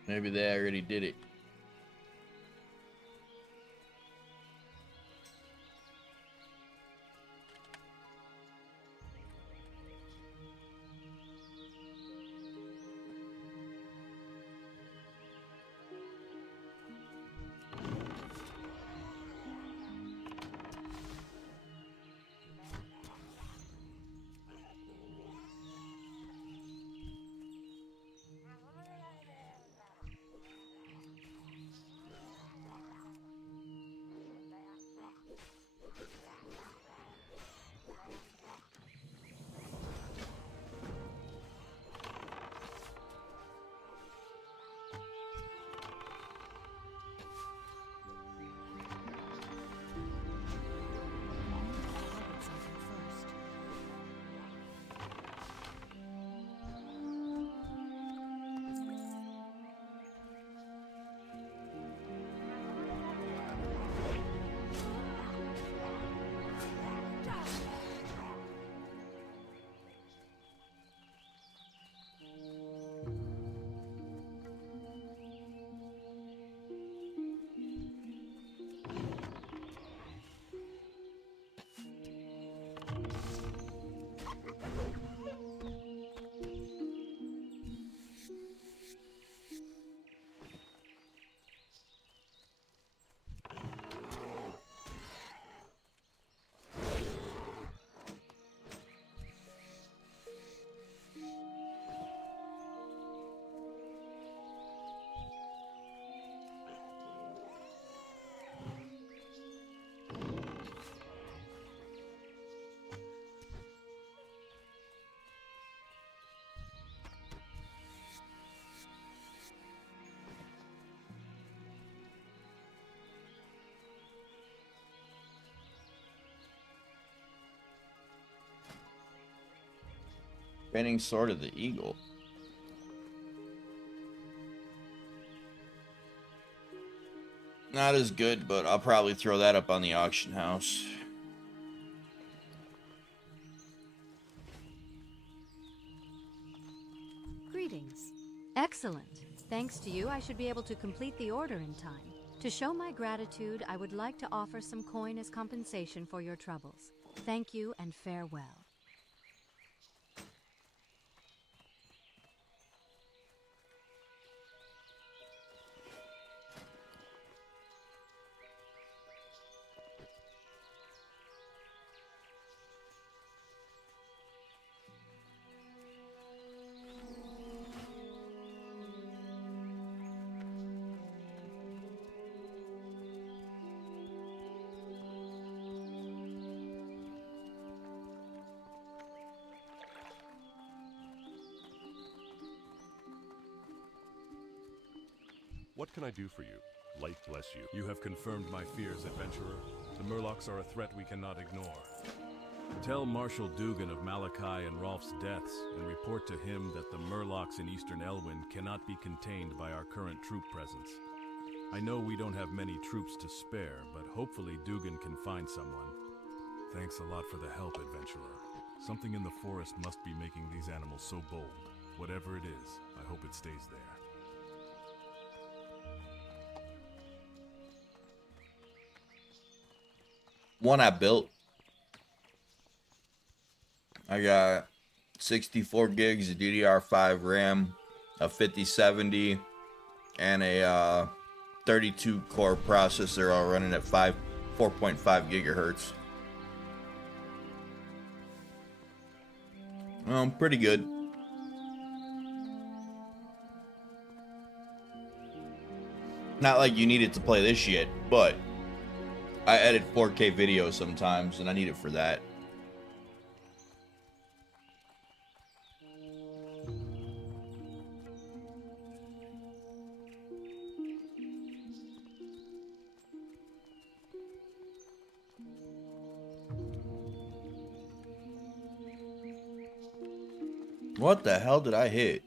Maybe they already did it. Painting Sword of the Eagle. Not as good, but I'll probably throw that up on the auction house. Greetings. Excellent. Thanks to you, I should be able to complete the order in time. To show my gratitude, I would like to offer some coin as compensation for your troubles. Thank you and farewell. What can I do for you? Light bless you. You have confirmed my fears, adventurer. The Murlocs are a threat we cannot ignore. Tell Marshal Dugan of Malachi and Rolf's deaths, and report to him that the Murlocs in Eastern Elwyn cannot be contained by our current troop presence. I know we don't have many troops to spare, but hopefully Dugan can find someone. Thanks a lot for the help, adventurer. Something in the forest must be making these animals so bold. Whatever it is, I hope it stays there. One I built. I got 64 gigs of DDR5 RAM, a 5070, and a 32 core processor all running at 4.5 gigahertz. Pretty good. Not like you need it to play this shit, but I edit 4K videos sometimes, and I need it for that. What the hell did I hit?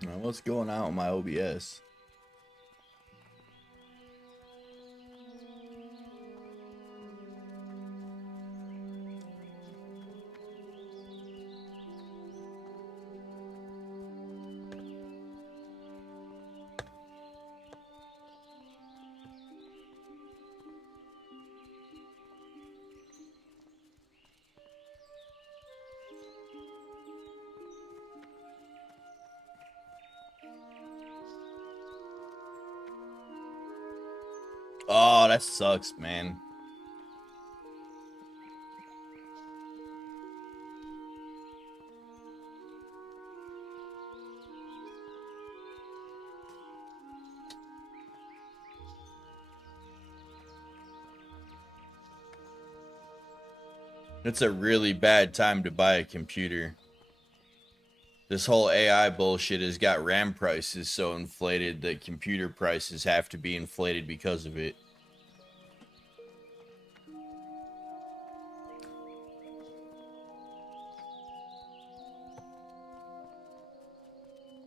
Now, what's going on with my OBS? Oh, that sucks, man. It's a really bad time to buy a computer. This whole AI bullshit has got RAM prices so inflated that computer prices have to be inflated because of it.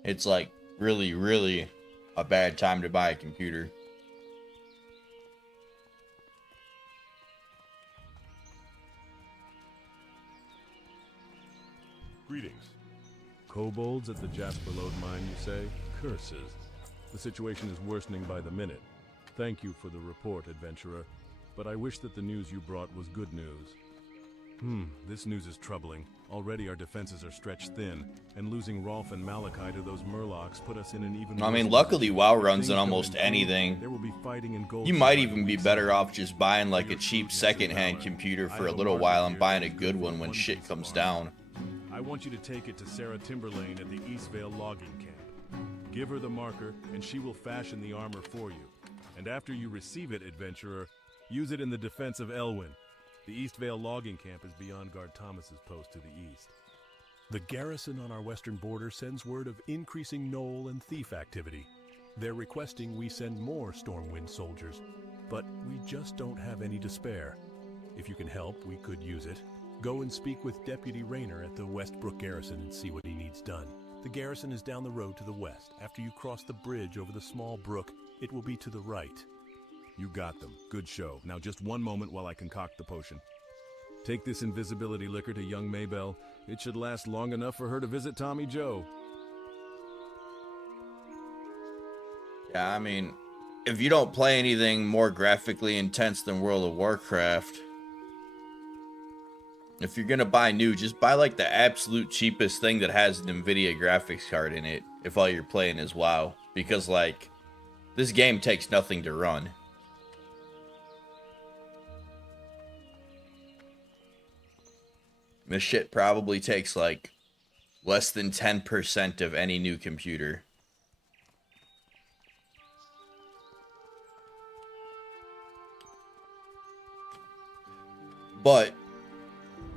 It's like really, really a bad time to buy a computer. Greetings. Kobolds at the Jasper Lode mine, you say? Curses. The situation is worsening by the minute. Thank you for the report, adventurer. But I wish that the news you brought was good news. This news is troubling. Already our defenses are stretched thin, and losing Rolf and Malachi to those Murlocs put us in an even I mean, luckily WoW runs on almost anything. There will be fighting in Gold. You might even be better off just buying like a cheap secondhand computer for a little while and buying a good one when shit comes down. I want you to take it to Sarah Timberlane at the Eastvale logging camp. Give her the marker, and she will fashion the armor for you. And after you receive it, adventurer, use it in the defense of Elwyn. The East Vale logging camp is beyond Guard Thomas's post to the east. The garrison on our western border sends word of increasing knoll and thief activity. They're requesting we send more Stormwind soldiers, but we just don't have any to spare. If you can help, we could use it. Go and speak with Deputy Rayner at the Westbrook Garrison and see what he needs done. The garrison is down the road to the west. After you cross the bridge over the small brook, it will be to the right. You got them. Good show. Now just one moment while I concoct the potion. Take this invisibility liquor to young Maybelle. It should last long enough for her to visit Tommy Joe. Yeah, I mean, if you don't play anything more graphically intense than World of Warcraft, if you're gonna buy new, just buy like the absolute cheapest thing that has an NVIDIA graphics card in it if all you're playing is WoW. Because, like, this game takes nothing to run. This shit probably takes, like, less than 10% of any new computer. But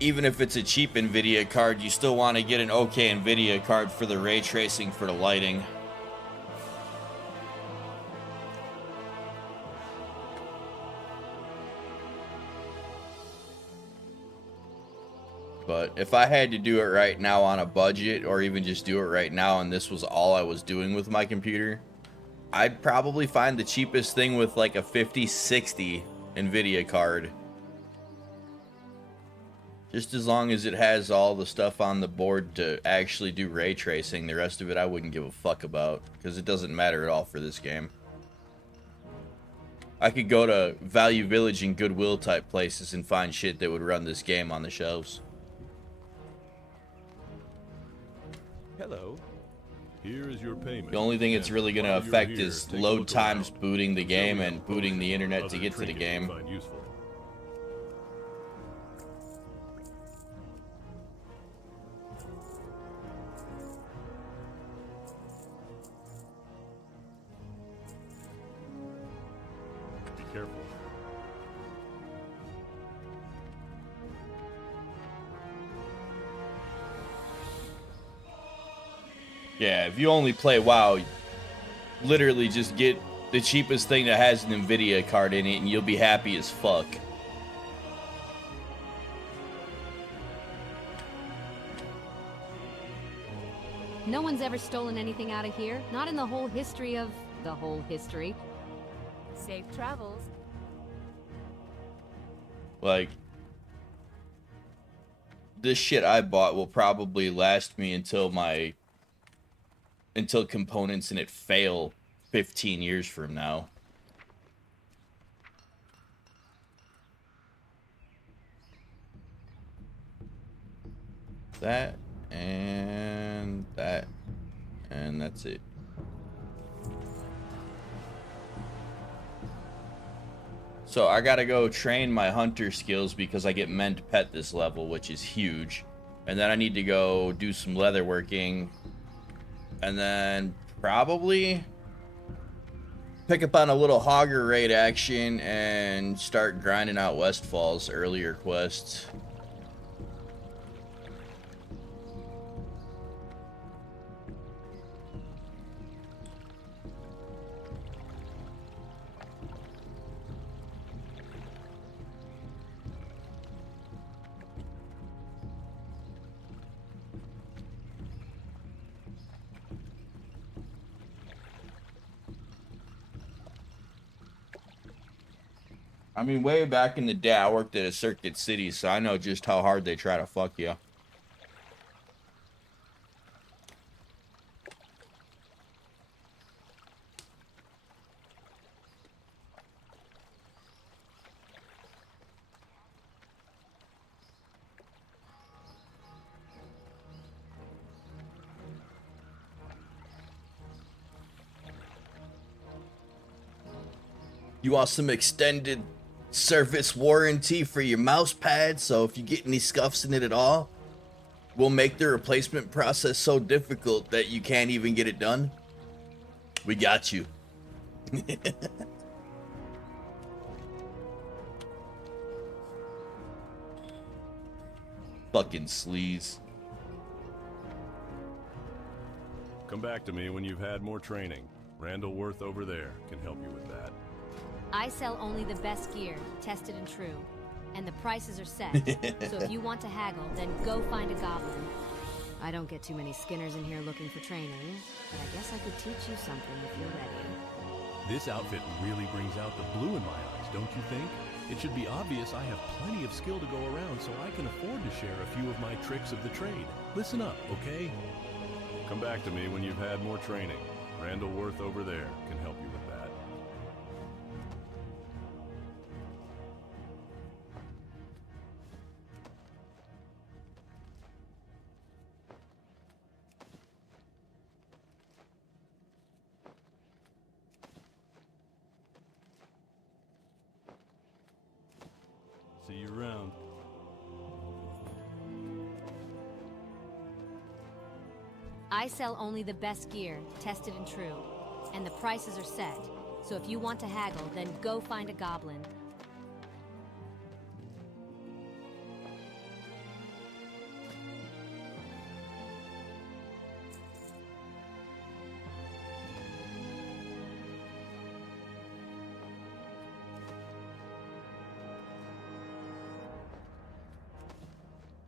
even if it's a cheap NVIDIA card, you still want to get an okay NVIDIA card for the ray tracing, for the lighting. But if I had to do it right now on a budget, or even just do it right now and this was all I was doing with my computer, I'd probably find the cheapest thing with like a 5060 NVIDIA card. Just as long as it has all the stuff on the board to actually do ray tracing, the rest of it I wouldn't give a fuck about, because it doesn't matter at all for this game. I could go to Value Village and Goodwill type places and find shit that would run this game on the shelves. Hello. Here is your payment. The only thing it's really going to affect is load times booting the game and booting the internet to get to the game. Be careful. Yeah, if you only play WoW, literally just get the cheapest thing that has an NVIDIA card in it and you'll be happy as fuck. No one's ever stolen anything out of here. Not in the whole history of the whole history. Safe travels. Like, this shit I bought will probably last me until components in it fail 15 years from now. That, and that's it. So I gotta go train my hunter skills because I get men to pet this level, which is huge. And then I need to go do some leather working. And then probably pick up on a little Hogger raid action and start grinding out Westfall's earlier quests. I mean, way back in the day, I worked at a Circuit City, so I know just how hard they try to fuck you. You want some extended service warranty for your mouse pad, so if you get any scuffs in it at all, we'll make the replacement process so difficult that you can't even get it done? We got you. Fucking sleaze. Come back to me when you've had more training. Randall Worth over there can help you with that. I sell only the best gear, tested and true. And the prices are set. So if you want to haggle, then go find a goblin. I don't get too many skinners in here looking for training, but I guess I could teach you something if you're ready. This outfit really brings out the blue in my eyes, don't you think? It should be obvious I have plenty of skill to go around, so I can afford to share a few of my tricks of the trade. Listen up, okay? Come back to me when you've had more training. Randall Worth over there can help you with that. See you around. I sell only the best gear, tested and true. And the prices are set. So if you want to haggle, then go find a goblin.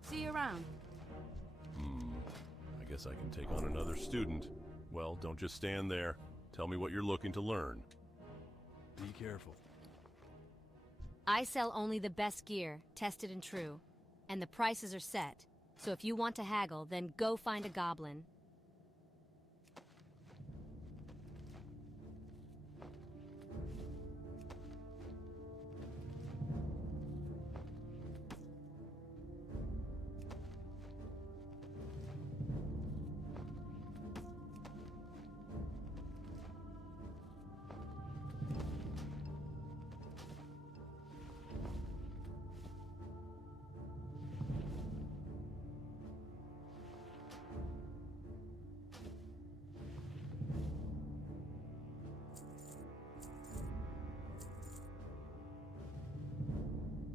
See you around. I guess I can take on another student. Well, don't just stand there. Tell me what you're looking to learn. Be careful. I sell only the best gear, tested and true. And the prices are set. So if you want to haggle, then go find a goblin.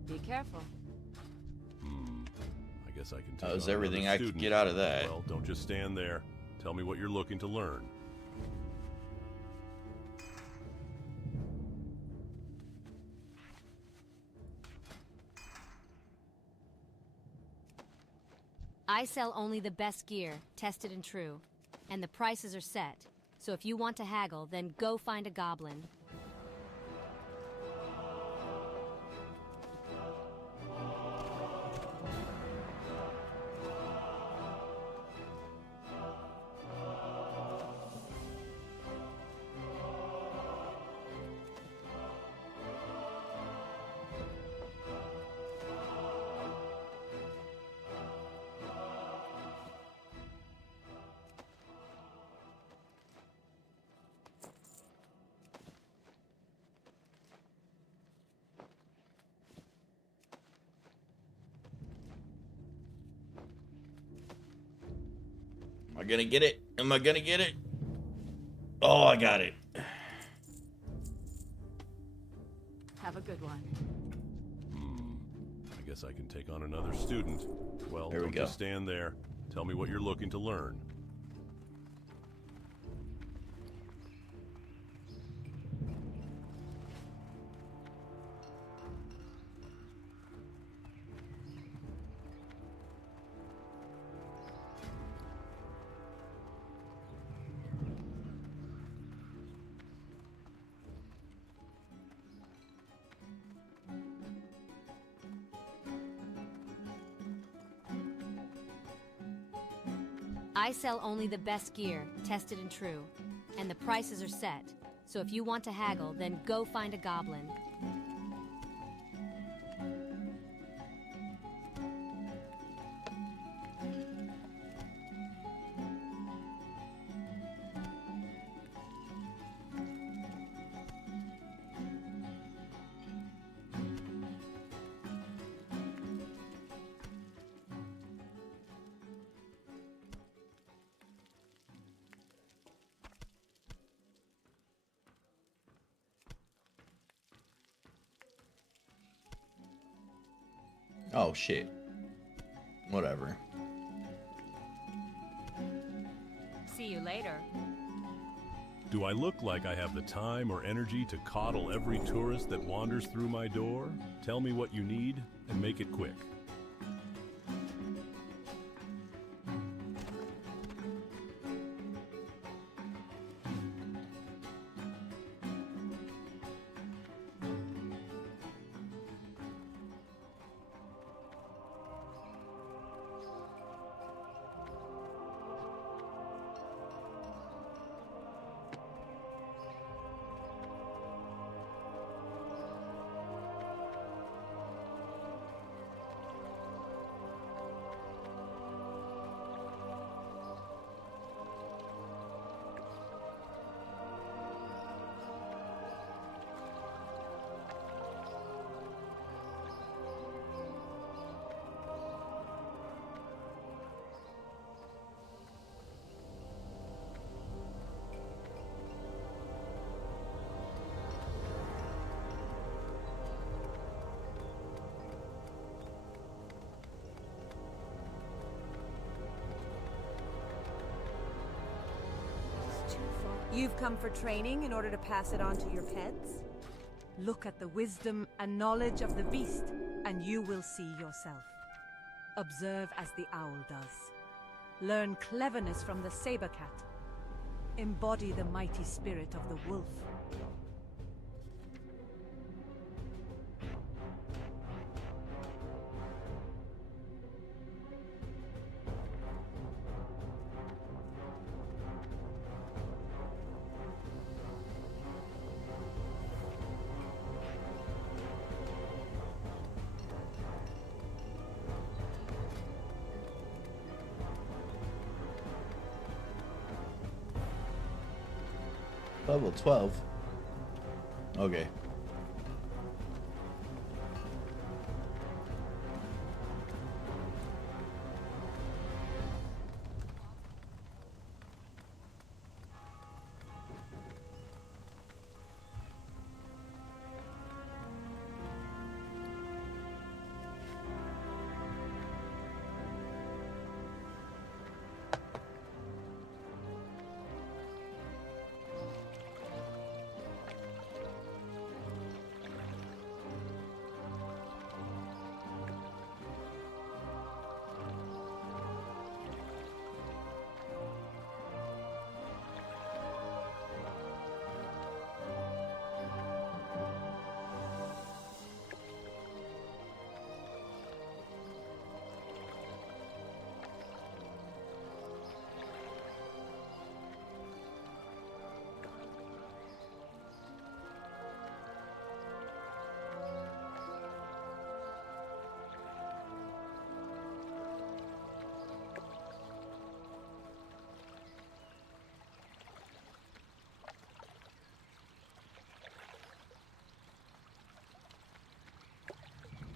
Be careful. I guess I can take That was on everything another I could student. get out of that. Well, don't just stand there. Tell me what you're looking to learn. I sell only the best gear, tested and true. And the prices are set. So if you want to haggle, then go find a goblin. Am I gonna get it? Am I gonna get it? Oh, I got it. Have a good one. I guess I can take on another student. Well, There we don't go. just stand there. Tell me what you're looking to learn. I sell only the best gear, tested and true. And the prices are set. So if you want to haggle, then go find a goblin. Oh shit. Whatever. See you later. Do I look like I have the time or energy to coddle every tourist that wanders through my door? Tell me what you need and make it quick. You've come for training in order to pass it on to your pets? Look at the wisdom and knowledge of the beast, and you will see yourself. Observe as the owl does. Learn cleverness from the saber cat. Embody the mighty spirit of the wolf. Level 12. Okay.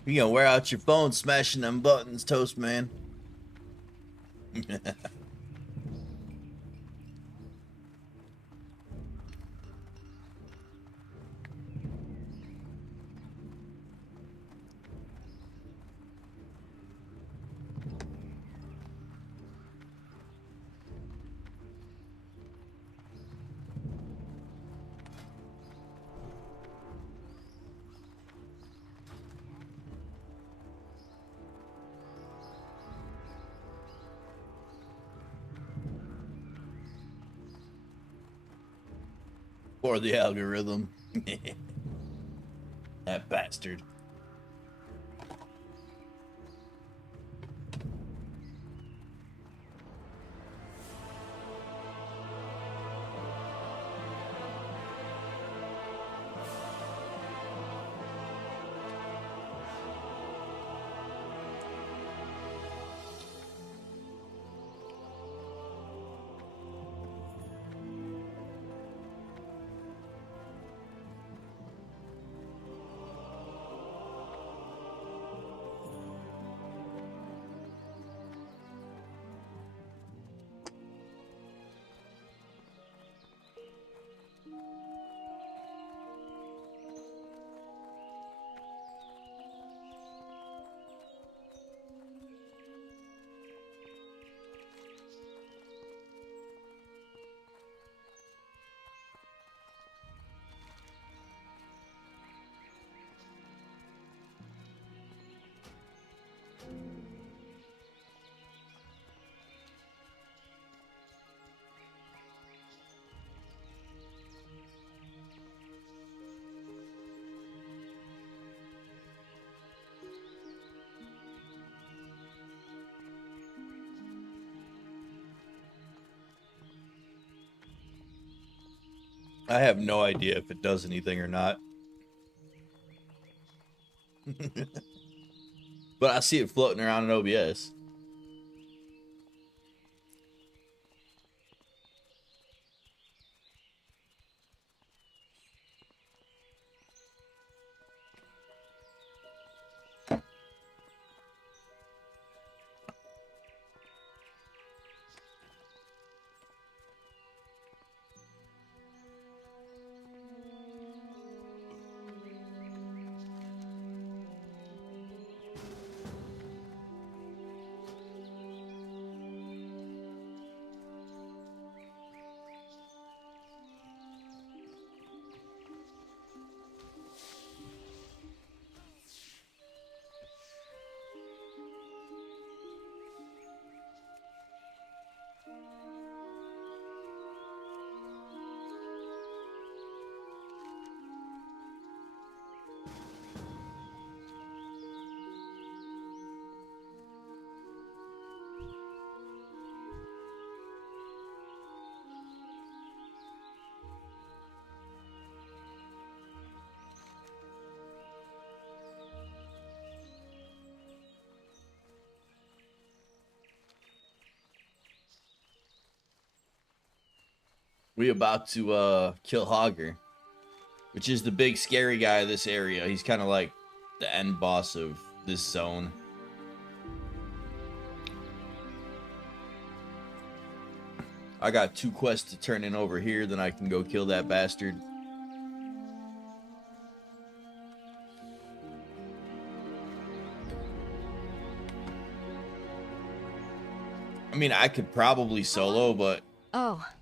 You gonna wear out your phone smashing them buttons, Toast Man. For the algorithm. That bastard. I have no idea if it does anything or not. But I see it floating around in OBS. We about to kill Hogger, which is the big scary guy of this area. He's kind of like the end boss of this zone. I got 2 quests to turn in over here, then I can go kill that bastard. I mean, I could probably solo, but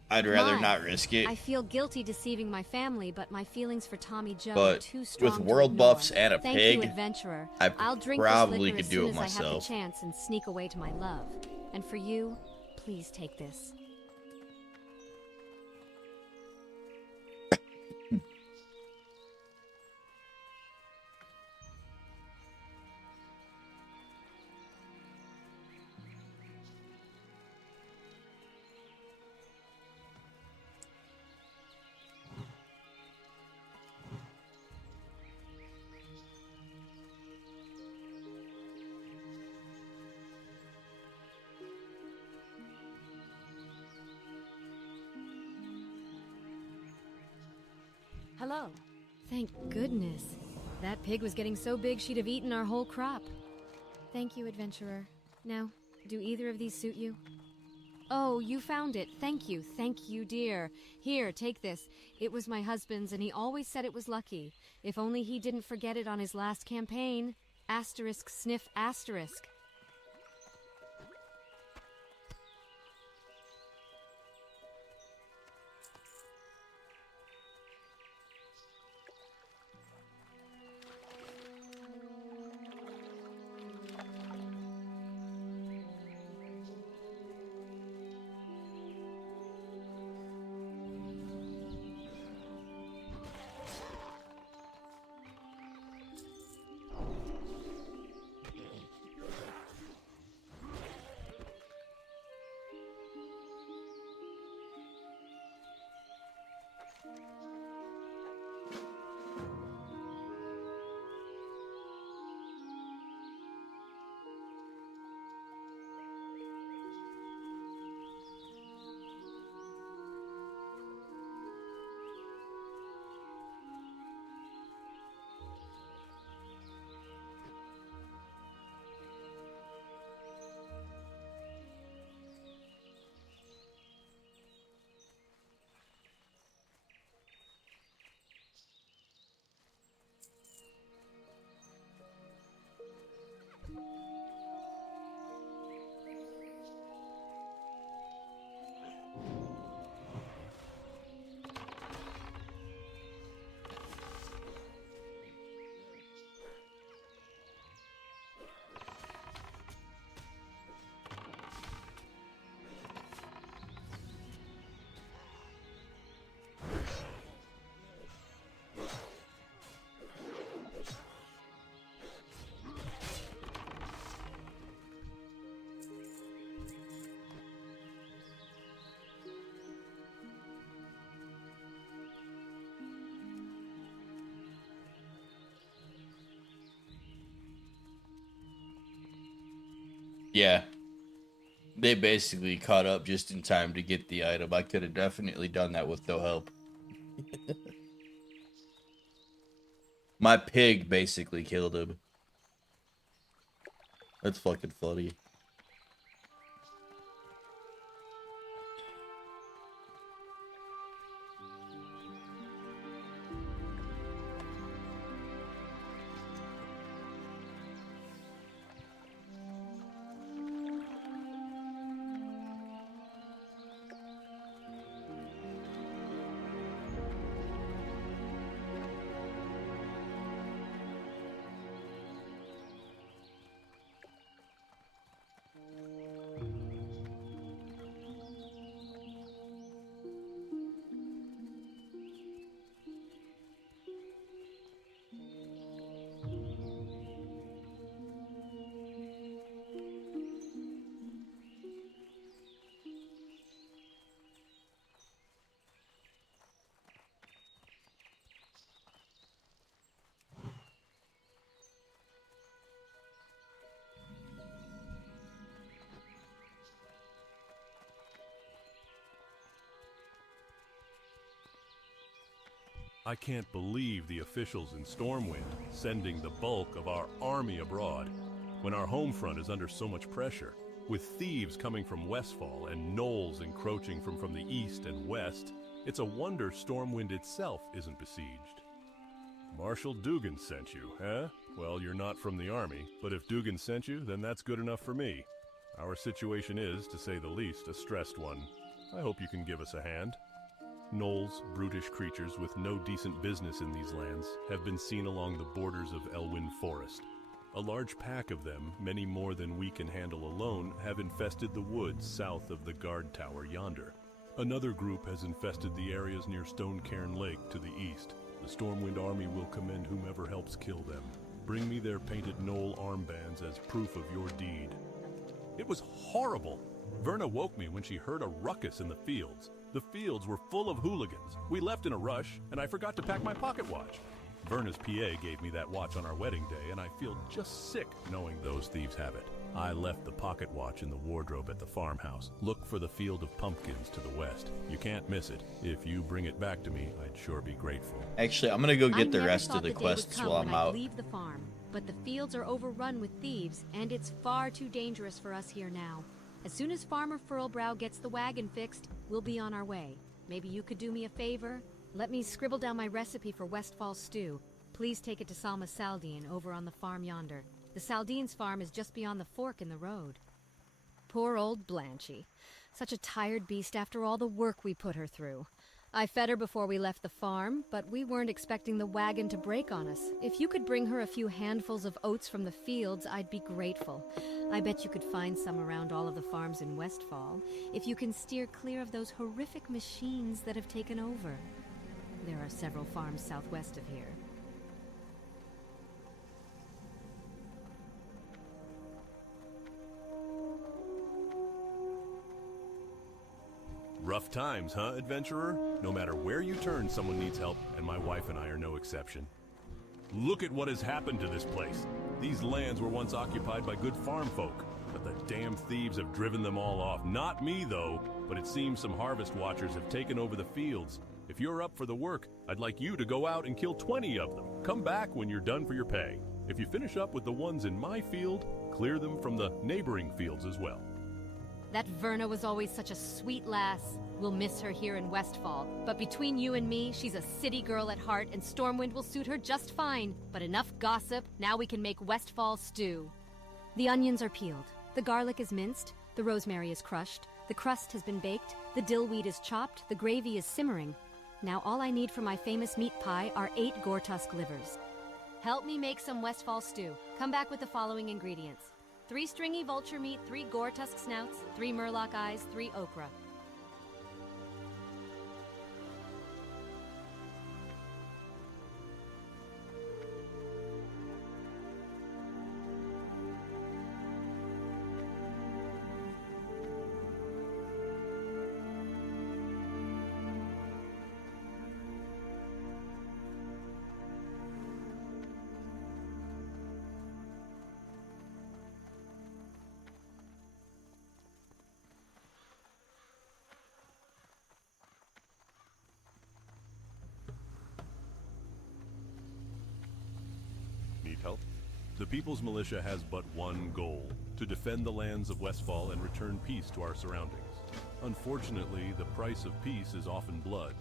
I'd rather not risk it. I feel guilty deceiving my family, but my feelings for Tommy Joe But are too strong with to world ignore. buffs and a Thank pig, you, adventurer. I I'll drink probably this could liquor do as it soon as I have the myself. chance and sneak away to my love. And for you, please take this. Hello. Thank goodness. That pig was getting so big she'd have eaten our whole crop. Thank you, adventurer. Now, do either of these suit you? Oh, you found it. Thank you. Thank you, dear. Here, take this. It was my husband's, and he always said it was lucky. If only he didn't forget it on his last campaign. Asterisk sniff asterisk. Yeah. They basically caught up just in time to get the item. I could have definitely done that with no help. My pig basically killed him. That's fucking funny. I can't believe the officials in Stormwind sending the bulk of our army abroad when our home front is under so much pressure. With thieves coming from Westfall and gnolls encroaching from the east and west, it's a wonder Stormwind itself isn't besieged. Marshal Dugan sent you, eh? Well, you're not from the army, but if Dugan sent you, then that's good enough for me. Our situation is, to say the least, a stressed one. I hope you can give us a hand. Gnolls, brutish creatures with no decent business in these lands, have been seen along the borders of Elwyn Forest. A large pack of them, many more than we can handle alone, have infested the woods south of the guard tower yonder. Another group has infested the areas near Stonecairn Lake to the east. The Stormwind army will commend whomever helps kill them. Bring me their painted gnoll armbands as proof of your deed. It was horrible! Verna woke me when she heard a ruckus in the fields. The fields were full of hooligans. We left in a rush, and I forgot to pack my pocket watch. Verna's PA gave me that watch on our wedding day, and I feel just sick knowing those thieves have it. I left the pocket watch in the wardrobe at the farmhouse. Look for the field of pumpkins to the west. You can't miss it. If you bring it back to me, I'd sure be grateful. Actually, I'm gonna go get the I never rest thought of the day would quests come while when I'm I'd out. leave the farm, but the fields are overrun with thieves, and it's far too dangerous for us here now. As soon as Farmer Furlbrow gets the wagon fixed, we'll be on our way. Maybe you could do me a favor? Let me scribble down my recipe for Westfall stew. Please take it to Salma Saldine over on the farm yonder. The Saldine's farm is just beyond the fork in the road. Poor old Blanchy. Such a tired beast after all the work we put her through. I fed her before we left the farm, but we weren't expecting the wagon to break on us. If you could bring her a few handfuls of oats from the fields, I'd be grateful. I bet you could find some around all of the farms in Westfall, if you can steer clear of those horrific machines that have taken over. There are several farms southwest of here. Rough times, huh, adventurer? No matter where you turn, someone needs help, and my wife and I are no exception. Look at what has happened to this place. These lands were once occupied by good farm folk, but the damn thieves have driven them all off. Not me, though, but it seems some harvest watchers have taken over the fields. If you're up for the work, I'd like you to go out and kill 20 of them. Come back when you're done for your pay. If you finish up with the ones in my field, clear them from the neighboring fields as well. That Verna was always such a sweet lass. We'll miss her here in Westfall. But between you and me, she's a city girl at heart, and Stormwind will suit her just fine. But enough gossip, now we can make Westfall stew. The onions are peeled, the garlic is minced, the rosemary is crushed, the crust has been baked, the dillweed is chopped, the gravy is simmering. Now all I need for my famous meat pie are 8 Gortusk livers. Help me make some Westfall stew. Come back with the following ingredients. 3 stringy vulture meat, 3 Gortusk snouts, 3 murloc eyes, 3 okra. The People's Militia has but one goal: to defend the lands of Westfall and return peace to our surroundings. Unfortunately, the price of peace is often blood.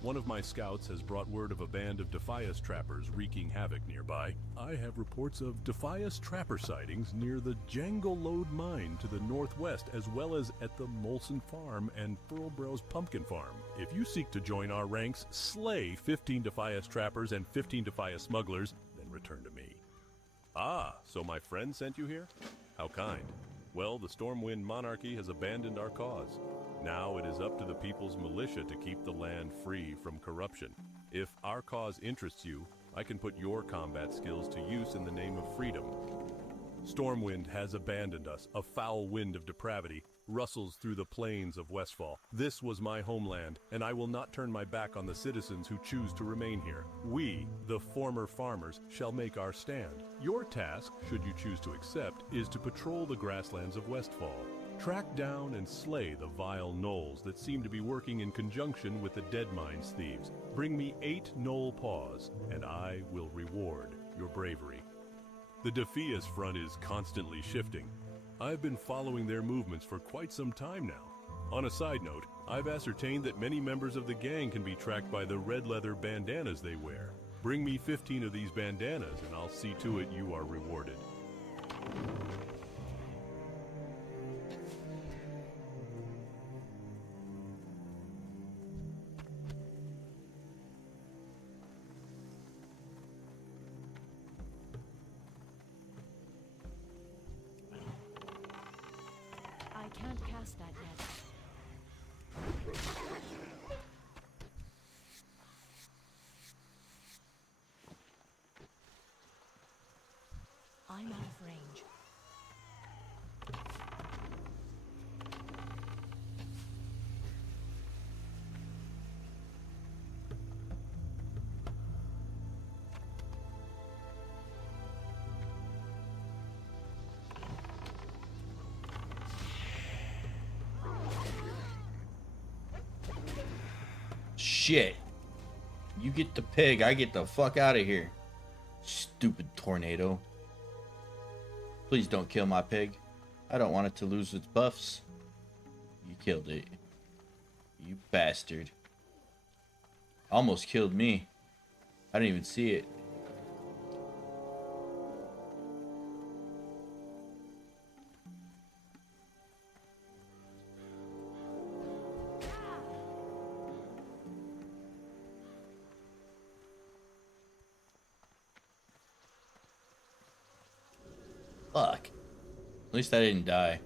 One of my scouts has brought word of a band of Defias trappers wreaking havoc nearby. I have reports of Defias trapper sightings near the Jangle Lode mine to the northwest, as well as at the Molson Farm and Furlbrow's Pumpkin Farm. If you seek to join our ranks, slay 15 Defias trappers and 15 Defias smugglers, then return to me. Ah, so my friend sent you here? How kind. Well, the Stormwind Monarchy has abandoned our cause. Now it is up to the People's Militia to keep the land free from corruption. If our cause interests you, I can put your combat skills to use in the name of freedom. Stormwind has abandoned us. A foul wind of depravity rustles through the plains of Westfall. This was my homeland, and I will not turn my back on the citizens who choose to remain here. We, the former farmers, shall make our stand. Your task, should you choose to accept, is to patrol the grasslands of Westfall. Track down and slay the vile gnolls that seem to be working in conjunction with the Deadmines thieves. Bring me 8 gnoll paws, and I will reward your bravery. The Defias front is constantly shifting. I've been following their movements for quite some time now. On a side note, I've ascertained that many members of the gang can be tracked by the red leather bandanas they wear. Bring me 15 of these bandanas and I'll see to it you are rewarded. I can't cast that yet. I'm out of range. Shit. You get the pig, I get the fuck out of here. Stupid tornado. Please don't kill my pig. I don't want it to lose its buffs. You killed it. You bastard. Almost killed me. I didn't even see it. Fuck. At least I didn't die.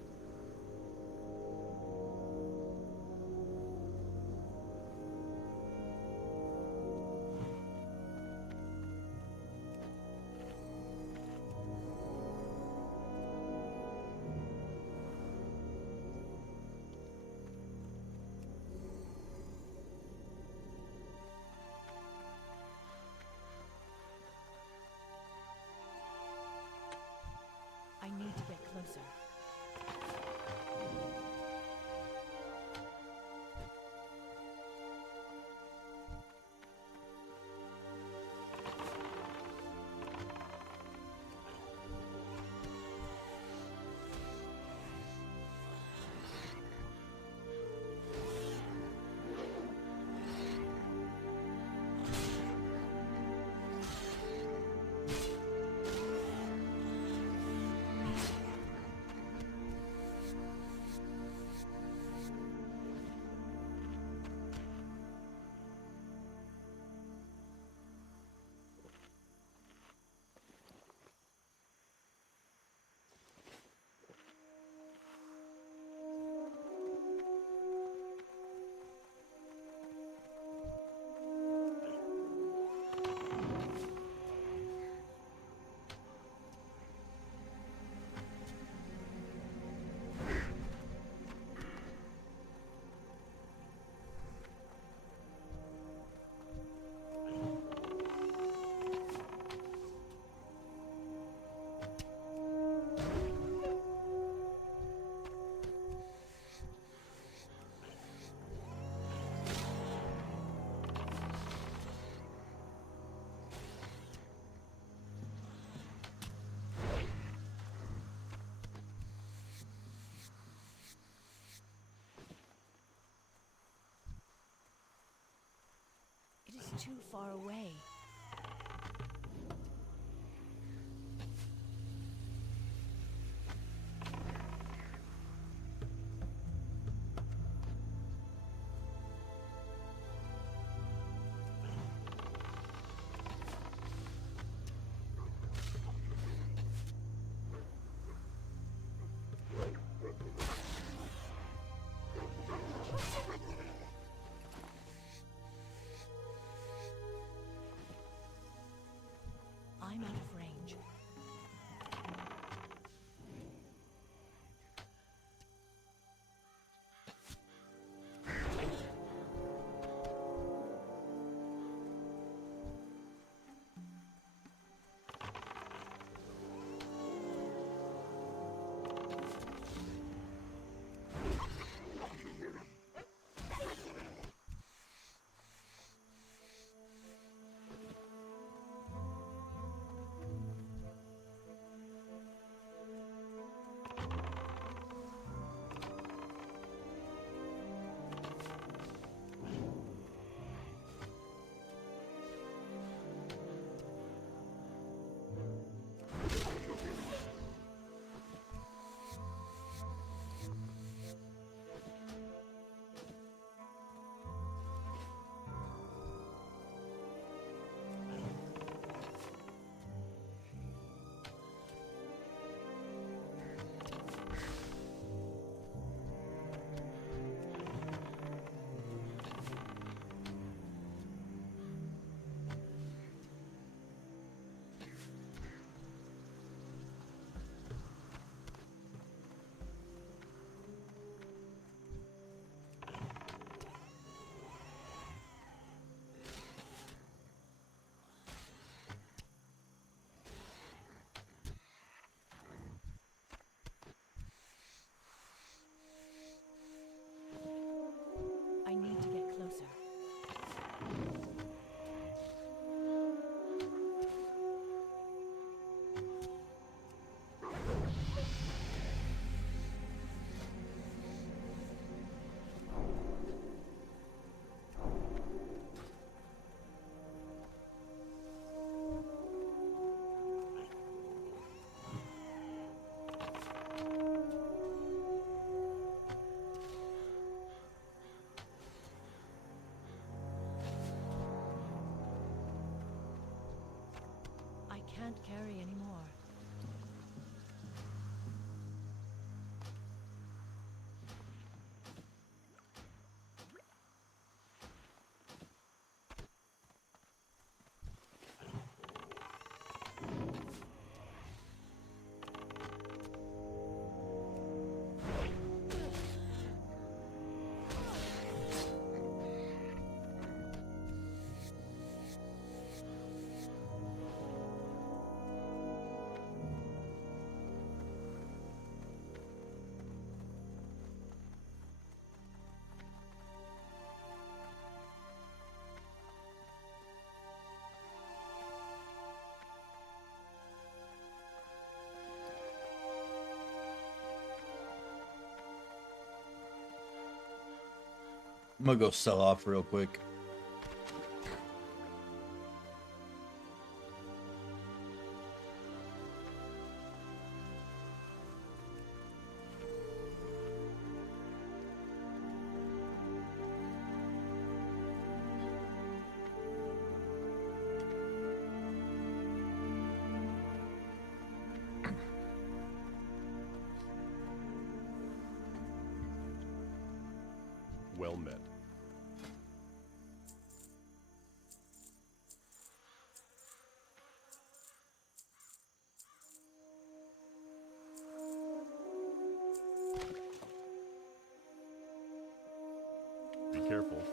I need to get closer. too far away. I'm out of range. I need to get closer. I can't carry anymore. I'm gonna go sell off real quick. Well met. Be careful.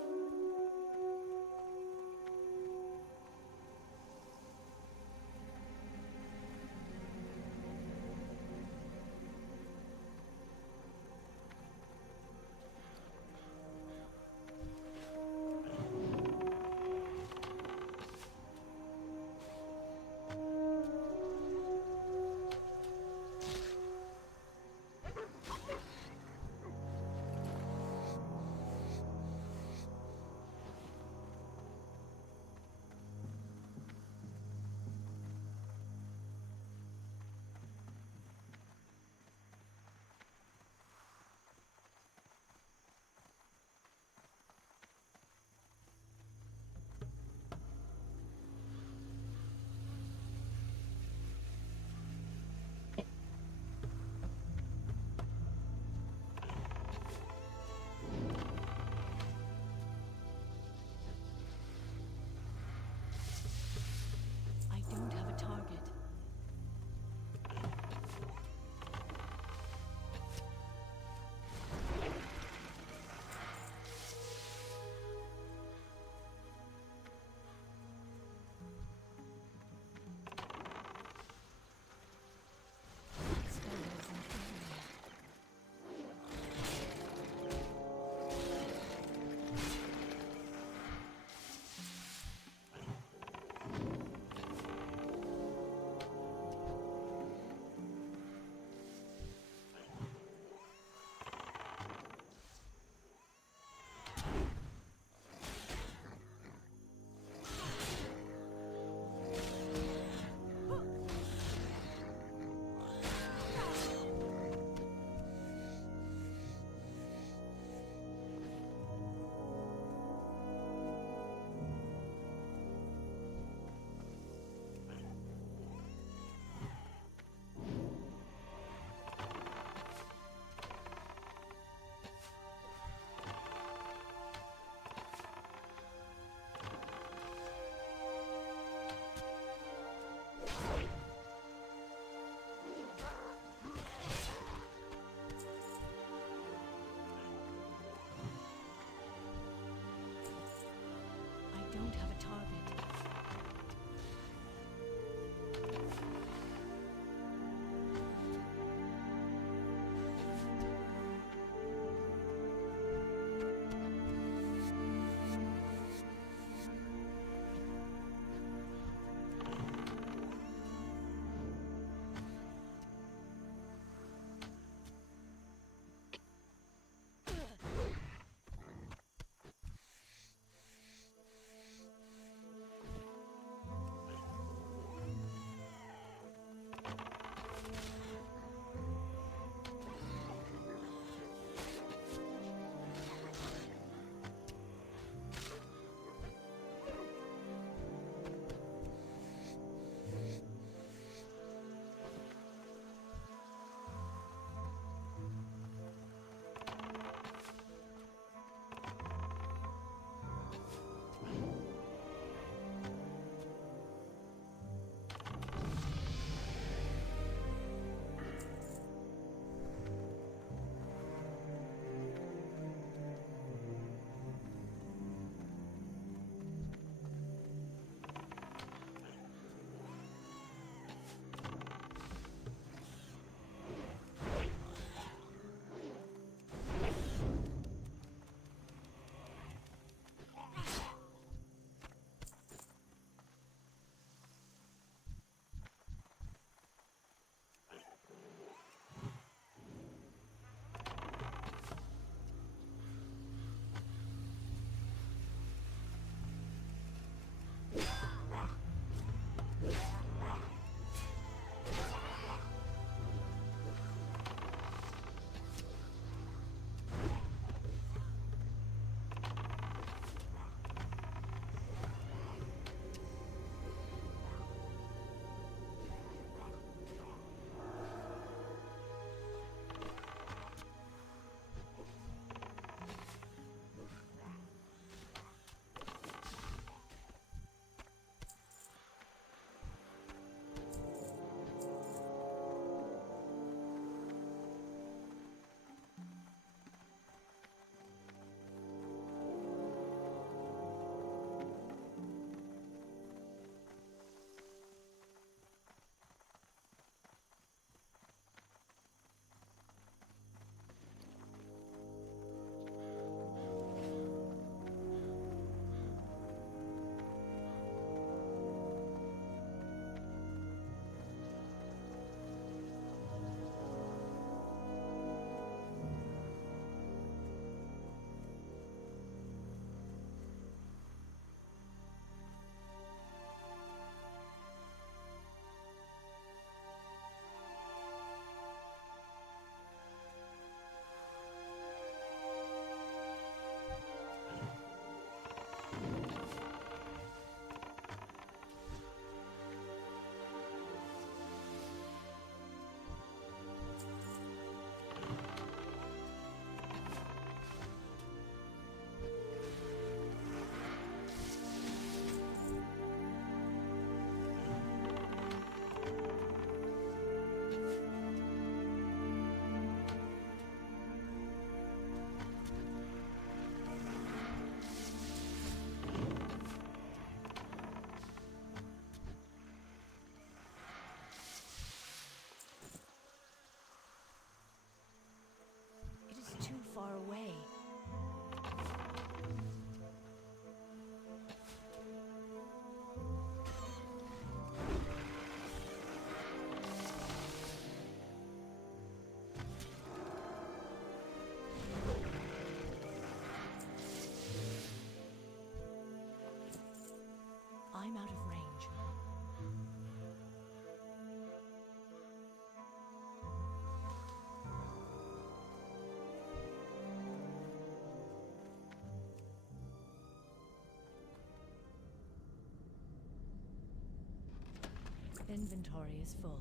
Inventory is full.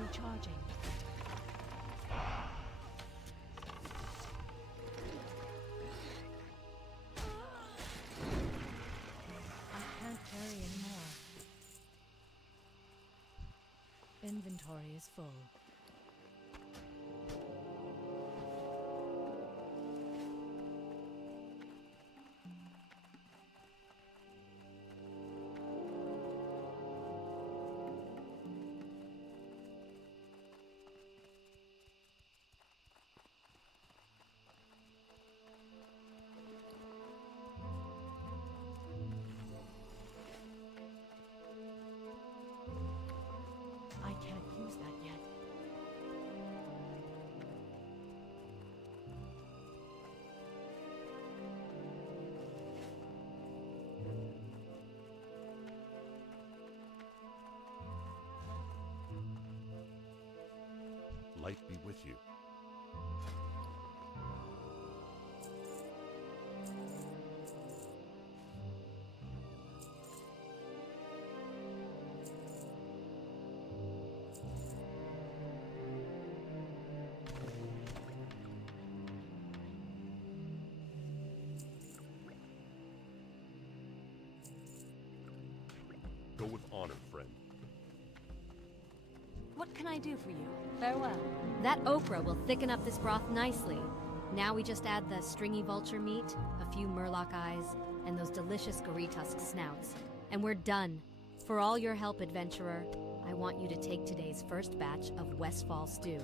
Recharging. I can't carry anymore. Inventory is full. I can't use that yet. Light be with you. Go with honor, friend. What can I do for you? Farewell. That okra will thicken up this broth nicely. Now we just add the stringy vulture meat, a few murloc eyes, and those delicious goritusk snouts. And we're done. For all your help, adventurer, I want you to take today's first batch of Westfall stew.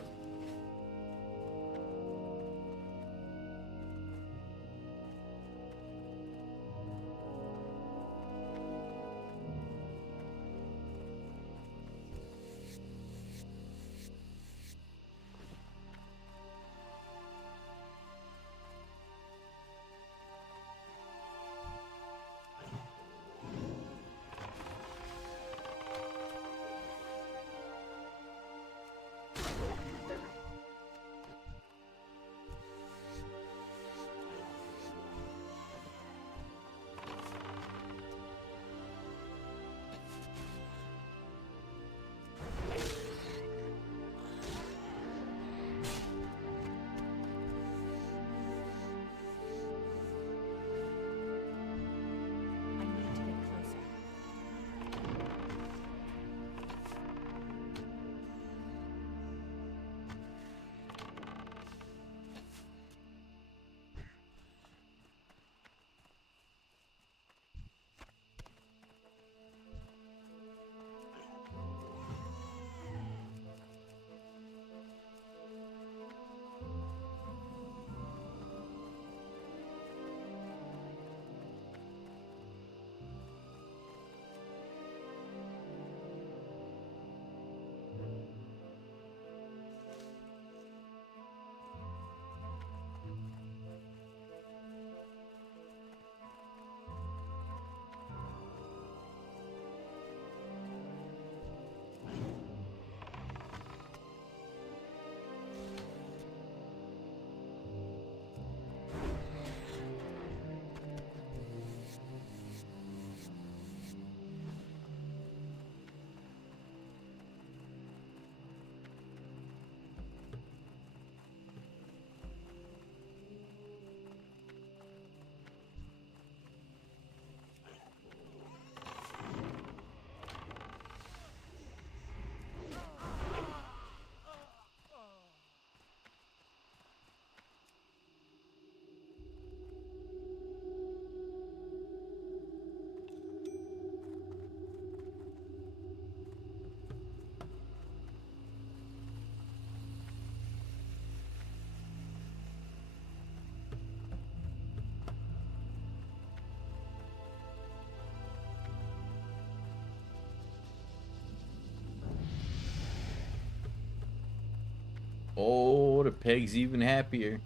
Oh, the peg's even happier.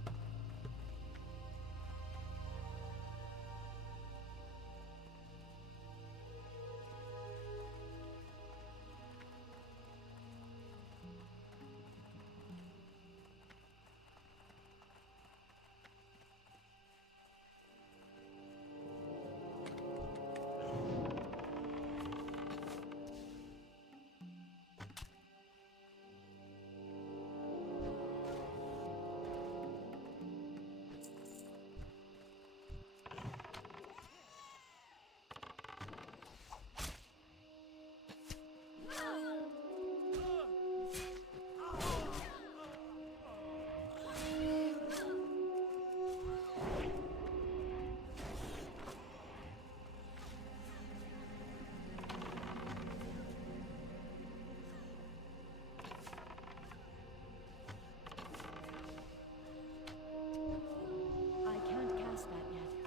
I can't cast that yet.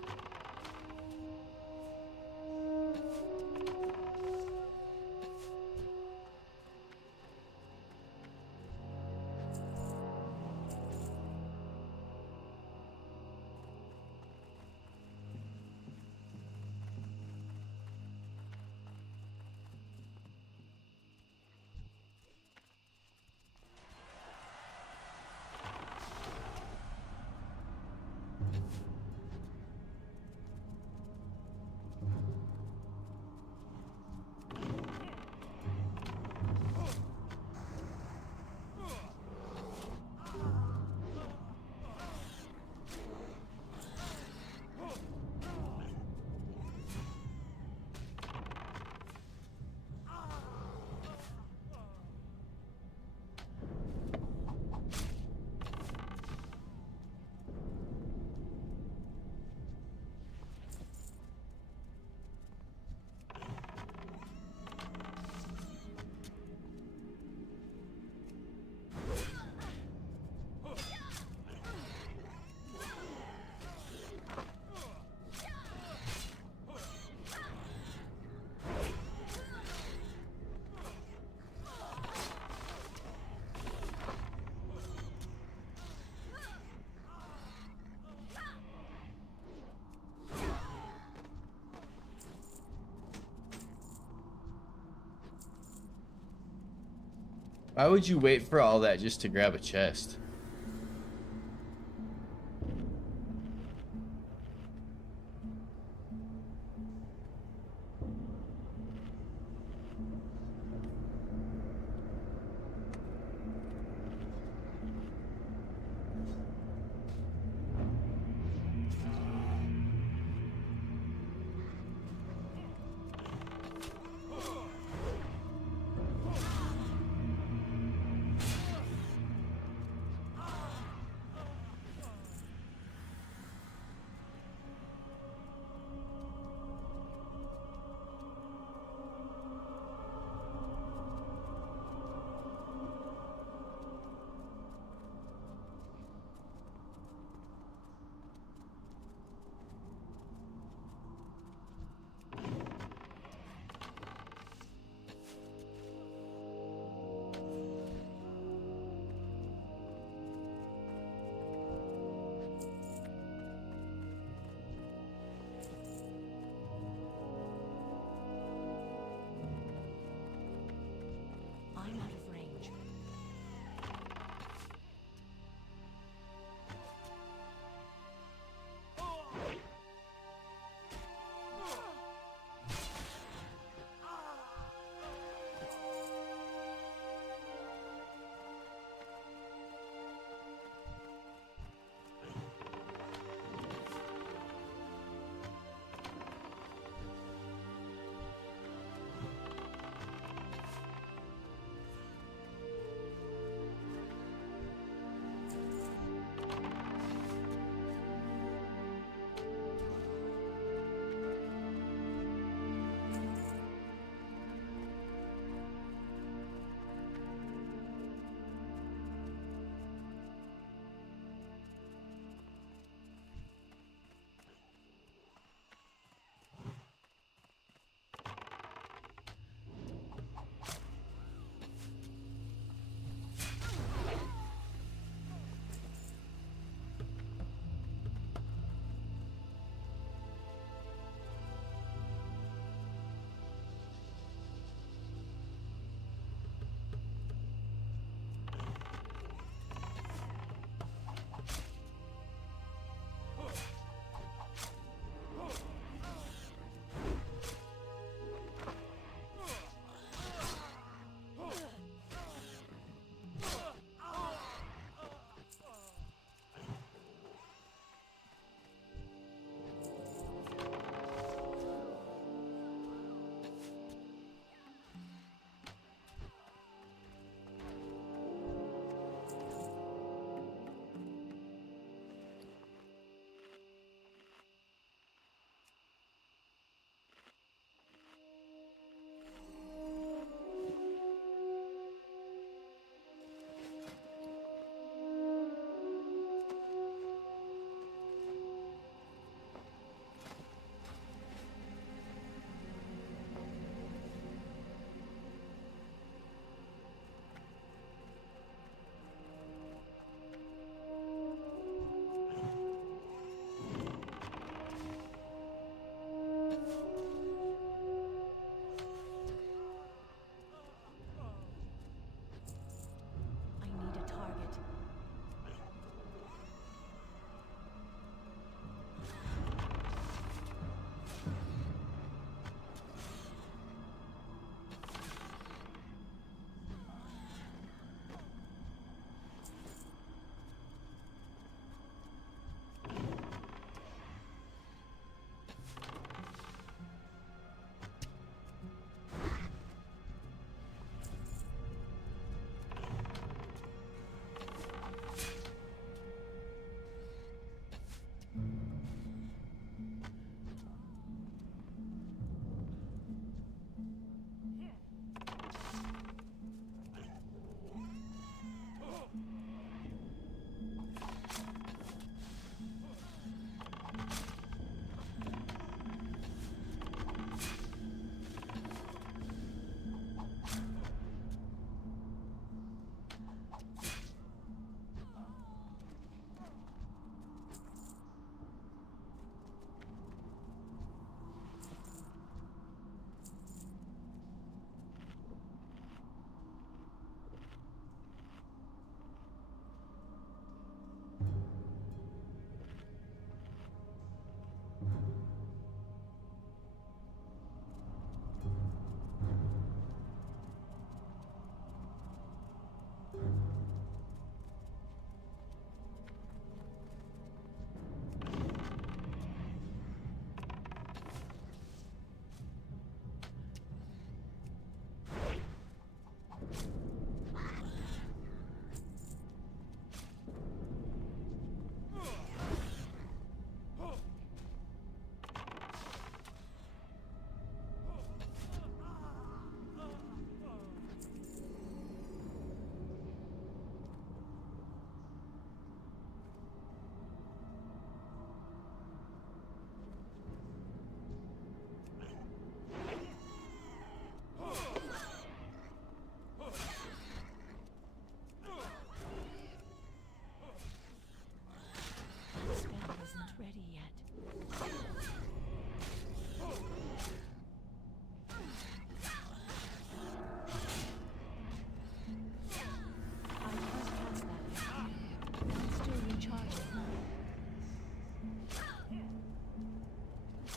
Why would you wait for all that just to grab a chest?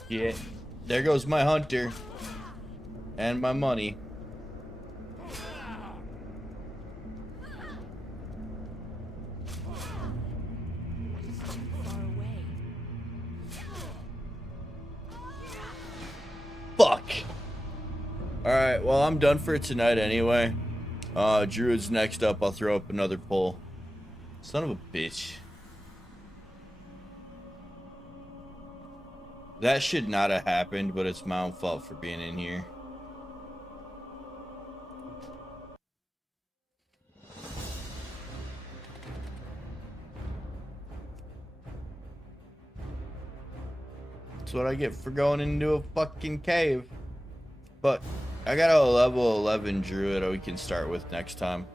Yeah. There goes my hunter. And my money. Fuck. Alright, well, I'm done for tonight anyway. Druid's next up. I'll throw up another poll. Son of a bitch. That should not have happened, but it's my own fault for being in here. That's what I get for going into a fucking cave. But I got a level 11 druid we can start with next time.